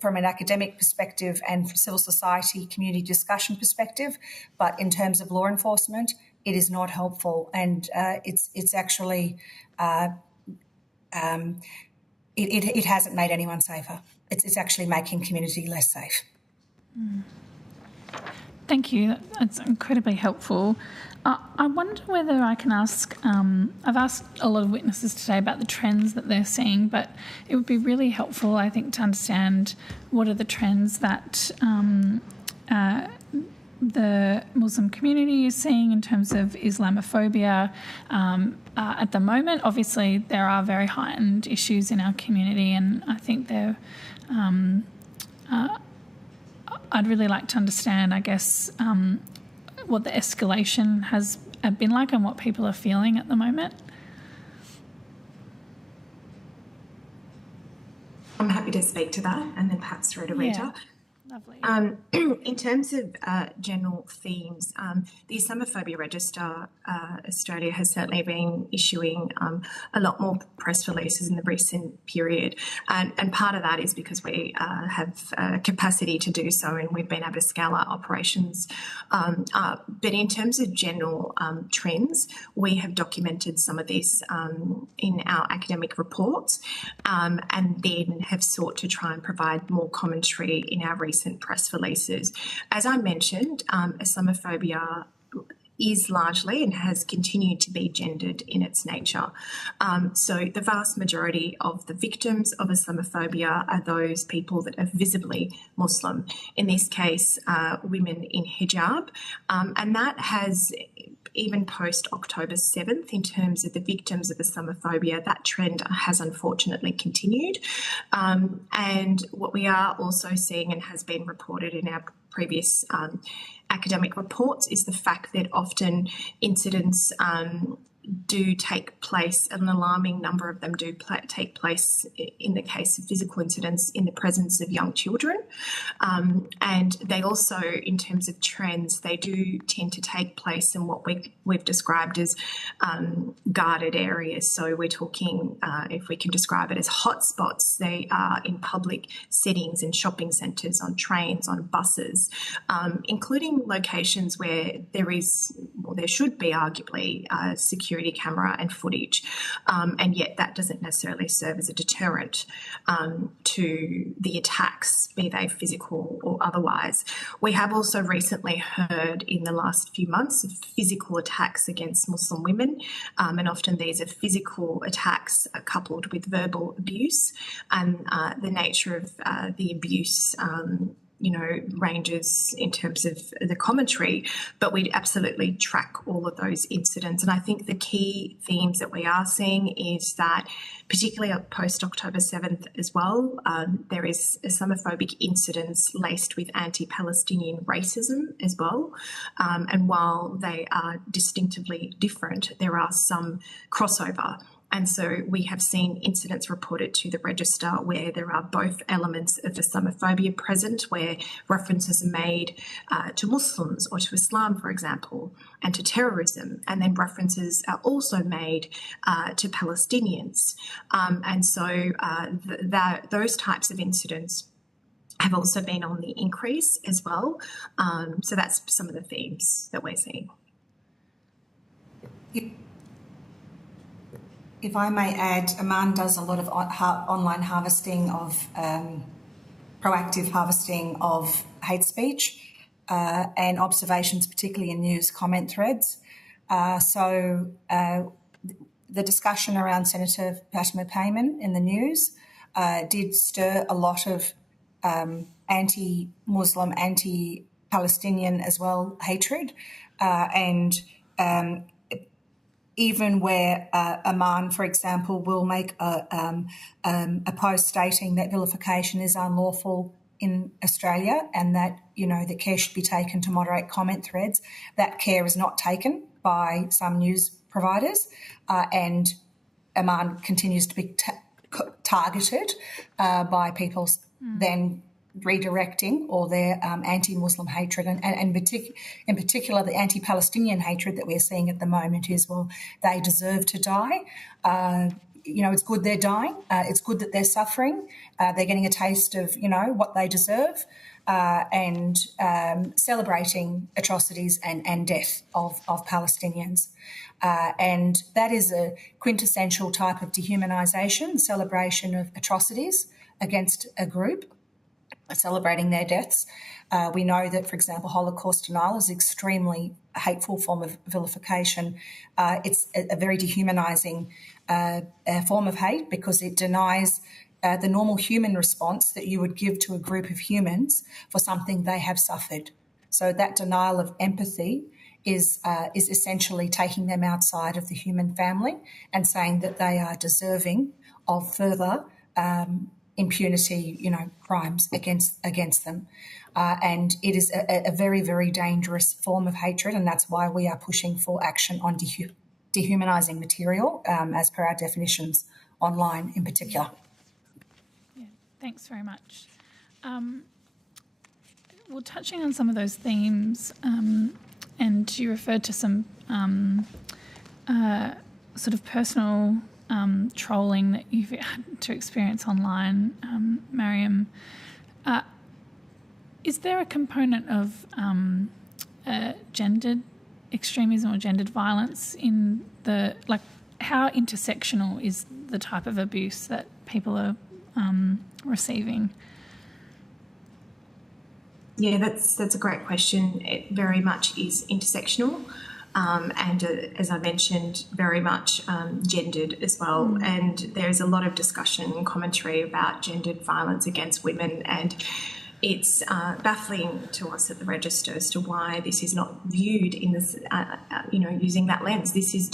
from an academic perspective and from civil society community discussion perspective. But in terms of law enforcement, it is not helpful, and it's actually it hasn't made anyone safer. It's actually making community less safe. Thank you. That's incredibly helpful. I wonder whether I can ask, I've asked a lot of witnesses today about the trends that they're seeing, but it would be really helpful, I think, to understand what are the trends that the Muslim community is seeing in terms of Islamophobia. At the moment, obviously, there are very heightened issues in our community, and I think they're I'd really like to understand, I guess, what the escalation has been like and what people are feeling at the moment. I'm happy to speak to that and then perhaps throw to Rita. Yeah. Lovely. In terms of general themes, the Islamophobia Register Australia has certainly been issuing a lot more press releases in the recent period, and part of that is because we have capacity to do so, and we've been able to scale our operations up. But in terms of general trends, we have documented some of this in our academic reports, and then have sought to try and provide more commentary in our recent press releases. As I mentioned, Islamophobia is largely and has continued to be gendered in its nature. So the vast majority of the victims of Islamophobia are those people that are visibly Muslim, in this case, women in hijab, and that has, even post-October 7th, in terms of the victims of Islamophobia, that trend has unfortunately continued. And what we are also seeing, and has been reported in our previous academic reports, is the fact that often incidents do take place, an alarming number of them do take place in the case of physical incidents in the presence of young children. And they also, in terms of trends, they do tend to take place in what we've described as guarded areas. So we're talking, if we can describe it as hotspots, they are in public settings, in shopping centres, on trains, on buses, including locations where there is, or there should be arguably, security camera and footage, and yet that doesn't necessarily serve as a deterrent to the attacks, be they physical or otherwise. We have also recently heard in the last few months of physical attacks against Muslim women, and often these are physical attacks coupled with verbal abuse, and the nature of the abuse ranges in terms of the commentary, but we absolutely track all of those incidents. And I think the key themes that we are seeing is that, particularly post-October 7th as well, there is Islamophobic incidents laced with anti-Palestinian racism as well. And while they are distinctively different, there are some crossover. And so we have seen incidents reported to the register where there are both elements of Islamophobia present, where references are made to Muslims or to Islam, for example, and to terrorism, and then references are also made to Palestinians. And so those types of incidents have also been on the increase as well. So that's some of the themes that we're seeing. If I may add, Aman does a lot of online harvesting of proactive harvesting of hate speech and observations, particularly in news comment threads. So the discussion around Senator Fatima Payman in the news did stir a lot of anti-Muslim, anti-Palestinian as well hatred, and even where Aman, for example, will make a post stating that vilification is unlawful in Australia and that, that care should be taken to moderate comment threads, that care is not taken by some news providers, and Aman continues to be targeted by people then redirecting all their anti-Muslim hatred and in particular the anti-Palestinian hatred that we're seeing at the moment is, well, they deserve to die. It's good they're dying. It's good that they're suffering. They're getting a taste of, what they deserve, and celebrating atrocities and death of Palestinians. And that is a quintessential type of dehumanisation, celebration of atrocities against a group, celebrating their deaths. We know that, for example, Holocaust denial is an extremely hateful form of vilification. It's a very dehumanising form of hate because it denies the normal human response that you would give to a group of humans for something they have suffered. So that denial of empathy is essentially taking them outside of the human family and saying that they are deserving of further impunity, crimes against them. And it is a very, very dangerous form of hatred, and that's why we are pushing for action on dehumanising material, as per our definitions online in particular. Yeah, thanks very much. Well, touching on some of those themes, and you referred to some sort of personal trolling that you've had to experience online, Mariam. Is there a component of gendered extremism or gendered violence in how intersectional is the type of abuse that people are receiving? Yeah, that's a great question. It very much is intersectional. And as I mentioned, very much gendered as well. And there's a lot of discussion and commentary about gendered violence against women, and it's baffling to us at the Register as to why this is not viewed in this, using that lens. This is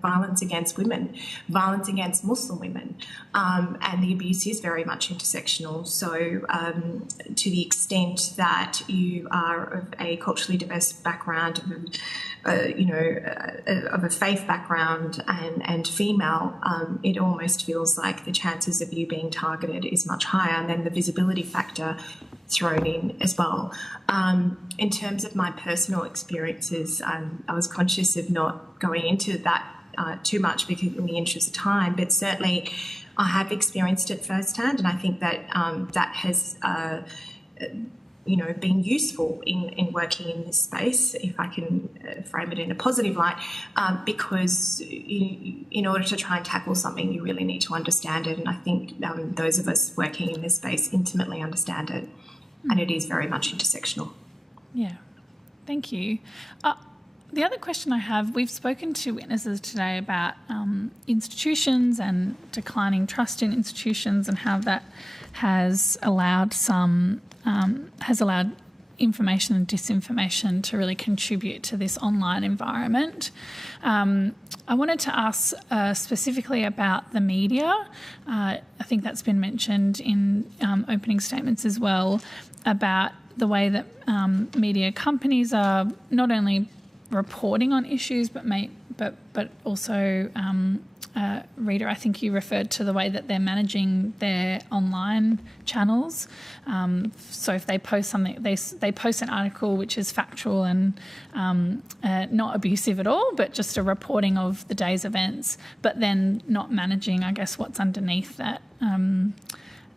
violence against women, violence against Muslim women, and the abuse is very much intersectional. So, to the extent that you are of a culturally diverse background, of a faith background and female, it almost feels like the chances of you being targeted is much higher, and then the visibility factor thrown in as well. In terms of my personal experiences, I was conscious of not going into that too much because in the interest of time, but certainly I have experienced it firsthand, and I think that that has been useful in working in this space, if I can frame it in a positive light, because in order to try and tackle something, you really need to understand it. And I think those of us working in this space intimately understand it, and it is very much intersectional. Yeah, thank you. The other question I have, we've spoken to witnesses today about institutions and declining trust in institutions and how that has allowed information and disinformation to really contribute to this online environment. I wanted to ask specifically about the media. I think that's been mentioned in opening statements as well, about the way that media companies are not only reporting on issues but also Rita, I think you referred to the way that they're managing their online channels. So if they post something, they post an article which is factual and not abusive at all, but just a reporting of the day's events, but then not managing, I guess, what's underneath that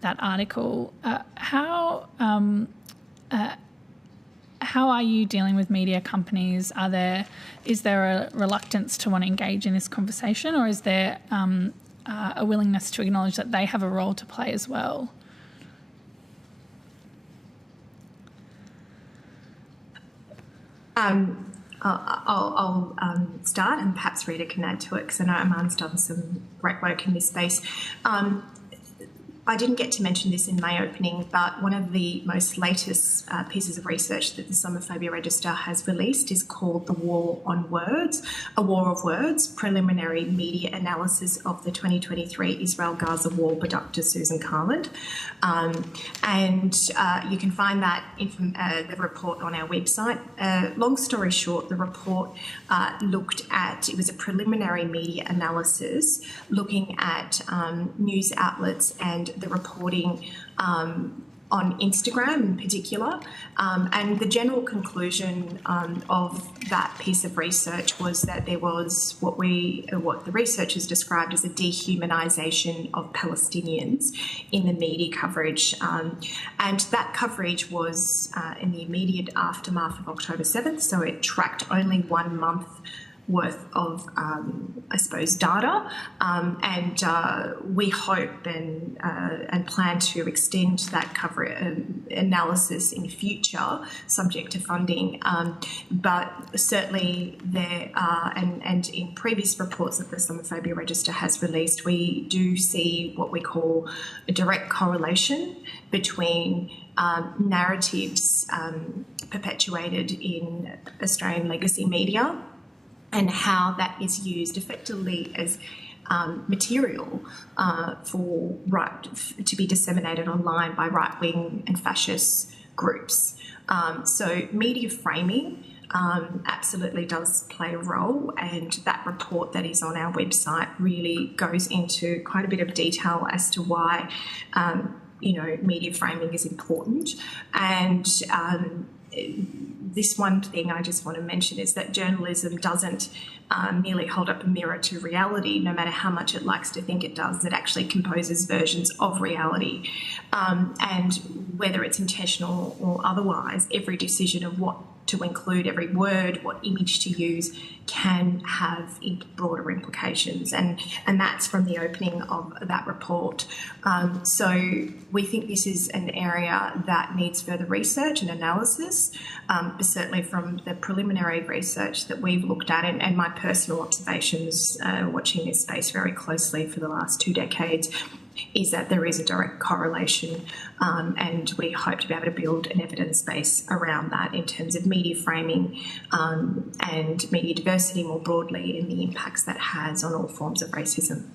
that article. How are you dealing with media companies? Is there a reluctance to want to engage in this conversation, or is there a willingness to acknowledge that they have a role to play as well? I'll start, and perhaps Rita can add to it, because I know Aman's done some great work in this space. I didn't get to mention this in my opening, but one of the most latest pieces of research that the Islamophobia Register has released is called The War on Words, A War of Words, Preliminary Media Analysis of the 2023 Israel-Gaza War by Dr. Susan Carland. You can find that the report on our website. Long story short, the report looked at, it was a preliminary media analysis looking at news outlets and the reporting on Instagram in particular. And the general conclusion of that piece of research was that there was what the researchers described as a dehumanisation of Palestinians in the media coverage. And that coverage was in the immediate aftermath of October 7th, so it tracked only 1 month worth of, data, and we hope and plan to extend that analysis in future, subject to funding. But certainly there are, and in previous reports that the Islamophobia Register has released, we do see what we call a direct correlation between narratives perpetuated in Australian legacy media and how that is used effectively as material to be disseminated online by right-wing and fascist groups. So media framing absolutely does play a role, and that report that is on our website really goes into quite a bit of detail as to why media framing is important. And this one thing I just want to mention is that journalism doesn't merely hold up a mirror to reality, no matter how much it likes to think it does. It actually composes versions of reality. And whether it's intentional or otherwise, every decision of what to include, every word, what image to use, can have broader implications. And that's from the opening of that report. So we think this is an area that needs further research and analysis, but certainly from the preliminary research that we've looked at and my personal observations watching this space very closely for the last 2 decades, is that there is a direct correlation, and we hope to be able to build an evidence base around that in terms of media framing and media diversity more broadly and the impacts that has on all forms of racism.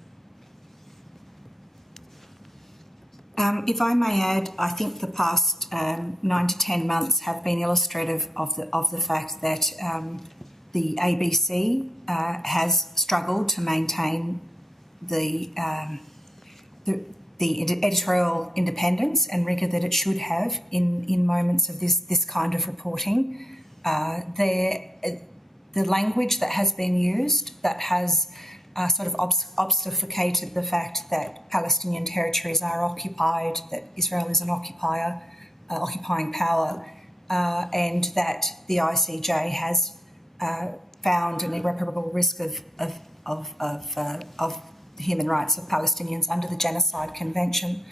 If I may add, I think the past 9 to 10 months have been illustrative of the fact that the ABC has struggled to maintain the editorial independence and rigour that it should have in moments of this kind of reporting. The language that has been used that has sort of obfuscated the fact that Palestinian territories are occupied, that Israel is an occupier, occupying power, and that the ICJ has found an irreparable risk of the human rights of Palestinians under the Genocide Convention.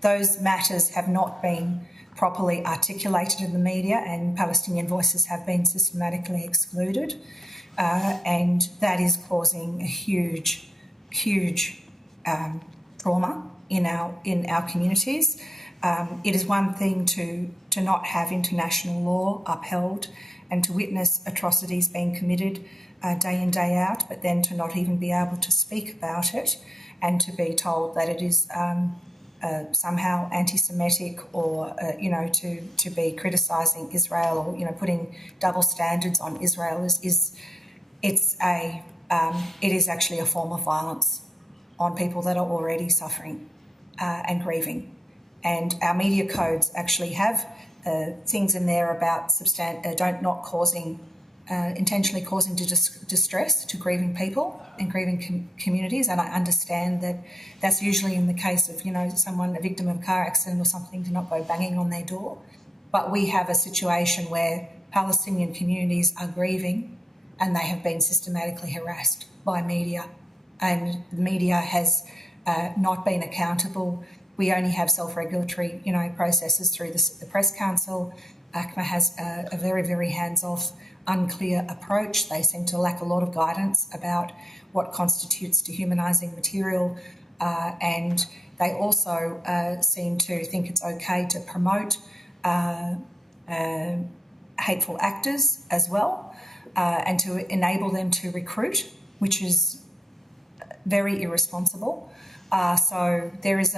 Those matters have not been properly articulated in the media, and Palestinian voices have been systematically excluded, and that is causing a huge trauma in our communities. It is one thing to not have international law upheld and to witness atrocities being committed day in, day out, but then to not even be able to speak about it and to be told that it is somehow anti-Semitic or, to be criticising Israel or, putting double standards on Israel it is actually a form of violence on people that are already suffering and grieving. And our media codes actually have things in there about intentionally causing distress to grieving people and grieving communities. And I understand that that's usually in the case of, someone, a victim of a car accident or something, to not go banging on their door. But we have a situation where Palestinian communities are grieving and they have been systematically harassed by media. And the media has not been accountable. We only have self-regulatory, processes through the Press Council. ACMA has a very, very hands-off, unclear approach. They seem to lack a lot of guidance about what constitutes dehumanising material. and they also seem to think it's okay to promote hateful actors as well, and to enable them to recruit, which is very irresponsible. So there is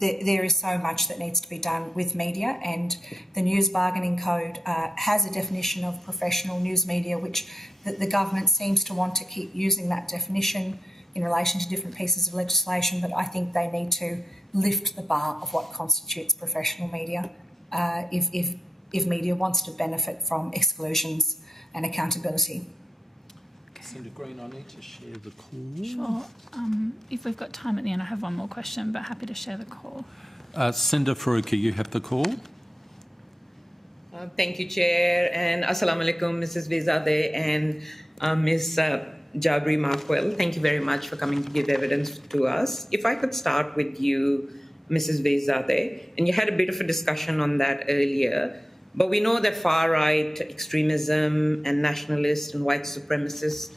there is so much that needs to be done with media, and the News Bargaining Code has a definition of professional news media, which the government seems to want to keep using that definition in relation to different pieces of legislation, but I think they need to lift the bar of what constitutes professional media if media wants to benefit from exclusions and accountability. Senator Green, I need to share the call. Sure. If we've got time at the end, I have one more question, but happy to share the call. Senator Faruqi, you have the call. Thank you, Chair, and Assalamu alaikum, Mrs. Vezadeh and Ms. Jabri Markwell. Thank you very much for coming to give evidence to us. If I could start with you, Mrs. Vezadeh, and you had a bit of a discussion on that earlier, but we know that far-right extremism and nationalist and white supremacist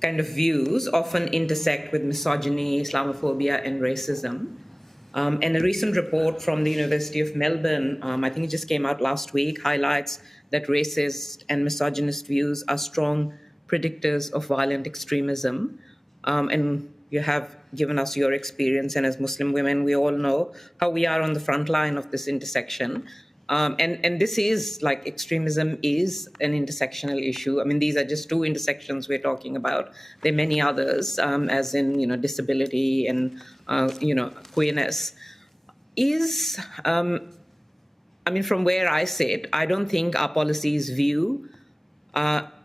kind of views often intersect with misogyny, Islamophobia, and racism. And a recent report from the University of Melbourne, I think it just came out last week, highlights that racist and misogynist views are strong predictors of violent extremism. And you have given us your experience, and as Muslim women, we all know how we are on the front line of this intersection. And this is, like, extremism is an intersectional issue. I mean, these are just two intersections we're talking about. There are many others, as in, disability and, queerness. From where I sit, I don't think our policies view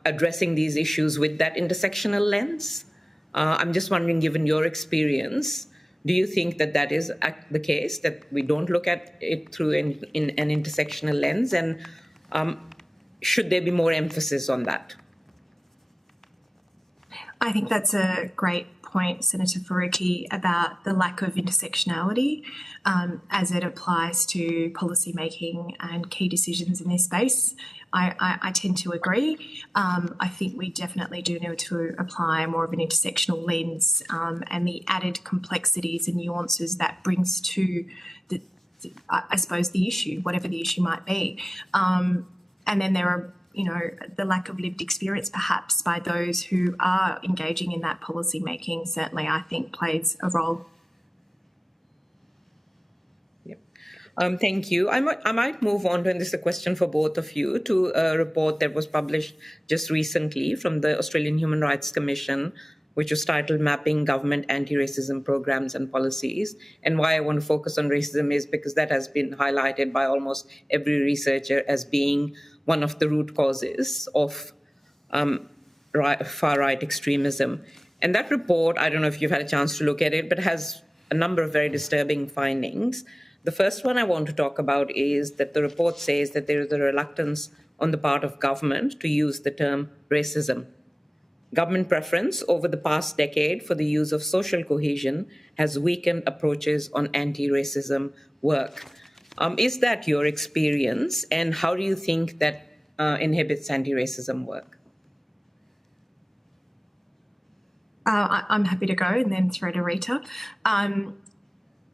addressing these issues with that intersectional lens. I'm just wondering, given your experience, do you think that that is the case, that we don't look at it through in an intersectional lens? And should there be more emphasis on that? I think that's a great point, Senator Faruqi, about the lack of intersectionality as it applies to policy making and key decisions in this space. I tend to agree. I think we definitely do need to apply more of an intersectional lens and the added complexities and nuances that brings to I suppose, the issue, whatever the issue might be. And then there are, the lack of lived experience perhaps by those who are engaging in that policy making certainly, I think, plays a role. Thank you. I might move on to, and this is a question for both of you, to a report that was published just recently from the Australian Human Rights Commission, which was titled Mapping Government Anti-Racism Programs and Policies. And why I want to focus on racism is because that has been highlighted by almost every researcher as being one of the root causes of far-right extremism. And that report, I don't know if you've had a chance to look at it, but has a number of very disturbing findings. The first one I want to talk about is that the report says that there is a reluctance on the part of government to use the term racism. Government preference over the past decade for the use of social cohesion has weakened approaches on anti-racism work. Is that your experience, and how do you think that inhibits anti-racism work? I'm happy to go and then throw to Rita.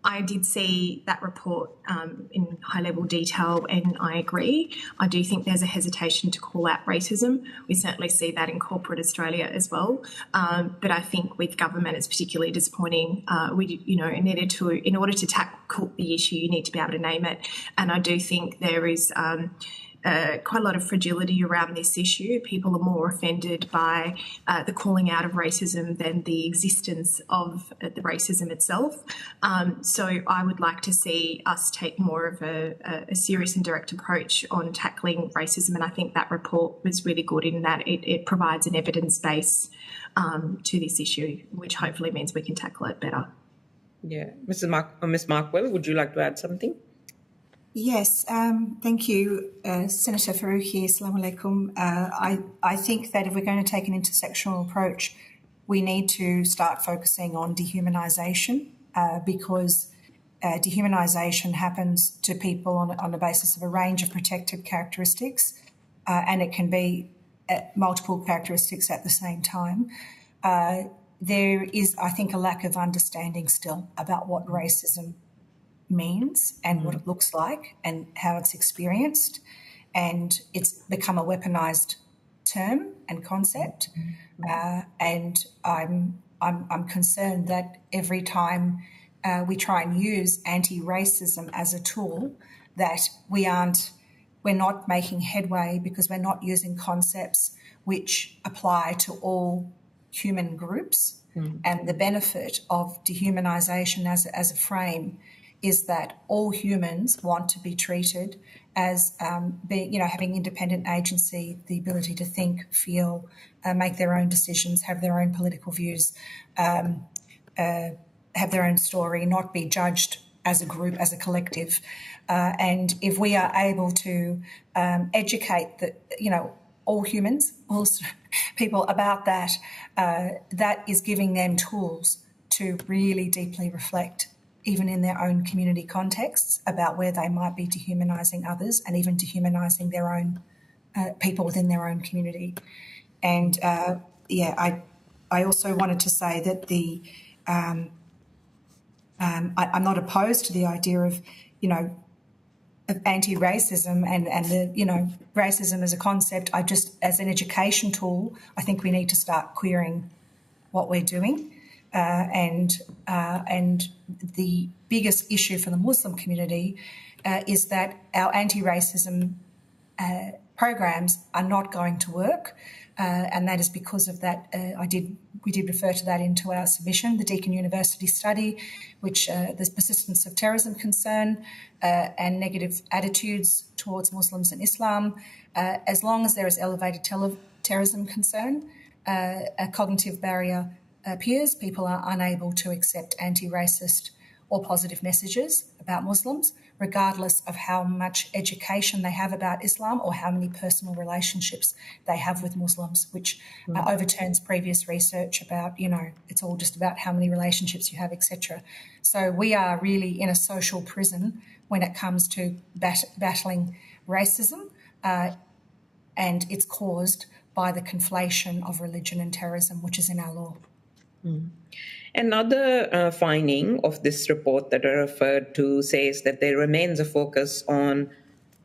I did see that report in high-level detail, and I agree. I do think there's a hesitation to call out racism. We certainly see that in corporate Australia as well. But I think with government, it's particularly disappointing. In order to tackle the issue, you need to be able to name it. And I do think there is quite a lot of fragility around this issue. People are more offended by the calling out of racism than the existence of the racism itself. So I would like to see us take more of a serious and direct approach on tackling racism, and I think that report was really good in that it provides an evidence base to this issue, which hopefully means we can tackle it better. Yeah. Ms. Markwell, would you like to add something? Yes, thank you, Senator Faruqi. Assalamu alaikum. I think that if we're going to take an intersectional approach, we need to start focusing on dehumanisation because dehumanisation happens to people on the basis of a range of protected characteristics, and it can be multiple characteristics at the same time. there is, I think, a lack of understanding still about what racism means and what it looks like and how it's experienced, and it's become a weaponised term and concept. And I'm concerned that every time we try and use anti-racism as a tool, that we're not making headway because we're not using concepts which apply to all human groups. And the benefit of dehumanisation as a frame is that all humans want to be treated as having independent agency, the ability to think, feel, make their own decisions, have their own political views, have their own story, not be judged as a group, as a collective. And if we are able to educate all humans, all people about that, that is giving them tools to really deeply reflect, even in their own community contexts, about where they might be dehumanising others and even dehumanising their own people within their own community. And I also wanted to say that I'm not opposed to the idea of anti-racism and the racism as a concept. As an education tool, I think we need to start queering what we're doing. And the biggest issue for the Muslim community is that our anti-racism programs are not going to work, and that is because of that. We did refer to that into our submission, the Deakin University study, which there's persistence of terrorism concern and negative attitudes towards Muslims and Islam. As long as there is elevated terrorism concern, a cognitive barrier appears. People are unable to accept anti-racist or positive messages about Muslims, regardless of how much education they have about Islam or how many personal relationships they have with Muslims, which overturns previous research about, it's all just about how many relationships you have, etc. So we are really in a social prison when it comes to battling racism, and it's caused by the conflation of religion and terrorism, which is in our law. Another finding of this report that I referred to says that there remains a focus on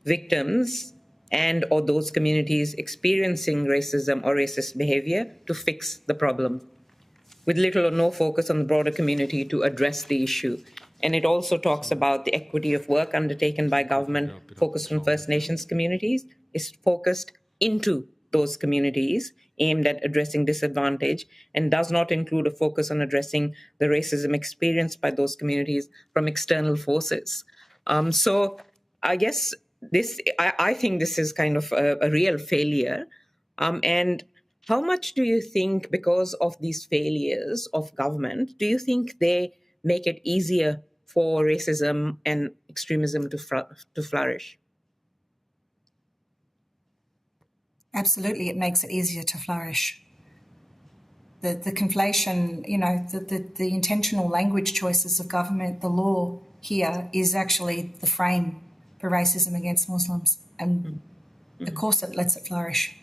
victims and or those communities experiencing racism or racist behavior to fix the problem, with little or no focus on the broader community to address the issue. And it also talks about the equity of work undertaken by government focused on First Nations communities is focused into those communities aimed at addressing disadvantage and does not include a focus on addressing the racism experienced by those communities from external forces. So I guess I think this is kind of a real failure. And how much do you think, because of these failures of government, do you think they make it easier for racism and extremism to flourish? Absolutely, it makes it easier to flourish. The conflation, the intentional language choices of government, the law here is actually the frame for racism against Muslims. And of course it lets it flourish.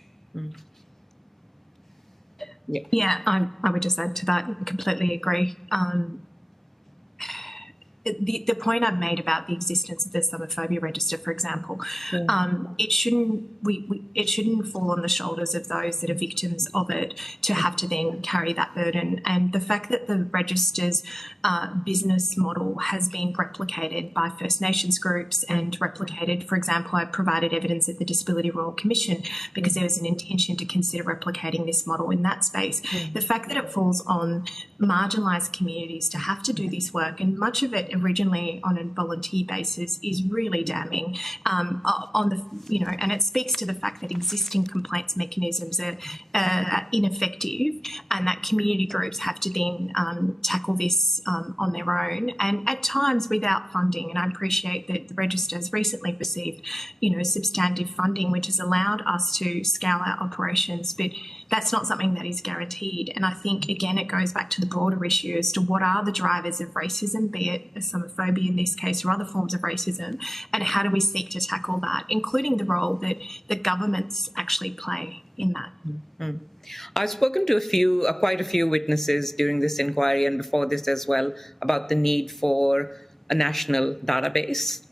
Yeah, I would just add to that, completely agree. The point I've made about the existence of the Islamophobia register, for example, it shouldn't fall on the shoulders of those that are victims of it to have to then carry that burden. And the fact that the register's business model has been replicated by First Nations groups and replicated, for example, I provided evidence at the Disability Royal Commission because there was an intention to consider replicating this model in that space. The fact that it falls on marginalised communities to have to do this work, and much of it originally on a volunteer basis, is really damning. And it speaks to the fact that existing complaints mechanisms are ineffective, and that community groups have to then tackle this on their own, and at times without funding. And I appreciate that the register has recently received, substantive funding, which has allowed us to scale our operations, but that's not something that is guaranteed. And I think, again, it goes back to the broader issue as to what are the drivers of racism, be it Islamophobia in this case, or other forms of racism, and how do we seek to tackle that, including the role that the governments actually play in that. Mm. I've spoken to quite a few witnesses during this inquiry and before this as well about the need for a national database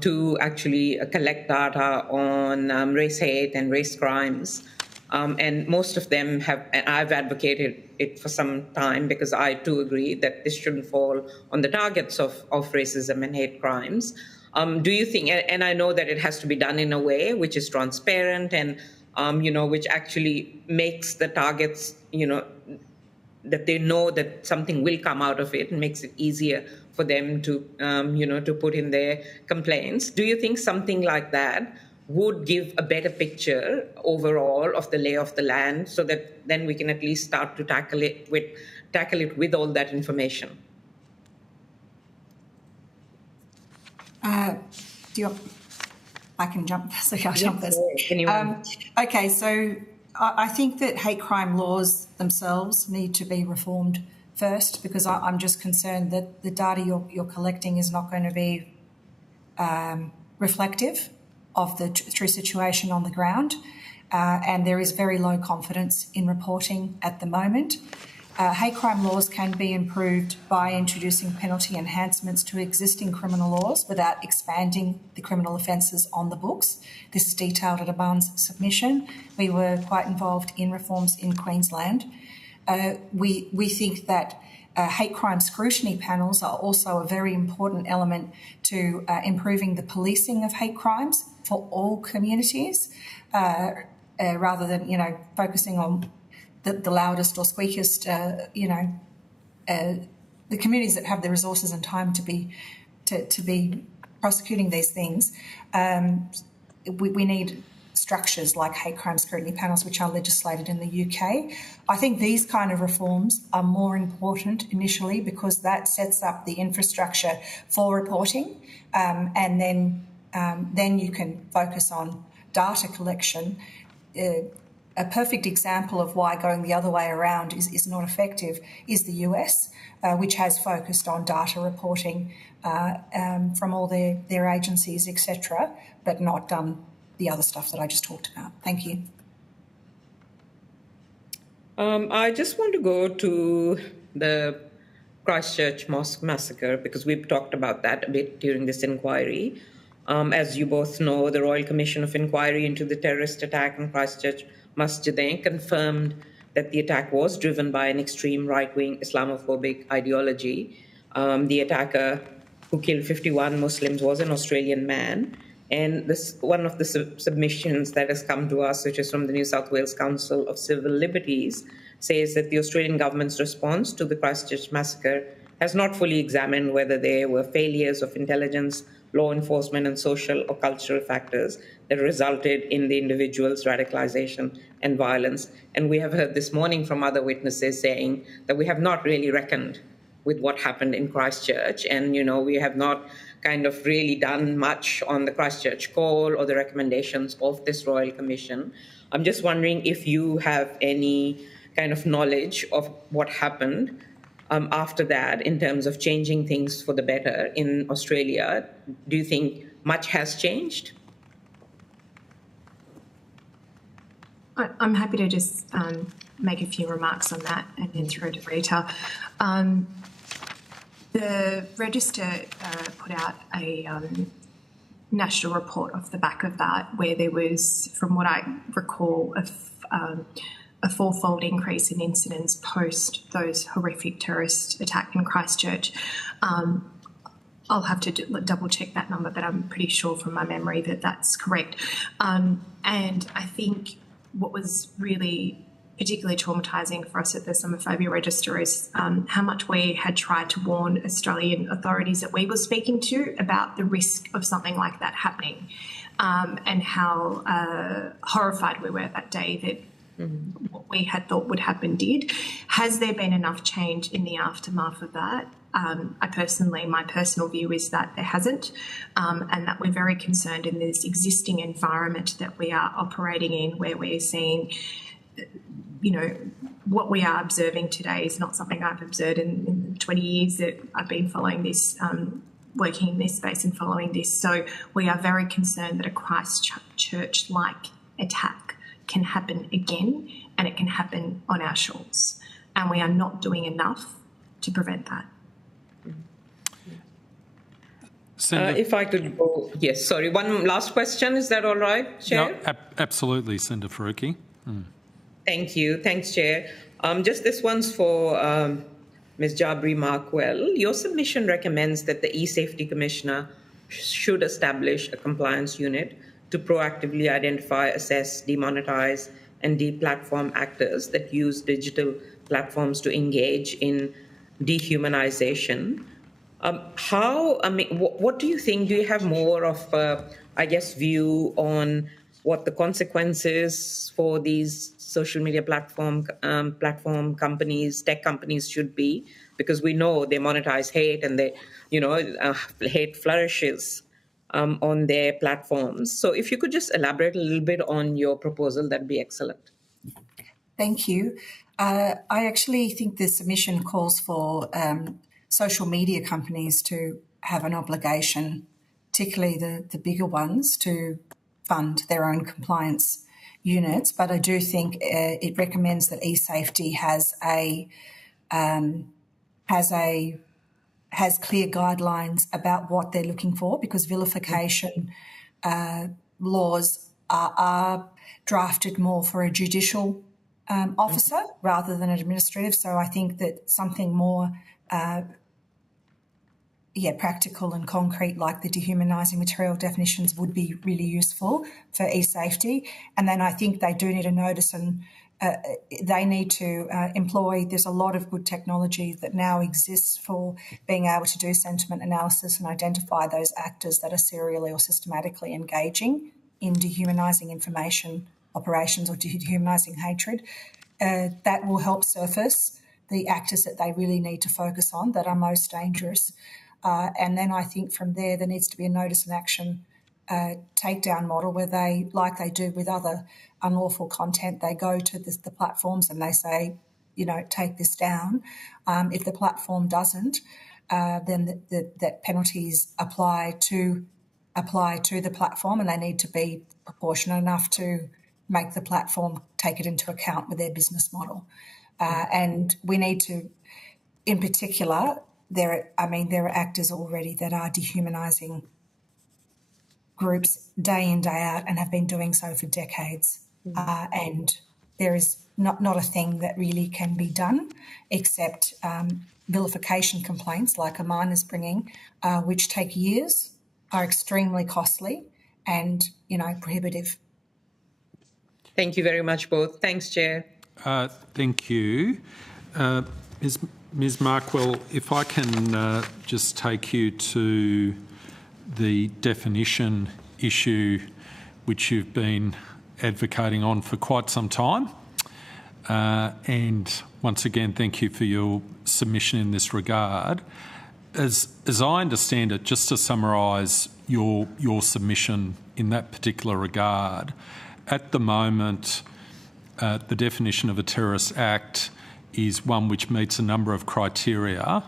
to actually collect data on race hate and race crimes. And most of them and I've advocated it for some time because I too agree that this shouldn't fall on the targets of racism and hate crimes. Do you think, and I know that it has to be done in a way which is transparent and which actually makes the targets, that they know that something will come out of it and makes it easier for them to, to put in their complaints. Do you think something like that would give a better picture overall of the lay of the land so that then we can at least start to tackle it with all that information? I can jump. So I'll jump first. Okay, so I think that hate crime laws themselves need to be reformed first, because I'm just concerned that the data you're collecting is not going to be reflective of the true situation on the ground, and there is very low confidence in reporting at the moment. Hate crime laws can be improved by introducing penalty enhancements to existing criminal laws without expanding the criminal offences on the books. This is detailed at a Barnes submission. We were quite involved in reforms in Queensland. We think that hate crime scrutiny panels are also a very important element to improving the policing of hate crimes for all communities, rather than focusing on the loudest or squeakiest, the communities that have the resources and time to be prosecuting these things. We need structures like hate crime scrutiny panels, which are legislated in the UK. I think these kind of reforms are more important initially because that sets up the infrastructure for reporting, and then you can focus on data collection. A perfect example of why going the other way around is not effective is the US, which has focused on data reporting from all their agencies, etc., but not done the other stuff that I just talked about. Thank you. I just want to go to the Christchurch mosque massacre because we've talked about that a bit during this inquiry. As you both know, the Royal Commission of Inquiry into the terrorist attack on Christchurch Masjid confirmed that the attack was driven by an extreme right-wing Islamophobic ideology. The attacker who killed 51 Muslims was an Australian man. And one of the submissions that has come to us, which is from the New South Wales Council of Civil Liberties, says that the Australian government's response to the Christchurch massacre has not fully examined whether there were failures of intelligence, law enforcement and social or cultural factors that resulted in the individual's radicalization and violence. And we have heard this morning from other witnesses saying that we have not really reckoned with what happened in Christchurch. And, we have not kind of really done much on the Christchurch call or the recommendations of this Royal Commission. I'm just wondering if you have any kind of knowledge of what happened after that in terms of changing things for the better in Australia. Do you think much has changed? I'm happy to just make a few remarks on that and then throw to Rita. The Register put out a national report off the back of that where there was, from what I recall, a fourfold increase in incidents post those horrific terrorist attack in Christchurch. I'll have to double check that number, but I'm pretty sure from my memory that that's correct. And I think what was really particularly traumatising for us at the Islamophobia Register is how much we had tried to warn Australian authorities that we were speaking to about the risk of something like that happening, and how horrified we were that day that what we had thought would happen did. Has there been enough change in the aftermath of that? My personal view is that there hasn't, and that we're very concerned in this existing environment that we are operating in, where we're seeing, what we are observing today is not something I've observed in the 20 years that I've been following this, working in this space and following this. So we are very concerned that a Christchurch-like attack can happen again, and it can happen on our shores. And we are not doing enough to prevent that. If I could go, yes, sorry, one last question. Is that all right, Chair? No, absolutely, Senator Faruqi. Thank you. Thanks, Chair. Just this one's for Ms. Jabri Markwell. Your submission recommends that the e-Safety Commissioner should establish a compliance unit to proactively identify, assess, demonetize, and deplatform actors that use digital platforms to engage in dehumanization. What do you think? Do you have more of, view on what the consequences for these social media platform companies, tech companies should be? Because we know they monetize hate, and hate flourishes on their platforms. So if you could just elaborate a little bit on your proposal, that'd be excellent. Thank you. I actually think the submission calls for social media companies to have an obligation, particularly the bigger ones, to fund their own compliance units. But I do think it recommends that eSafety has clear guidelines about what they're looking for, because vilification laws are drafted more for a judicial officer rather than an administrative. So I think that something more practical and concrete, like the dehumanising material definitions, would be really useful for eSafety. And then I think they do need a notice, and they need to employ, there's a lot of good technology that now exists for being able to do sentiment analysis and identify those actors that are serially or systematically engaging in dehumanising information operations or dehumanising hatred. That will help surface the actors that they really need to focus on that are most dangerous. And then I think from there needs to be a notice and action takedown model where they, like they do with other unlawful content, they go to the platforms and they say, take this down. If the platform doesn't, then that penalties apply to the platform, and they need to be proportionate enough to make the platform take it into account with their business model. And we need to, in particular, there are actors already that are dehumanising groups day in, day out, and have been doing so for decades. And there is not a thing that really can be done except vilification complaints like Aman is bringing, which take years, are extremely costly and, prohibitive. Thank you very much, both. Thanks, Chair. Thank you. Ms. Markwell, if I can just take you to the definition issue which you've been advocating on for quite some time. And once again, thank you for your submission in this regard. As I understand it, just to summarise your submission in that particular regard, at the moment, the definition of a terrorist act is one which meets a number of criteria.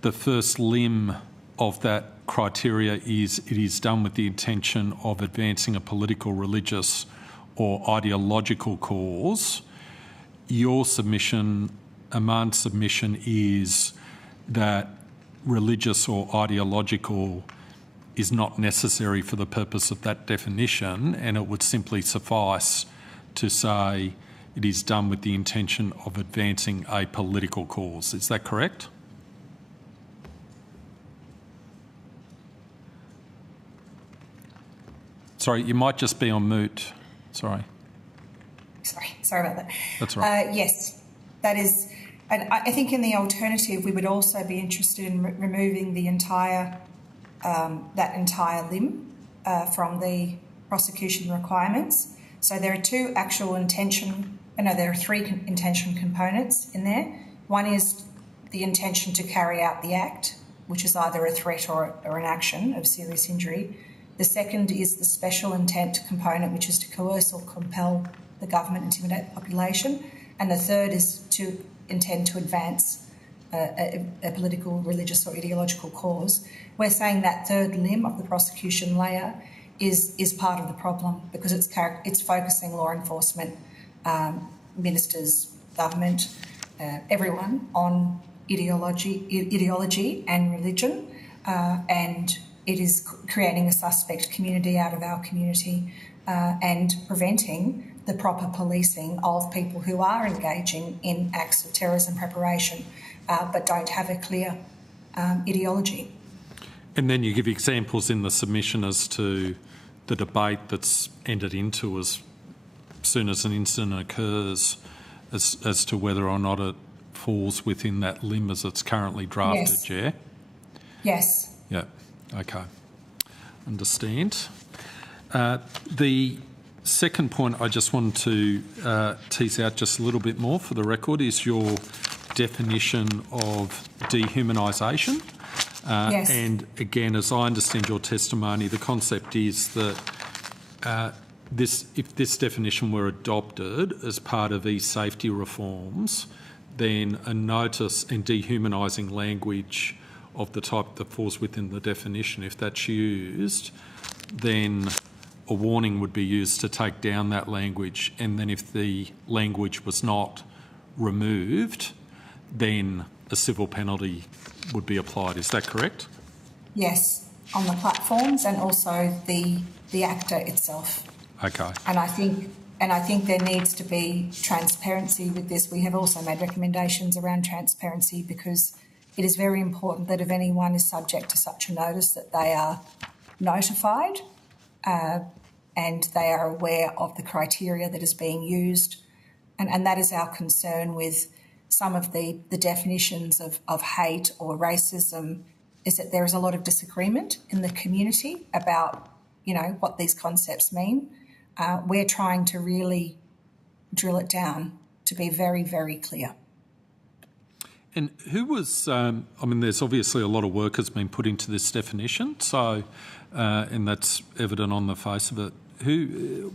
The first limb of that criteria is it is done with the intention of advancing a political, religious or ideological cause. Your submission, Aman's submission, is that religious or ideological is not necessary for the purpose of that definition, and it would simply suffice to say it is done with the intention of advancing a political cause. Is that correct? Sorry, you might just be on mute. Sorry about that. That's right. Yes, that is. And I think in the alternative, we would also be interested in removing the entire that entire limb from the prosecution requirements. So there are three intention components in there. One is the intention to carry out the act, which is either a threat or an action of serious injury. The second is the special intent component, which is to coerce or compel the government, intimidate the population. and the third is to intend to advance a political, religious or ideological cause. We're saying that third limb of the prosecution layer is part of the problem because it's focusing law enforcement, ministers, government, everyone on ideology and religion, and it is creating a suspect community out of our community and preventing the proper policing of people who are engaging in acts of terrorism preparation but don't have a clear ideology. And then you give examples in the submission as to the debate that's entered into as soon as an incident occurs as to whether or not it falls within that limb as it's currently drafted, Yes. yeah? Yes. Yeah, okay. Understand. The second point I just wanted to tease out just a little bit more for the record is your definition of dehumanisation. Yes. And again, as I understand your testimony, the concept is that if this definition were adopted as part of e-safety reforms, then a notice and dehumanising language of the type that falls within the definition, if that's used, then a warning would be used to take down that language, and then if the language was not removed, then a civil penalty would be applied. Is that correct? Yes, on the platforms and also the actor itself. Okay. And I think there needs to be transparency with this. We have also made recommendations around transparency because it is very important that if anyone is subject to such a notice that they are notified and they are aware of the criteria that is being used. And that is our concern with some of the definitions of hate or racism, is that there is a lot of disagreement in the community about, what these concepts mean. We're trying to really drill it down to be very, very clear. And who was, there's obviously a lot of work has been put into this definition, so, and that's evident on the face of it.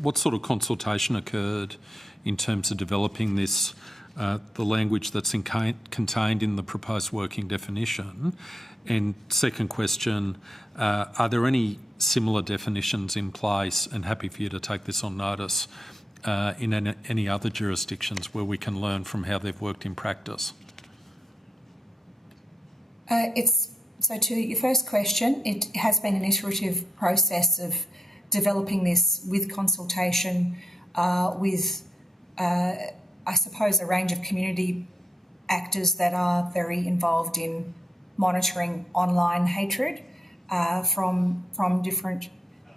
What sort of consultation occurred in terms of developing this, the language that's contained in the proposed working definition? And second question, are there any similar definitions in place, and happy for you to take this on notice, in any other jurisdictions where we can learn from how they've worked in practice? So to your first question, it has been an iterative process of developing this with consultation with, I suppose, a range of community actors that are very involved in monitoring online hatred from different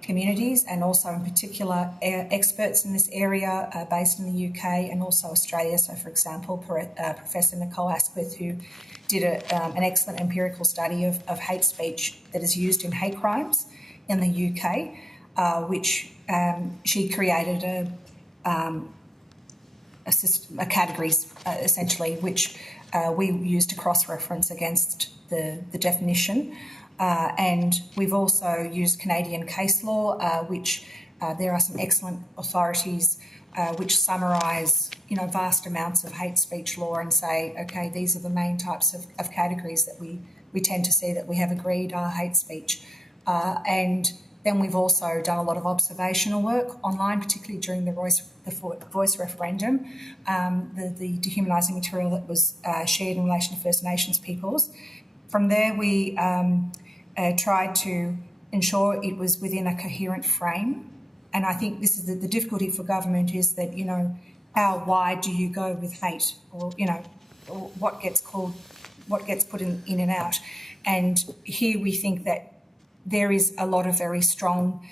communities, and also in particular experts in this area based in the UK and also Australia. So, for example, Professor Nicole Asquith, who did an excellent empirical study of hate speech that is used in hate crimes in the UK, which she created a categories, essentially, which we used to cross-reference against the definition. And we've also used Canadian case law, which there are some excellent authorities which summarise, vast amounts of hate speech law and say, okay, these are the main types of categories that we tend to see that we have agreed are hate speech. And then we've also done a lot of observational work online, particularly during the voice referendum, the dehumanising material that was shared in relation to First Nations peoples. From there, we tried to ensure it was within a coherent frame. And I think this is the difficulty for government is that, how wide do you go with hate, or, or what gets put in and out. And here we think that there is a lot of very strong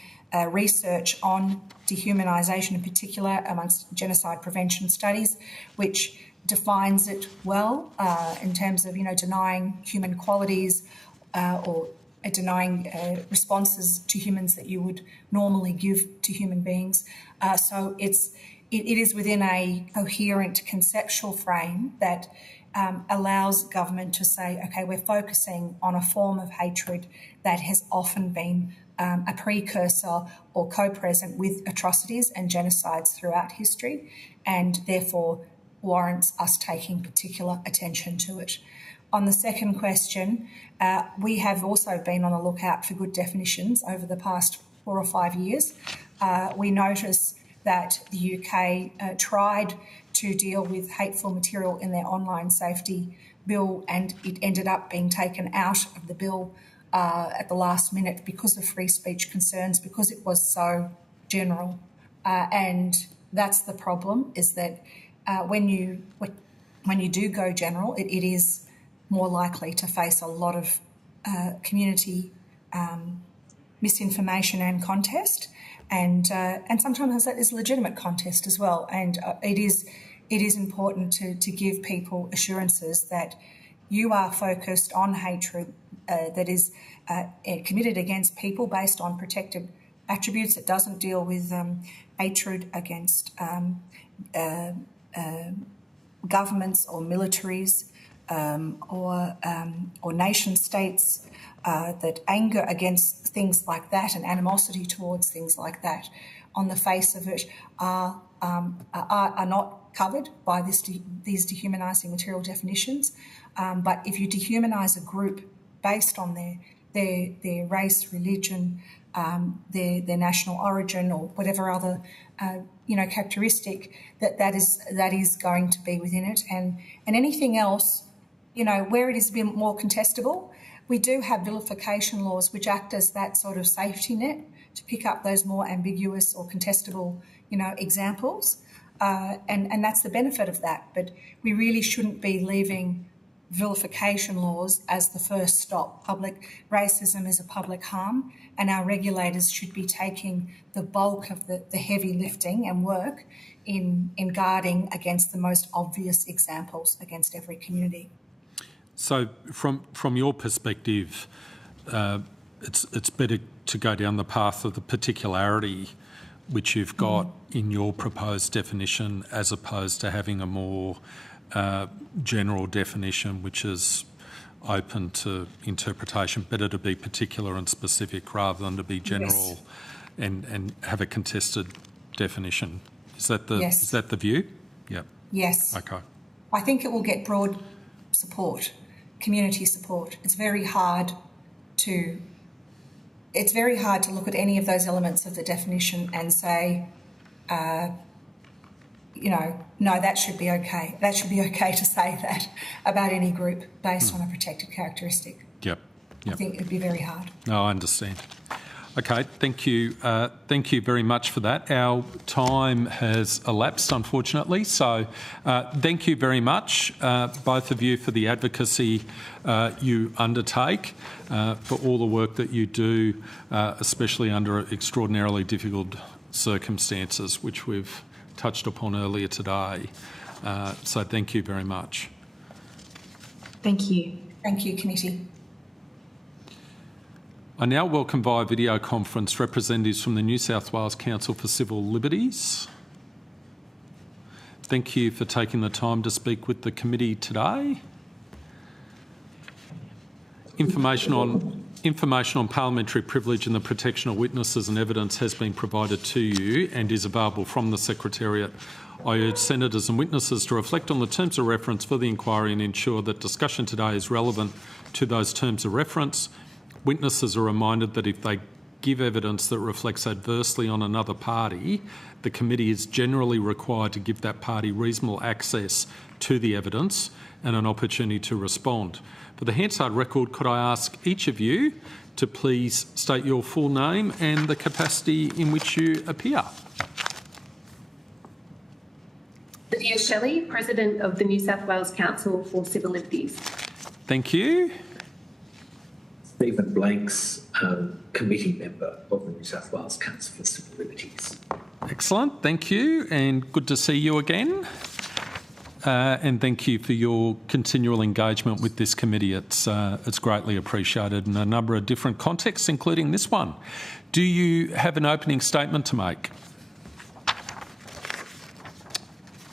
research on dehumanisation in particular amongst genocide prevention studies, which defines it well in terms of, denying human qualities or denying responses to humans that you would normally give to human beings. So it is within a coherent conceptual frame that allows government to say, okay, we're focusing on a form of hatred that has often been a precursor or co-present with atrocities and genocides throughout history, and therefore warrants us taking particular attention to it. On the second question, we have also been on the lookout for good definitions over the past 4 or 5 years. We notice that the UK tried to deal with hateful material in their online safety bill, and it ended up being taken out of the bill at the last minute because of free speech concerns, because it was so general. And that's the problem, is that when you do go general, it is more likely to face a lot of community misinformation and contest, and sometimes that is legitimate contest as well. And it is important to give people assurances that you are focused on hatred that is committed against people based on protected attributes. It doesn't deal with hatred against governments or militaries or nation states, that anger against things like that and animosity towards things like that on the face of it are not covered by these dehumanising material definitions. But if you dehumanise a group based on their race, religion, their national origin, or whatever other characteristic, that is going to be within it, and anything else, where it is a bit more contestable, we do have vilification laws which act as that sort of safety net to pick up those more ambiguous or contestable, examples, and that's the benefit of that. But we really shouldn't be leaving vilification laws as the first stop. Public racism is a public harm, and our regulators should be taking the bulk of the heavy lifting and work in guarding against the most obvious examples against every community. So from your perspective, it's better to go down the path of the particularity which you've got in your proposed definition, as opposed to having a more general definition which is open to interpretation. Better to be particular and specific rather than to be general, yes, and have a contested definition. Is that the view? Yeah. Yes. Okay. I think it will get broad support, community support. It's very hard to look at any of those elements of the definition and say, no, that should be okay. That should be okay to say that about any group based on a protected characteristic. Yep. I think it'd be very hard. No, I understand. Okay, thank you. Thank you very much for that. Our time has elapsed, unfortunately, so thank you very much, both of you, for the advocacy you undertake, for all the work that you do, especially under extraordinarily difficult circumstances, which we've touched upon earlier today. So thank you very much. Thank you. Thank you, committee. I now welcome via video conference representatives from the New South Wales Council for Civil Liberties. Thank you for taking the time to speak with the committee today. Information on parliamentary privilege and the protection of witnesses and evidence has been provided to you and is available from the Secretariat. I urge senators and witnesses to reflect on the terms of reference for the inquiry and ensure that discussion today is relevant to those terms of reference. Witnesses are reminded that if they give evidence that reflects adversely on another party, the committee is generally required to give that party reasonable access to the evidence and an opportunity to respond. For the Hansard record, could I ask each of you to please state your full name and the capacity in which you appear? Lydia Shelley, President of the New South Wales Council for Civil Liberties. Thank you. Stephen Blanks, Committee Member of the New South Wales Council for Civil Liberties. Excellent, thank you, and good to see you again. And thank you for your continual engagement with this committee. It's greatly appreciated in a number of different contexts, including this one. Do you have an opening statement to make?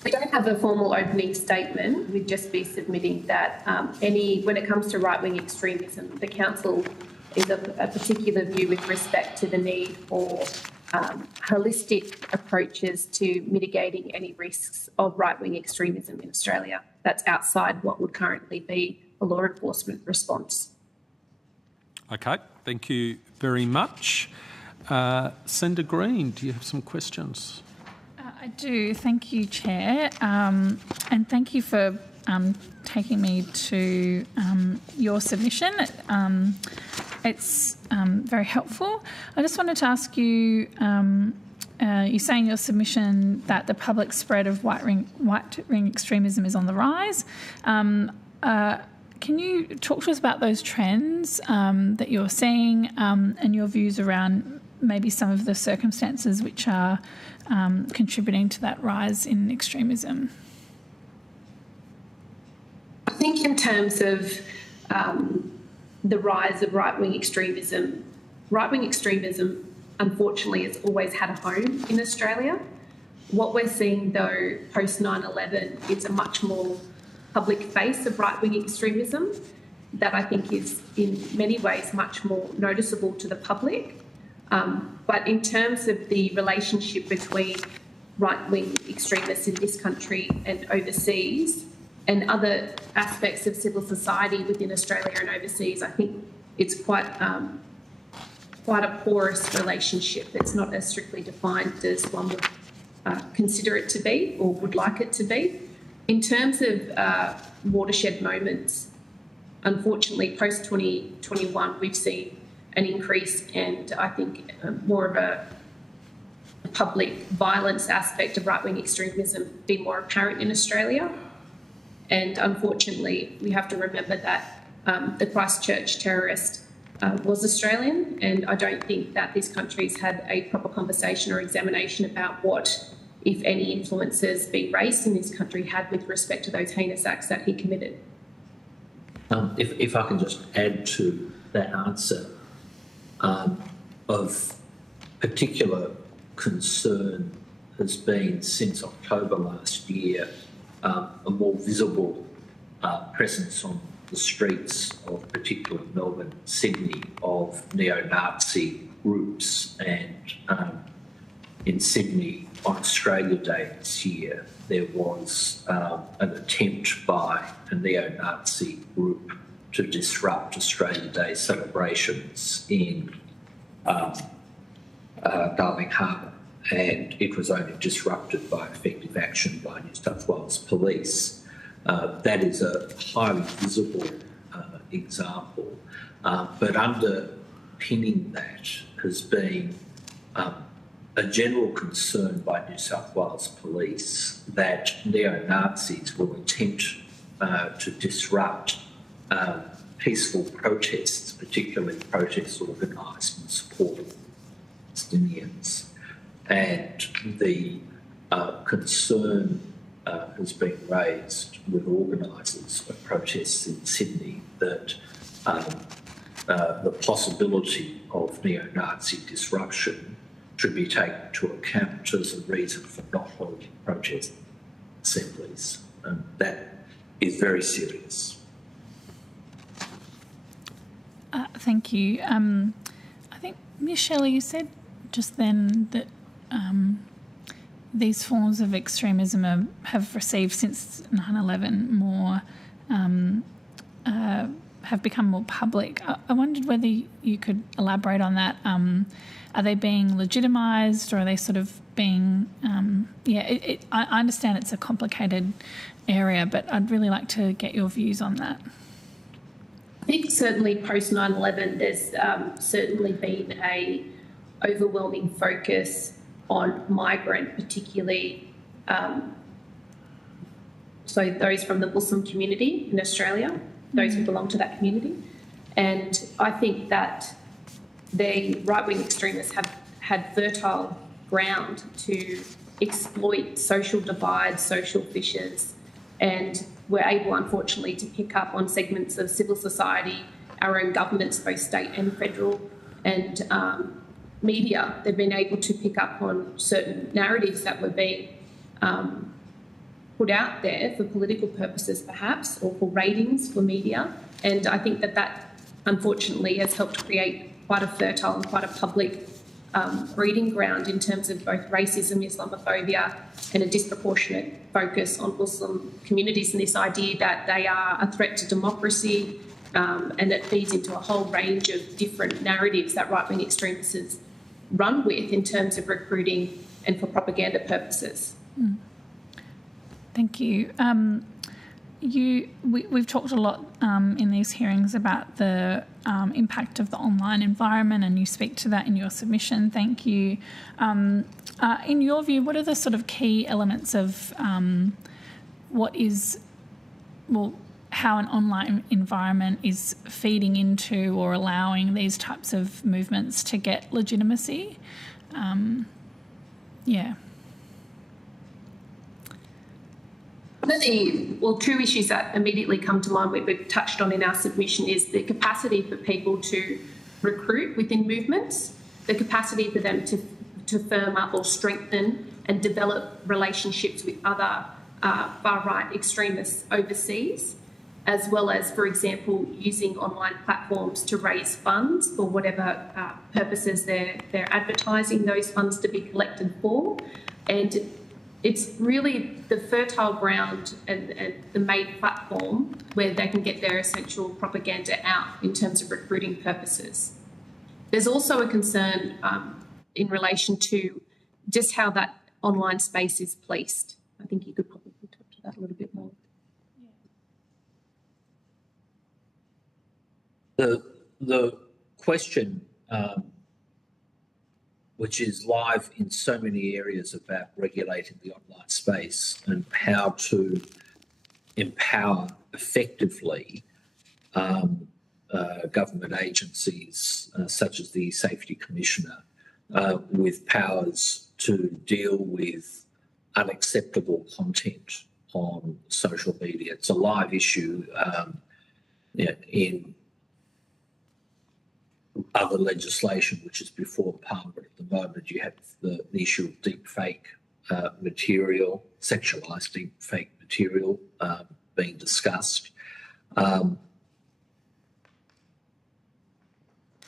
We don't have a formal opening statement. We'd just be submitting that when it comes to right-wing extremism, the Council is of a particular view with respect to the need for holistic approaches to mitigating any risks of right-wing extremism in Australia. That's outside what would currently be a law enforcement response. Okay, thank you very much. Senator Green, do you have some questions? I do. Thank you, Chair. And thank you for taking me to your submission. It's very helpful. I just wanted to ask you, you say in your submission that the public spread of right-wing extremism is on the rise. Can you talk to us about those trends that you're seeing and your views around maybe some of the circumstances which are contributing to that rise in extremism? I think in terms of the rise of right-wing extremism unfortunately has always had a home in Australia. What we're seeing though post 9/11 is a much more public face of right-wing extremism that I think is in many ways much more noticeable to the public. But in terms of the relationship between right-wing extremists in this country and overseas and other aspects of civil society within Australia and overseas, I think it's quite a porous relationship. It's not as strictly defined as one would consider it to be or would like it to be. In terms of watershed moments, unfortunately, post-2021, we've seen an increase and I think more of a public violence aspect of right-wing extremism be more apparent in Australia. And unfortunately, we have to remember that the Christchurch terrorist was Australian, and I don't think that this country's had a proper conversation or examination about what, if any, influences being raised in this country had with respect to those heinous acts that he committed. If I can just add to that answer, of particular concern has been since October last year a more visible presence on the streets of particularly Melbourne, Sydney, of neo-Nazi groups. And in Sydney on Australia Day this year, there was an attempt by a neo-Nazi group to disrupt Australia Day celebrations in Darling Harbour, and it was only disrupted by effective action by New South Wales Police. That is a highly visible example, but underpinning that has been a general concern by New South Wales Police that neo-Nazis will attempt to disrupt peaceful protests, particularly protests organised in support of Palestinians. And the concern has been raised with organisers of protests in Sydney that the possibility of neo-Nazi disruption should be taken into account as a reason for not holding protest assemblies. And that is very serious. Thank you. I think, Michelle, you said just then that these forms of extremism have received since 9/11 more, have become more public. I wondered whether you could elaborate on that. Are they being legitimised, or are they sort of being, I understand it's a complicated area, but I'd really like to get your views on that. I think certainly post 9/11, there's certainly been a overwhelming focus on migrant, particularly so those from the Muslim community in Australia, those who belong to that community. And I think that the right-wing extremists have had fertile ground to exploit social divides, social fissures, and were able, unfortunately, to pick up on segments of civil society, our own governments, both state and federal, and media. They've been able to pick up on certain narratives that were being put out there for political purposes, perhaps, or for ratings for media. And I think that unfortunately, has helped create quite a fertile and quite a public breeding ground in terms of both racism, Islamophobia, and a disproportionate focus on Muslim communities, and this idea that they are a threat to democracy, and it feeds into a whole range of different narratives that right-wing extremists run with in terms of recruiting and for propaganda purposes. Thank you. We've talked a lot in these hearings about the impact of the online environment, and you speak to that in your submission. Thank you. In your view, what are the sort of key elements of how an online environment is feeding into or allowing these types of movements to get legitimacy? One of the two issues that immediately come to mind we've touched on in our submission is the capacity for people to recruit within movements, the capacity for them to firm up or strengthen and develop relationships with other far-right extremists overseas, as well as, for example, using online platforms to raise funds for whatever purposes they're advertising those funds to be collected for. And it's really the fertile ground and the main platform where they can get their essential propaganda out in terms of recruiting purposes. There's also a concern in relation to just how that online space is policed. I think you could probably talk to that a little bit more. The question, which is live in so many areas about regulating the online space and how to empower effectively government agencies such as the Safety Commissioner with powers to deal with unacceptable content on social media. It's a live issue in other legislation which is before Parliament at the moment. You have the issue of deep fake material, sexualised deep fake material being discussed.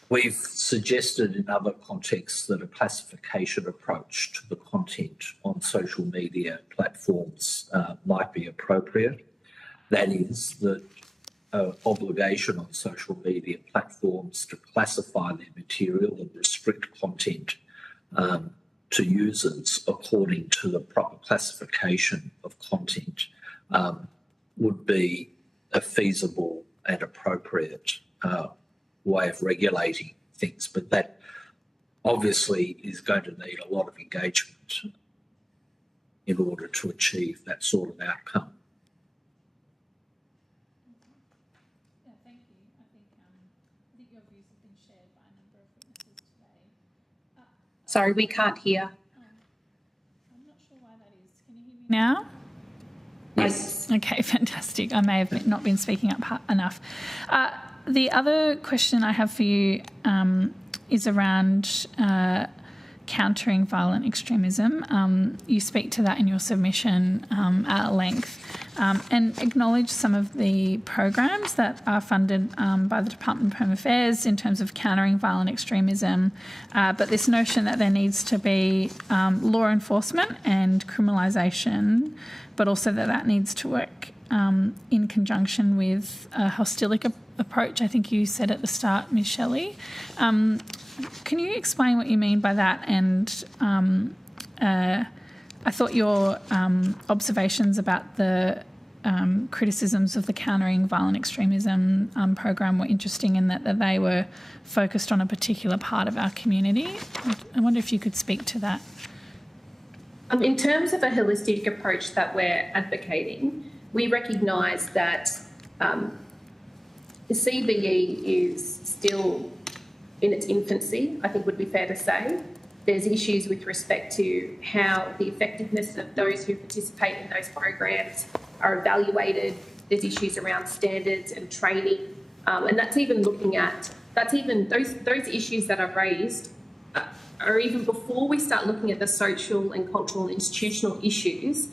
We've suggested in other contexts that a classification approach to the content on social media platforms might be appropriate. That is, that obligation on social media platforms to classify their material and restrict content to users according to the proper classification of content would be a feasible and appropriate way of regulating things. But that obviously is going to need a lot of engagement in order to achieve that sort of outcome. Sorry, we can't hear. I'm not sure why that is. Can you hear me now? Yes. Okay, fantastic. I may have not been speaking up enough. The other question I have for you is around countering violent extremism. You speak to that in your submission at length and acknowledge some of the programs that are funded by the Department of Home Affairs in terms of countering violent extremism, but this notion that there needs to be law enforcement and criminalisation, but also that needs to work in conjunction with a holistic approach, I think you said at the start, Ms. Shelley. Can you explain what you mean by that? And I thought your observations about the criticisms of the Countering Violent Extremism program were interesting in that they were focused on a particular part of our community. I wonder if you could speak to that. In terms of a holistic approach that we're advocating, we recognise that the CVE is still in its infancy, I think would be fair to say. There's issues with respect to how the effectiveness of those who participate in those programs are evaluated. There's issues around standards and training, and that's even looking at those issues that are raised are even before we start looking at the social and cultural and institutional issues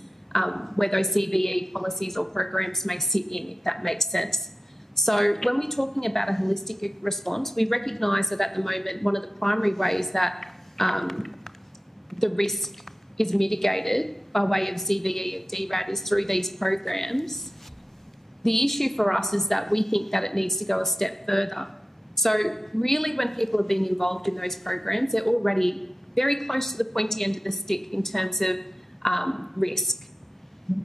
where those CVE policies or programs may sit in, if that makes sense. So when we're talking about a holistic response, we recognise that at the moment one of the primary ways that the risk is mitigated by way of CVE and DRAD is through these programs. The issue for us is that we think that it needs to go a step further. So really, when people are being involved in those programs, they're already very close to the pointy end of the stick in terms of risk.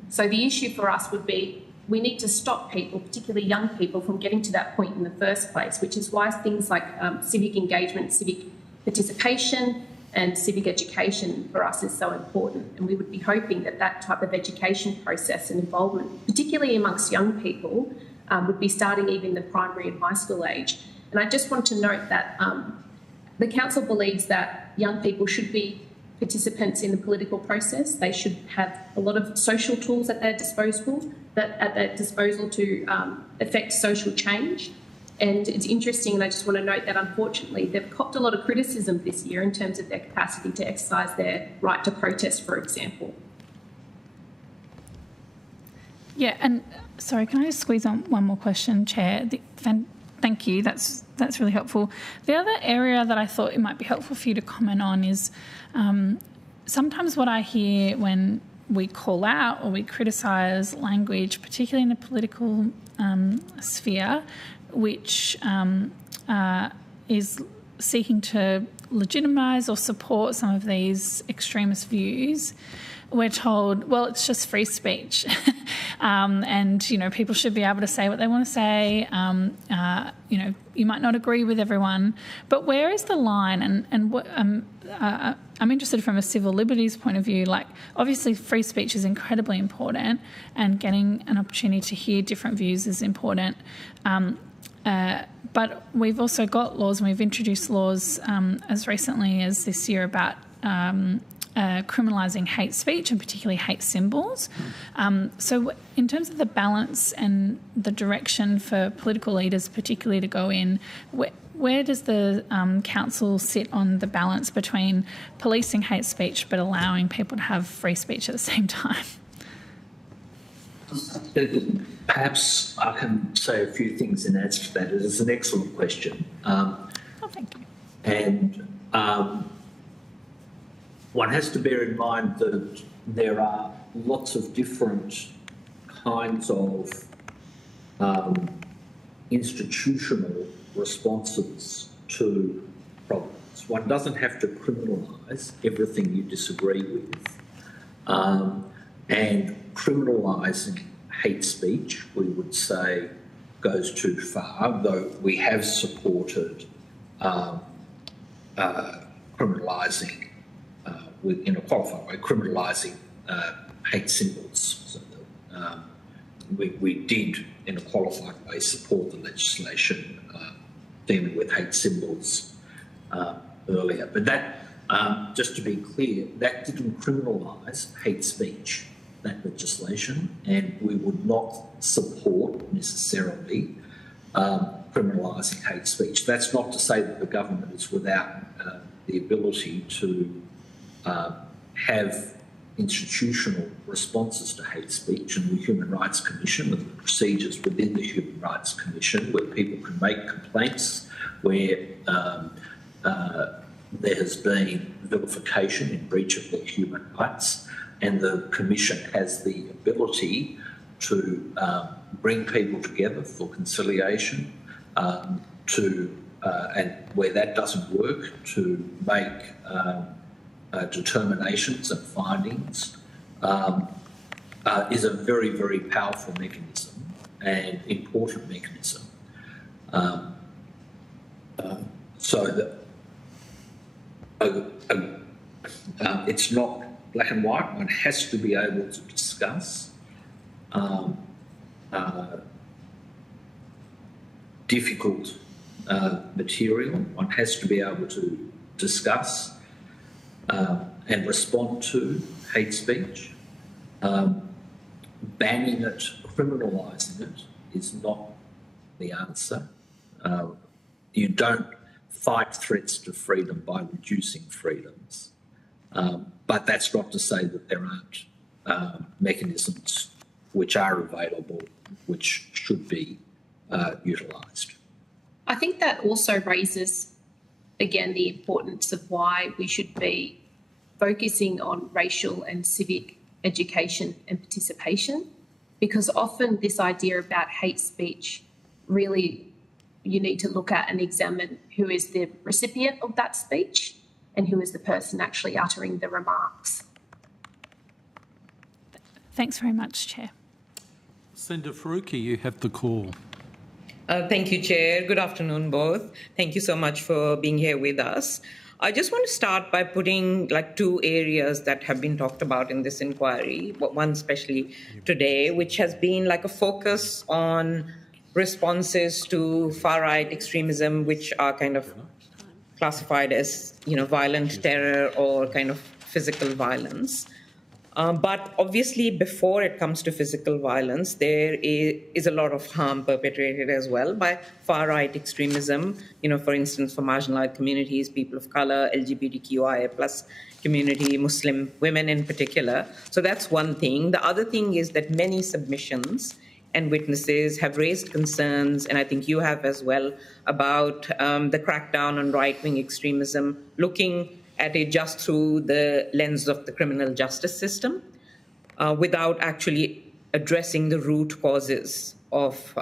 So the issue for us would be we need to stop people, particularly young people, from getting to that point in the first place, which is why things like civic engagement, civic participation and civic education for us is so important. And we would be hoping that that type of education process and involvement, particularly amongst young people, would be starting even in the primary and high school age. And I just want to note that the council believes that young people should be participants in the political process. They should have a lot of social tools at their disposal to affect social change. And it's interesting, and I just want to note that unfortunately they've copped a lot of criticism this year in terms of their capacity to exercise their right to protest, for example. Yeah, and sorry, can I just squeeze on one more question, Chair? Thank you, that's really helpful. The other area that I thought it might be helpful for you to comment on is sometimes what I hear when we call out or we criticise language, particularly in the political sphere, which is seeking to legitimise or support some of these extremist views, we're told, well, it's just free speech. And, you know, people should be able to say what they want to say. You know, you might not agree with everyone, but where is the line? And what, I'm interested from a civil liberties point of view. Like, obviously, free speech is incredibly important, and getting an opportunity to hear different views is important. But we've also got laws, and we've introduced laws as recently as this year about criminalising hate speech, and particularly hate symbols. So in terms of the balance and the direction for political leaders particularly to go in, where does the council sit on the balance between policing hate speech but allowing people to have free speech at the same time? Perhaps I can say a few things in answer to that. It is an excellent question. Thank you. And one has to bear in mind that there are lots of different kinds of institutional responses to problems. One doesn't have to criminalise everything you disagree with. And criminalising hate speech, we would say, goes too far, though we have supported criminalising, in a qualified way, criminalising hate symbols. So that, we did, in a qualified way, support the legislation dealing with hate symbols earlier. But that, just to be clear, that didn't criminalise hate speech, that legislation, and we would not support necessarily criminalising hate speech. That's not to say that the government is without the ability to have institutional responses to hate speech, and the Human Rights Commission and the procedures within the Human Rights Commission where people can make complaints, where there has been vilification in breach of their human rights, and the Commission has the ability to bring people together for conciliation, and where that doesn't work, to make determinations and findings, is a very, very powerful mechanism and important mechanism. So that it's not black and white. One has to be able to discuss difficult material. One has to be able to discuss and respond to hate speech. Banning it, criminalising it is not the answer. You don't fight threats to freedom by reducing freedoms. But that's not to say that there aren't mechanisms which are available, which should be utilised. I think that also raises again, the importance of why we should be focusing on racial and civic education and participation, because often this idea about hate speech, really you need to look at and examine who is the recipient of that speech and who is the person actually uttering the remarks. Thanks very much, Chair. Senator Faruqi, you have the call. Thank you, Chair. Good afternoon, both. Thank you so much for being here with us. I just want to start by putting two areas that have been talked about in this inquiry, one especially today, which has been a focus on responses to far-right extremism, which are kind of classified as, violent terror or kind of physical violence. But obviously, before it comes to physical violence, there is a lot of harm perpetrated as well by far-right extremism, for instance, for marginalized communities, people of color, LGBTQIA+ community, Muslim women in particular. So that's one thing. The other thing is that many submissions and witnesses have raised concerns, and I think you have as well, about the crackdown on right-wing extremism, looking at it just through the lens of the criminal justice system, without actually addressing the root causes of,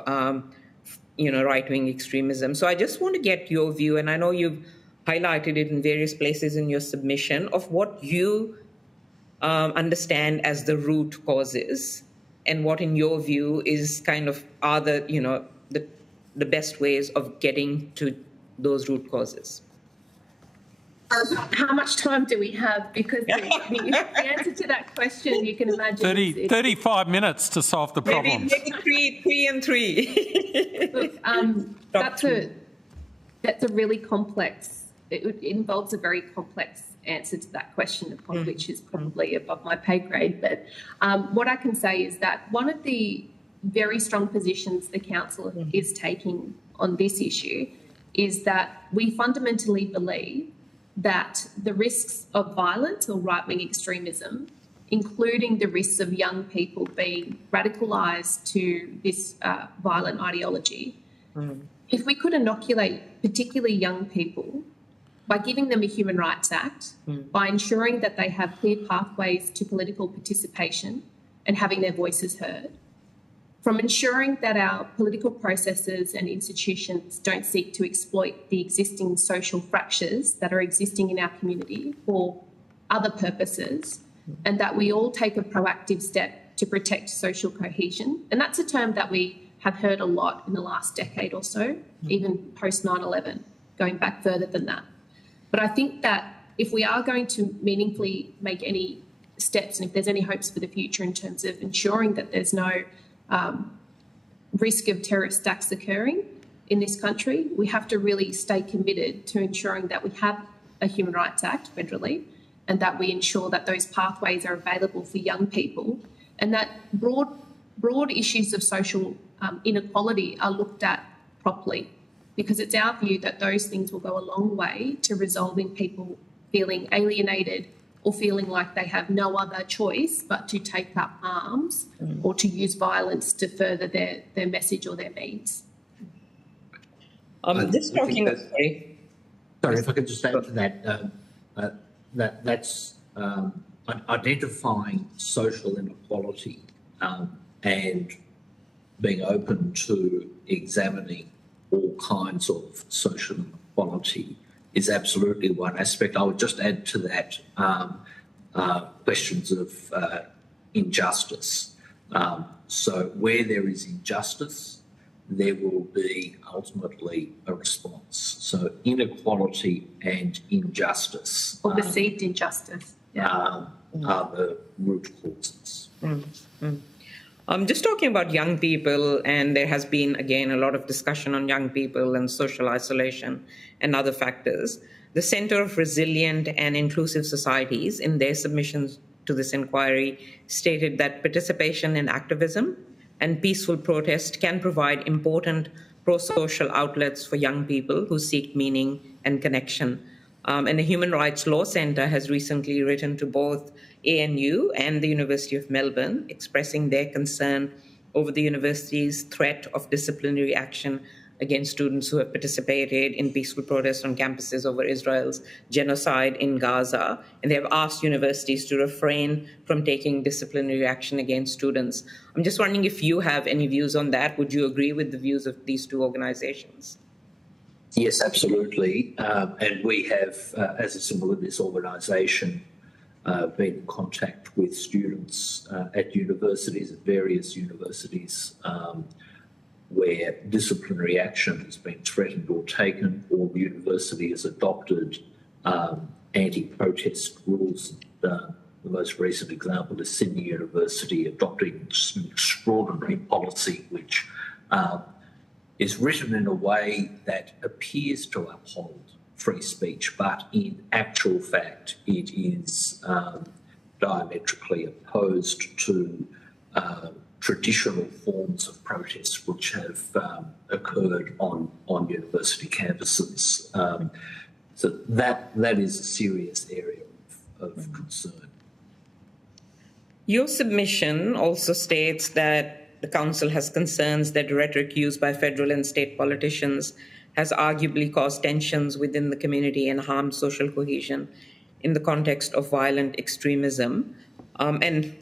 right-wing extremism. So I just want to get your view, and I know you've highlighted it in various places in your submission, of what you understand as the root causes, and what, in your view, is kind of are the best ways of getting to those root causes. How much time do we have? Because the answer to that question, you can imagine... 35 minutes to solve the problems. Maybe three and three. Look, that's a really complex... It involves a very complex answer to that question, upon which is probably above my pay grade. But what I can say is that one of the very strong positions the Council is taking on this issue is that we fundamentally believe that the risks of violence or right-wing extremism, including the risks of young people being radicalised to this violent ideology, if we could inoculate particularly young people by giving them a Human Rights Act, by ensuring that they have clear pathways to political participation and having their voices heard, from ensuring that our political processes and institutions don't seek to exploit the existing social fractures that are existing in our community for other purposes, and that we all take a proactive step to protect social cohesion. And that's a term that we have heard a lot in the last decade or so, even post 9/11, going back further than that. But I think that if we are going to meaningfully make any steps, and if there's any hopes for the future in terms of ensuring that there's no risk of terrorist acts occurring in this country, we have to really stay committed to ensuring that we have a Human Rights Act federally, and that we ensure that those pathways are available for young people, and that broad issues of social inequality are looked at properly, because it's our view that those things will go a long way to resolving people feeling alienated or feeling like they have no other choice but to take up arms or to use violence to further their message or their needs. Just talking... Sorry, if I could just add to that, that's identifying social inequality and being open to examining all kinds of social inequality is absolutely one aspect. I would just add to that questions of injustice. So where there is injustice, there will be ultimately a response. So inequality and injustice. Or perceived injustice. Are the root causes. Just talking about young people, and there has been, again, a lot of discussion on young people and social isolation and other factors. The Centre of Resilient and Inclusive Societies, in their submissions to this inquiry, stated that participation in activism and peaceful protest can provide important pro-social outlets for young people who seek meaning and connection. And the Human Rights Law Centre has recently written to both ANU and the University of Melbourne, expressing their concern over the university's threat of disciplinary action against students who have participated in peaceful protests on campuses over Israel's genocide in Gaza. And they have asked universities to refrain from taking disciplinary action against students. I'm just wondering if you have any views on that. Would you agree with the views of these two organizations? Yes, absolutely. And we have, as a symbol of this organisation, been in contact with students at universities, at various universities, where disciplinary action has been threatened or taken, or the university has adopted anti-protest rules. The most recent example is Sydney University adopting an extraordinary policy which is written in a way that appears to uphold free speech, but in actual fact it is diametrically opposed to traditional forms of protests which have occurred on university campuses. So that is a serious area of concern. Your submission also states that the Council has concerns that rhetoric used by federal and state politicians has arguably caused tensions within the community and harmed social cohesion in the context of violent extremism. And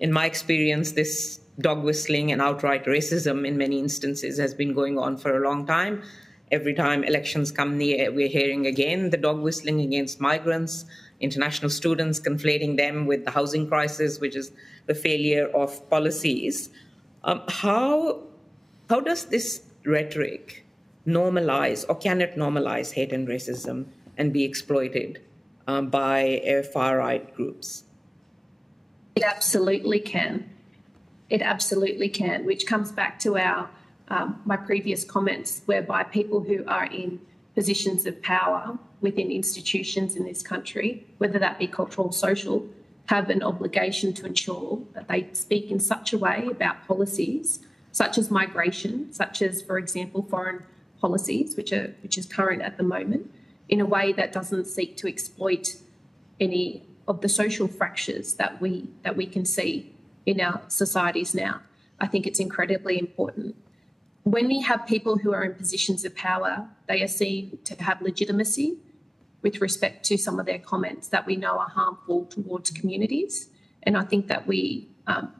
in my experience, this dog whistling and outright racism in many instances has been going on for a long time. Every time elections come near, we're hearing again the dog whistling against migrants, international students, conflating them with the housing crisis, which is the failure of policies. How does this rhetoric normalize, or can it normalize hate and racism and be exploited by far-right groups? It absolutely can. It absolutely can, which comes back to our my previous comments, whereby people who are in positions of power within institutions in this country, whether that be cultural or social, have an obligation to ensure that they speak in such a way about policies such as migration, such as, for example, foreign policies, which is current at the moment, in a way that doesn't seek to exploit any of the social fractures that we can see in our societies now. I think it's incredibly important. When we have people who are in positions of power, they are seen to have legitimacy with respect to some of their comments that we know are harmful towards communities. And I think that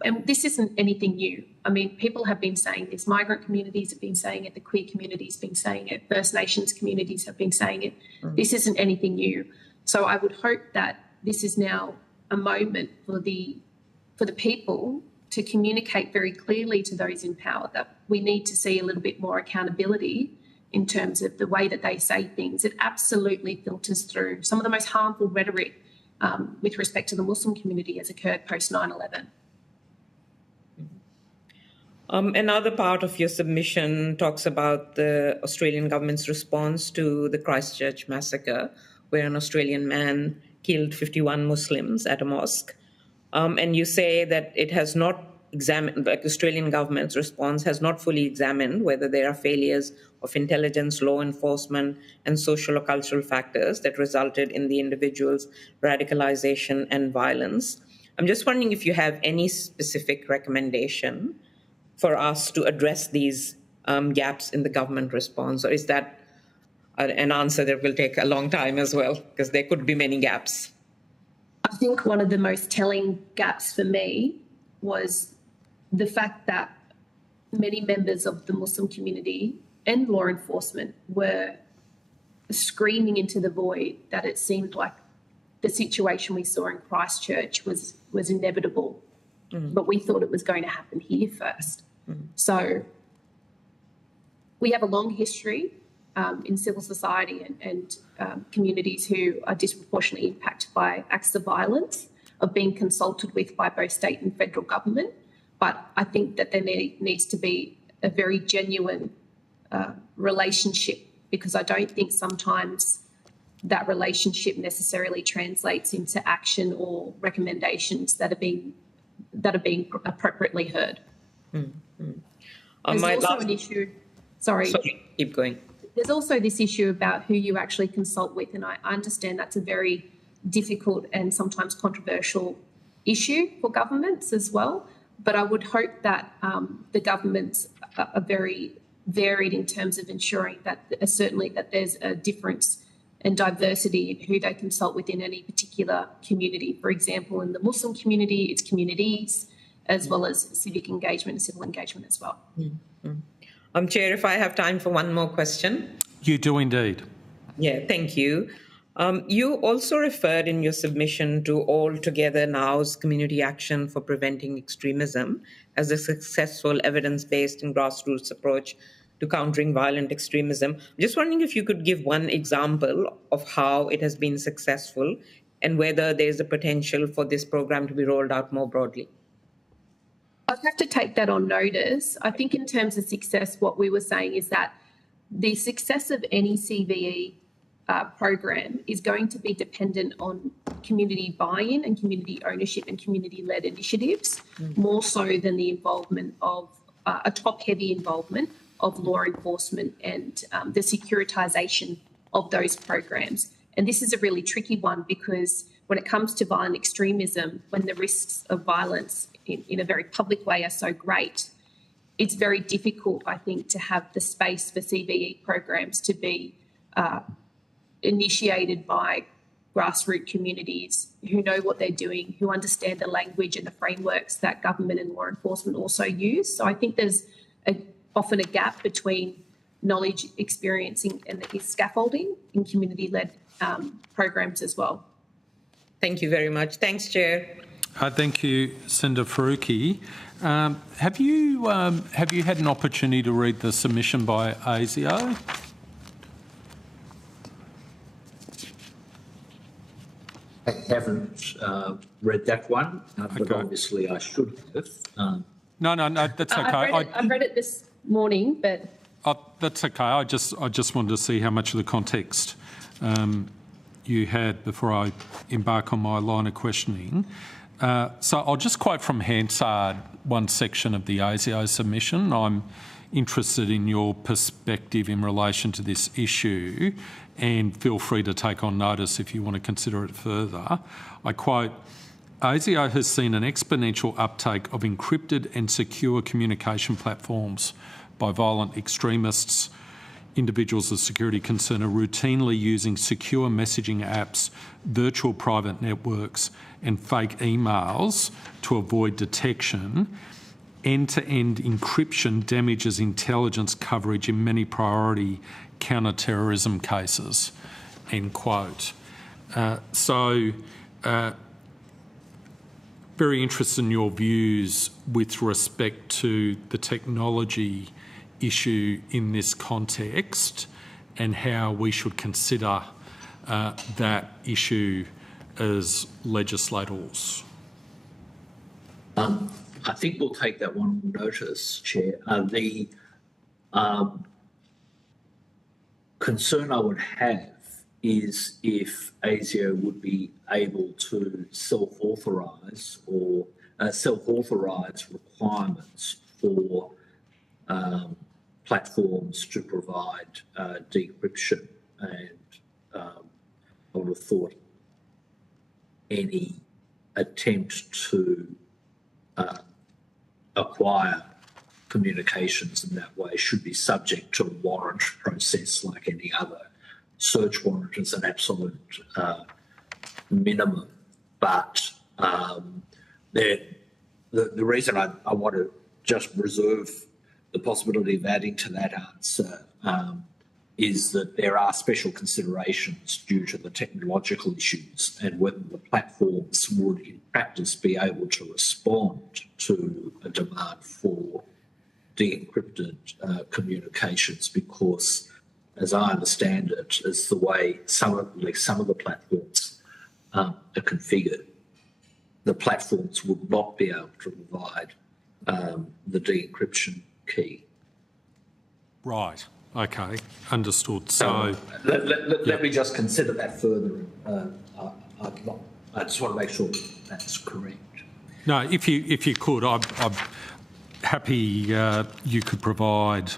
and this isn't anything new. I mean, people have been saying this. Migrant communities have been saying it. The queer communities have been saying it. First Nations communities have been saying it. This isn't anything new. So I would hope that this is now a moment for the people to communicate very clearly to those in power that we need to see a little bit more accountability in terms of the way that they say things. It absolutely filters through. Some of the most harmful rhetoric with respect to the Muslim community has occurred post 9/11. Another part of your submission talks about the Australian government's response to the Christchurch massacre, where an Australian man killed 51 Muslims at a mosque. And you say that it has not examined, the Australian government's response has not fully examined whether there are failures of intelligence, law enforcement, and social or cultural factors that resulted in the individual's radicalization and violence. I'm just wondering if you have any specific recommendation for us to address these gaps in the government response, or is that an answer that will take a long time as well, because there could be many gaps? I think one of the most telling gaps for me was the fact that many members of the Muslim community and law enforcement were screaming into the void that it seemed like the situation we saw in Christchurch was inevitable, but we thought it was going to happen here first. So we have a long history in civil society and communities who are disproportionately impacted by acts of violence, of being consulted with by both state and federal government. But I think that there needs to be a very genuine relationship, because I don't think sometimes that relationship necessarily translates into action or recommendations that are being appropriately heard. There's also an issue. Sorry, keep going. There's also this issue about who you actually consult with, and I understand that's a very difficult and sometimes controversial issue for governments as well. But I would hope that the governments are very varied in terms of ensuring that certainly that there's a difference and diversity in who they consult within any particular community. For example, in the Muslim community, it's communities, as well as civic engagement and civil engagement as well. Chair, if I have time for one more question. You do indeed. Yeah, thank you. You also referred in your submission to All Together Now's Community Action for Preventing Extremism as a successful evidence-based and grassroots approach to countering violent extremism. I'm just wondering if you could give one example of how it has been successful and whether there's a potential for this program to be rolled out more broadly. I'd have to take that on notice. I think in terms of success, what we were saying is that the success of any CVE program is going to be dependent on community buy-in and community ownership and community-led initiatives, more so than the involvement of a top-heavy involvement of law enforcement and the securitisation of those programs. And this is a really tricky one because when it comes to violent extremism, when the risks of violence in a very public way are so great, it's very difficult, I think, to have the space for CVE programs to be initiated by grassroots communities who know what they're doing, who understand the language and the frameworks that government and law enforcement also use. So I think there's often a gap between knowledge, experiencing and the scaffolding in community-led programs as well. Thank you very much. Thanks, Chair. Thank you, Senator Faruqi. Have you had an opportunity to read the submission by ASIO? I haven't read that one, but obviously I should have. No, that's okay. I've read it this morning, but that's okay. I just wanted to see how much of the context you had before I embark on my line of questioning. So I'll just quote from Hansard, one section of the ASIO submission. I'm interested in your perspective in relation to this issue, and feel free to take on notice if you want to consider it further. I quote, ASIO has seen an exponential uptake of encrypted and secure communication platforms by violent extremists. Individuals of security concern are routinely using secure messaging apps, virtual private networks and fake emails to avoid detection. End-to-end encryption damages intelligence coverage in many priority counter-terrorism cases, end quote. Very interested in your views with respect to the technology issue in this context and how we should consider that issue as legislators. I think we'll take that one on notice, Chair. The concern I would have is if ASIO would be able to self-authorise or self-authorise requirements for platforms to provide decryption, and I would have thought any attempt to acquire communications in that way should be subject to a warrant process like any other. Search warrant is an absolute minimum, but the reason I want to just reserve the possibility of adding to that answer is that there are special considerations due to the technological issues and whether the platforms would in practice be able to respond to a demand for de-encrypted communications, because as I understand it, is the way some of the platforms are configured, the platforms would not be able to provide the de-encryption key. Right. Okay. Understood. So let me just consider that further. I just want to make sure that's correct. No, if you could, I'm happy you could provide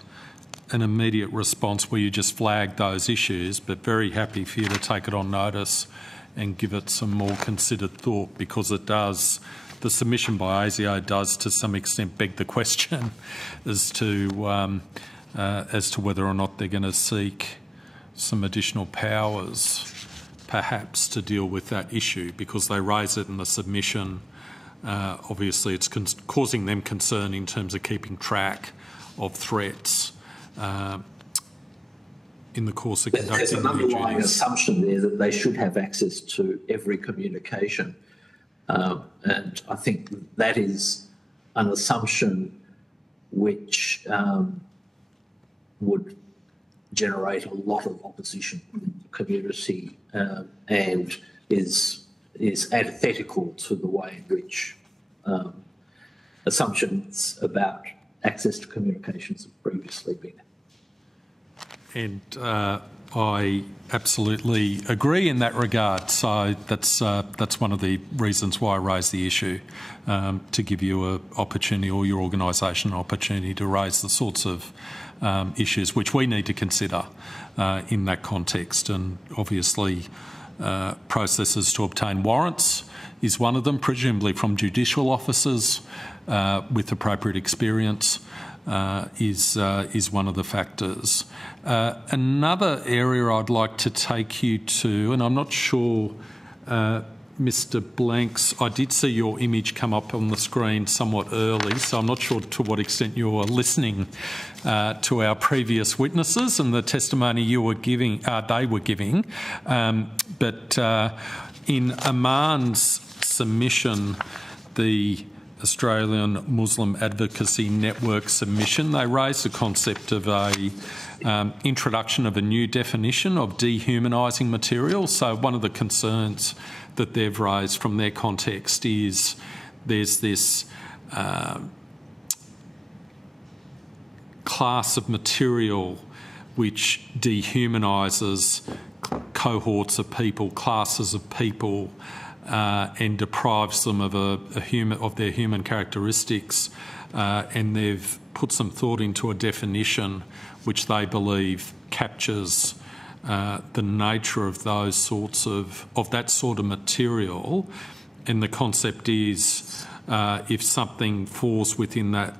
an immediate response where you just flag those issues, but very happy for you to take it on notice and give it some more considered thought, because it does, the submission by ASIO does to some extent beg the question as to as to whether or not they're going to seek some additional powers, perhaps, to deal with that issue, because they raise it in the submission. Obviously, it's causing them concern in terms of keeping track of threats in the course of conducting There's an underlying assumption there that they should have access to every communication. And I think that is an assumption which would generate a lot of opposition in the community and is antithetical to the way in which assumptions about access to communications have previously been. And I absolutely agree in that regard. So that's one of the reasons why I raised the issue, to give you an opportunity, or your organisation an opportunity, to raise the sorts of issues which we need to consider in that context. And obviously processes to obtain warrants is one of them, presumably from judicial officers with appropriate experience. Is one of the factors. Another area I'd like to take you to, and I'm not sure, Mr. Blanks, I did see your image come up on the screen somewhat early, so I'm not sure to what extent you were listening to our previous witnesses and the testimony you were giving, they were giving. But in Aman's submission, the Australian Muslim Advocacy Network submission, they raised the concept of a introduction of a new definition of dehumanising material. So one of the concerns that they've raised from their context is there's this class of material which dehumanises cohorts of people, classes of people, and deprives them of of their human characteristics, and they've put some thought into a definition which they believe captures the nature of those sorts of that sort of material. And the concept is, if something falls within that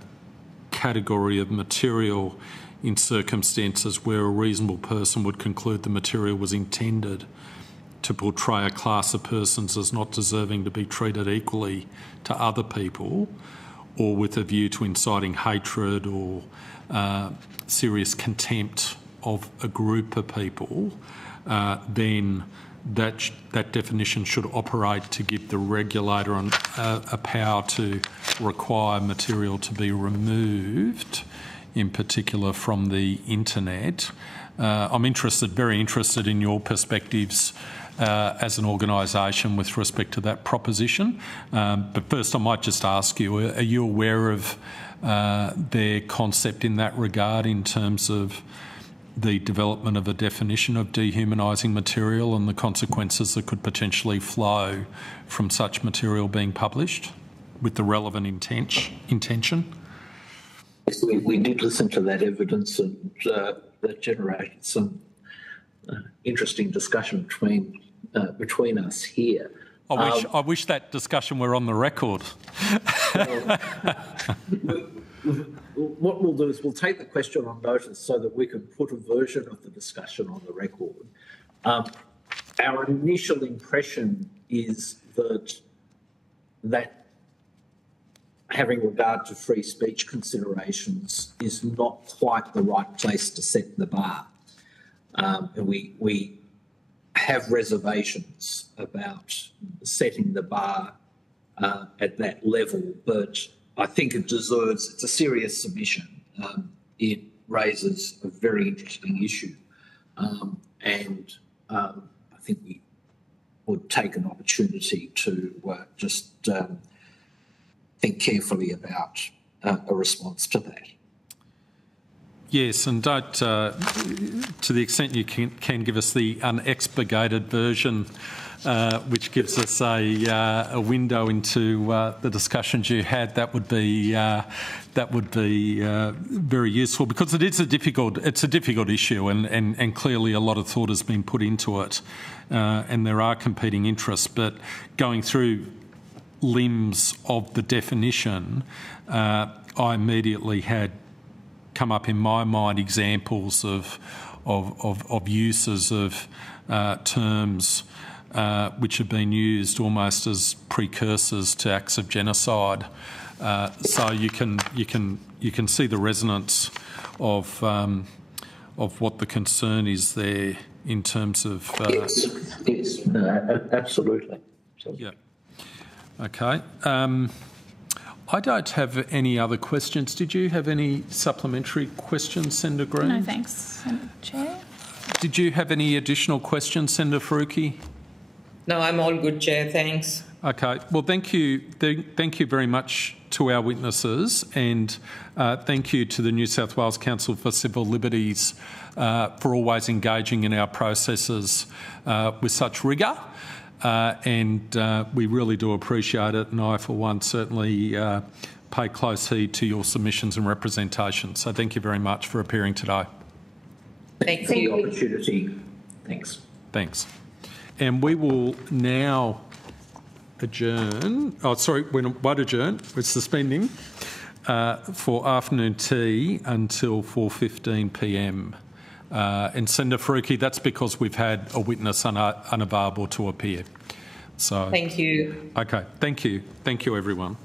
category of material in circumstances where a reasonable person would conclude the material was intended to portray a class of persons as not deserving to be treated equally to other people, or with a view to inciting hatred or serious contempt of a group of people, then that definition should operate to give the regulator a power to require material to be removed, in particular from the internet. I'm very interested in your perspectives as an organisation with respect to that proposition. But first I might just ask you, are you aware of their concept in that regard in terms of the development of a definition of dehumanising material and the consequences that could potentially flow from such material being published with the relevant intention? Yes, we did listen to that evidence, and that generated some interesting discussion between us here. I wish that discussion were on the record. What we'll do is we'll take the question on notice so that we can put a version of the discussion on the record. Our initial impression is that having regard to free speech considerations is not quite the right place to set the bar. And we have reservations about setting the bar at that level, but I think it's a serious submission. It raises a very interesting issue. And I think we would take an opportunity to just think carefully about a response to that. Yes, and don't, to the extent you can give us the unexpurgated version, which gives us a window into the discussions you had, that would be very useful, because it's a difficult issue, and clearly a lot of thought has been put into it, and there are competing interests. But going through limbs of the definition, I immediately had come up in my mind examples of uses of terms which have been used almost as precursors to acts of genocide. So you can see the resonance of what the concern is there in terms of. Yes, no, absolutely. Yeah. Okay. I don't have any other questions. Did you have any supplementary questions, Senator Green? No, thanks, Senator Chair. Did you have any additional questions, Senator Faruqi? No, I'm all good, Chair. Thanks. Okay. Well, thank you. Thank you very much to our witnesses, and thank you to the New South Wales Council for Civil Liberties for always engaging in our processes with such rigour. And we really do appreciate it, and I, for one, certainly pay close heed to your submissions and representation. So thank you very much for appearing today. Thanks for the opportunity. Thanks. Thanks. And we will now adjourn. Oh, sorry, we won't adjourn. We're suspending for afternoon tea until 4:15 p.m. And Senator Faruqi, that's because we've had a witness unavailable to appear. So, thank you. Okay, thank you. Thank you, everyone.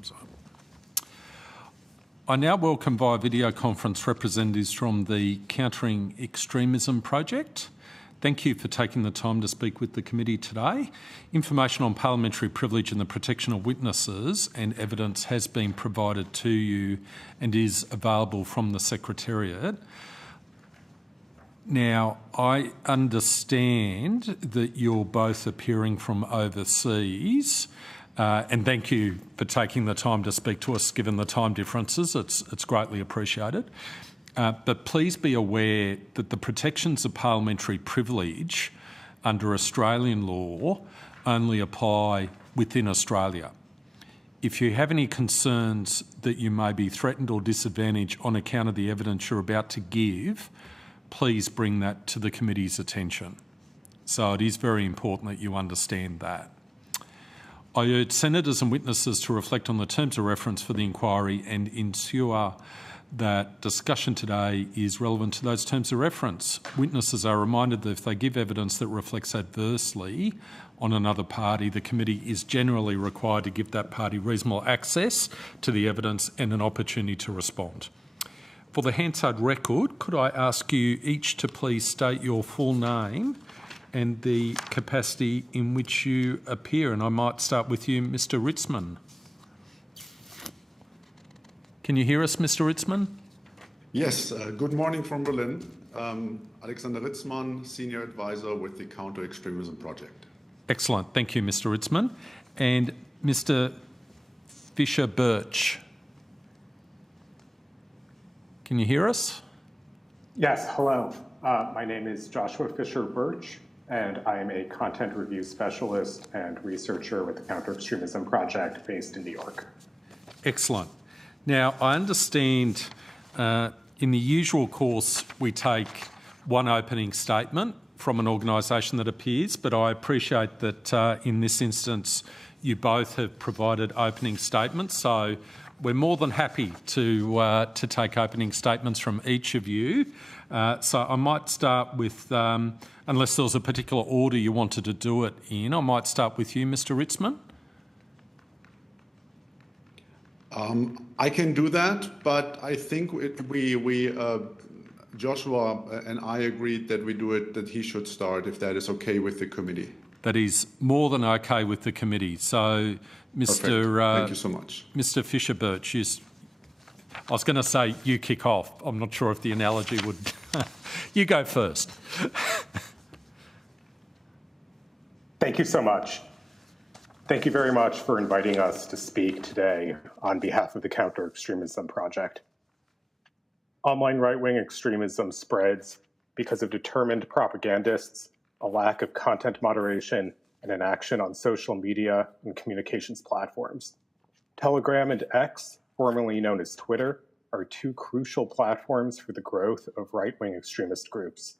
Thumbs up. I now welcome via video conference representatives from the Countering Extremism project. Thank you for taking the time to speak with the committee today. Information on parliamentary privilege and the protection of witnesses and evidence has been provided to you and is available from the Secretariat. Now, I understand that you're both appearing from overseas, and thank you for taking the time to speak to us given the time differences. It's greatly appreciated. But please be aware that the protections of parliamentary privilege under Australian law only apply within Australia. If you have any concerns that you may be threatened or disadvantaged on account of the evidence you're about to give, please bring that to the committee's attention. So it is very important that you understand that. I urge senators and witnesses to reflect on the terms of reference for the inquiry and ensure that discussion today is relevant to those terms of reference. Witnesses are reminded that if they give evidence that reflects adversely on another party, the committee is generally required to give that party reasonable access to the evidence and an opportunity to respond. For the Hansard record, could I ask you each to please state your full name and the capacity in which you appear? And I might start with you, Mr. Ritzman. Can you hear us, Mr. Ritzman? Yes, good morning from Berlin. Alexander Ritzman, Senior Advisor with the Counter Extremism Project. Excellent. Thank you, Mr. Ritzman. And Mr. Fisher-Birch. Can you hear us? Yes, hello. My name is Joshua Fisher-Birch, and I am a content review specialist and researcher with the Counter Extremism Project based in New York. Excellent. Now, I understand in the usual course we take one opening statement from an organisation that appears, but I appreciate that in this instance you both have provided opening statements, so we're more than happy to take opening statements from each of you. So I might start with, unless there was a particular order you wanted to do it in, I might start with you, Mr. Ritzman. I can do that, but I think Joshua and I agreed that we do it, that he should start, if that is okay with the committee. That is more than okay with the committee. So, Mr. Thank you so much. Mr. Fisher-Birch, I was going to say you kick off. I'm not sure if the analogy would... You go first. Thank you so much. Thank you very much for inviting us to speak today on behalf of the Counter Extremism Project. Online right-wing extremism spreads because of determined propagandists, a lack of content moderation, and inaction on social media and communications platforms. Telegram and X, formerly known as Twitter, are two crucial platforms for the growth of right-wing extremist groups.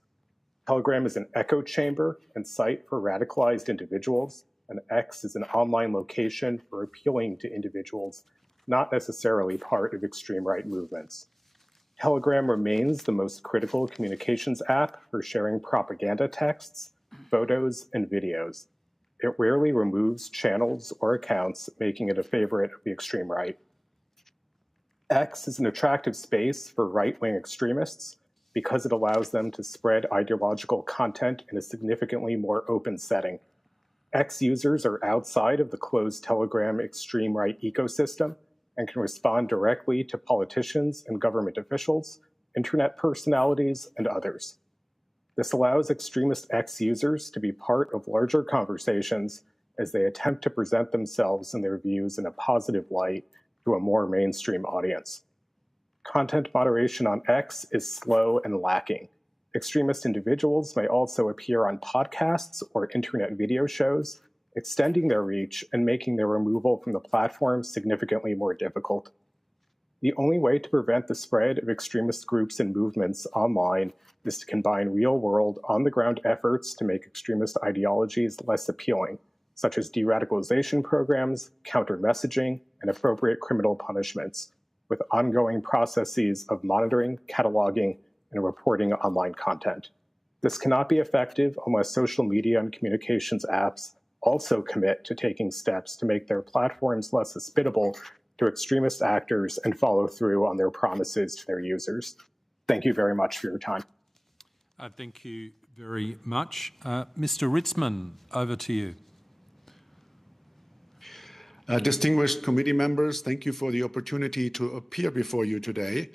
Telegram is an echo chamber and site for radicalized individuals, and X is an online location for appealing to individuals not necessarily part of extreme right movements. Telegram remains the most critical communications app for sharing propaganda texts, photos, and videos. It rarely removes channels or accounts, making it a favorite of the extreme right. X is an attractive space for right-wing extremists because it allows them to spread ideological content in a significantly more open setting. X users are outside of the closed Telegram extreme right ecosystem and can respond directly to politicians and government officials, internet personalities, and others. This allows extremist X users to be part of larger conversations as they attempt to present themselves and their views in a positive light to a more mainstream audience. Content moderation on X is slow and lacking. Extremist individuals may also appear on podcasts or internet video shows, extending their reach and making their removal from the platform significantly more difficult. The only way to prevent the spread of extremist groups and movements online is to combine real-world, on-the-ground efforts to make extremist ideologies less appealing, such as de-radicalization programs, counter-messaging, and appropriate criminal punishments, with ongoing processes of monitoring, cataloging, and reporting online content. This cannot be effective unless social media and communications apps also commit to taking steps to make their platforms less hospitable to extremist actors and follow through on their promises to their users. Thank you very much for your time. Thank you very much. Mr. Ritzman, over to you. Distinguished committee members, thank you for the opportunity to appear before you today.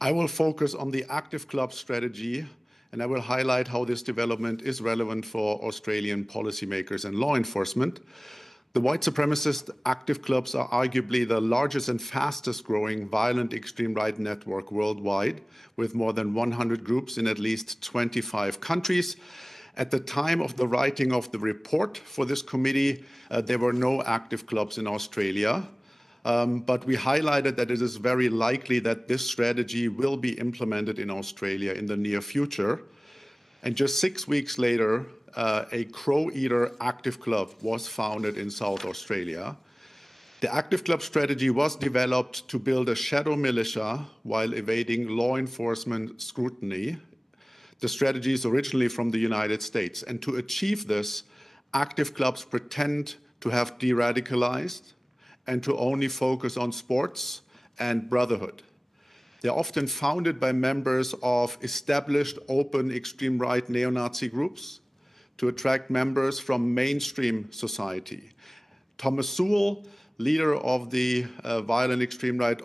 I will focus on the active club strategy, and I will highlight how this development is relevant for Australian policymakers and law enforcement. The white supremacist active clubs are arguably the largest and fastest growing violent extreme right network worldwide, with more than 100 groups in at least 25 countries. At the time of the writing of the report for this committee, there were no active clubs in Australia, but we highlighted that it is very likely that this strategy will be implemented in Australia in the near future. And just 6 weeks later, a Crow Eater active club was founded in South Australia. The active club strategy was developed to build a shadow militia while evading law enforcement scrutiny. The strategy is originally from the United States, and to achieve this, active clubs pretend to have de-radicalized and to only focus on sports and brotherhood. They're often founded by members of established open extreme right neo-Nazi groups to attract members from mainstream society. Thomas Sewell, leader of the violent extreme right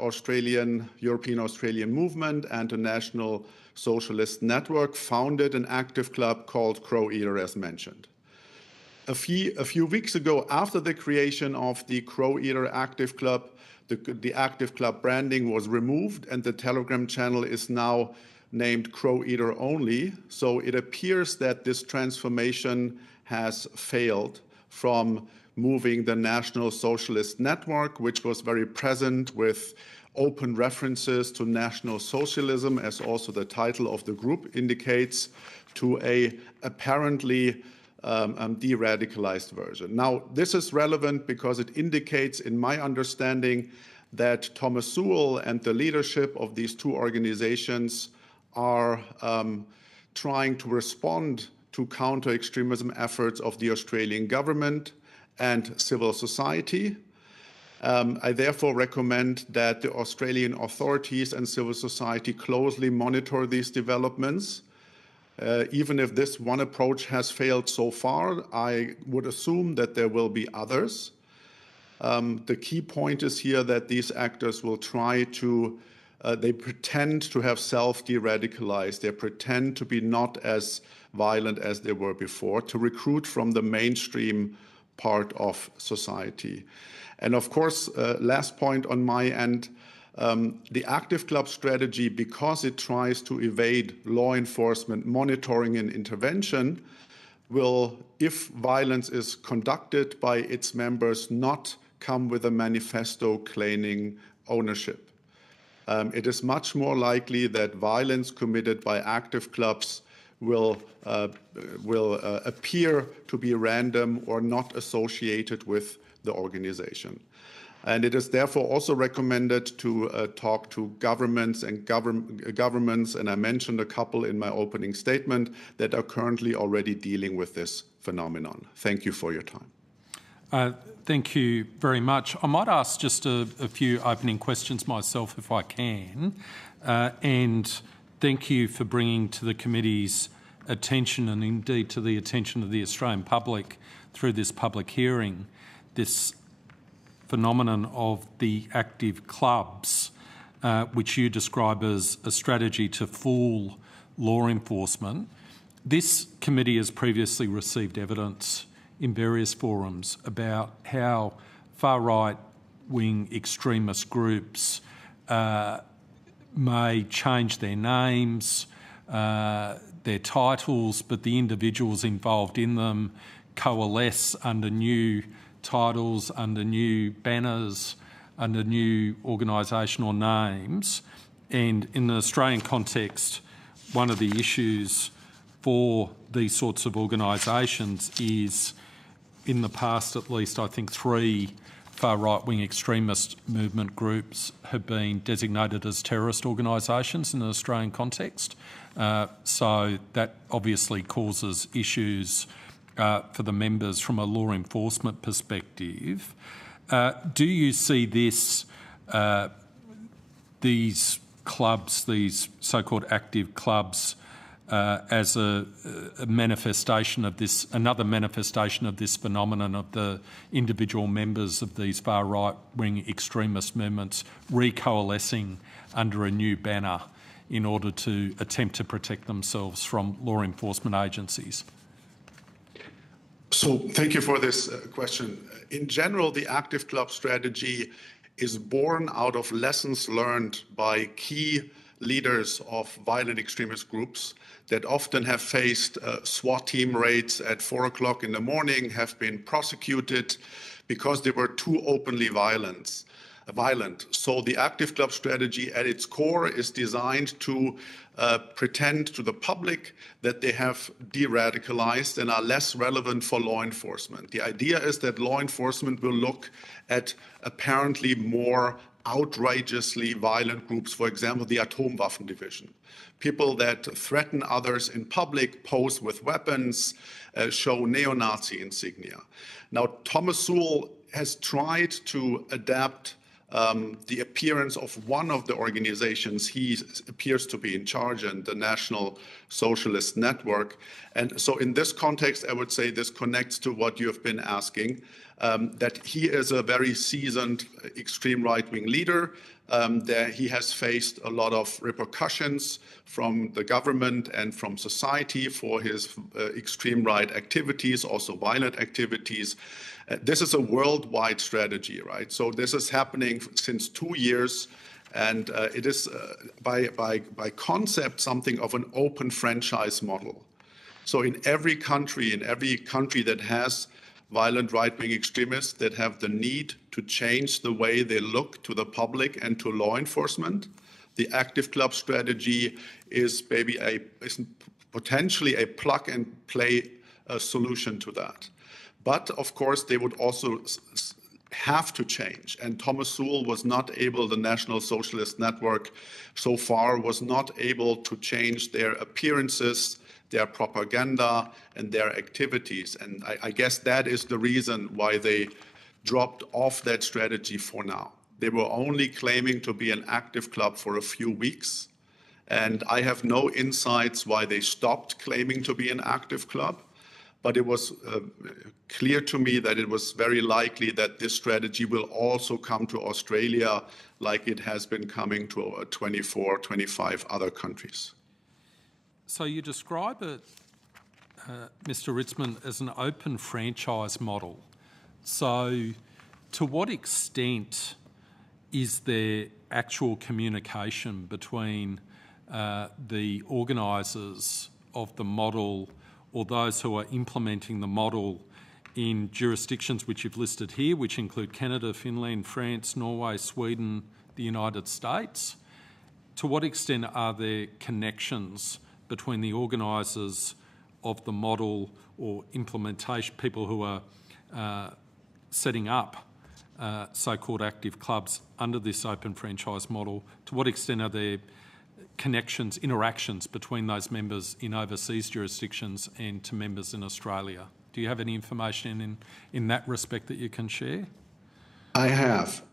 European Australian movement and the National Socialist Network, founded an active club called Crow Eater, as mentioned. A few weeks ago, after the creation of the Crow Eater active club, the active club branding was removed, and the Telegram channel is now named Crow Eater only. So it appears that this transformation has failed from moving the National Socialist Network, which was very present with open references to National Socialism, as also the title of the group indicates, to a apparently de-radicalized version. Now, this is relevant because it indicates, in my understanding, that Thomas Sewell and the leadership of these two organizations are trying to respond to counter-extremism efforts of the Australian government and civil society. I therefore recommend that the Australian authorities and civil society closely monitor these developments. Even if this one approach has failed so far, I would assume that there will be others. The key point is here that these actors will try to, they pretend to have self-de-radicalized, they pretend to be not as violent as they were before, to recruit from the mainstream part of society. And of course, last point on my end, the active club strategy, because it tries to evade law enforcement monitoring and intervention, will, if violence is conducted by its members, not come with a manifesto claiming ownership. It is much more likely that violence committed by active clubs will appear to be random or not associated with the organization. And it is therefore also recommended to talk to governments, and I mentioned a couple in my opening statement, that are currently already dealing with this phenomenon. Thank you for your time. Thank you very much. I might ask just a few opening questions myself, if I can. And thank you for bringing to the committee's attention, and indeed to the attention of the Australian public through this public hearing, this phenomenon of the active clubs, which you describe as a strategy to fool law enforcement. This committee has previously received evidence in various forums about how far-right-wing extremist groups may change their names, their titles, but the individuals involved in them coalesce under new titles, under new banners, under new organisational names. And in the Australian context, one of the issues for these sorts of organisations is, in the past at least, I think 3 far right-wing extremist movement groups have been designated as terrorist organisations in the Australian context. So that obviously causes issues for the members from a law enforcement perspective. Do you see this these clubs, these so-called active clubs, as a manifestation of this, another manifestation of this phenomenon of the individual members of these far right-wing extremist movements recoalescing under a new banner in order to attempt to protect themselves from law enforcement agencies? So thank you for this question. In general, the active club strategy is born out of lessons learned by key leaders of violent extremist groups that often have faced SWAT team raids at 4 o'clock in the morning, have been prosecuted because they were too openly violent. So the active club strategy at its core is designed to pretend to the public that they have de-radicalized and are less relevant for law enforcement. The idea is that law enforcement will look at apparently more outrageously violent groups, for example, the Atomwaffen Division. People that threaten others in public, pose with weapons, show neo-Nazi insignia. Now, Thomas Sewell has tried to adapt the appearance of one of the organizations he appears to be in charge in, the National Socialist Network. And so in this context, I would say this connects to what you have been asking, that he is a very seasoned extreme right-wing leader, that he has faced a lot of repercussions from the government and from society for his extreme right activities, also violent activities. This is a worldwide strategy, right? So this is happening since 2 years, and it is by concept something of an open franchise model. So in every country that has violent right-wing extremists that have the need to change the way they look to the public and to law enforcement, the active club strategy is potentially a plug-and-play solution to that. But of course, they would also have to change. And Thomas Sewell was not able, the National Socialist Network so far was not able to change their appearances, their propaganda, and their activities. And I guess that is the reason why they dropped off that strategy for now. They were only claiming to be an active club for a few weeks. And I have no insights why they stopped claiming to be an active club. But it was clear to me that it was very likely that this strategy will also come to Australia like it has been coming to 24, 25 other countries. So you describe it, Mr. Ritzman, as an open franchise model. So to what extent is there actual communication between the organisers of the model or those who are implementing the model in jurisdictions which you've listed here, which include Canada, Finland, France, Norway, Sweden, the United States? To what extent are there connections between the organisers of the model or implementation, people who are setting up so-called active clubs under this open franchise model? To what extent are there connections, interactions between those members in overseas jurisdictions and to members in Australia? Do you have any information in that respect that you can share? I have.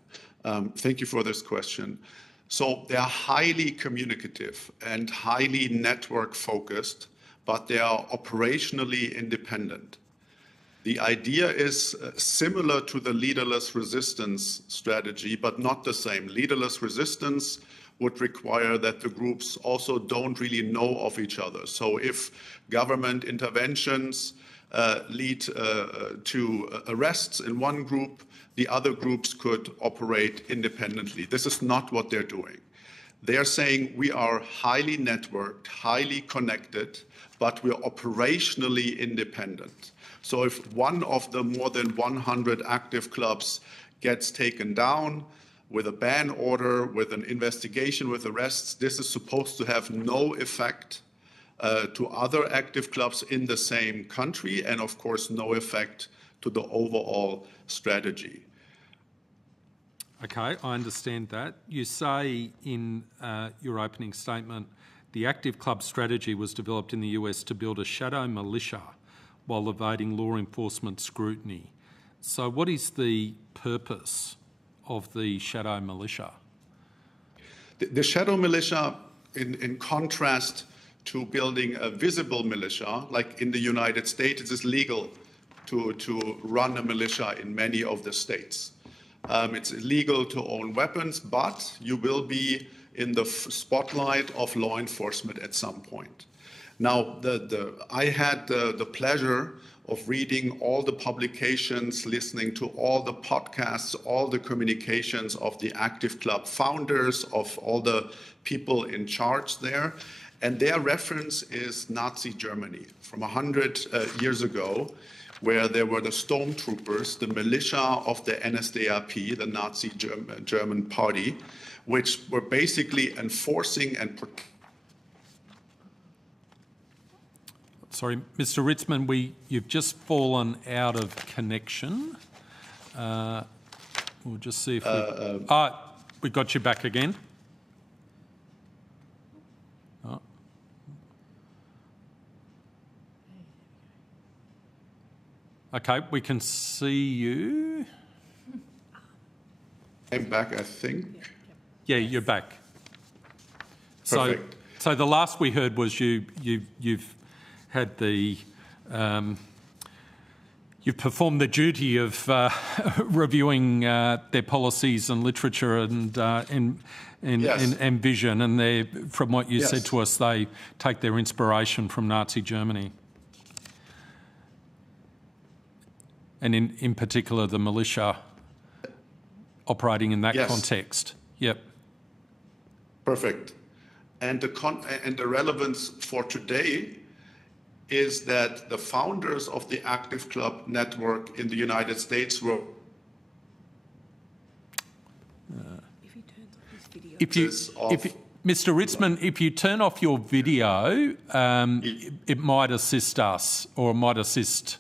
Thank you for this question. So they are highly communicative and highly network focused, but they are operationally independent. The idea is similar to the leaderless resistance strategy, but not the same. Leaderless resistance would require that the groups also don't really know of each other. So if government interventions lead to arrests in one group, the other groups could operate independently. This is not what they're doing. They're saying we are highly networked, highly connected, but we're operationally independent. So if one of the more than 100 active clubs gets taken down with a ban order, with an investigation, with arrests, this is supposed to have no effect to other active clubs in the same country, and of course no effect to the overall strategy. Okay, I understand that. You say in your opening statement, the active club strategy was developed in the US to build a shadow militia while evading law enforcement scrutiny. So what is the purpose of the shadow militia? The shadow militia, in contrast to building a visible militia, like in the United States, it is legal to run a militia in many of the states. It's illegal to own weapons, but you will be in the spotlight of law enforcement at some point. Now, I had the pleasure of reading all the publications, listening to all the podcasts, all the communications of the Active Club founders, of all the people in charge there. And their reference is Nazi Germany from 100 years ago, where there were the stormtroopers, the militia of the NSDAP, the Nazi German party, which were basically enforcing and protecting. Sorry, Mr. Ritzman, you've just fallen out of connection. We'll just see if we got you back again. Oh. Okay, we can see you. I'm back, I think. Yeah, you're back. Perfect. So the last we heard was you've had the you've performed the duty of reviewing their policies and literature and vision, and from what you said to us, they take their inspiration from Nazi Germany, and in particular the militia operating in that context. Yep. Perfect. And the relevance for today is that the founders of the Active Club network in the United States were. Mr. Ritzman, if you turn off your video, it might assist us, or it might assist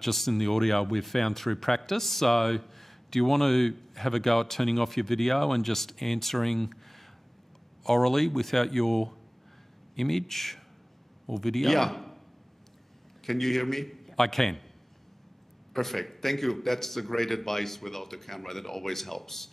just in the audio we've found through practice. So do you want to have a go at turning off your video and just answering orally without your image or video? Yeah. Can you hear me? I can. Perfect. Thank you. That's the great advice without the camera. That always helps.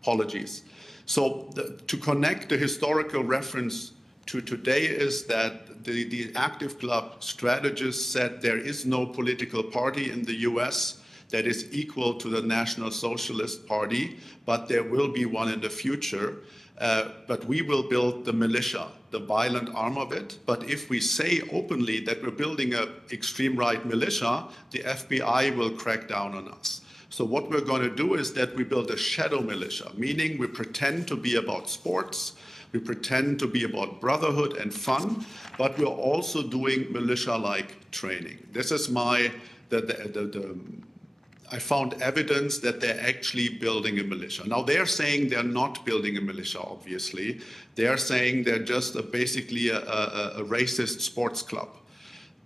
Apologies. So to connect the historical reference to today is that the Active Club strategists said there is no political party in the US that is equal to the National Socialist Party, but there will be one in the future. But we will build the militia, the violent arm of it. But if we say openly that we're building an extreme right militia, the FBI will crack down on us. So what we're going to do is that we build a shadow militia, meaning we pretend to be about sports, we pretend to be about brotherhood and fun, but we're also doing militia-like training. This is I found evidence that they're actually building a militia. Now, they're saying they're not building a militia, obviously. They're saying they're just basically a racist sports club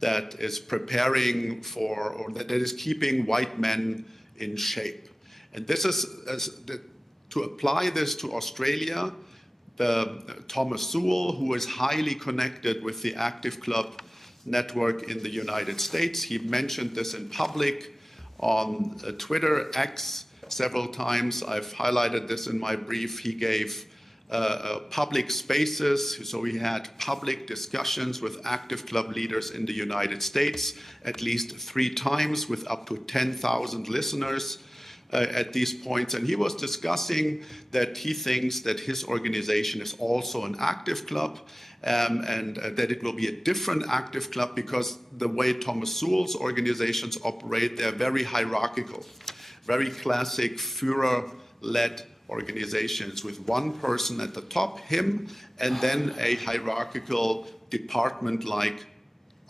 that is preparing for, or that is keeping white men in shape. And this is, to apply this to Australia, Thomas Sewell, who is highly connected with the Active Club network in the United States, he mentioned this in public on Twitter, X, several times. I've highlighted this in my brief. He gave public spaces, so we had public discussions with Active Club leaders in the United States at least 3 times with up to 10,000 listeners at these points. And he was discussing that he thinks that his organization is also an Active Club, and that it will be a different Active Club because the way Thomas Sewell's organizations operate, they're very hierarchical, very classic Führer-led organizations with one person at the top, him, and then a hierarchical department-like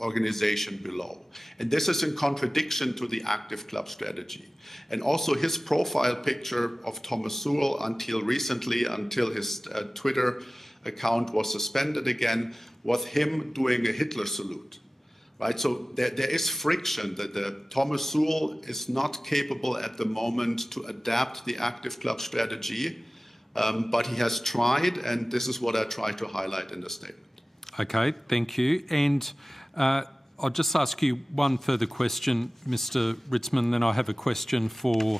organization below. And this is in contradiction to the Active Club strategy. And also his profile picture of Thomas Sewell until recently, until his Twitter account was suspended again, was him doing a Hitler salute. Right, so there is friction that Thomas Sewell is not capable at the moment to adapt the Active Club strategy, but he has tried, and this is what I try to highlight in the statement. Okay, thank you. And I'll just ask you one further question, Mr. Ritzman, then I have a question for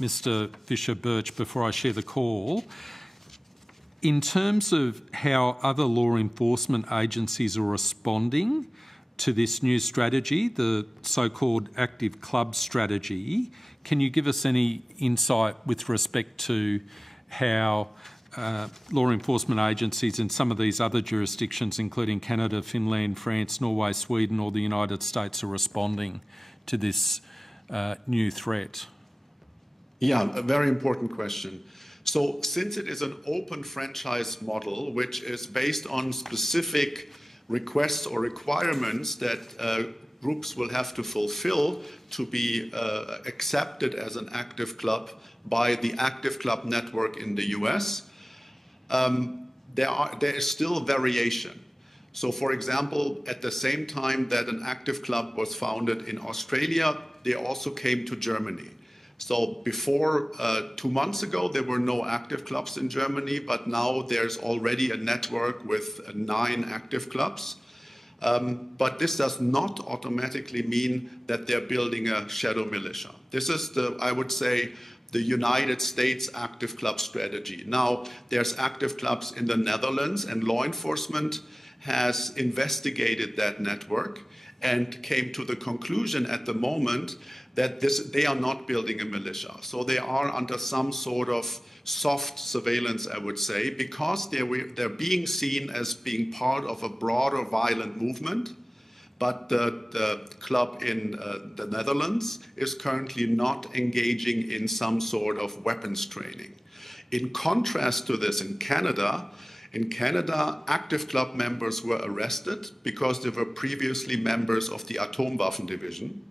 Mr. Fisher-Birch before I share the call. In terms of how other law enforcement agencies are responding to this new strategy, the so-called active club strategy, can you give us any insight with respect to how law enforcement agencies in some of these other jurisdictions, including Canada, Finland, France, Norway, Sweden or the United States, are responding to this new threat? Yeah, a very important question. So since it is an open franchise model, which is based on specific requests or requirements that groups will have to fulfill to be accepted as an active club by the active club network in the US, there is still variation. So for example, at the same time that an active club was founded in Australia, they also came to Germany. So before 2 months ago, there were no active clubs in Germany, but now there's already a network with 9 active clubs. But this does not automatically mean that they're building a shadow militia. This is I would say, the United States active club strategy. Now, there's active clubs in the Netherlands, and law enforcement has investigated that network and came to the conclusion at the moment that they are not building a militia. So they are under some sort of soft surveillance, I would say, because they're being seen as being part of a broader violent movement. But the club in the Netherlands is currently not engaging in some sort of weapons training. In contrast to this, in Canada, active club members were arrested because they were previously members of the Atomwaffen Division,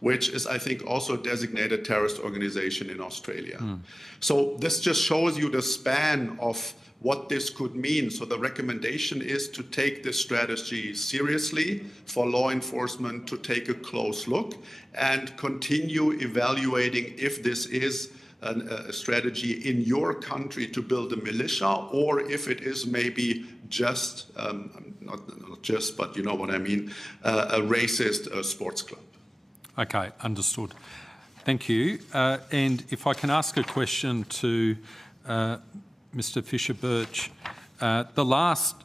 which is, I think, also a designated terrorist organization in Australia. So this just shows you the span of what this could mean. So the recommendation is to take this strategy seriously, for law enforcement to take a close look and continue evaluating if this is a strategy in your country to build a militia, or if it is maybe just, not just, but you know what I mean, a racist sports club. Okay, understood. Thank you. And if I can ask a question to Mr. Fisher-Birch, the last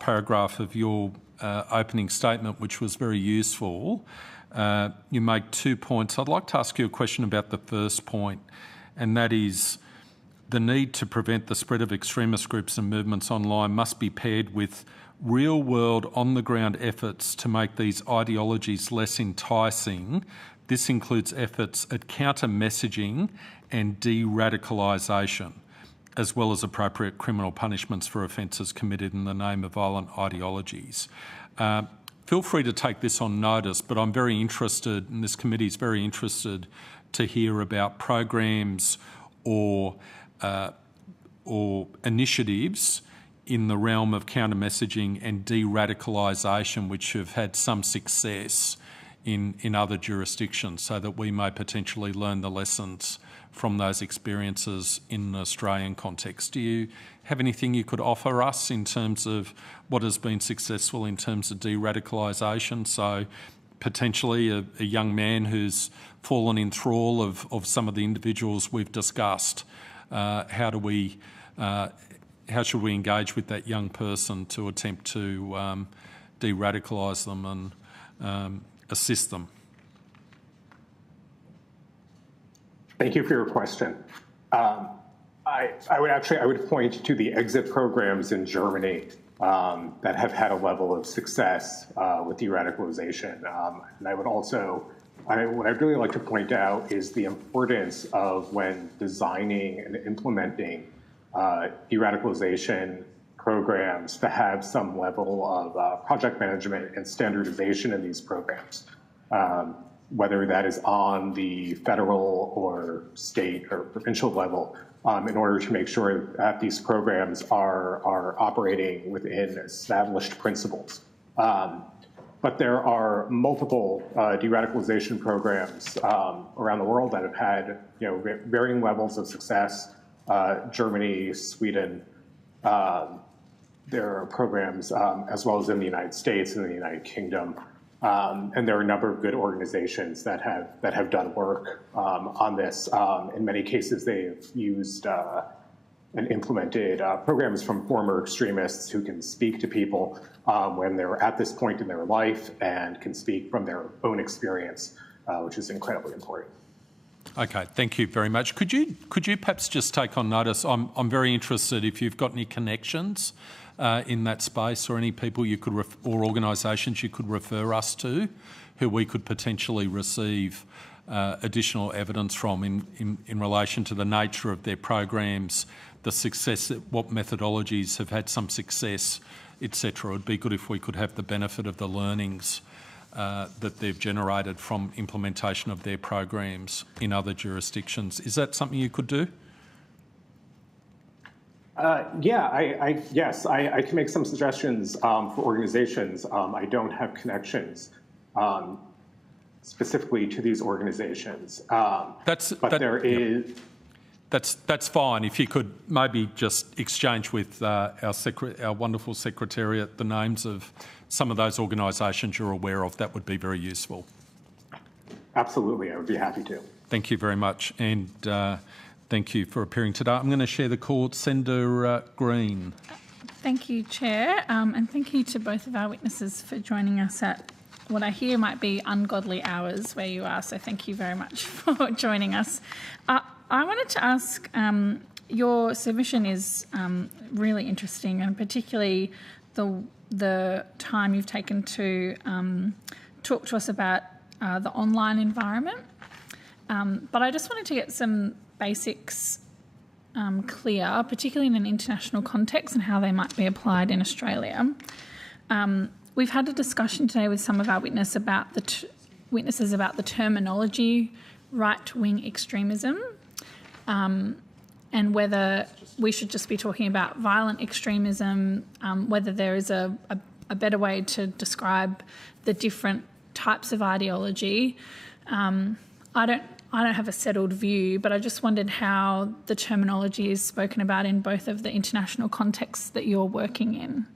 paragraph of your opening statement, which was very useful, you make 2 points. I'd like to ask you a question about the first point, and that is the need to prevent the spread of extremist groups and movements online must be paired with real-world, on-the-ground efforts to make these ideologies less enticing. This includes efforts at counter-messaging and de-radicalisation, as well as appropriate criminal punishments for offences committed in the name of violent ideologies. Feel free to take this on notice, but I'm very interested, and this committee is very interested, to hear about programs or initiatives in the realm of counter-messaging and de-radicalisation, which have had some success in other jurisdictions, so that we may potentially learn the lessons from those experiences in an Australian context. Do you have anything you could offer us in terms of what has been successful in terms of de-radicalisation? So potentially a young man who's fallen in thrall of some of the individuals we've discussed, how should we engage with that young person to attempt to de-radicalise them and assist them? Thank you for your question. I would point to the exit programs in Germany that have had a level of success with de-radicalization. And I would also, what I'd really like to point out is the importance of, when designing and implementing de-radicalization programs, to have some level of project management and standardization in these programs, whether that is on the federal or state or provincial level, in order to make sure that these programs are operating within established principles. But there are multiple de-radicalization programs around the world that have had varying levels of success. Germany, Sweden, there are programs as well as in the United States and the United Kingdom. And there are a number of good organizations that have done work on this. In many cases, they've used and implemented programs from former extremists who can speak to people when they're at this point in their life and can speak from their own experience, which is incredibly important. Okay, thank you very much. Could you perhaps just take on notice? I'm very interested if you've got any connections in that space or any people you could or organisations you could refer us to, who we could potentially receive additional evidence from in relation to the nature of their programs, the success, what methodologies have had some success, etc. It would be good if we could have the benefit of the learnings that they've generated from implementation of their programs in other jurisdictions. Is that something you could do? Yes, I can make some suggestions for organizations. I don't have connections specifically to these organizations. That's fine. If you could maybe just exchange with our wonderful secretariat the names of some of those organisations you're aware of, that would be very useful. Absolutely, I would be happy to. Thank you very much, and thank you for appearing today. I'm going to share the call. Senator Green. Thank you, Chair, and thank you to both of our witnesses for joining us at what I hear might be ungodly hours where you are, so thank you very much for joining us. I wanted to ask, your submission is really interesting, and particularly the time you've taken to talk to us about the online environment. But I just wanted to get some basics clear, particularly in an international context and how they might be applied in Australia. We've had a discussion today with some of our witnesses about the terminology right-wing extremism, and whether we should just be talking about violent extremism, whether there is a better way to describe the different types of ideology. I don't have a settled view, but I just wondered how the terminology is spoken about in both of the international contexts that you're working in.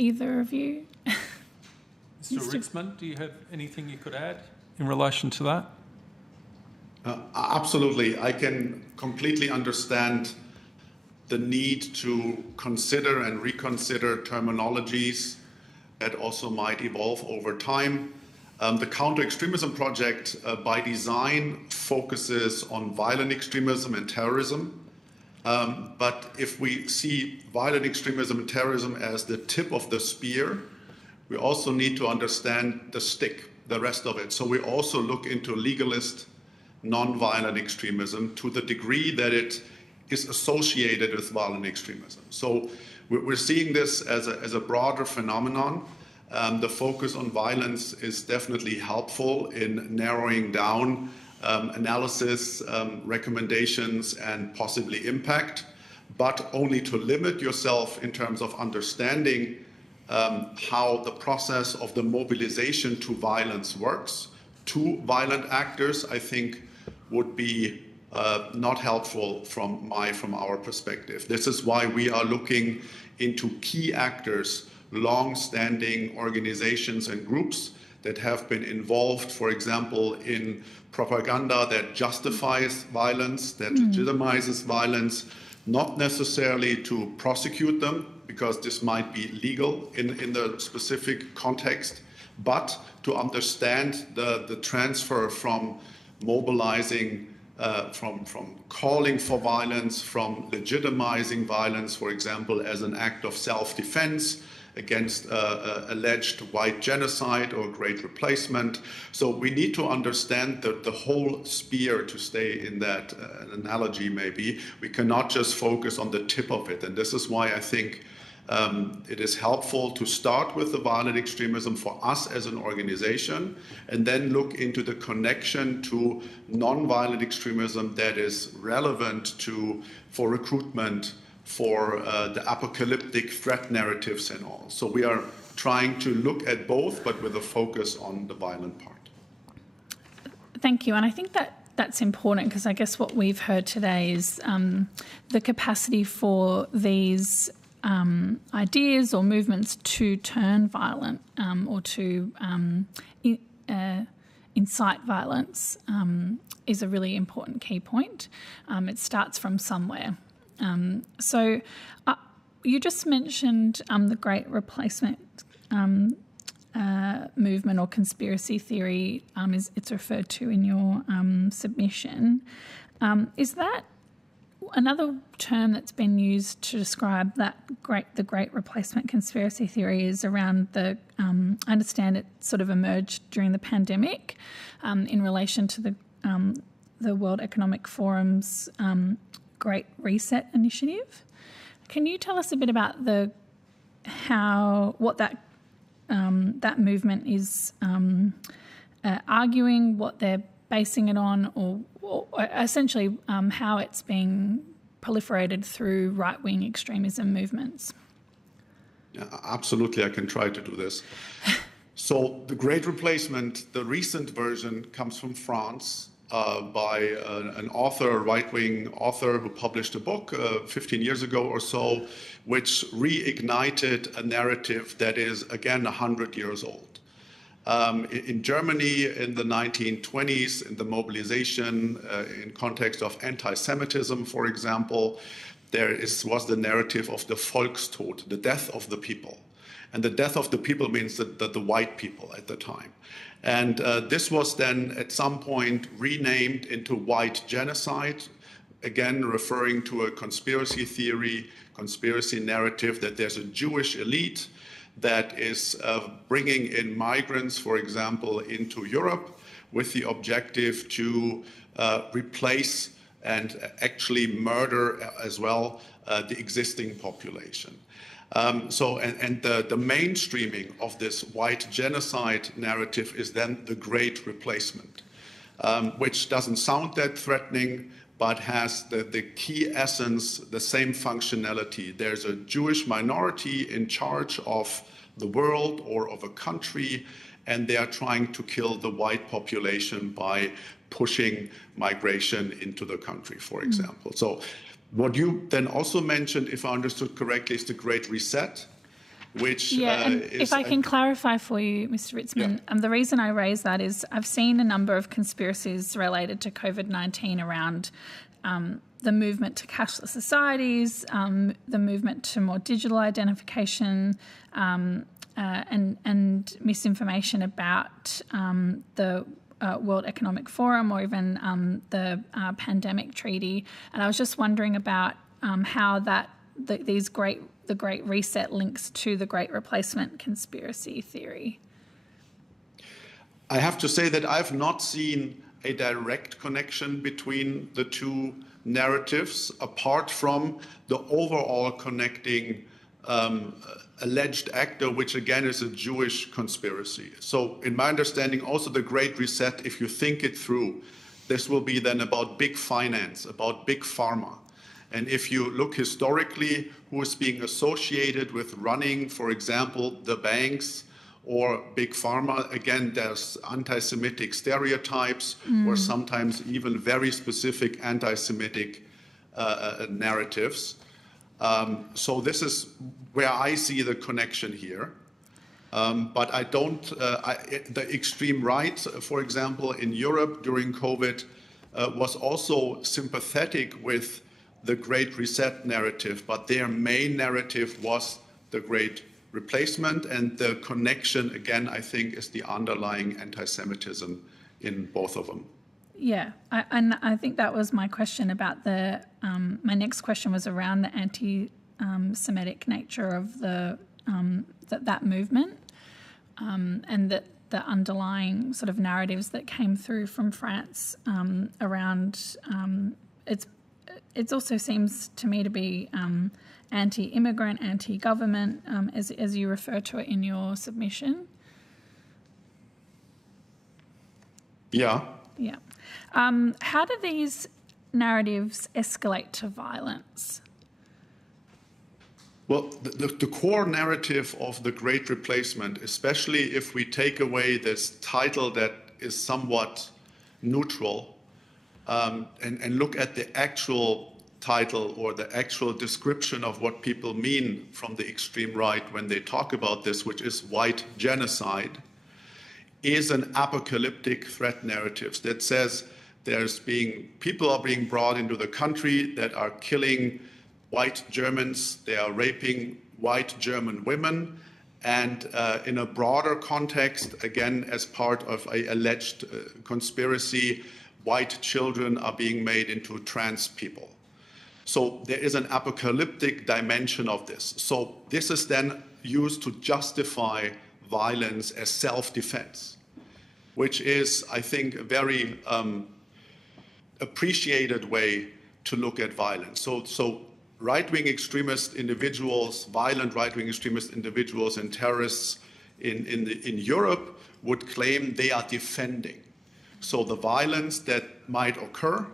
Either of you? Mr. Ritzman, do you have anything you could add in relation to that? Absolutely. I can completely understand the need to consider and reconsider terminologies that also might evolve over time. The Counter-Extremism Project, by design, focuses on violent extremism and terrorism. But if we see violent extremism and terrorism as the tip of the spear, we also need to understand the stick, the rest of it. So we also look into legalist, non-violent extremism to the degree that it is associated with violent extremism. So we're seeing this as a broader phenomenon. The focus on violence is definitely helpful in narrowing down analysis, recommendations, and possibly impact, but only to limit yourself in terms of understanding how the process of the mobilization to violence works to violent actors, I think would be not helpful from our perspective. This is why we are looking into key actors, long-standing organizations and groups that have been involved, for example, in propaganda that justifies violence, that legitimizes violence, not necessarily to prosecute them, because this might be legal in the specific context, but to understand the transfer from mobilizing, from calling for violence, from legitimizing violence, for example, as an act of self-defense against alleged white genocide or great replacement. So we need to understand the whole spear, to stay in that analogy maybe. We cannot just focus on the tip of it. And this is why I think it is helpful to start with the violent extremism for us as an organization, and then look into the connection to non-violent extremism that is relevant for recruitment, for the apocalyptic threat narratives and all. So we are trying to look at both, but with a focus on the violent part. Thank you. And I think that that's important, because I guess what we've heard today is the capacity for these ideas or movements to turn violent or to incite violence is a really important key point. It starts from somewhere. So you just mentioned the Great Replacement movement or conspiracy theory, it's referred to in your submission. Is that another term that's been used to describe the Great Replacement conspiracy theory is around I understand it sort of emerged during the pandemic in relation to the World Economic Forum's Great Reset initiative. Can you tell us a bit about what that movement is arguing, what they're basing it on, or essentially how it's being proliferated through right-wing extremism movements? Yeah, absolutely, I can try to do this. So the Great Replacement, the recent version, comes from France by an author, a right-wing author who published a book 15 years ago or so, which reignited a narrative that is, again, 100 years old. In Germany in the 1920s, in the mobilization, in context of anti-Semitism, for example, was the narrative of the Volkstod, the death of the people. And the death of the people means that the white people at the time. And this was then at some point renamed into white genocide, again referring to a conspiracy theory, conspiracy narrative that there's a Jewish elite that is bringing in migrants, for example, into Europe with the objective to replace and actually murder as well the existing population. The mainstreaming of this white genocide narrative is then the Great Replacement, which doesn't sound that threatening, but has the key essence, the same functionality. There's a Jewish minority in charge of the world or of a country, and they are trying to kill the white population by pushing migration into the country, for example. So what you then also mentioned, if I understood correctly, is the Great Reset, which if I can clarify for you, Mr. Ritzman, the reason I raise that is I've seen a number of conspiracies related to COVID-19 around the movement to cashless societies, the movement to more digital identification, and misinformation about the World Economic Forum or even the pandemic treaty. And I was just wondering about how the Great Reset links to the Great Replacement conspiracy theory. I have to say that I've not seen a direct connection between the two narratives, apart from the overall connecting alleged actor, which again is a Jewish conspiracy. So in my understanding, also the Great Reset, if you think it through, this will be then about big finance, about big pharma. And if you look historically, who is being associated with running, for example, the banks or big pharma, again, there's anti-Semitic stereotypes or sometimes even very specific anti-Semitic narratives. So this is where I see the connection here. But I don't, the extreme right, for example, in Europe during COVID was also sympathetic with the Great Reset narrative, but their main narrative was the Great Replacement, and the connection, again, I think, is the underlying anti-Semitism in both of them. Yeah, and I think that was my question about my next question was around the anti-Semitic nature of that movement, and that the underlying sort of narratives that came through from France around it also seems to me to be anti-immigrant, anti-government, as you refer to it in your submission. Yeah. Yeah. How do these narratives escalate to violence? Well, the core narrative of the Great Replacement, especially if we take away this title that is somewhat neutral, and look at the actual title or the actual description of what people mean from the extreme right when they talk about this, which is white genocide, is an apocalyptic threat narrative that says people are being brought into the country that are killing white Germans, they are raping white German women, and in a broader context, again, as part of an alleged conspiracy, white children are being made into trans people. So there is an apocalyptic dimension of this. So this is then used to justify violence as self-defense, which is, I think, a very appreciated way to look at violence. So right-wing extremist individuals, violent right-wing extremist individuals and terrorists in Europe would claim they are defending. So the violence that might occur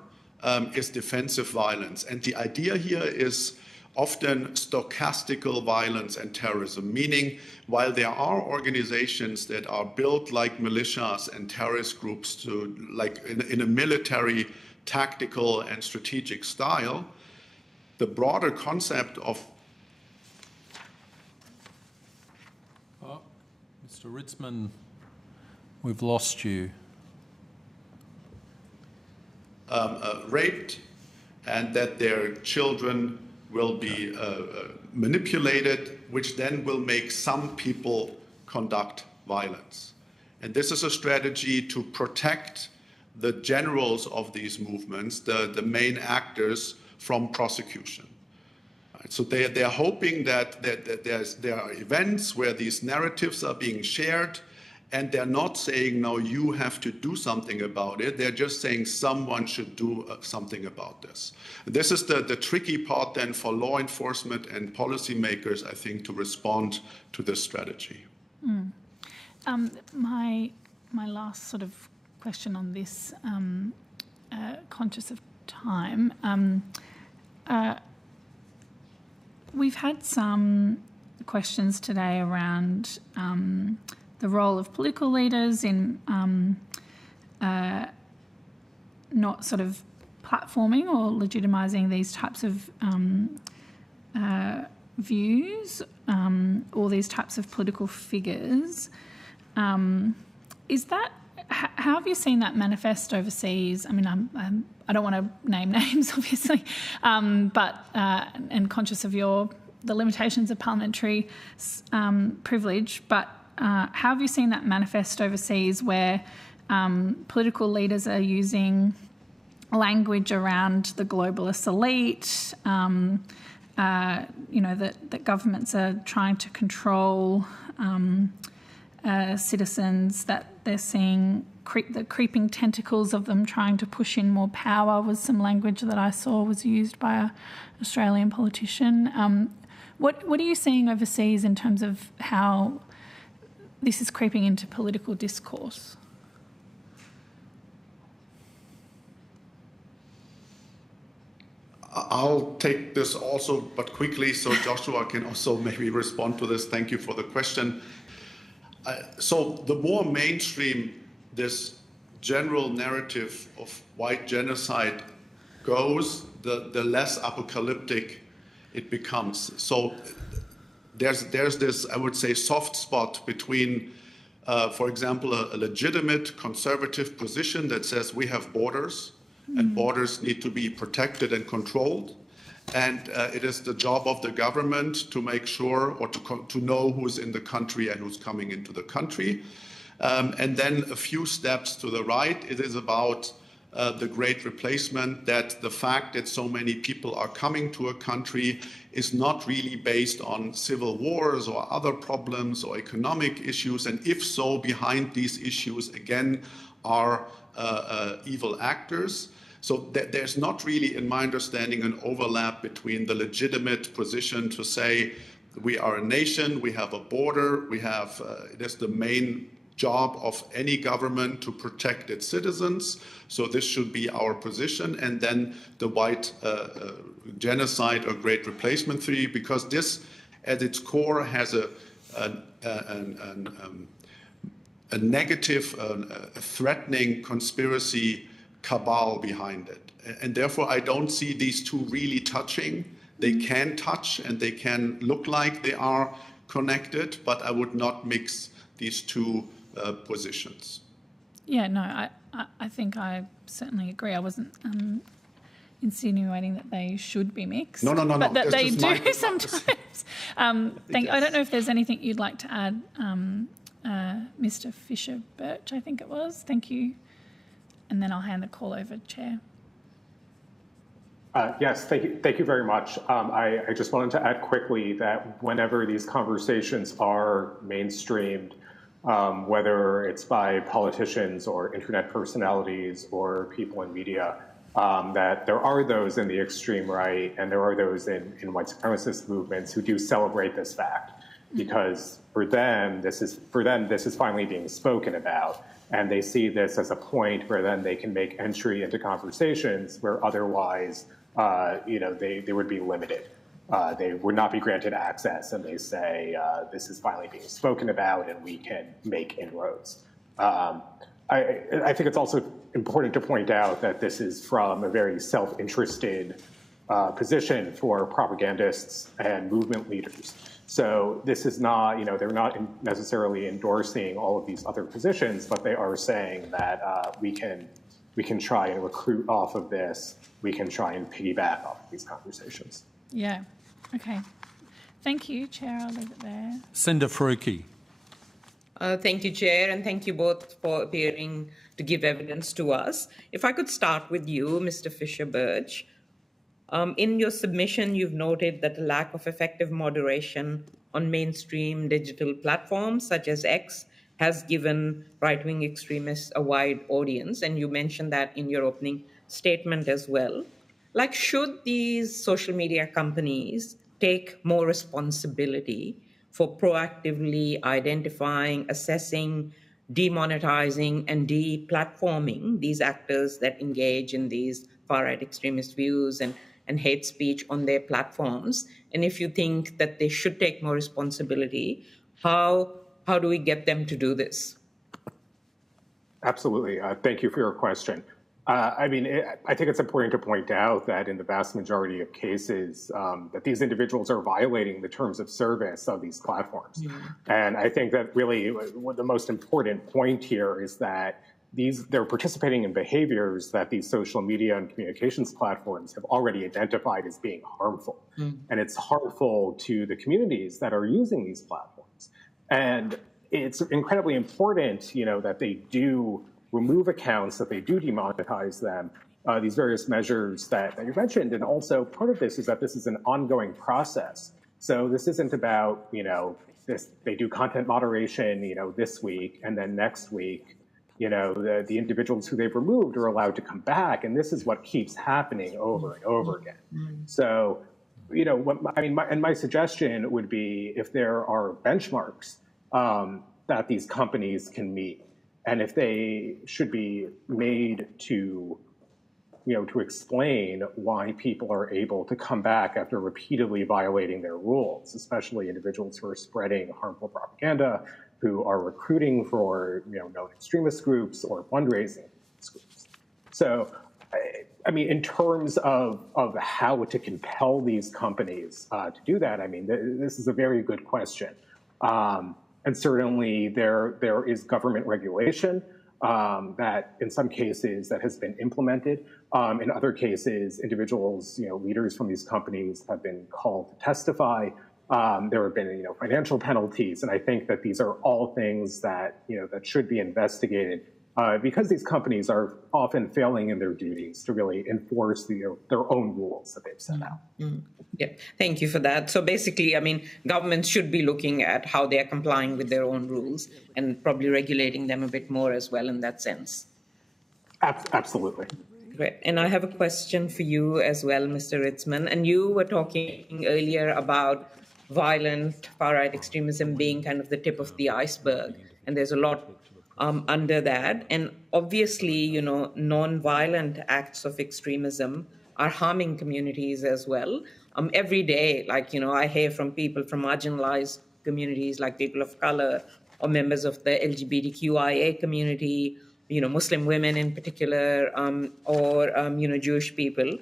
is defensive violence. And the idea here is often stochastical violence and terrorism, meaning while there are organizations that are built like militias and terrorist groups to, like in a military, tactical and strategic style, the broader concept of Mr. Ritzman, we've lost you. Raped, and that their children will be manipulated, which then will make some people conduct violence. And this is a strategy to protect the generals of these movements, the main actors, from prosecution. Right? So they're hoping that there are events where these narratives are being shared, and they're not saying, no, you have to do something about it. They're just saying someone should do something about this. This is the tricky part then for law enforcement and policymakers, I think, to respond to this strategy. My last sort of question on this, conscious of time, we've had some questions today around the role of political leaders in not sort of platforming or legitimising these types of views or these types of political figures. Is that, how have you seen that manifest overseas? I mean, I don't want to name names, obviously, but and conscious of the limitations of parliamentary privilege, but how have you seen that manifest overseas where political leaders are using language around the globalist elite, that governments are trying to control citizens, that they're seeing the creeping tentacles of them trying to push in more power was some language that I saw was used by an Australian politician. What are you seeing overseas in terms of how this is creeping into political discourse? I'll take this also, but quickly, so Joshua can also maybe respond to this. Thank you for the question. So the more mainstream this general narrative of white genocide goes, the less apocalyptic it becomes. So there's this, I would say, soft spot between, for example, a legitimate conservative position that says we have borders and borders need to be protected and controlled. And it is the job of the government to make sure or to know who's in the country and who's coming into the country. And then a few steps to the right, it is about the great replacement, that the fact that so many people are coming to a country is not really based on civil wars or other problems or economic issues. And if so, behind these issues, again, are evil actors. So there's not really, in my understanding, an overlap between the legitimate position to say we are a nation, we have a border, we have, it is the main job of any government to protect its citizens. So this should be our position. And then the white genocide or great replacement theory, because this at its core has a negative, threatening conspiracy cabal behind it. And therefore, I don't see these two really touching. They can touch and they can look like they are connected, but I would not mix these two positions. Yeah, no, I think I certainly agree. I wasn't insinuating that they should be mixed. No. But that they just do sometimes. I don't know if there's anything you'd like to add, Mr. Fisher-Birch, I think it was. Thank you. And then I'll hand the call over, Chair. Yes, thank you very much. I just wanted to add quickly that whenever these conversations are mainstreamed, whether it's by politicians or internet personalities or people in media, that there are those in the extreme right and there are those in white supremacist movements who do celebrate this fact, because for them this is finally being spoken about, and they see this as a point where then they can make entry into conversations where otherwise they would be limited. They would not be granted access, and they say this is finally being spoken about and we can make inroads. I think it's also important to point out that this is from a very self-interested position for propagandists and movement leaders. So this is not, they're not necessarily endorsing all of these other positions, but they are saying that we can try and recruit off of this. We can try and piggyback off of these conversations. Yeah. Okay. Thank you, Chair. I'll leave it there. Senator Faruqi. Thank you, Chair, and thank you both for appearing to give evidence to us. If I could start with you, Mr. Fisher-Birch. In your submission, you've noted that the lack of effective moderation on mainstream digital platforms such as X has given right-wing extremists a wide audience, and you mentioned that in your opening statement as well. Like, should these social media companies take more responsibility for proactively identifying, assessing, demonetizing, and deplatforming these actors that engage in these far-right extremist views and hate speech on their platforms? And if you think that they should take more responsibility, how do we get them to do this? Absolutely. Thank you for your question. I think it's important to point out that in the vast majority of cases, that these individuals are violating the terms of service of these platforms. Yeah. And I think that really the most important point here is that they're participating in behaviors that these social media and communications platforms have already identified as being harmful. And it's harmful to the communities that are using these platforms. And it's incredibly important, that they do remove accounts, that they do demonetize them, these various measures that you mentioned. And also part of this is that this is an ongoing process. So this isn't about, they do content moderation, this week, and then next week, the individuals who they've removed are allowed to come back. And this is what keeps happening over and over again. So, my suggestion would be if there are benchmarks that these companies can meet, and if they should be made to explain why people are able to come back after repeatedly violating their rules, especially individuals who are spreading harmful propaganda, who are recruiting for known extremist groups or fundraising groups. So, in terms of how to compel these companies to do that, this is a very good question. And certainly there is government regulation that in some cases that has been implemented. In other cases, individuals, leaders from these companies have been called to testify. There have been, financial penalties. And I think that these are all things that, that should be investigated because these companies are often failing in their duties to really enforce their own rules that they've set out. Yeah, thank you for that. So basically, governments should be looking at how they are complying with their own rules and probably regulating them a bit more as well in that sense. Absolutely. Great. And I have a question for you as well, Mr. Ritzman. And you were talking earlier about violent far-right extremism being kind of the tip of the iceberg. And there's a lot under that. And obviously, non-violent acts of extremism are harming communities as well. Every day, I hear from people from marginalized communities like people of color or members of the LGBTQIA community, Muslim women in particular, or Jewish people,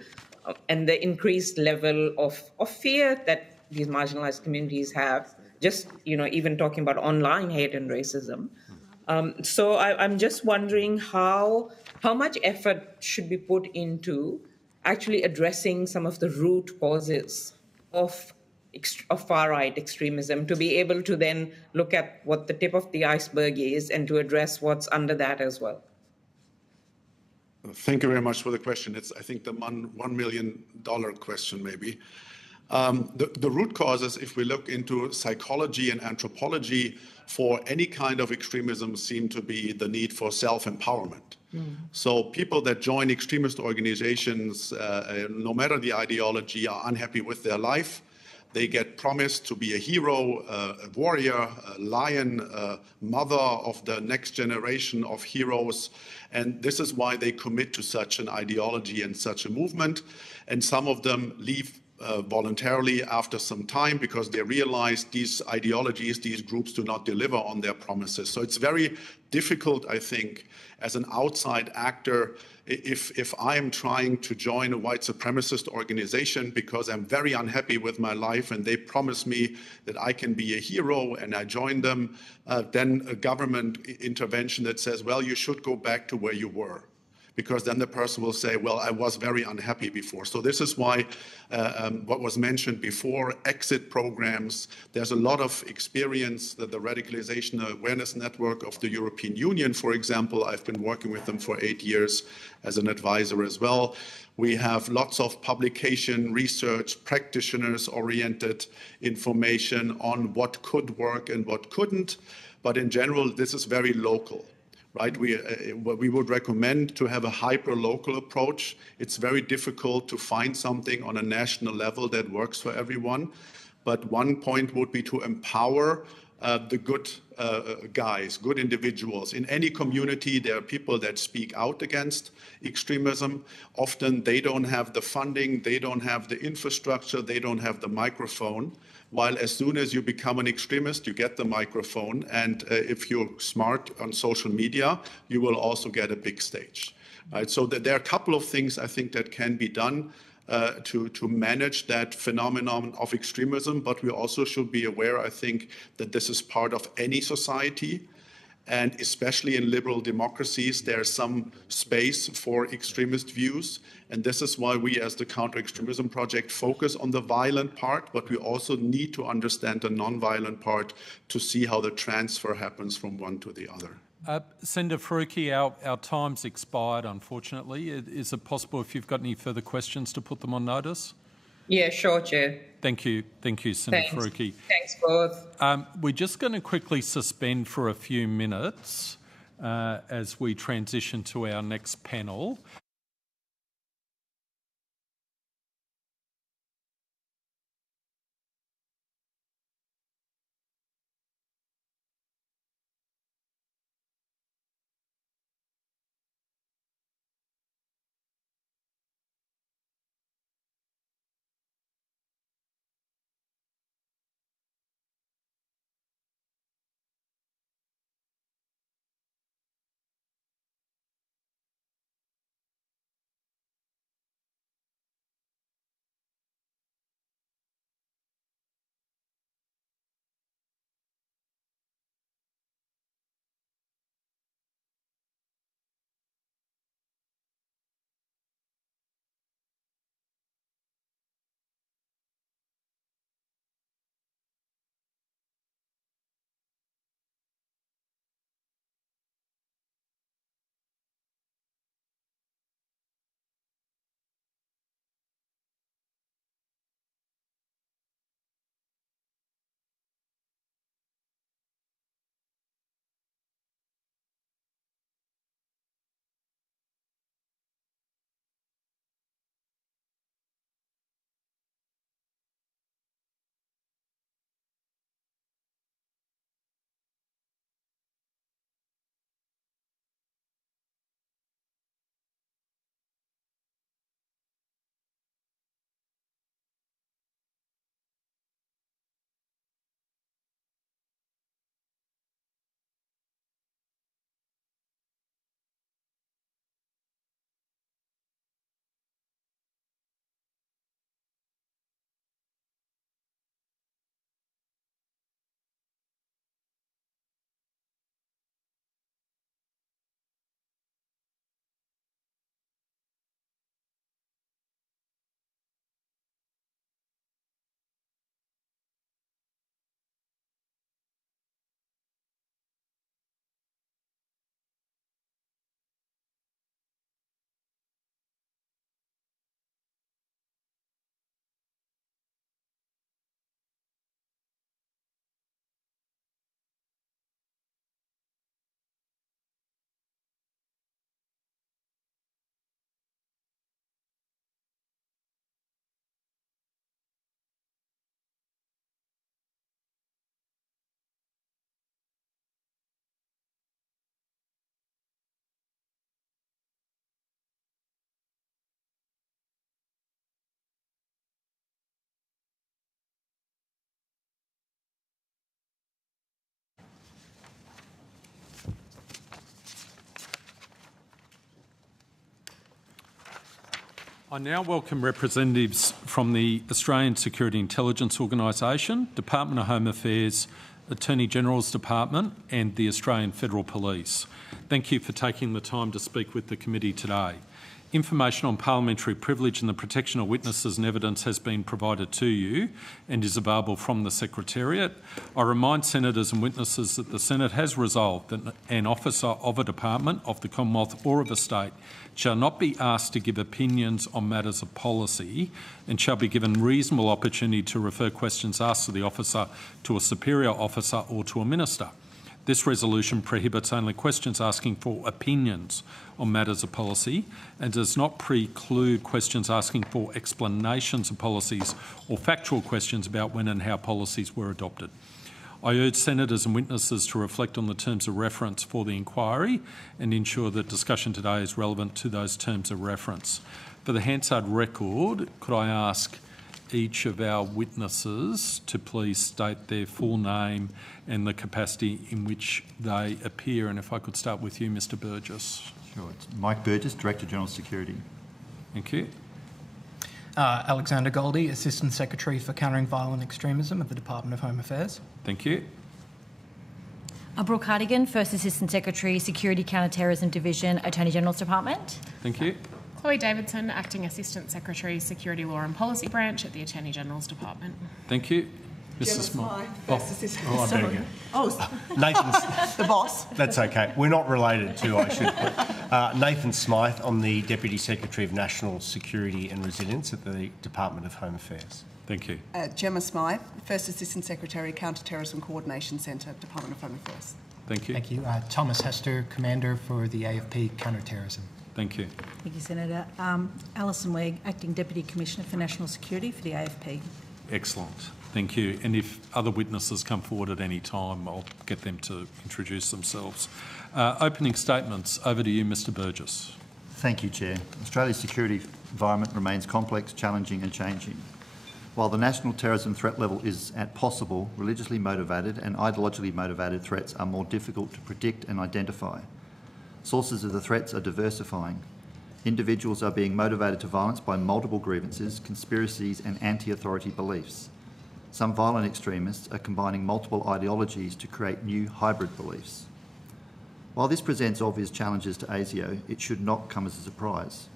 and the increased level of fear that these marginalized communities have. Just even talking about online hate and racism. So I'm just wondering how much effort should be put into actually addressing some of the root causes of far-right extremism, to be able to then look at what the tip of the iceberg is and to address what's under that as well. Thank you very much for the question. It's, I think, the $1 million question, maybe. The root causes, if we look into psychology and anthropology, for any kind of extremism seem to be the need for self-empowerment. So people that join extremist organizations, no matter the ideology, are unhappy with their life. They get promised to be a hero, a warrior, a lion, a mother of the next generation of heroes. And this is why they commit to such an ideology and such a movement. And some of them leave voluntarily after some time because they realize these ideologies, these groups do not deliver on their promises. So it's very difficult, I think, as an outside actor, if I am trying to join a white supremacist organization because I'm very unhappy with my life and they promise me that I can be a hero and I join them, then a government intervention that says, well, you should go back to where you were. Because then the person will say, well, I was very unhappy before. So this is why what was mentioned before, exit programs, there's a lot of experience that the Radicalization Awareness Network of the European Union, for example, I've been working with them for 8 years as an advisor as well. We have lots of publication, research, practitioners-oriented information on what could work and what couldn't. But in general, this is very local. Right, what we would recommend to have a hyper-local approach. It's very difficult to find something on a national level that works for everyone. But one point would be to empower the good guys, good individuals. In any community, there are people that speak out against extremism. Often they don't have the funding, they don't have the infrastructure, they don't have the microphone. While as soon as you become an extremist, you get the microphone. And if you're smart on social media, you will also get a big stage. Right? So there are a couple of things I think that can be done to manage that phenomenon of extremism. But we also should be aware, I think, that this is part of any society. And especially in liberal democracies, there's some space for extremist views. And this is why we, as the Counter-Extremism Project, focus on the violent part, but we also need to understand the non-violent part to see how the transfer happens from one to the other. Senator Faruqi, our time's expired, unfortunately. Is it possible, if you've got any further questions, to put them on notice? Yeah, sure, Chair. Thank you, Senator Faruqi. Thanks, both. We're just going to quickly suspend for a few minutes as we transition to our next panel. I now welcome representatives from the Australian Security Intelligence Organisation, Department of Home Affairs, Attorney General's Department and the Australian Federal Police. Thank you for taking the time to speak with the committee today. Information on parliamentary privilege and the protection of witnesses and evidence has been provided to you and is available from the Secretariat. I remind senators and witnesses that the Senate has resolved that an officer of a department of the Commonwealth or of a state shall not be asked to give opinions on matters of policy and shall be given reasonable opportunity to refer questions asked of the officer to a superior officer or to a minister. This resolution prohibits only questions asking for opinions on matters of policy and does not preclude questions asking for explanations of policies or factual questions about when and how policies were adopted. I urge senators and witnesses to reflect on the terms of reference for the inquiry and ensure that discussion today is relevant to those terms of reference. For the Hansard record, could I ask each of our witnesses to please state their full name and the capacity in which they appear. And if I could start with you, Mr Burgess. Sure. It's Mike Burgess, Director General Security. Thank you. Alexander Goldie, Assistant Secretary for Countering Violent Extremism at the Department of Home Affairs. Thank you. Brooke Hartigan, First Assistant Secretary, Security Counter-Terrorism Division, Attorney General's Department. Thank you. Chloe Davidson, Acting Assistant Secretary, Security Law and Policy Branch at the Attorney General's Department. Thank you. Mrs. Smythe. Oh, there we go. Nathan's the boss. That's okay. We're not related to, I should put. Nathan Smythe, I'm the Deputy Secretary of National Security and Resilience at the Department of Home Affairs. Thank you. Gemma Smythe, First Assistant Secretary, Counter-Terrorism Coordination Centre, Department of Home Affairs. Thank you. Thank you. Thomas Hester, Commander for the AFP Counter-Terrorism. Thank you. Thank you, Senator. Alison Wegg, Acting Deputy Commissioner for National Security for the AFP. Excellent. Thank you. And if other witnesses come forward at any time, I'll get them to introduce themselves. Opening statements. Over to you, Mr Burgess. Thank you, Chair. Australia's security environment remains complex, challenging and changing. While the national terrorism threat level is at possible, religiously motivated and ideologically motivated threats are more difficult to predict and identify. Sources of the threats are diversifying. Individuals are being motivated to violence by multiple grievances, conspiracies and anti-authority beliefs. Some violent extremists are combining multiple ideologies to create new hybrid beliefs. While this presents obvious challenges to ASIO, it should not come as a surprise.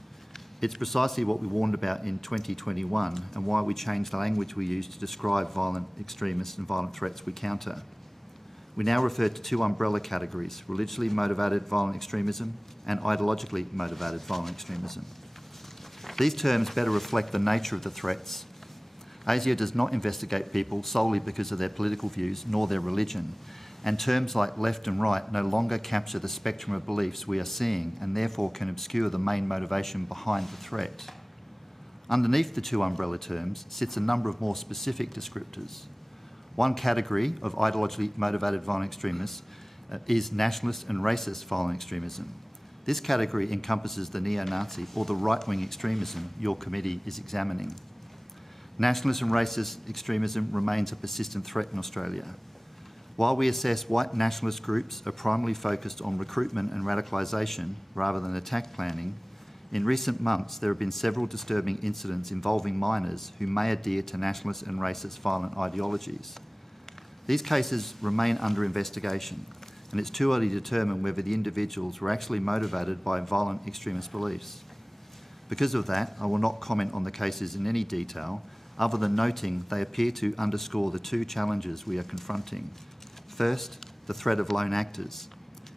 It's precisely what we warned about in 2021 and why we changed the language we use to describe violent extremists and violent threats we counter. We now refer to two umbrella categories: religiously motivated violent extremism and ideologically motivated violent extremism. These terms better reflect the nature of the threats. ASIO does not investigate people solely because of their political views nor their religion, and terms like left and right no longer capture the spectrum of beliefs we are seeing and therefore can obscure the main motivation behind the threat. Underneath the two umbrella terms sits a number of more specific descriptors. One category of ideologically motivated violent extremists is nationalist and racist violent extremism. This category encompasses the neo-Nazi or the right-wing extremism your committee is examining. Nationalist and racist extremism remains a persistent threat in Australia. While we assess white nationalist groups are primarily focused on recruitment and radicalisation rather than attack planning, in recent months there have been several disturbing incidents involving minors who may adhere to nationalist and racist violent ideologies. These cases remain under investigation, and it's too early to determine whether the individuals were actually motivated by violent extremist beliefs. Because of that, I will not comment on the cases in any detail, other than noting they appear to underscore the two challenges we are confronting. First, the threat of lone actors,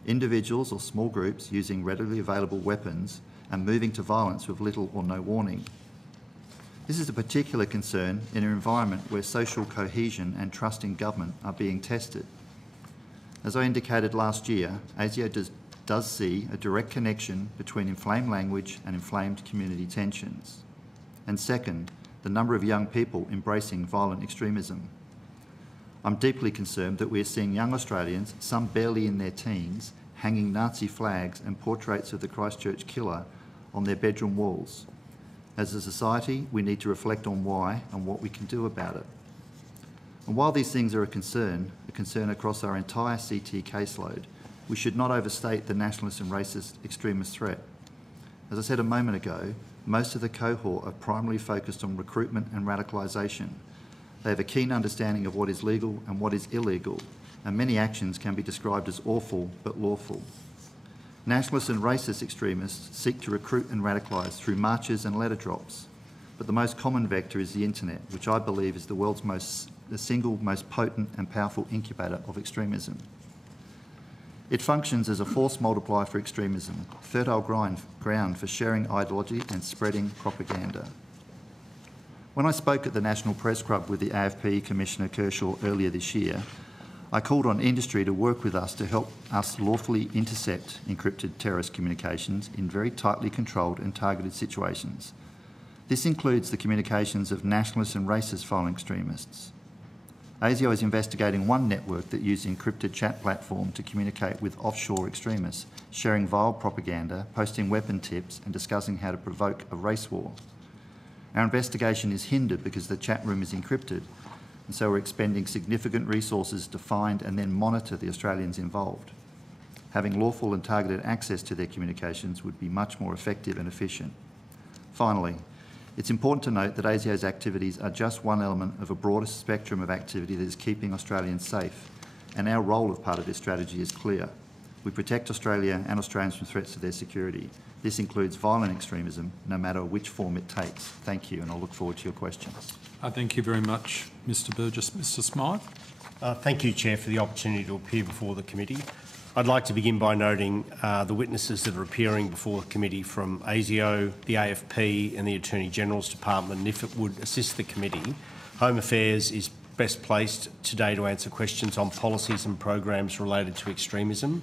individuals or small groups using readily available weapons and moving to violence with little or no warning. This is a particular concern in an environment where social cohesion and trust in government are being tested. As I indicated last year, ASIO does see a direct connection between inflamed language and inflamed community tensions. And second, the number of young people embracing violent extremism. I'm deeply concerned that we are seeing young Australians, some barely in their teens, hanging Nazi flags and portraits of the Christchurch killer on their bedroom walls. As a society, we need to reflect on why and what we can do about it. And while these things are a concern across our entire CT caseload, we should not overstate the nationalist and racist extremist threat. As I said a moment ago, most of the cohort are primarily focused on recruitment and radicalisation. They have a keen understanding of what is legal and what is illegal, and many actions can be described as awful but lawful. Nationalist and racist extremists seek to recruit and radicalise through marches and letter drops, but the most common vector is the internet, which I believe is the world's the single most potent and powerful incubator of extremism. It functions as a force multiplier for extremism, fertile ground for sharing ideology and spreading propaganda. When I spoke at the National Press Club with the AFP Commissioner Kershaw earlier this year, I called on industry to work with us to help us lawfully intercept encrypted terrorist communications in very tightly controlled and targeted situations. This includes the communications of nationalist and racist violent extremists. ASIO is investigating one network that used encrypted chat platform to communicate with offshore extremists, sharing vile propaganda, posting weapon tips and discussing how to provoke a race war. Our investigation is hindered because the chat room is encrypted, and so we're expending significant resources to find and then monitor the Australians involved. Having lawful and targeted access to their communications would be much more effective and efficient. Finally, it's important to note that ASIO's activities are just one element of a broader spectrum of activity that is keeping Australians safe, and our role as part of this strategy is clear. We protect Australia and Australians from threats to their security. This includes violent extremism, no matter which form it takes. Thank you, and I'll look forward to your questions. Thank you very much, Mr Burgess. Mr Smyth. Thank you, Chair, for the opportunity to appear before the committee. I'd like to begin by noting the witnesses that are appearing before the committee from ASIO, the AFP and the Attorney-General's Department, and if it would assist the committee, Home Affairs is best placed today to answer questions on policies and programs related to extremism.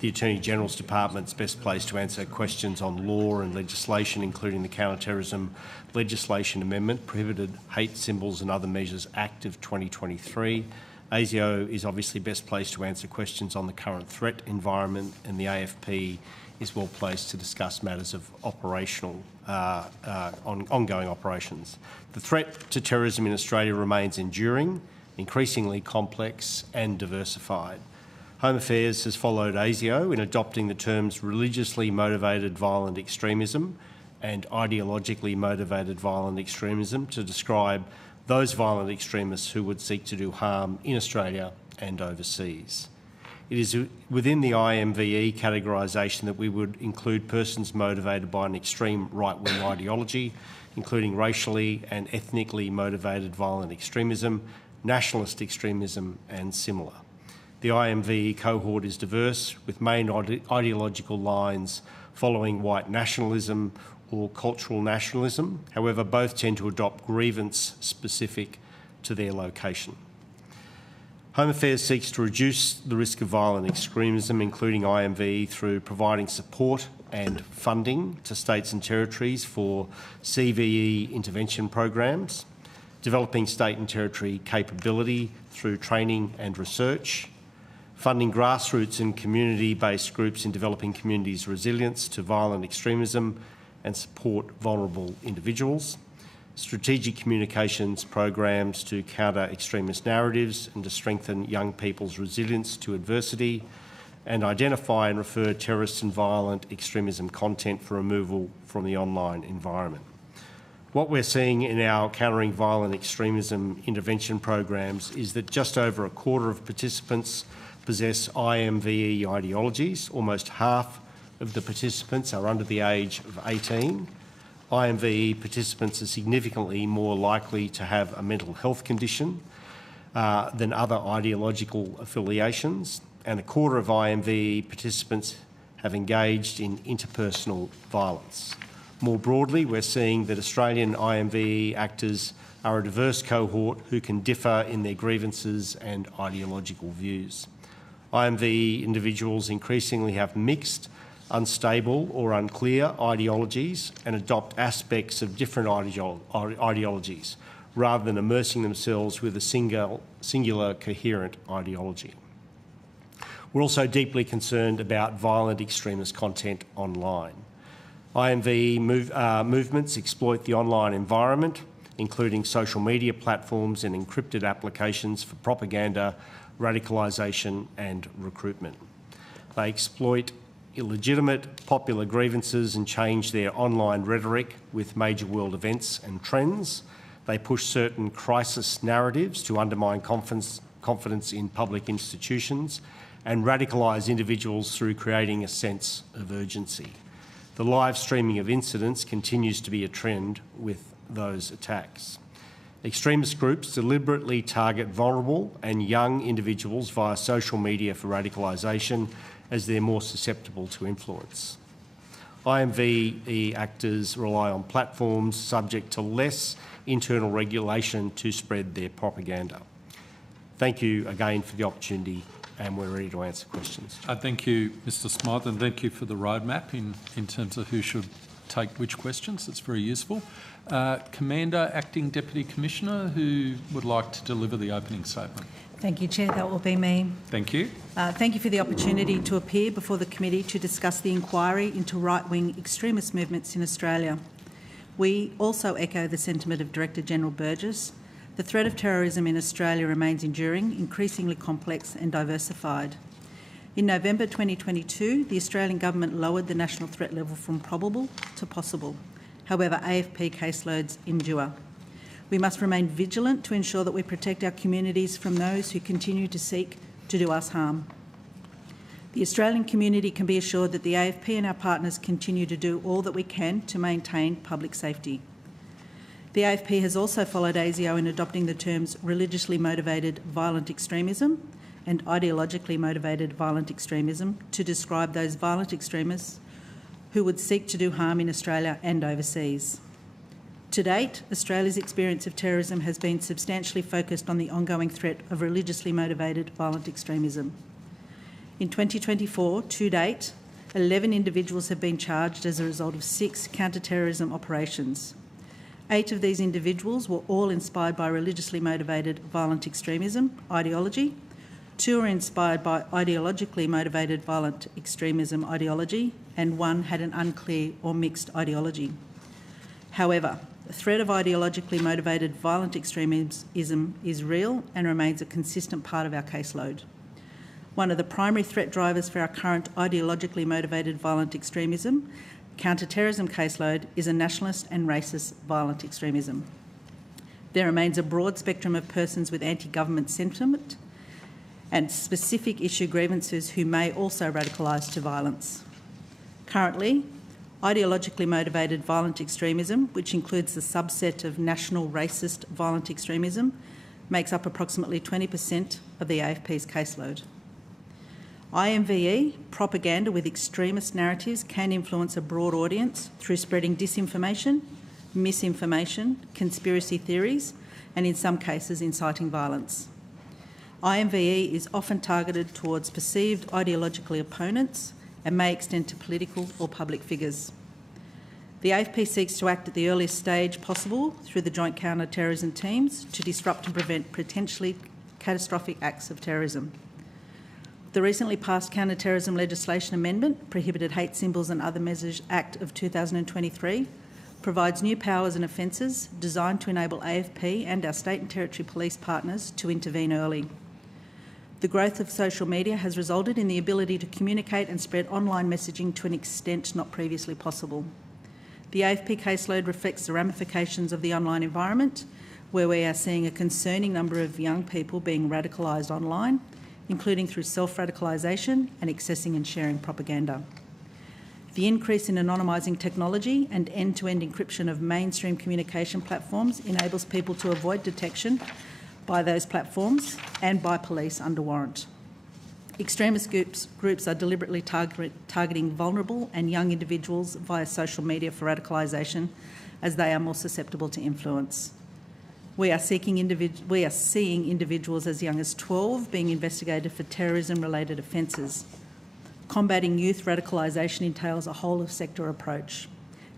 The Attorney-General's Department is best placed to answer questions on law and legislation, including the Counter-Terrorism Legislation Amendment, Prohibited Hate Symbols and Other Measures Act of 2023. ASIO is obviously best placed to answer questions on the current threat environment, and the AFP is well placed to discuss matters of operational, ongoing operations. The threat to terrorism in Australia remains enduring, increasingly complex and diversified. Home Affairs has followed ASIO in adopting the terms religiously motivated violent extremism and ideologically motivated violent extremism to describe those violent extremists who would seek to do harm in Australia and overseas. It is within the IMVE categorisation that we would include persons motivated by an extreme right-wing ideology, including racially and ethnically motivated violent extremism, nationalist extremism and similar. The IMVE cohort is diverse, with main ideological lines following white nationalism or cultural nationalism. However, both tend to adopt grievance specific to their location. Home Affairs seeks to reduce the risk of violent extremism, including IMVE, through providing support and funding to states and territories for CVE intervention programs, developing state and territory capability through training and research, funding grassroots and community-based groups in developing communities' resilience to violent extremism and support vulnerable individuals, strategic communications programs to counter extremist narratives and to strengthen young people's resilience to adversity, and identify and refer terrorist and violent extremism content for removal from the online environment. What we're seeing in our countering violent extremism intervention programs is that just over a quarter of participants possess IMVE ideologies. Almost half of the participants are under the age of 18. IMVE participants are significantly more likely to have a mental health condition than other ideological affiliations, and a quarter of IMVE participants have engaged in interpersonal violence. More broadly, we're seeing that Australian IMVE actors are a diverse cohort who can differ in their grievances and ideological views. IMVE individuals increasingly have mixed, unstable or unclear ideologies and adopt aspects of different ideologies rather than immersing themselves with a singular coherent ideology. We're also deeply concerned about violent extremist content online. IMVE movements exploit the online environment, including social media platforms and encrypted applications for propaganda, radicalisation and recruitment. They exploit illegitimate popular grievances and change their online rhetoric with major world events and trends. They push certain crisis narratives to undermine confidence in public institutions and radicalise individuals through creating a sense of urgency. The live streaming of incidents continues to be a trend with those attacks. Extremist groups deliberately target vulnerable and young individuals via social media for radicalisation, as they're more susceptible to influence. IMVE actors rely on platforms subject to less internal regulation to spread their propaganda. Thank you again for the opportunity, and we're ready to answer questions. Thank you, Mr Smyth, and thank you for the roadmap in terms of who should take which questions. It's very useful. Commander, Acting Deputy Commissioner, who would like to deliver the opening statement? Thank you, Chair. That will be me. Thank you. Thank you for the opportunity to appear before the committee to discuss the inquiry into right-wing extremist movements in Australia. We also echo the sentiment of Director-General Burgess. The threat of terrorism in Australia remains enduring, increasingly complex and diversified. In November 2022, the Australian Government lowered the national threat level from probable to possible. However, AFP caseloads endure. We must remain vigilant to ensure that we protect our communities from those who continue to seek to do us harm. The Australian community can be assured that the AFP and our partners continue to do all that we can to maintain public safety. The AFP has also followed ASIO in adopting the terms religiously motivated violent extremism and ideologically motivated violent extremism to describe those violent extremists who would seek to do harm in Australia and overseas. To date, Australia's experience of terrorism has been substantially focused on the ongoing threat of religiously motivated violent extremism. In 2024, to date, 11 individuals have been charged as a result of 6 counter-terrorism operations. 8 of these individuals were all inspired by religiously motivated violent extremism ideology. 2 are inspired by ideologically motivated violent extremism ideology, and 1 had an unclear or mixed ideology. However, the threat of ideologically motivated violent extremism is real and remains a consistent part of our caseload. One of the primary threat drivers for our current ideologically motivated violent extremism counter-terrorism caseload is a nationalist and racist violent extremism. There remains a broad spectrum of persons with anti-government sentiment and specific issue grievances who may also radicalise to violence. Currently, ideologically motivated violent extremism, which includes the subset of national racist violent extremism, makes up approximately 20% of the AFP's caseload. IMVE, propaganda with extremist narratives, can influence a broad audience through spreading disinformation, misinformation, conspiracy theories, and in some cases inciting violence. IMVE is often targeted towards perceived ideological opponents and may extend to political or public figures. The AFP seeks to act at the earliest stage possible through the joint counter-terrorism teams to disrupt and prevent potentially catastrophic acts of terrorism. The recently passed counter-terrorism legislation amendment, Prohibited Hate Symbols and Other Measures Act of 2023, provides new powers and offences designed to enable AFP and our state and territory police partners to intervene early. The growth of social media has resulted in the ability to communicate and spread online messaging to an extent not previously possible. The AFP caseload reflects the ramifications of the online environment, where we are seeing a concerning number of young people being radicalised online, including through self-radicalisation and accessing and sharing propaganda. The increase in anonymising technology and end-to-end encryption of mainstream communication platforms enables people to avoid detection by those platforms and by police under warrant. Extremist groups are deliberately targeting vulnerable and young individuals via social media for radicalisation, as they are more susceptible to influence. We are seeing individuals as young as 12 being investigated for terrorism-related offences. Combating youth radicalisation entails a whole-of-sector approach.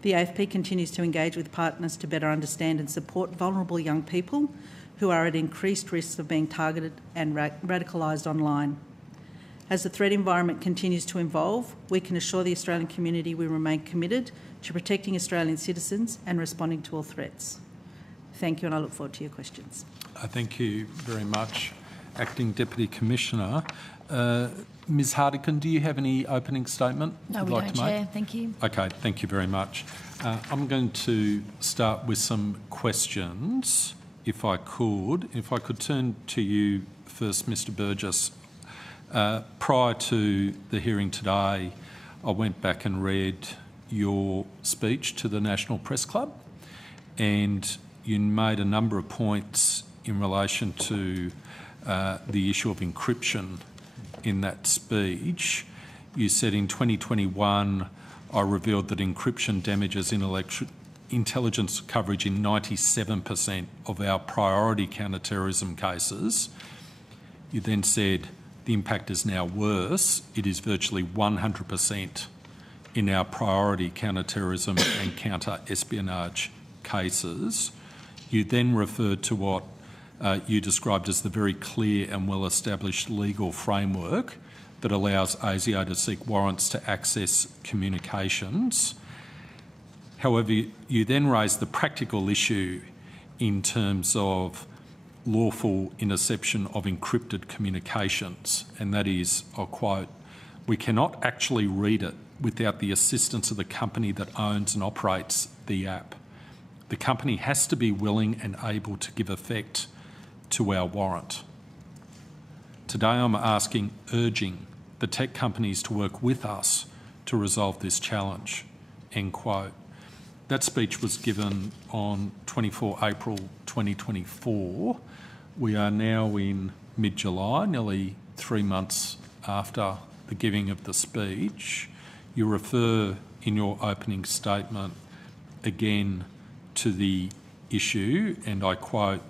The AFP continues to engage with partners to better understand and support vulnerable young people who are at increased risk of being targeted and radicalised online. As the threat environment continues to evolve, we can assure the Australian community we remain committed to protecting Australian citizens and responding to all threats. Thank you, and I look forward to your questions. Thank you very much. Acting Deputy Commissioner. Ms Hardigan, do you have any opening statement No, you'd we like don't, to make? Chair. Thank you. Okay, thank you very much. I'm going to start with some questions, if I could. If I could turn to you first, Mr Burgess. Prior to the hearing today, I went back and read your speech to the National Press Club, and you made a number of points in relation to the issue of encryption in that speech. You said in 2021, I revealed that encryption damages intelligence coverage in 97% of our priority counter-terrorism cases. You then said the impact is now worse. It is virtually 100% in our priority counter-terrorism and counter-espionage cases. You then referred to what you described as the very clear and well-established legal framework that allows ASIO to seek warrants to access communications. However, you then raised the practical issue in terms of lawful interception of encrypted communications, and that is, I'll quote, "We cannot actually read it without the assistance of the company that owns and operates the app. The company has to be willing and able to give effect to our warrant. Today I'm urging the tech companies to work with us to resolve this challenge," end quote. That speech was given on 24 April 2024. We are now in mid-July, nearly 3 months after the giving of the speech. You refer in your opening statement again to the issue, and I quote,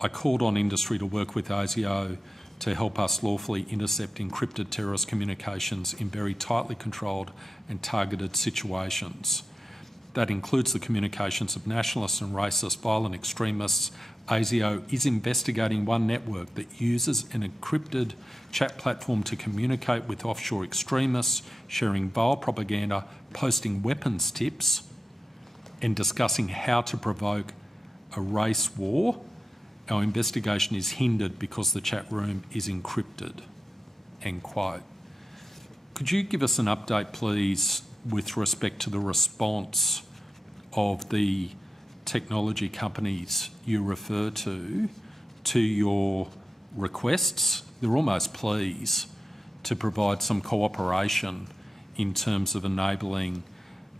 "I called on industry to work with ASIO to help us lawfully intercept encrypted terrorist communications in very tightly controlled and targeted situations. That includes the communications of nationalists and racist violent extremists. ASIO is investigating one network that uses an encrypted chat platform to communicate with offshore extremists, sharing vile propaganda, posting weapons tips, and discussing how to provoke a race war. Our investigation is hindered because the chat room is encrypted," end quote. Could you give us an update, please, with respect to the response of the technology companies you refer to your requests? They're almost pleas to provide some cooperation in terms of enabling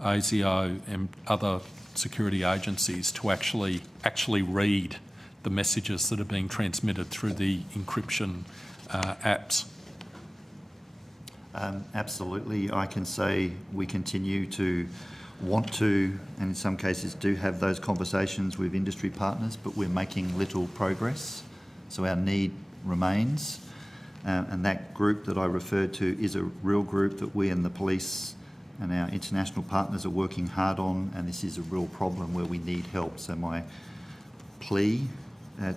ASIO and other security agencies to actually read the messages that are being transmitted through the encryption apps. Absolutely. I can say we continue to want to, and in some cases do have those conversations with industry partners, but we're making little progress. So our need remains. And that group that I referred to is a real group that we and the police and our international partners are working hard on, and this is a real problem where we need help. So my plea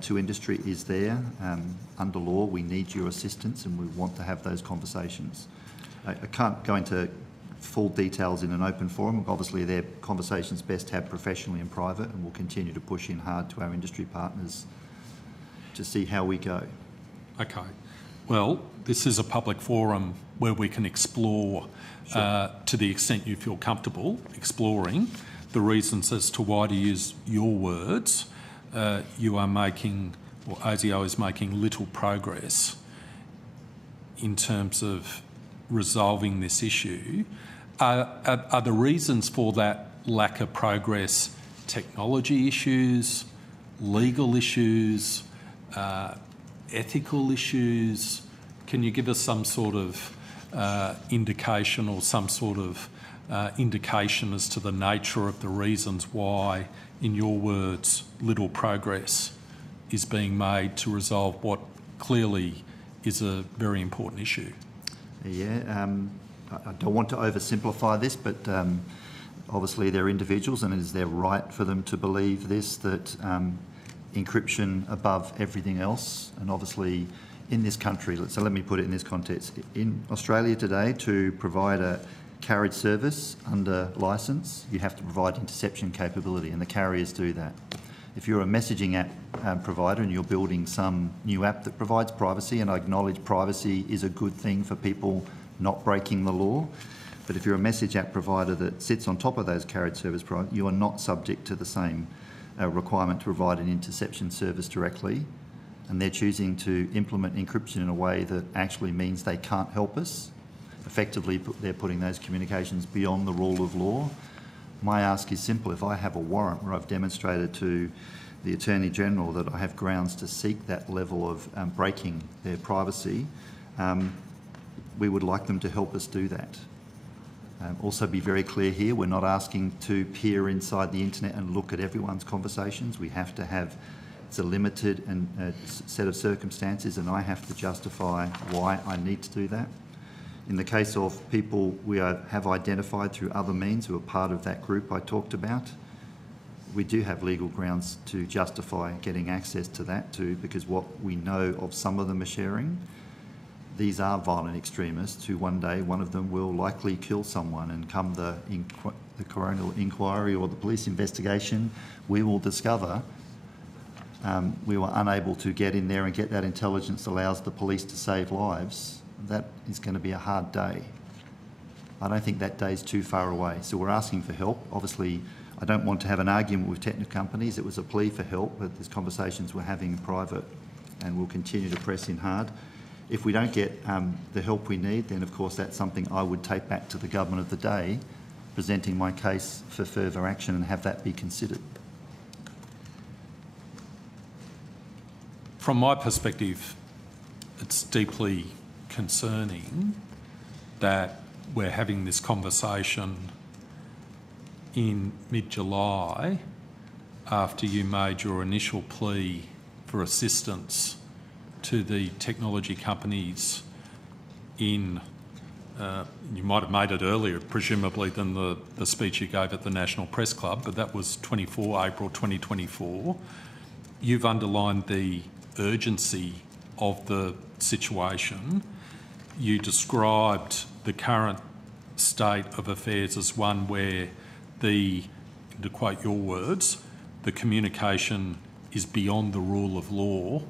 to industry is there. Under law, we need your assistance and we want to have those conversations. I can't go into full details in an open forum. Obviously, they're conversations best had professionally and private, and we'll continue to push in hard to our industry partners to see how we go. Okay. Well, this is a public forum where we can explore, to the extent you feel comfortable exploring, the reasons as to why, to use your words, you are making, or ASIO is making little progress in terms of resolving this issue. Are the reasons for that lack of progress technology issues, legal issues, ethical issues? Can you give us some sort of indication or some sort of indication as to the nature of the reasons why, in your words, little progress is being made to resolve what clearly is a very important issue? Yeah, I don't want to oversimplify this, but obviously they're individuals and it is their right for them to believe this, that encryption above everything else. And obviously in this country, so let me put it in this context. In Australia today, to provide a carriage service under licence, you have to provide interception capability, and the carriers do that. If you're a messaging app provider and you're building some new app that provides privacy, and I acknowledge privacy is a good thing for people not breaking the law, but if you're a message app provider that sits on top of those carried service providers, you are not subject to the same requirement to provide an interception service directly, and they're choosing to implement encryption in a way that actually means they can't help us. Effectively, they're putting those communications beyond the rule of law. My ask is simple. If I have a warrant where I've demonstrated to the Attorney-General that I have grounds to seek that level of breaking their privacy, we would like them to help us do that. Also be very clear here, we're not asking to peer inside the internet and look at everyone's conversations. We have to have, it's a limited set of circumstances, and I have to justify why I need to do that. In the case of people we have identified through other means who are part of that group I talked about, we do have legal grounds to justify getting access to that too, because what we know of some of them are sharing, these are violent extremists who one day, one of them will likely kill someone, and come the coroner inquiry or the police investigation, we will discover we were unable to get in there and get that intelligence that allows the police to save lives. That is going to be a hard day. I don't think that day is too far away. So we're asking for help. Obviously, I don't want to have an argument with technical companies. It was a plea for help, but there's conversations we're having in private, and we'll continue to press in hard. If we don't get the help we need, then of course that's something I would take back to the government of the day, presenting my case for further action and have that be considered. From my perspective, it's deeply concerning that we're having this conversation in mid-July after you made your initial plea for assistance to the technology companies in, you might have made it earlier, presumably, than the speech you gave at the National Press Club, but that was April 2024. You've underlined the urgency of the situation. You described the current state of affairs as one where to quote your words, the communication is beyond the rule of law,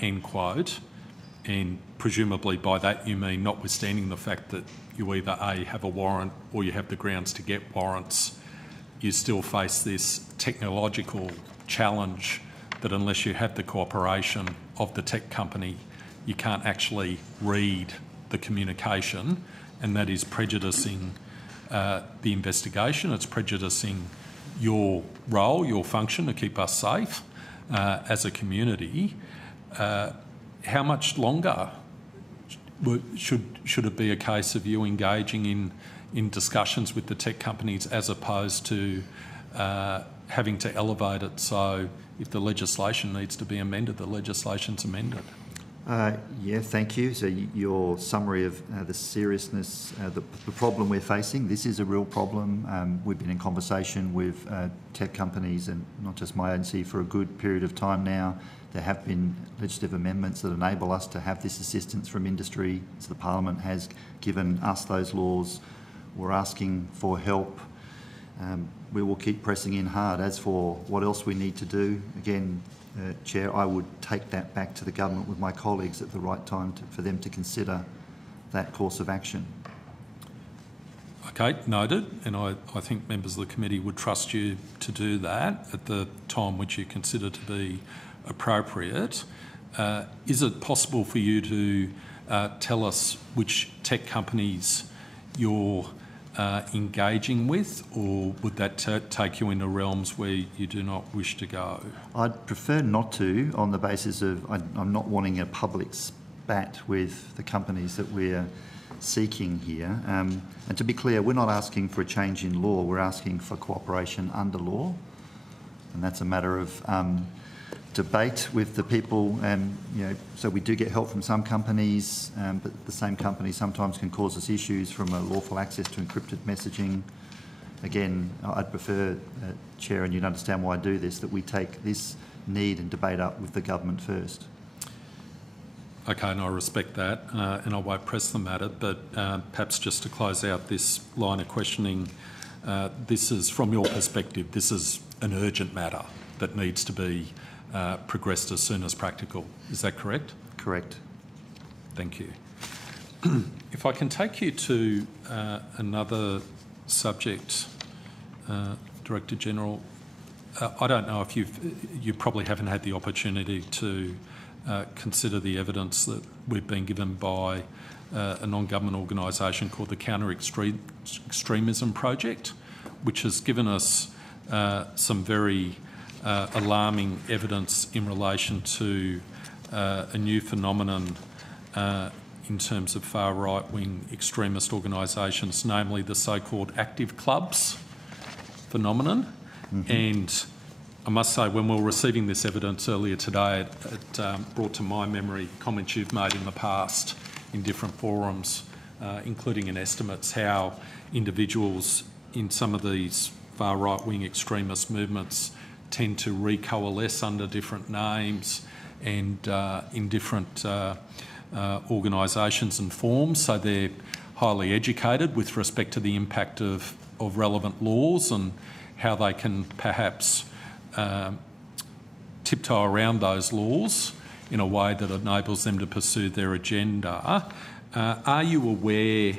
end quote, and presumably by that you mean notwithstanding the fact that you either A, have a warrant or you have the grounds to get warrants, you still face this technological challenge that unless you have the cooperation of the tech company, you can't actually read the communication, and that is prejudicing the investigation. It's prejudicing your role, your function to keep us safe as a community. How much longer should it be a case of you engaging in discussions with the tech companies as opposed to having to elevate it so if the legislation needs to be amended, the legislation's amended? Yeah, thank you. So your summary of the seriousness, the problem we're facing, this is a real problem. We've been in conversation with tech companies and not just my agency for a good period of time now. There have been legislative amendments that enable us to have this assistance from industry. So the Parliament has given us those laws. We're asking for help. We will keep pressing in hard. As for what else we need to do, again, Chair, I would take that back to the government with my colleagues at the right time for them to consider that course of action. Okay, noted, and I think members of the committee would trust you to do that at the time which you consider to be appropriate. Is it possible for you to tell us which tech companies you're engaging with, or would that take you into realms where you do not wish to go? I'd prefer not to, on the basis of I'm not wanting a public spat with the companies that we're seeking here. And to be clear, we're not asking for a change in law, we're asking for cooperation under law. And that's a matter of debate with the people, so we do get help from some companies, but the same company sometimes can cause us issues from a lawful access to encrypted messaging. Again, I'd prefer, Chair, and you'd understand why I do this, that we take this need and debate up with the government first. Okay, and I respect that, and I won't press the matter, but perhaps just to close out this line of questioning, this is, from your perspective, this is an urgent matter. that needs to be progressed as soon as practical. Is that correct? Correct. Thank you. If I can take you to another subject, Director General, I don't know if you probably haven't had the opportunity to consider the evidence that we've been given by a non-government organisation called the Counter Extremism Project, which has given us some very alarming evidence in relation to a new phenomenon in terms of far right-wing extremist organisations, namely the so-called active clubs phenomenon. Mm-hmm. And I must say, when we were receiving this evidence earlier today, it brought to my memory comments you've made in the past in different forums, including in estimates, how individuals in some of these far right-wing extremist movements tend to recoalesce under different names and in different organisations and forms. So they're highly educated with respect to the impact of relevant laws and how they can perhaps tiptoe around those laws in a way that enables them to pursue their agenda. Are you aware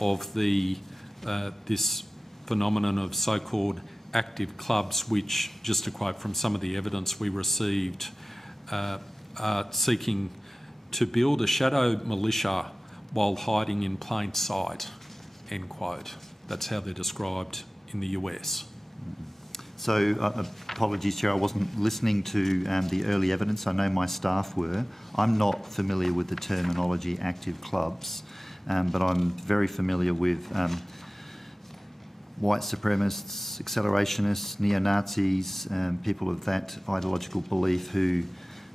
of this phenomenon of so-called active clubs, which, just to quote from some of the evidence we received, are seeking to build a shadow militia while hiding in plain sight, end quote? That's how they're described in the US. So, apologies, Chair, I wasn't listening to the early evidence. I know my staff were. I'm not familiar with the terminology active clubs, but I'm very familiar with white supremacists, accelerationists, neo-Nazis, people of that ideological belief who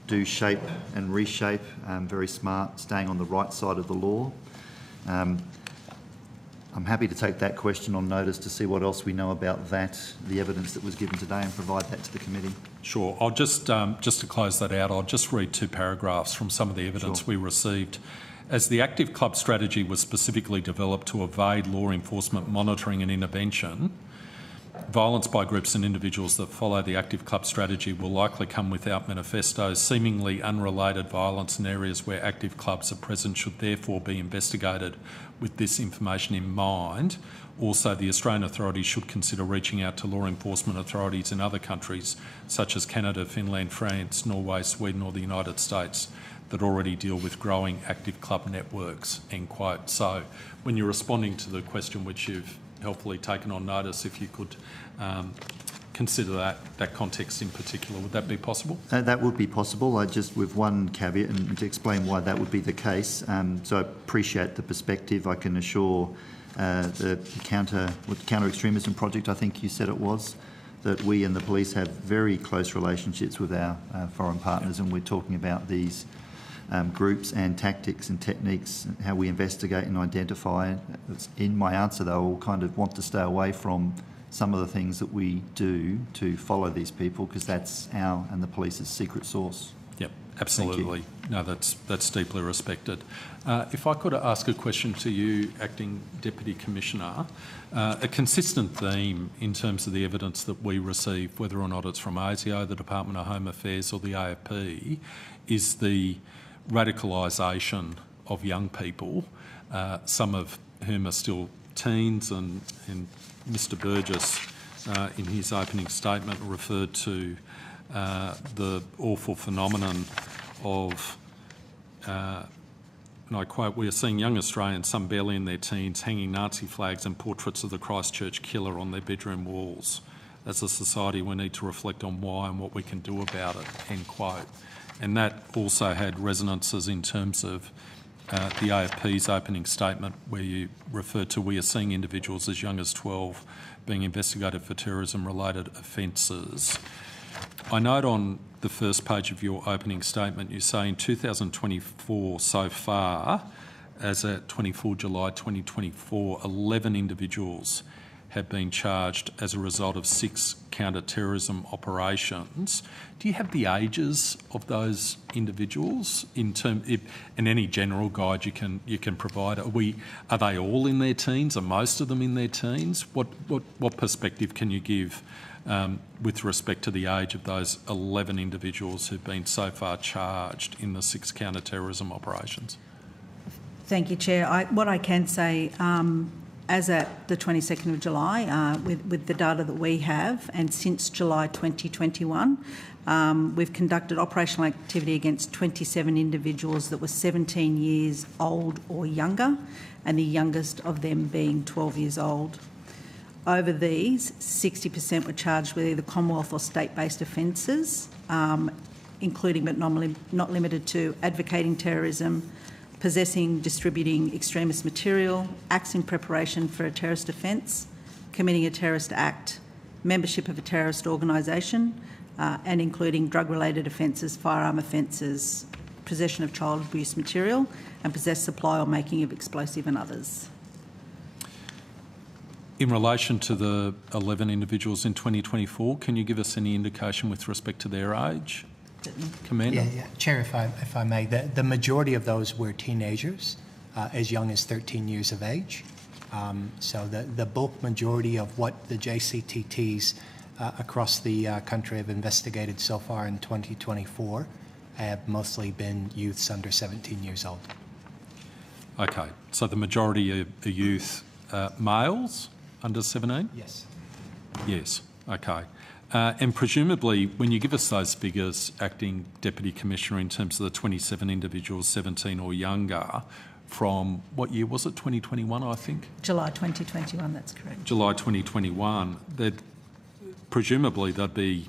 do shape and reshape, very smart, staying on the right side of the law. I'm happy to take that question on notice to see what else we know about that, the evidence that was given today, and provide that to the committee. Sure. I'll just to close that out, I'll just read 2 paragraphs from some of the evidence we received. As the active club strategy was specifically developed to evade law enforcement monitoring and intervention, violence by groups and individuals that follow the active club strategy will likely come without manifestos. Seemingly unrelated violence in areas where active clubs are present should therefore be investigated with this information in mind. Also, the Australian authorities should consider reaching out to law enforcement authorities in other countries such as Canada, Finland, France, Norway, Sweden or the United States that already deal with growing active club networks, end quote. So when you're responding to the question which you've helpfully taken on notice, if you could consider that context in particular, would that be possible? That would be possible, just with one caveat, and to explain why that would be the case. So I appreciate the perspective. I can assure the Counter Extremism Project, I think you said it was, that we and the police have very close relationships with our foreign partners, and we're talking about these groups and tactics and techniques, and how we investigate and identify. In my answer, though, I'll kind of want to stay away from some of the things that we do to follow these people, because that's our and the police's secret source. Yep, absolutely. No, that's deeply respected. If I could ask a question to you, Acting Deputy Commissioner, a consistent theme in terms of the evidence that we receive, whether or not it's from ASIO, the Department of Home Affairs or the AFP, is the radicalisation of young people, some of whom are still teens, and Mr Burgess, in his opening statement, referred to the awful phenomenon of, and I quote, "We are seeing young Australians, some barely in their teens, hanging Nazi flags and portraits of the Christchurch killer on their bedroom walls. As a society, we need to reflect on why and what we can do about it," end quote. And that also had resonances in terms of the AFP's opening statement, where you referred to, "We are seeing individuals as young as 12 being investigated for terrorism-related offences." I note on the first page of your opening statement, you say in 2024 so far, as at 24 July 2024, 11 individuals have been charged as a result of 6 counter-terrorism operations. Do you have the ages of those individuals and any general guide you can provide? Are they all in their teens? Are most of them in their teens? What perspective can you give with respect to the age of those 11 individuals who've been so far charged in the 6 counter-terrorism operations? Thank you, Chair. What I can say, as at the 22nd of July, with the data that we have, and since July 2021, we've conducted operational activity against 27 individuals that were 17 years old or younger, and the youngest of them being 12 years old. Over these, 60% were charged with either Commonwealth or state-based offences, including but not limited to advocating terrorism, possessing, distributing extremist material, acts in preparation for a terrorist offence, committing a terrorist act, membership of a terrorist organisation, and including drug-related offences, firearm offences, possession of child abuse material, and possess, supply or making of explosive and others. In relation to the 11 individuals in 2024, can you give us any indication with respect to their age? Commander? Yeah. Chair, if I may, the majority of those were teenagers, as young as 13 years of age. So the bulk majority of what the JCTTs across the country have investigated so far in 2024 have mostly been youths under 17 years old. Okay, so the majority are youth males under 17? Yes. Yes, okay. And presumably, when you give us those figures, Acting Deputy Commissioner, in terms of the 27 individuals 17 or younger, from what year was it, 2021, I think? July 2021, that's correct. July 2021, presumably there'd be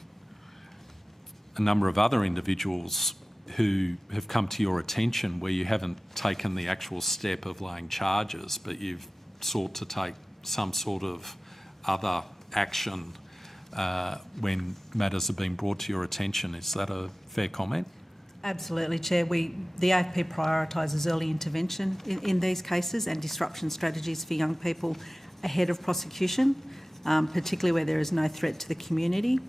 a number of other individuals who have come to your attention where you haven't taken the actual step of laying charges, but you've sought to take some sort of other action when matters have been brought to your attention. Is that a fair comment? Absolutely, Chair. The AFP prioritises early intervention in these cases and disruption strategies for young people ahead of prosecution, particularly where there is no threat to the community.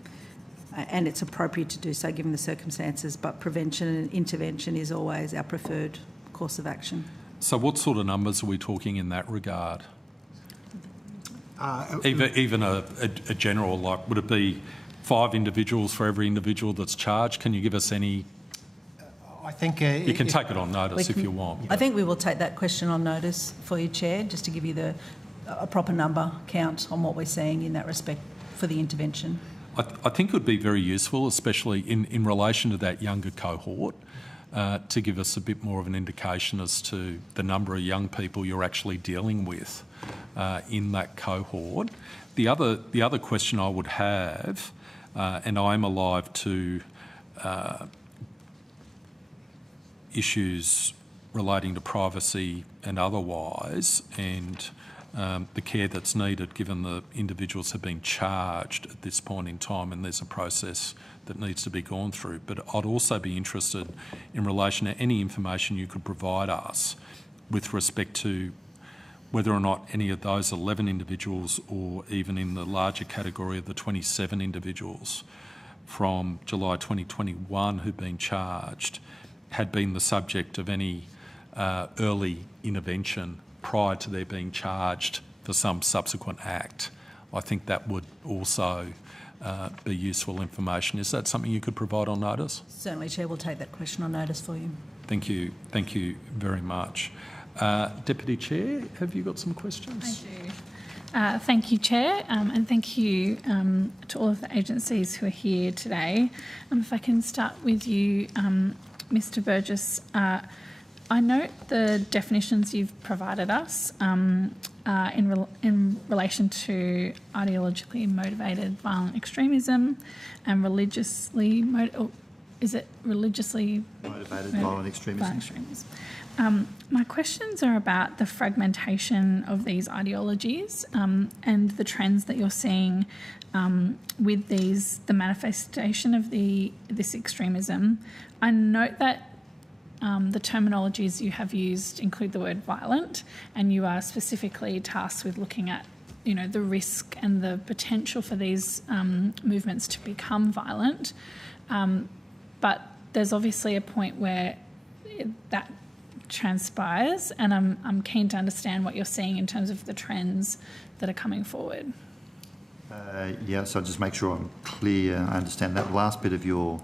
And it's appropriate to do so given the circumstances, but prevention and intervention is always our preferred course of action. So what sort of numbers are we talking in that regard? Even a general, like, would it be 5 individuals for every individual that's charged? Can you give us any? I think you can take it on notice if you want. I think we will take that question on notice for you, Chair, just to give you a proper number count on what we're seeing in that respect for the intervention. I think it would be very useful, especially in relation to that younger cohort, to give us a bit more of an indication as to the number of young people you're actually dealing with in that cohort. The other question I would have, and I'm alive to issues relating to privacy and otherwise, and the care that's needed given the individuals have been charged at this point in time and there's a process that needs to be gone through. But I'd also be interested in relation to any information you could provide us with respect to whether or not any of those 11 individuals, or even in the larger category of the 27 individuals from July 2021 who've been charged, had been the subject of any early intervention prior to their being charged for some subsequent act. I think that would also be useful information. Is that something you could provide on notice? Certainly, Chair. We'll take that question on notice for you. Thank you. Thank you very much. Deputy Chair, have you got some questions? I do. Thank you, Chair, and thank you to all of the agencies who are here today. If I can start with you, Mr. Burgess. I note the definitions you've provided us in relation to ideologically motivated violent extremism and religiously motivated violent extremism. My questions are about the fragmentation of these ideologies and the trends that you're seeing with the manifestation of this extremism. I note that the terminologies you have used include the word violent, and you are specifically tasked with looking at, the risk and the potential for these movements to become violent. But there's obviously a point where that transpires, and I'm keen to understand what you're seeing in terms of the trends that are coming forward. Yeah, so I'll just make sure I'm clear. I understand that last bit of your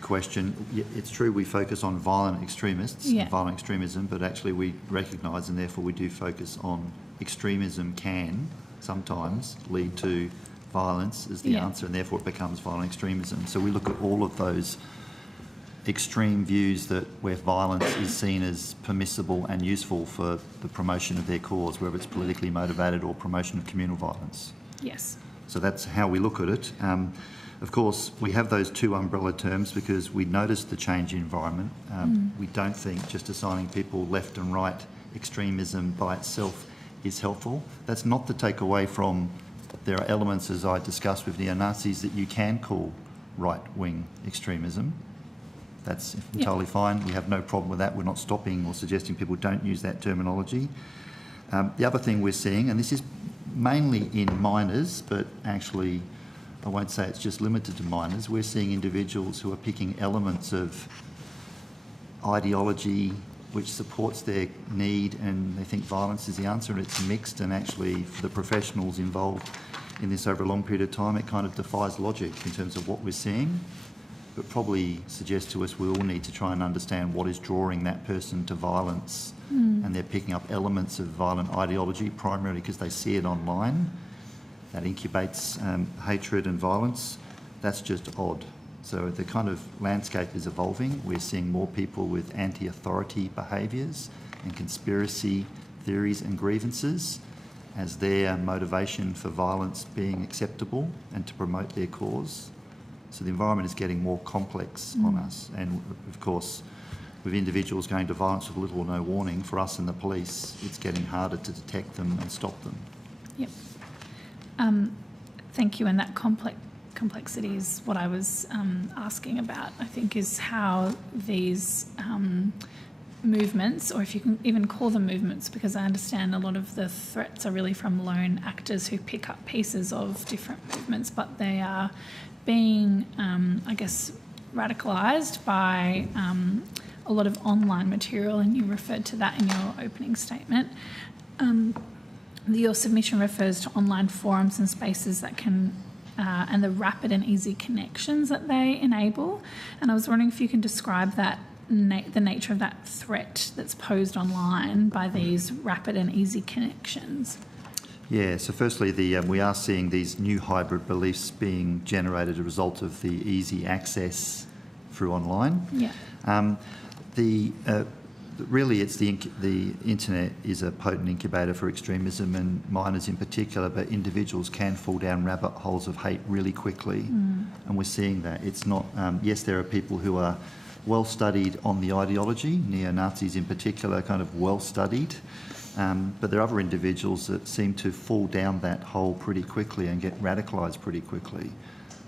question. Yeah, it's true we focus on violent extremists, and violent extremism, but actually we recognise and therefore we do focus on extremism can sometimes lead to violence as the answer, and therefore it becomes violent extremism. So we look at all of those extreme views where violence is seen as permissible and useful for the promotion of their cause, whether it's politically motivated or promotion of communal violence. Yes. So that's how we look at it. Of course, we have those two umbrella terms because we noticed the change in environment. We don't think just assigning people left and right extremism by itself is helpful. That's not to take away from there are elements, as I discussed with neo-Nazis, that you can call right-wing extremism. That's entirely fine. We have no problem with that. We're not stopping or suggesting people don't use that terminology. The other thing we're seeing, and this is mainly in minors, but actually I won't say it's just limited to minors, we're seeing individuals who are picking elements of ideology which supports their need and they think violence is the answer, and it's mixed, and actually for the professionals involved in this over a long period of time, it kind of defies logic in terms of what we're seeing, but probably suggests to us we all need to try and understand what is drawing that person to violence, and they're picking up elements of violent ideology primarily because they see it online. That incubates hatred and violence. That's just odd. So the kind of landscape is evolving. We're seeing more people with anti-authority behaviours and conspiracy theories and grievances as their motivation for violence being acceptable and to promote their cause. So the environment is getting more complex on us. And of course, with individuals going to violence with little or no warning, for us and the police, it's getting harder to detect them and stop them. Yep. Thank you. And that complexity is what I was asking about, I think, is how these movements, or if you can even call them movements, because I understand a lot of the threats are really from lone actors who pick up pieces of different movements, but they are being, I guess, radicalised by a lot of online material, and you referred to that in your opening statement. Your submission refers to online forums and spaces that can, and the rapid and easy connections that they enable. And I was wondering if you can describe that, the nature of that threat that's posed online by these rapid and easy connections. Yeah, so firstly, we are seeing these new hybrid beliefs being generated as a result of the easy access through online. Yeah. Really, it's the internet is a potent incubator for extremism, and minors in particular, but individuals can fall down rabbit holes of hate really quickly, and we're seeing that. It's not, yes, there are people who are well studied on the ideology, neo-Nazis in particular, kind of well studied, but there are other individuals that seem to fall down that hole pretty quickly and get radicalised pretty quickly.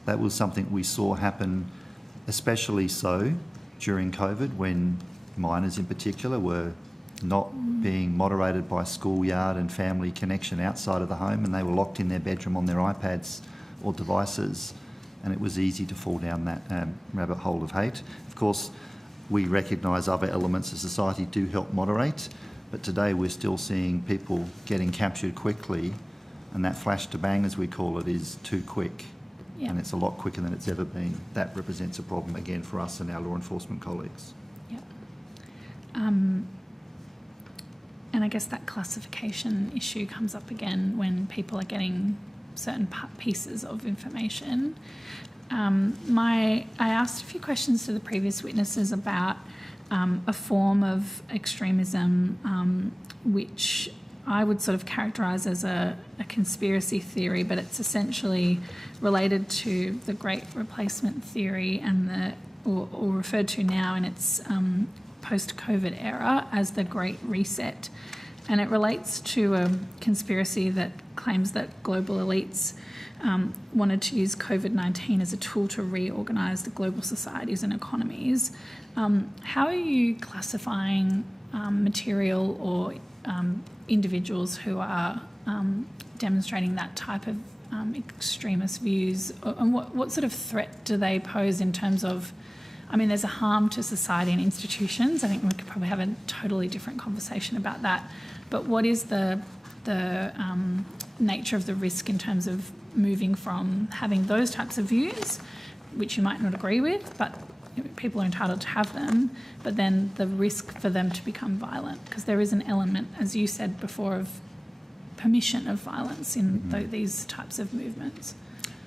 That was something we saw happen, especially so during COVID, when minors in particular were not being moderated by schoolyard and family connection outside of the home, and they were locked in their bedroom on their iPads or devices, and it was easy to fall down that rabbit hole of hate. Of course, we recognise other elements of society do help moderate, but today we're still seeing people getting captured quickly, and that flash to bang, as we call it, is too quick. Yeah. And it's a lot quicker than it's ever been. That represents a problem, again, for us and our law enforcement colleagues. And I guess that classification issue comes up again when people are getting certain pieces of information. I asked a few questions to the previous witnesses about a form of extremism which I would sort of characterise as a conspiracy theory, but it's essentially related to the Great Replacement theory and or referred to now in its post-COVID era as the Great Reset. And it relates to a conspiracy that claims that global elites wanted to use COVID-19 as a tool to reorganise the global societies and economies. How are you classifying material or individuals who are demonstrating that type of extremist views? And what sort of threat do they pose in terms of, I mean, there's a harm to society and institutions. I think we could probably have a totally different conversation about that. But what is the nature of the risk in terms of moving from having those types of views, which you might not agree with, but people are entitled to have them, but then the risk for them to become violent, because there is an element, as you said before, of permission of violence in these types of movements.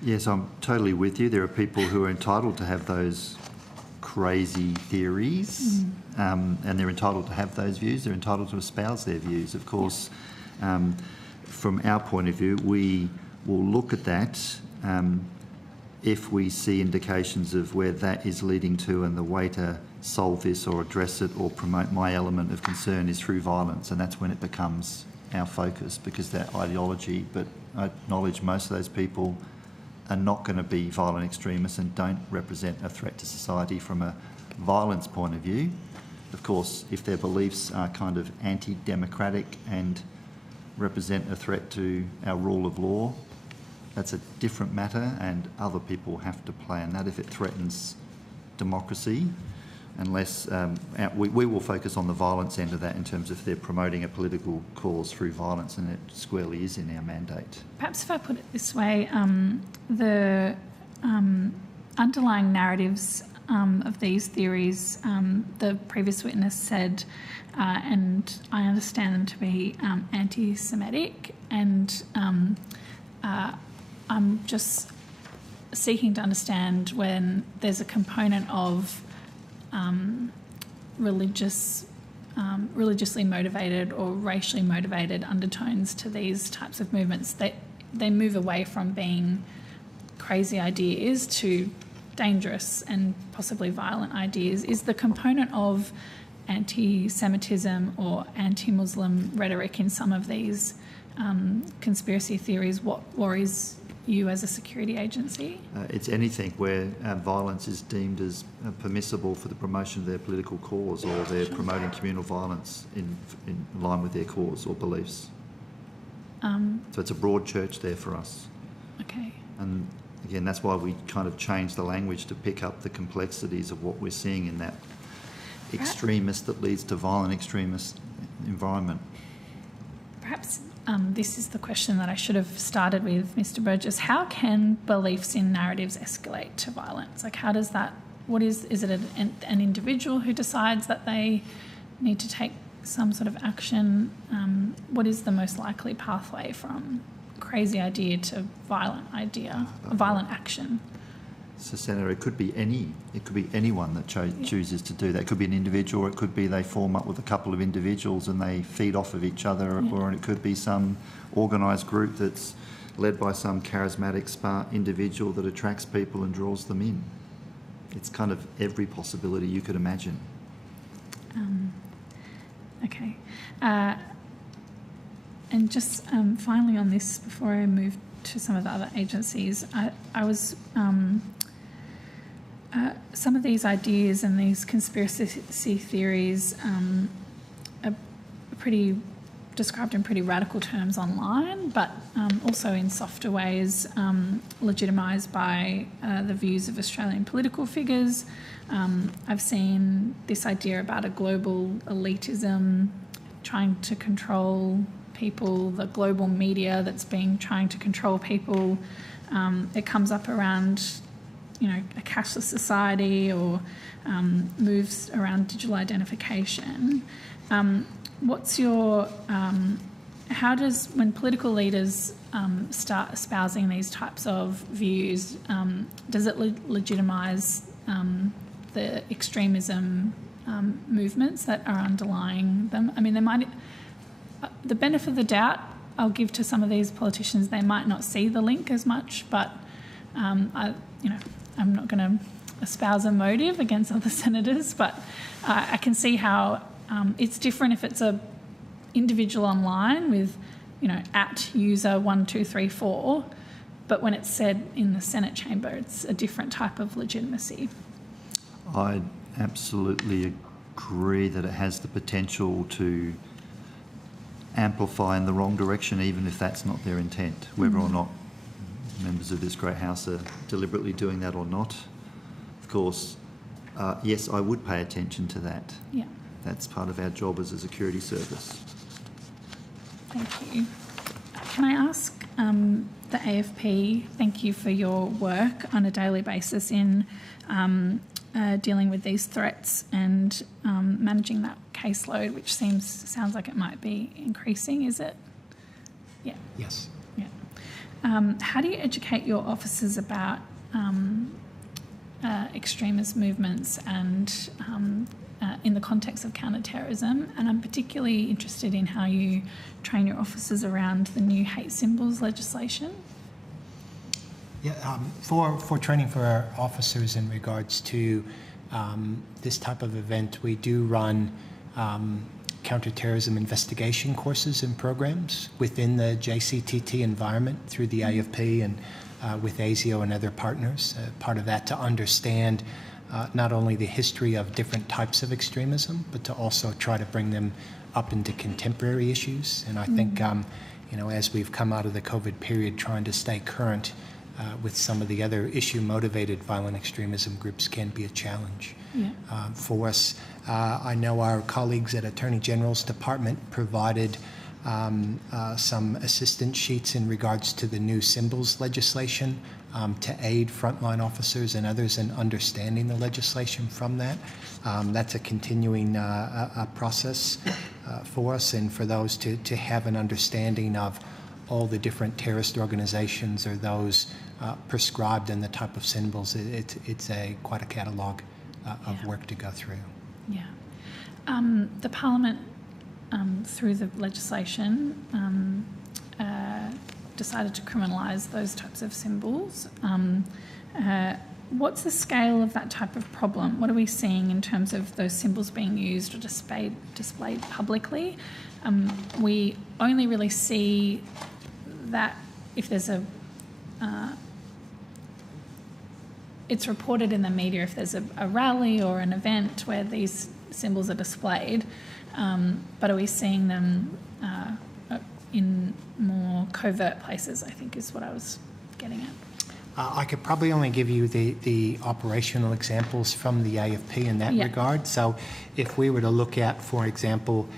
Yes, I'm totally with you. There are people who are entitled to have those crazy theories, and they're entitled to have those views. They're entitled to espouse their views. Of course, from our point of view, we will look at that if we see indications of where that is leading to, and the way to solve this or address it or promote my element of concern is through violence, and that's when it becomes our focus, because that ideology, but I acknowledge most of those people are not going to be violent extremists and don't represent a threat to society from a violence point of view. Of course, if their beliefs are kind of anti-democratic and represent a threat to our rule of law, that's a different matter, and other people have to play in that if it threatens democracy. Unless we will focus on the violence end of that in terms of they're promoting a political cause through violence, and it squarely is in our mandate. Perhaps if I put it this way, the underlying narratives of these theories, the previous witness said, and I understand them to be anti-Semitic, and I'm just seeking to understand when there's a component of religiously motivated or racially motivated undertones to these types of movements, that they move away from being crazy ideas to dangerous and possibly violent ideas. Is the component of anti-Semitism or anti-Muslim rhetoric in some of these conspiracy theories what worries you as a security agency? It's anything where violence is deemed as permissible for the promotion of their political cause, or they're promoting communal violence in line with their cause or beliefs. So it's a broad church there for us. Okay. And again, that's why we kind of changed the language to pick up the complexities of what we're seeing in that extremist that leads to violent extremist environment. Perhaps this is the question that I should have started with, Mr. Burgess. How can beliefs in narratives escalate to violence? Like, how does that, is it an individual who decides that they need to take some sort of action? What is the most likely pathway from crazy idea to violent action? So, Senator, it could be anyone that chooses to do that. It could be an individual, or it could be they form up with a couple of individuals and they feed off of each other, or it could be some organised group that's led by some charismatic individual that attracts people and draws them in. It's kind of every possibility you could imagine. Okay. And just finally on this, before I move to some of the other agencies, I was... some of these ideas and these conspiracy theories are pretty described in pretty radical terms online, but also in softer ways, legitimised by the views of Australian political figures. I've seen this idea about a global elitism trying to control people, the global media that's trying to control people. It comes up around a cashless society, or moves around digital identification. What's your... how does, when political leaders start espousing these types of views, does it legitimise the extremism movements that are underlying them? I mean, they might... the benefit of the doubt I'll give to some of these politicians. They might not see the link as much, but I'm not going to espouse a motive against other senators, but I can see how it's different if it's a individual online with, at user 1234, but when it's said in the Senate chamber, it's a different type of legitimacy. I absolutely agree that it has the potential to amplify in the wrong direction, even if that's not their intent, whether or not members of this great House are deliberately doing that or not. Of course, yes, I would pay attention to that. Yeah. That's part of our job as a security service. Thank you. can I ask the AFP, thank you for your work on a daily basis in dealing with these threats and managing that caseload, which sounds like it might be increasing, is it? Yeah. Yes. Yeah. How do you educate your officers about extremist movements and in the context of counter-terrorism? And I'm particularly interested in how you train your officers around the new hate symbols legislation. Yeah, for training for our officers in regards to this type of event, we do run counterterrorism investigation courses and programs within the JCTT environment through the AFP and with ASIO and other partners. Part of that to understand not only the history of different types of extremism, but to also try to bring them up into contemporary issues. And I think, you know, as we've come out of the COVID period, trying to stay current with some of the other issue-motivated violent extremism groups can be a challenge for us. I know our colleagues at Attorney General's Department provided some assistance sheets in regards to the new symbols legislation to aid frontline officers and others in understanding the legislation from that. That's a continuing process for us, and for those to have an understanding of all the different terrorist organizations or those prescribed in the type of symbols. It's quite a catalogue of work to go through. Yeah. The Parliament, through the legislation, decided to criminalise those types of symbols. What's the scale of that type of problem? What are we seeing in terms of those symbols being used or displayed publicly? We only really see that if there's it's reported in the media if there's a rally or an event where these symbols are displayed, but are we seeing them in more covert places, I think is what I was getting at. I could probably only give you the operational examples from the AFP in that regard. So if we were to look at, for example,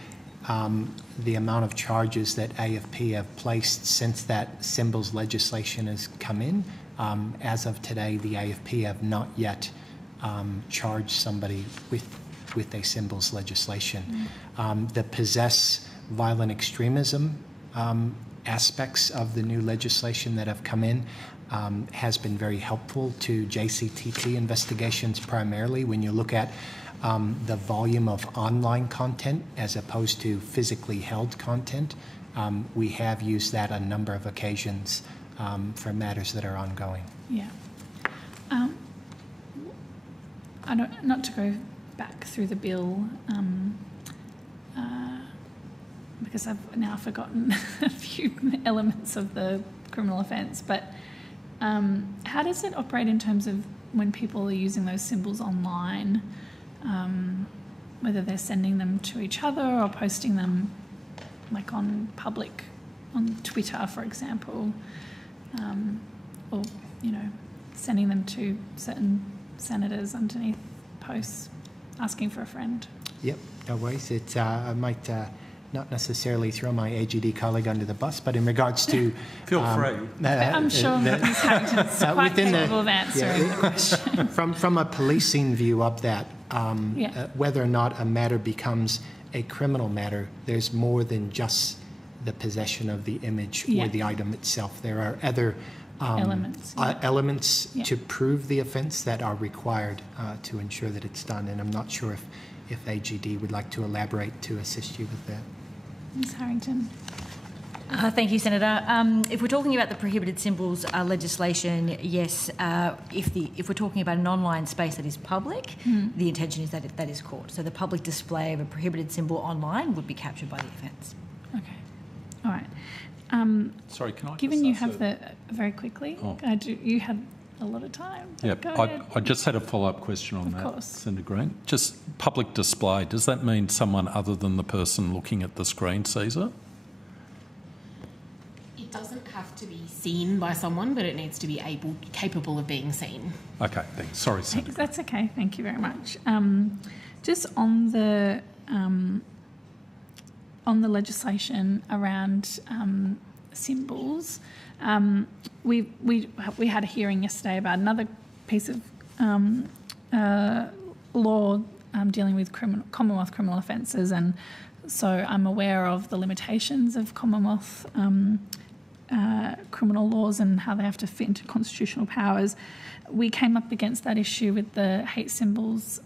the amount of charges that AFP have placed since that symbols legislation has come in, as of today, the AFP have not yet charged somebody with a symbols legislation. The possess violent extremism aspects of the new legislation that have come in has been very helpful to JCTT investigations primarily. When you look at the volume of online content as opposed to physically held content, we have used that on a number of occasions for matters that are ongoing. Yeah. Not to go back through the bill, because I've now forgotten a few elements of the criminal offence, but how does it operate in terms of when people are using those symbols online, whether they're sending them to each other or posting them like on Twitter, for example, or, you know, sending them to certain senators underneath posts asking for a friend? Yep, no worries. I might not necessarily throw my AGD colleague under the bus, but in regards to... Feel free. I'm sure Ms. Harrington's quite capable of answering the question. From a policing view of that, whether or not a matter becomes a criminal matter, there's more than just the possession of the image or the item itself. There are other elements to prove the offence that are required to ensure that it's done, and I'm not sure if AGD would like to elaborate to assist you with that. Ms. Harrington. Thank you, Senator. If we're talking about the prohibited symbols legislation, yes, if we're talking about an online space that is public, the intention is that that is caught. So the public display of a prohibited symbol online would be captured by the offence. Okay. All right. Sorry, can I given you have very quickly, you had a lot of time. Yeah, Go ahead. I just had a follow-up question on that, Senator Green. Just public display, does that mean someone other than the person looking at the screen sees it? It doesn't have to be seen by someone, but it needs to be capable of being seen. Okay, thanks. Sorry, Senator. That's okay. Thank you very much. Just on the legislation around symbols. We had a hearing yesterday about another piece of law dealing with Commonwealth criminal offences, and so I'm aware of the limitations of Commonwealth criminal laws and how they have to fit into constitutional powers. We came up against that issue with the hate symbols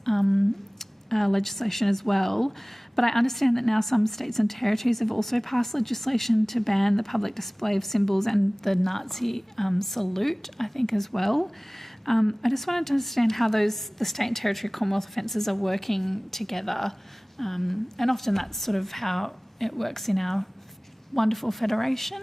legislation as well, but I understand that now some states and territories have also passed legislation to ban the public display of symbols and the Nazi salute, I think, as well. I just wanted to understand how the state and territory Commonwealth offences are working together, and often that's sort of how it works in our wonderful federation,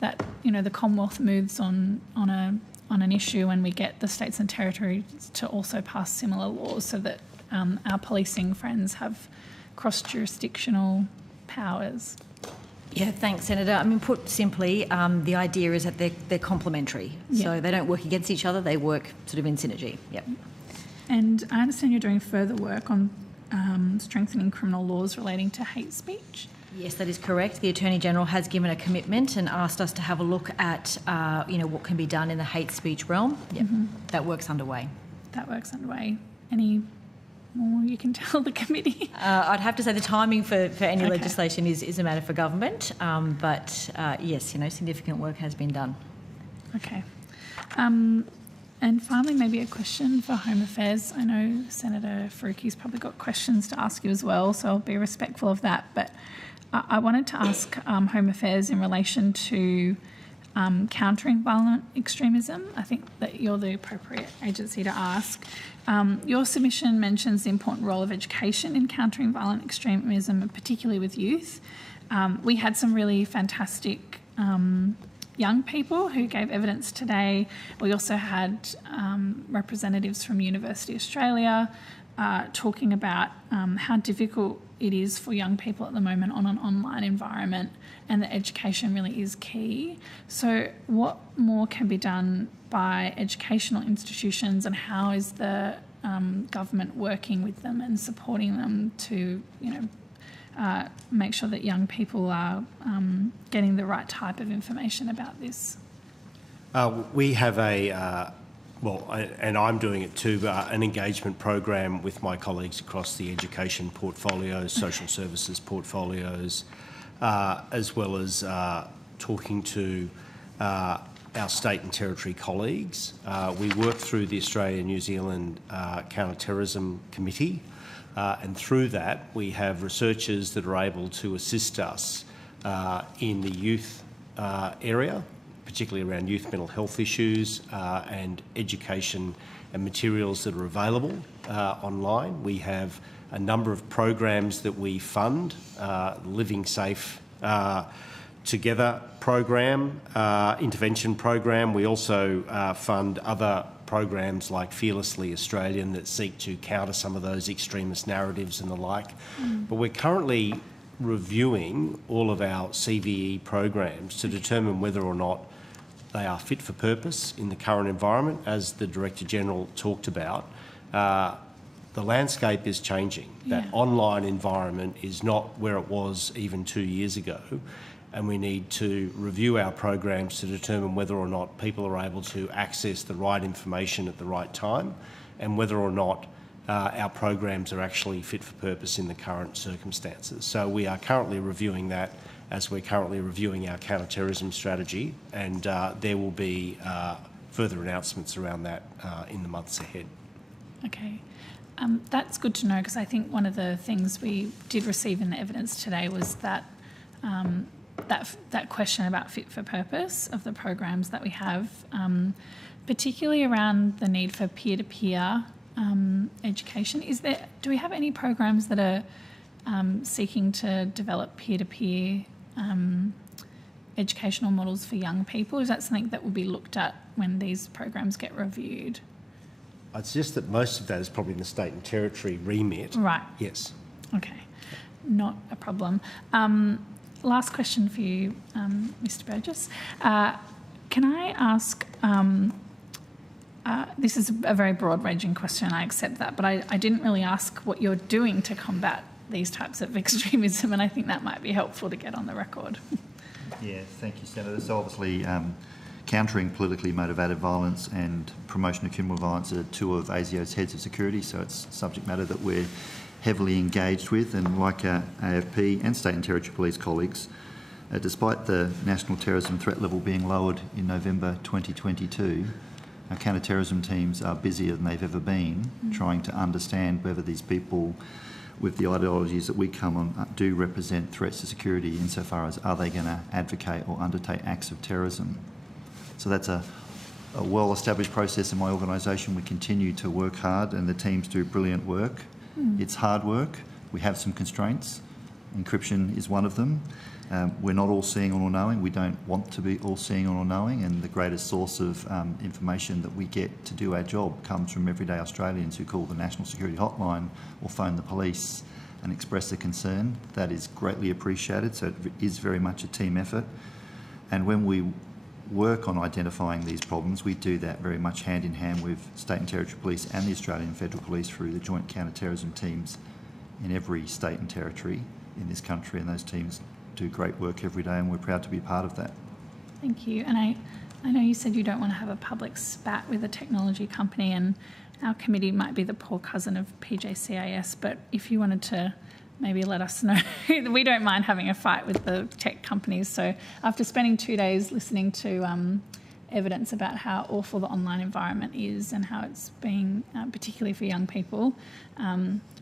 that, you know, the Commonwealth moves on an issue and we get the states and territories to also pass similar laws so that our policing friends have cross-jurisdictional powers. Yeah, thanks, Senator. I mean, put simply, the idea is that they're complementary. Yeah. So they don't work against each other, they work sort of in synergy. Yep. And I understand you're doing further work on strengthening criminal laws relating to hate speech. Yes, that is correct. The Attorney-General has given a commitment and asked us to have a look at, what can be done in the hate speech realm. Yep. Mm-hmm. That work's underway. That work's underway. Any more you can tell the committee? I'd have to say the timing for any Okay. legislation is a matter for government, but yes, significant work has been done. Okay. And finally, maybe a question for Home Affairs. I know Senator Faruqi's probably got questions to ask you as well, so I'll be respectful of that. But I wanted to ask Home Affairs in relation to countering violent extremism. I think that you're the appropriate agency to ask. Your submission mentions the important role of education in countering violent extremism, particularly with youth. We had some really fantastic young people who gave evidence today. We also had representatives from University Australia talking about how difficult it is for young people at the moment on an online environment, and that education really is key. So what more can be done by educational institutions, and how is the government working with them and supporting them to, make sure that young people are getting the right type of information about this? We have and I'm doing it too, an engagement program with my colleagues across the education portfolios, social services portfolios, as well as talking to our state and territory colleagues. We work through the Australia-New Zealand Counter-Terrorism Committee, and through that we have researchers that are able to assist us in the youth area, particularly around youth mental health issues and education and materials that are available online. We have a number of programs that we fund, Living Safe Together program, intervention program. We also fund other programs like Fearlessly Australian that seek to counter some of those extremist narratives and the like. But we're currently reviewing all of our CVE programs to determine whether or not they are fit for purpose in the current environment. As the Director-General talked about, the landscape is changing. Yeah. That online environment is not where it was even 2 years ago, and we need to review our programs to determine whether or not people are able to access the right information at the right time, and whether or not our programs are actually fit for purpose in the current circumstances. So we are currently reviewing that, as we're currently reviewing our counter-terrorism strategy, and there will be further announcements around that in the months ahead. Okay. That's good to know, because I think one of the things we did receive in the evidence today was that that question about fit for purpose of the programs that we have, particularly around the need for peer-to-peer education. Do we have any programs that are seeking to develop peer-to-peer educational models for young people? Is that something that will be looked at when these programs get reviewed? I'd suggest that most of that is probably in the state and territory remit. Right. Yes. Okay. Not a problem. Last question for you, Mr. Burgess. Can I ask, this is a very broad-ranging question, I accept that, but I didn't really ask what you're doing to combat these types of extremism, and I think that might be helpful to get on the record. Yeah, thank you, Senator. So obviously, countering politically motivated violence and promotion of criminal violence are two of ASIO's heads of security, so it's subject matter that we're heavily engaged with, and like our AFP and State and Territory Police colleagues, despite the national terrorism threat level being lowered in November 2022, our counter-terrorism teams are busier than they've ever been trying to understand whether these people with the ideologies that we come on do represent threats to security insofar as are they going to advocate or undertake acts of terrorism. So that's a well-established process in my organisation. We continue to work hard and the teams do brilliant work. It's hard work. We have some constraints. Encryption is one of them. We're not all seeing or all knowing. We don't want to be all seeing or all knowing, and the greatest source of information that we get to do our job comes from everyday Australians who call the National Security Hotline or phone the police and express their concern. That is greatly appreciated, so it is very much a team effort. And when we work on identifying these problems, we do that very much hand in hand with State and Territory Police and the Australian Federal Police through the joint counter-terrorism teams in every state and territory in this country, and those teams do great work every day and we're proud to be part of that. Thank you. And I know you said you don't want to have a public spat with a technology company, and our committee might be the poor cousin of PJCIS, but if you wanted to maybe let us know, we don't mind having a fight with the tech companies. So after spending 2 days listening to evidence about how awful the online environment is and how it's being, particularly for young people,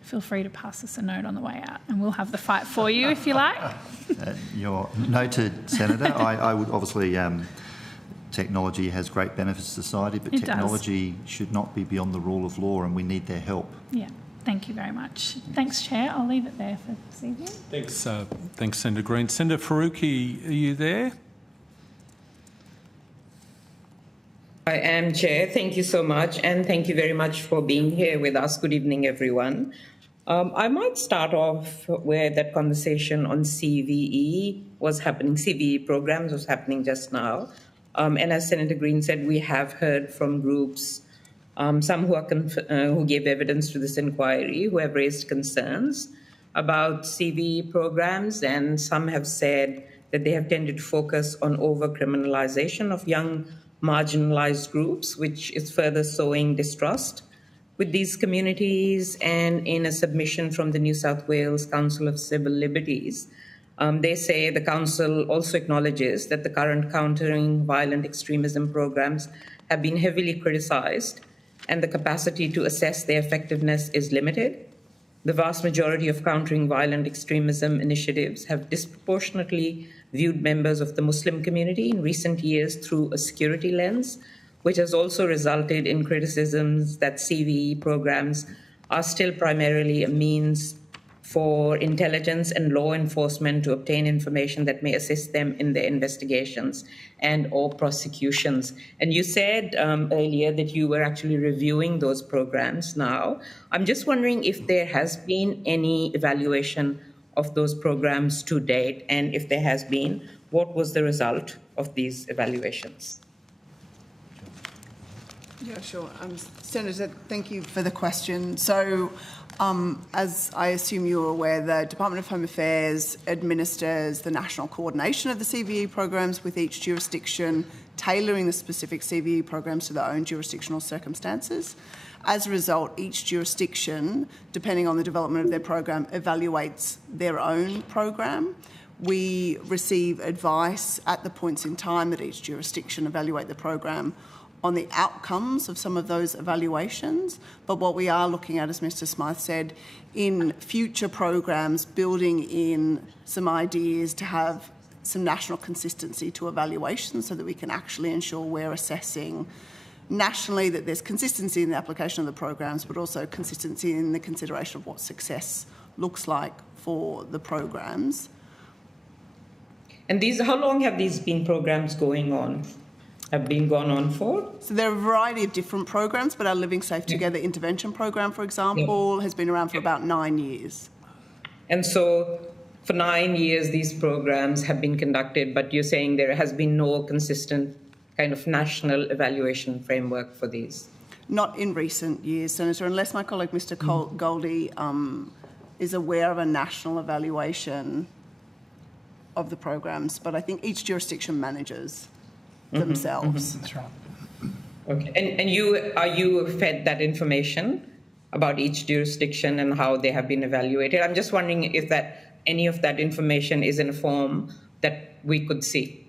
feel free to pass us a note on the way out and we'll have the fight for you if you like. You're noted, Senator. I would obviously, technology has great benefits to society, but technology should not be beyond the rule of law and we need their help. Yeah. Thank you very much. Thanks, Chair. I'll leave it there for this evening. Thanks, Senator Green. Senator Faruqi, are you there? I am, Chair. Thank you so much, and thank you very much for being here with us. Good evening, everyone. I might start off where that conversation on CVE was happening, CVE programs was happening just now. And as Senator Green said, we have heard from groups, some who gave evidence to this inquiry, who have raised concerns about CVE programs, and some have said that they have tended to focus on over-criminalisation of young marginalised groups, which is further sowing distrust with these communities. And in a submission from the New South Wales Council of Civil Liberties, they say the council also acknowledges that the current countering violent extremism programs have been heavily criticised and the capacity to assess their effectiveness is limited. The vast majority of countering violent extremism initiatives have disproportionately viewed members of the Muslim community in recent years through a security lens, which has also resulted in criticisms that CVE programs are still primarily a means for intelligence and law enforcement to obtain information that may assist them in their investigations and or prosecutions. And you said earlier that you were actually reviewing those programs now. I'm just wondering if there has been any evaluation of those programs to date, and if there has been, what was the result of these evaluations? Yeah, sure. Senator, thank you for the question. So, as I assume you're aware, the Department of Home Affairs administers the national coordination of the CVE programs with each jurisdiction, tailoring the specific CVE programs to their own jurisdictional circumstances. As a result, each jurisdiction, depending on the development of their program, evaluates their own program. We receive advice at the points in time that each jurisdiction evaluate the program on the outcomes of some of those evaluations. But what we are looking at, as Mr. Smythe said, in future programs, building in some ideas to have some national consistency to evaluations so that we can actually ensure we're assessing nationally that there's consistency in the application of the programs, but also consistency in the consideration of what success looks like for the programs. And how long have these been programs going on? Have been gone on for? So there are a variety of different programs, but our Living Safe Together intervention program, for example, has been around for about 9 years. And so for 9 years, these programs have been conducted, but you're saying there has been no consistent kind of national evaluation framework for these? Not in recent years, Senator, unless my colleague Mr. Goldie is aware of a national evaluation. of the programs, but I think each jurisdiction manages themselves. That's right. Okay, and are you fed that information about each jurisdiction and how they have been evaluated? I'm just wondering if any of that information is in a form that we could see.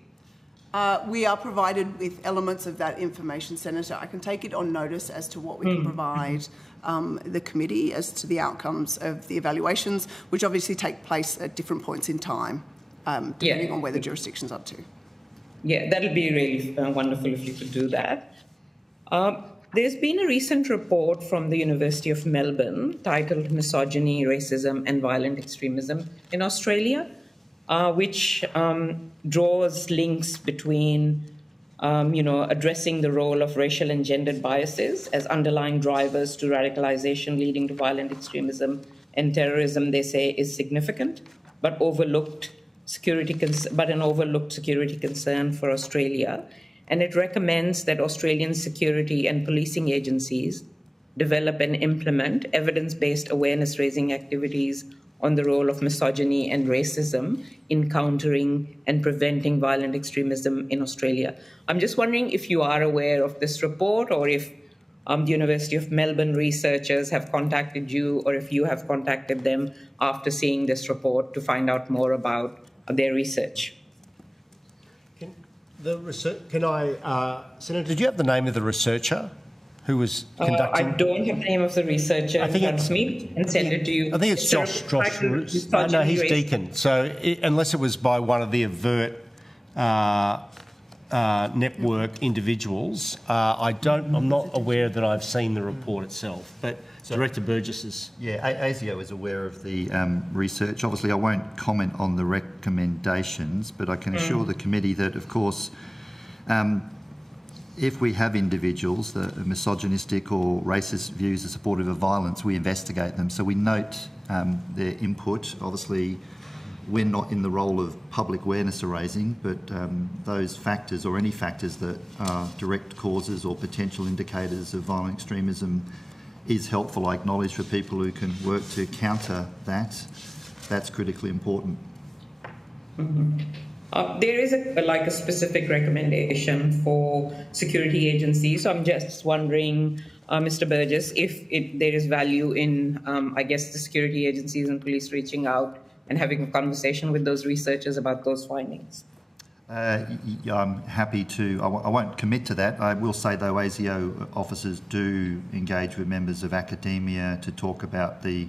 We are provided with elements of that information, Senator. I can take it on notice as to what we can provide the committee as to the outcomes of the evaluations, which obviously take place at different points in time, depending on where the jurisdiction's up to. Yeah, that'll be really wonderful if you could do that. There's been a recent report from the University of Melbourne titled Misogyny, Racism and Violent Extremism in Australia, which draws links between, addressing the role of racial and gendered biases as underlying drivers to radicalization leading to violent extremism and terrorism, they say, is significant, but an overlooked security concern for Australia. And it recommends that Australian security and policing agencies develop and implement evidence-based awareness-raising activities on the role of misogyny and racism in countering and preventing violent extremism in Australia. I'm just wondering if you are aware of this report, or if the University of Melbourne researchers have contacted you, or if you have contacted them after seeing this report to find out more about their research. Senator, did you have the name of the researcher who was conducting? I don't have the name of the researcher in front of me and send it to you. I think it's Josh Roos. No, he's Deakin. So unless it was by one of the Avert network individuals, I'm not aware that I've seen the report itself. But Director Burgess is... Yeah, ASIO is aware of the research. Obviously, I won't comment on the recommendations, but I can assure the committee that, of course, if we have individuals that are misogynistic or racist views are supportive of violence, we investigate them. So we note their input. Obviously, we're not in the role of public awareness raising, but those factors or any factors that are direct causes or potential indicators of violent extremism is helpful, I acknowledge, for people who can work to counter that. That's critically important. There is a specific recommendation for security agencies. So I'm just wondering, Mr. Burgess, if there is value in, the security agencies and police reaching out and having a conversation with those researchers about those findings. I'm happy to. I won't commit to that. I will say, though, ASIO officers do engage with members of academia to talk about the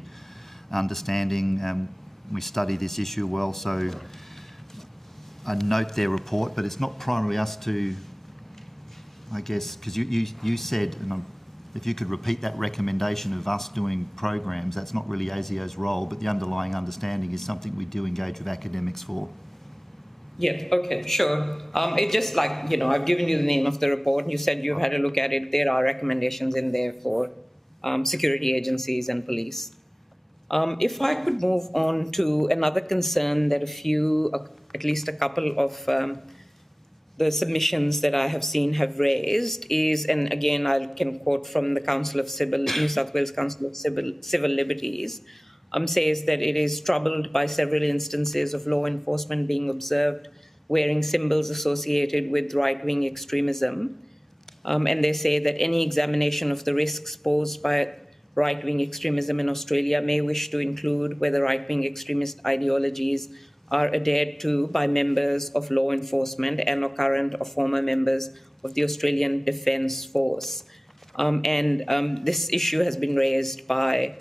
understanding. We study this issue well, so I note their report, but it's not primarily us to, I guess, because you said, and if you could repeat that recommendation of us doing programs, that's not really ASIO's role, but the underlying understanding is something we do engage with academics for. Yeah, okay, sure. It's just I've given you the name of the report and you said you've had a look at it. There are recommendations in there for security agencies and police. If I could move on to another concern that at least a couple of the submissions that I have seen have raised is, and again, I can quote from the New South Wales Council of Civil Liberties, says that it is troubled by several instances of law enforcement being observed wearing symbols associated with right-wing extremism. And they say that any examination of the risks posed by right-wing extremism in Australia may wish to include whether right-wing extremist ideologies are adhered to by members of law enforcement and or current or former members of the Australian Defence Force. This issue has been raised by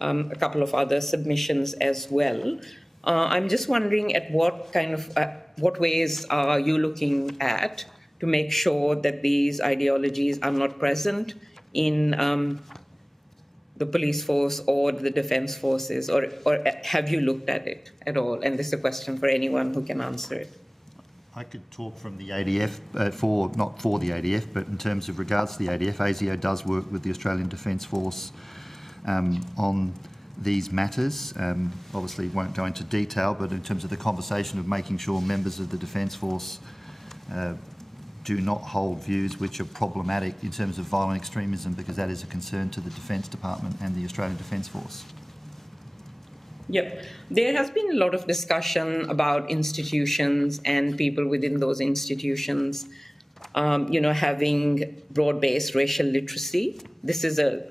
a couple of other submissions as well. I'm just wondering at what ways are you looking at to make sure that these ideologies are not present in the police force or the defence forces, or have you looked at it at all? And this is a question for anyone who can answer it. I could talk from the ADF, not for the ADF, but in terms of regards to the ADF, ASIO does work with the Australian Defence Force on these matters. Obviously won't go into detail, but in terms of the conversation of making sure members of the Defence Force do not hold views which are problematic in terms of violent extremism, because that is a concern to the Defence Department and the Australian Defence Force. Yep. There has been a lot of discussion about institutions and people within those institutions, having broad-based racial literacy. This is a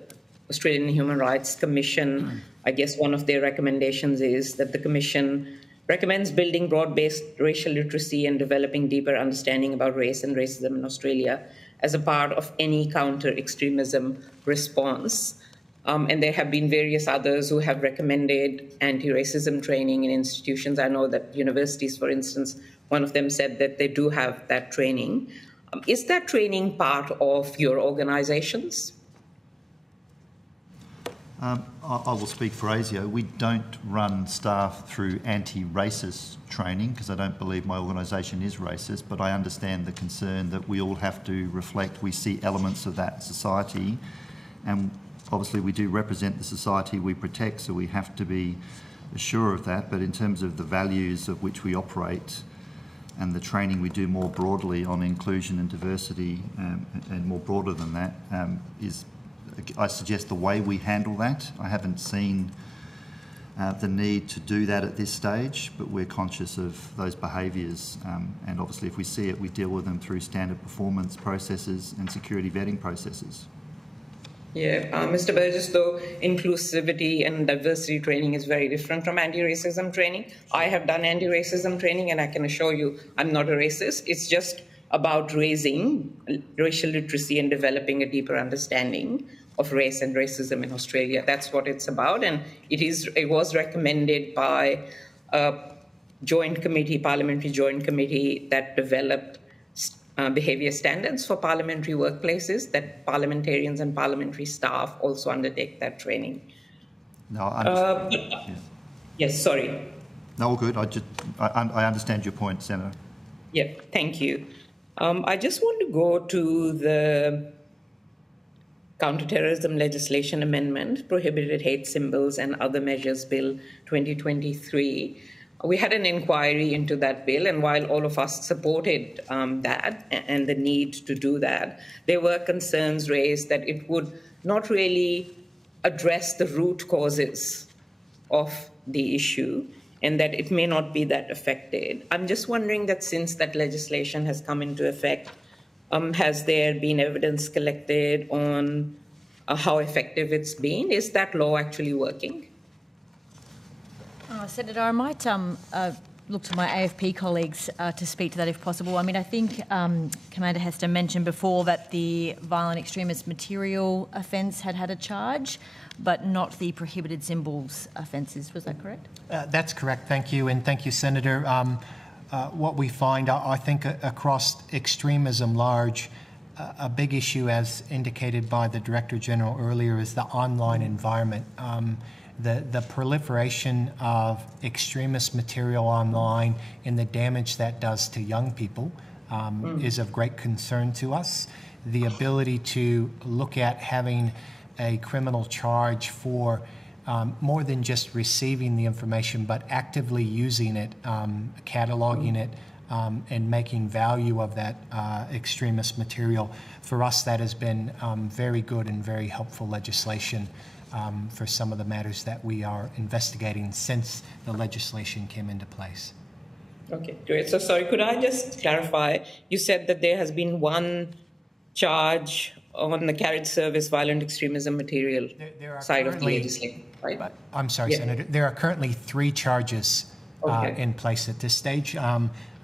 Australian Human Rights Commission. I guess one of their recommendations is that the Commission recommends building broad-based racial literacy and developing deeper understanding about race and racism in Australia as a part of any counter-extremism response. And there have been various others who have recommended anti-racism training in institutions. I know that universities, for instance, one of them said that they do have that training. Is that training part of your organisations? I will speak for ASIO. We don't run staff through anti-racist training because I don't believe my organisation is racist, but I understand the concern that we all have to reflect. We see elements of that society, and obviously we do represent the society we protect, so we have to be sure of that. But in terms of the values of which we operate and the training we do more broadly on inclusion and diversity and more broader than that is, I suggest, the way we handle that. I haven't seen the need to do that at this stage, but we're conscious of those behaviours, and obviously if we see it, we deal with them through standard performance processes and security vetting processes. Yeah, Mr. Burgess, though, inclusivity and diversity training is very different from anti-racism training. I have done anti-racism training, and I can assure you I'm not a racist. It's just about raising racial literacy and developing a deeper understanding of race and racism in Australia. That's what it's about, and it was recommended by a parliamentary joint committee that developed behaviour standards for parliamentary workplaces, that parliamentarians and parliamentary staff also undertake that training. No, I Yes, sorry. No, all good. I understand your point, Senator. Yeah, thank you. I just want to go to the Counterterrorism Legislation Amendment, Prohibited Hate Symbols and Other Measures Bill 2023. We had an inquiry into that bill, and while all of us supported that and the need to do that, there were concerns raised that it would not really address the root causes of the issue and that it may not be that affected. I'm just wondering that since that legislation has come into effect, has there been evidence collected on how effective it's been? Is that law actually working? Senator, I might look to my AFP colleagues to speak to that if possible. I mean, I think Commander Hester mentioned before that the violent extremist material offence had a charge, but not the prohibited symbols offences. Was that correct? That's correct. Thank you. And thank you, Senator. What we find, I think, across extremism large, a big issue, as indicated by the Director General earlier, is the online environment. The proliferation of extremist material online and the damage that does to young people is of great concern to us. The ability to look at having a criminal charge for more than just receiving the information, but actively using it, cataloguing it, and making value of that extremist material. For us, that has been very good and very helpful legislation for some of the matters that we are investigating since the legislation came into place. Okay, great. So sorry, could I just clarify? You said that there has been one charge on the carriage service violent extremism material side of the legislation, right? I'm sorry, Senator. There are currently 3 charges in place at this stage.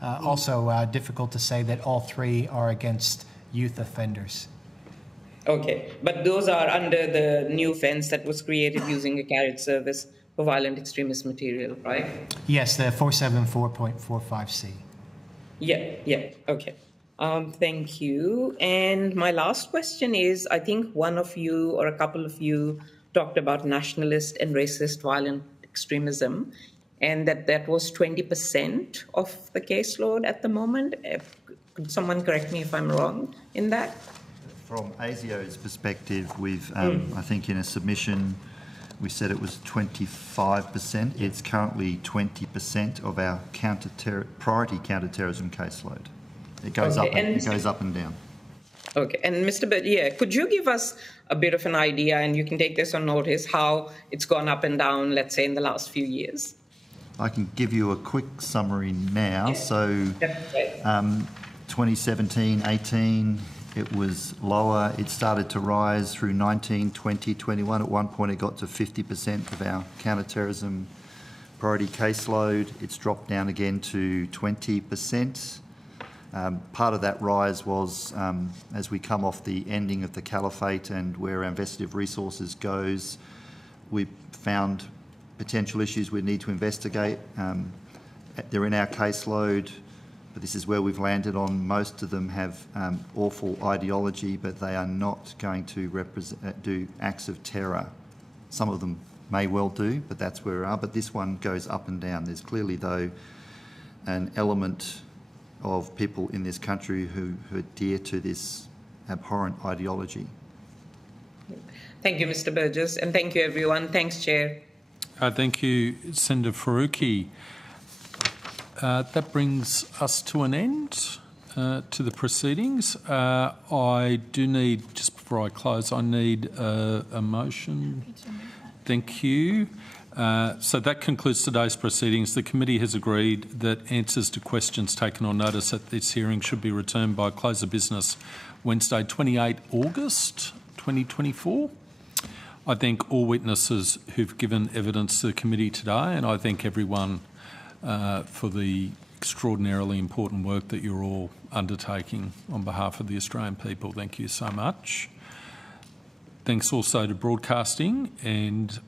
Also difficult to say that all 3 are against youth offenders. Okay, but those are under the new offence that was created using a carriage service for violent extremist material, right? Yes, the 474.45C. Yeah, okay. Thank you. And my last question is, I think one of you or a couple of you talked about nationalist and racist violent extremism, and that was 20% of the caseload at the moment. Could someone correct me if I'm wrong in that? From ASIO's perspective, we've, I think in a submission, we said it was 25%. It's currently 20% of our priority counter-terrorism caseload. It goes up. It goes up and down. Okay, and Mr. Bergier, could you give us a bit of an idea, and you can take this on notice, how it's gone up and down, let's say, in the last few years? I can give you a quick summary now. So 2017, 18, it was lower. It started to rise through 19, 20, 21. At one point, it got to 50% of our counter-terrorism priority caseload. It's dropped down again to 20%. Part of that rise was as we come off the ending of the caliphate and where our investigative resources goes, we found potential issues we need to investigate. They're in our caseload, but this is where we've landed on. Most of them have awful ideology, but they are not going to do acts of terror. Some of them may well do, but that's where we are. But this one goes up and down. There's clearly, though, an element of people in this country who adhere to this abhorrent ideology. Thank you, Mr. Burgess, and thank you, everyone. Thanks, Chair. Thank you, Senator Faruqi. That brings us to an end to the proceedings. I do need, just before I close, I need a motion. Thank you. So that concludes today's proceedings. The committee has agreed that answers to questions taken on notice at this hearing should be returned by close of business Wednesday, 28 August 2024. I thank all witnesses who've given evidence to the committee today, and I thank everyone for the extraordinarily important work that you're all undertaking on behalf of the Australian people. Thank you so much. Thanks also to broadcasting, and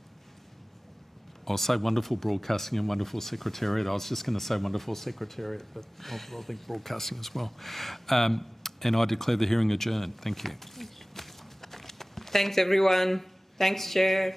I'll say wonderful broadcasting and wonderful secretariat. I was just going to say wonderful secretariat, but I'll think broadcasting as well. And I declare the hearing adjourned. Thank you. Thanks, everyone. Thanks, Chair.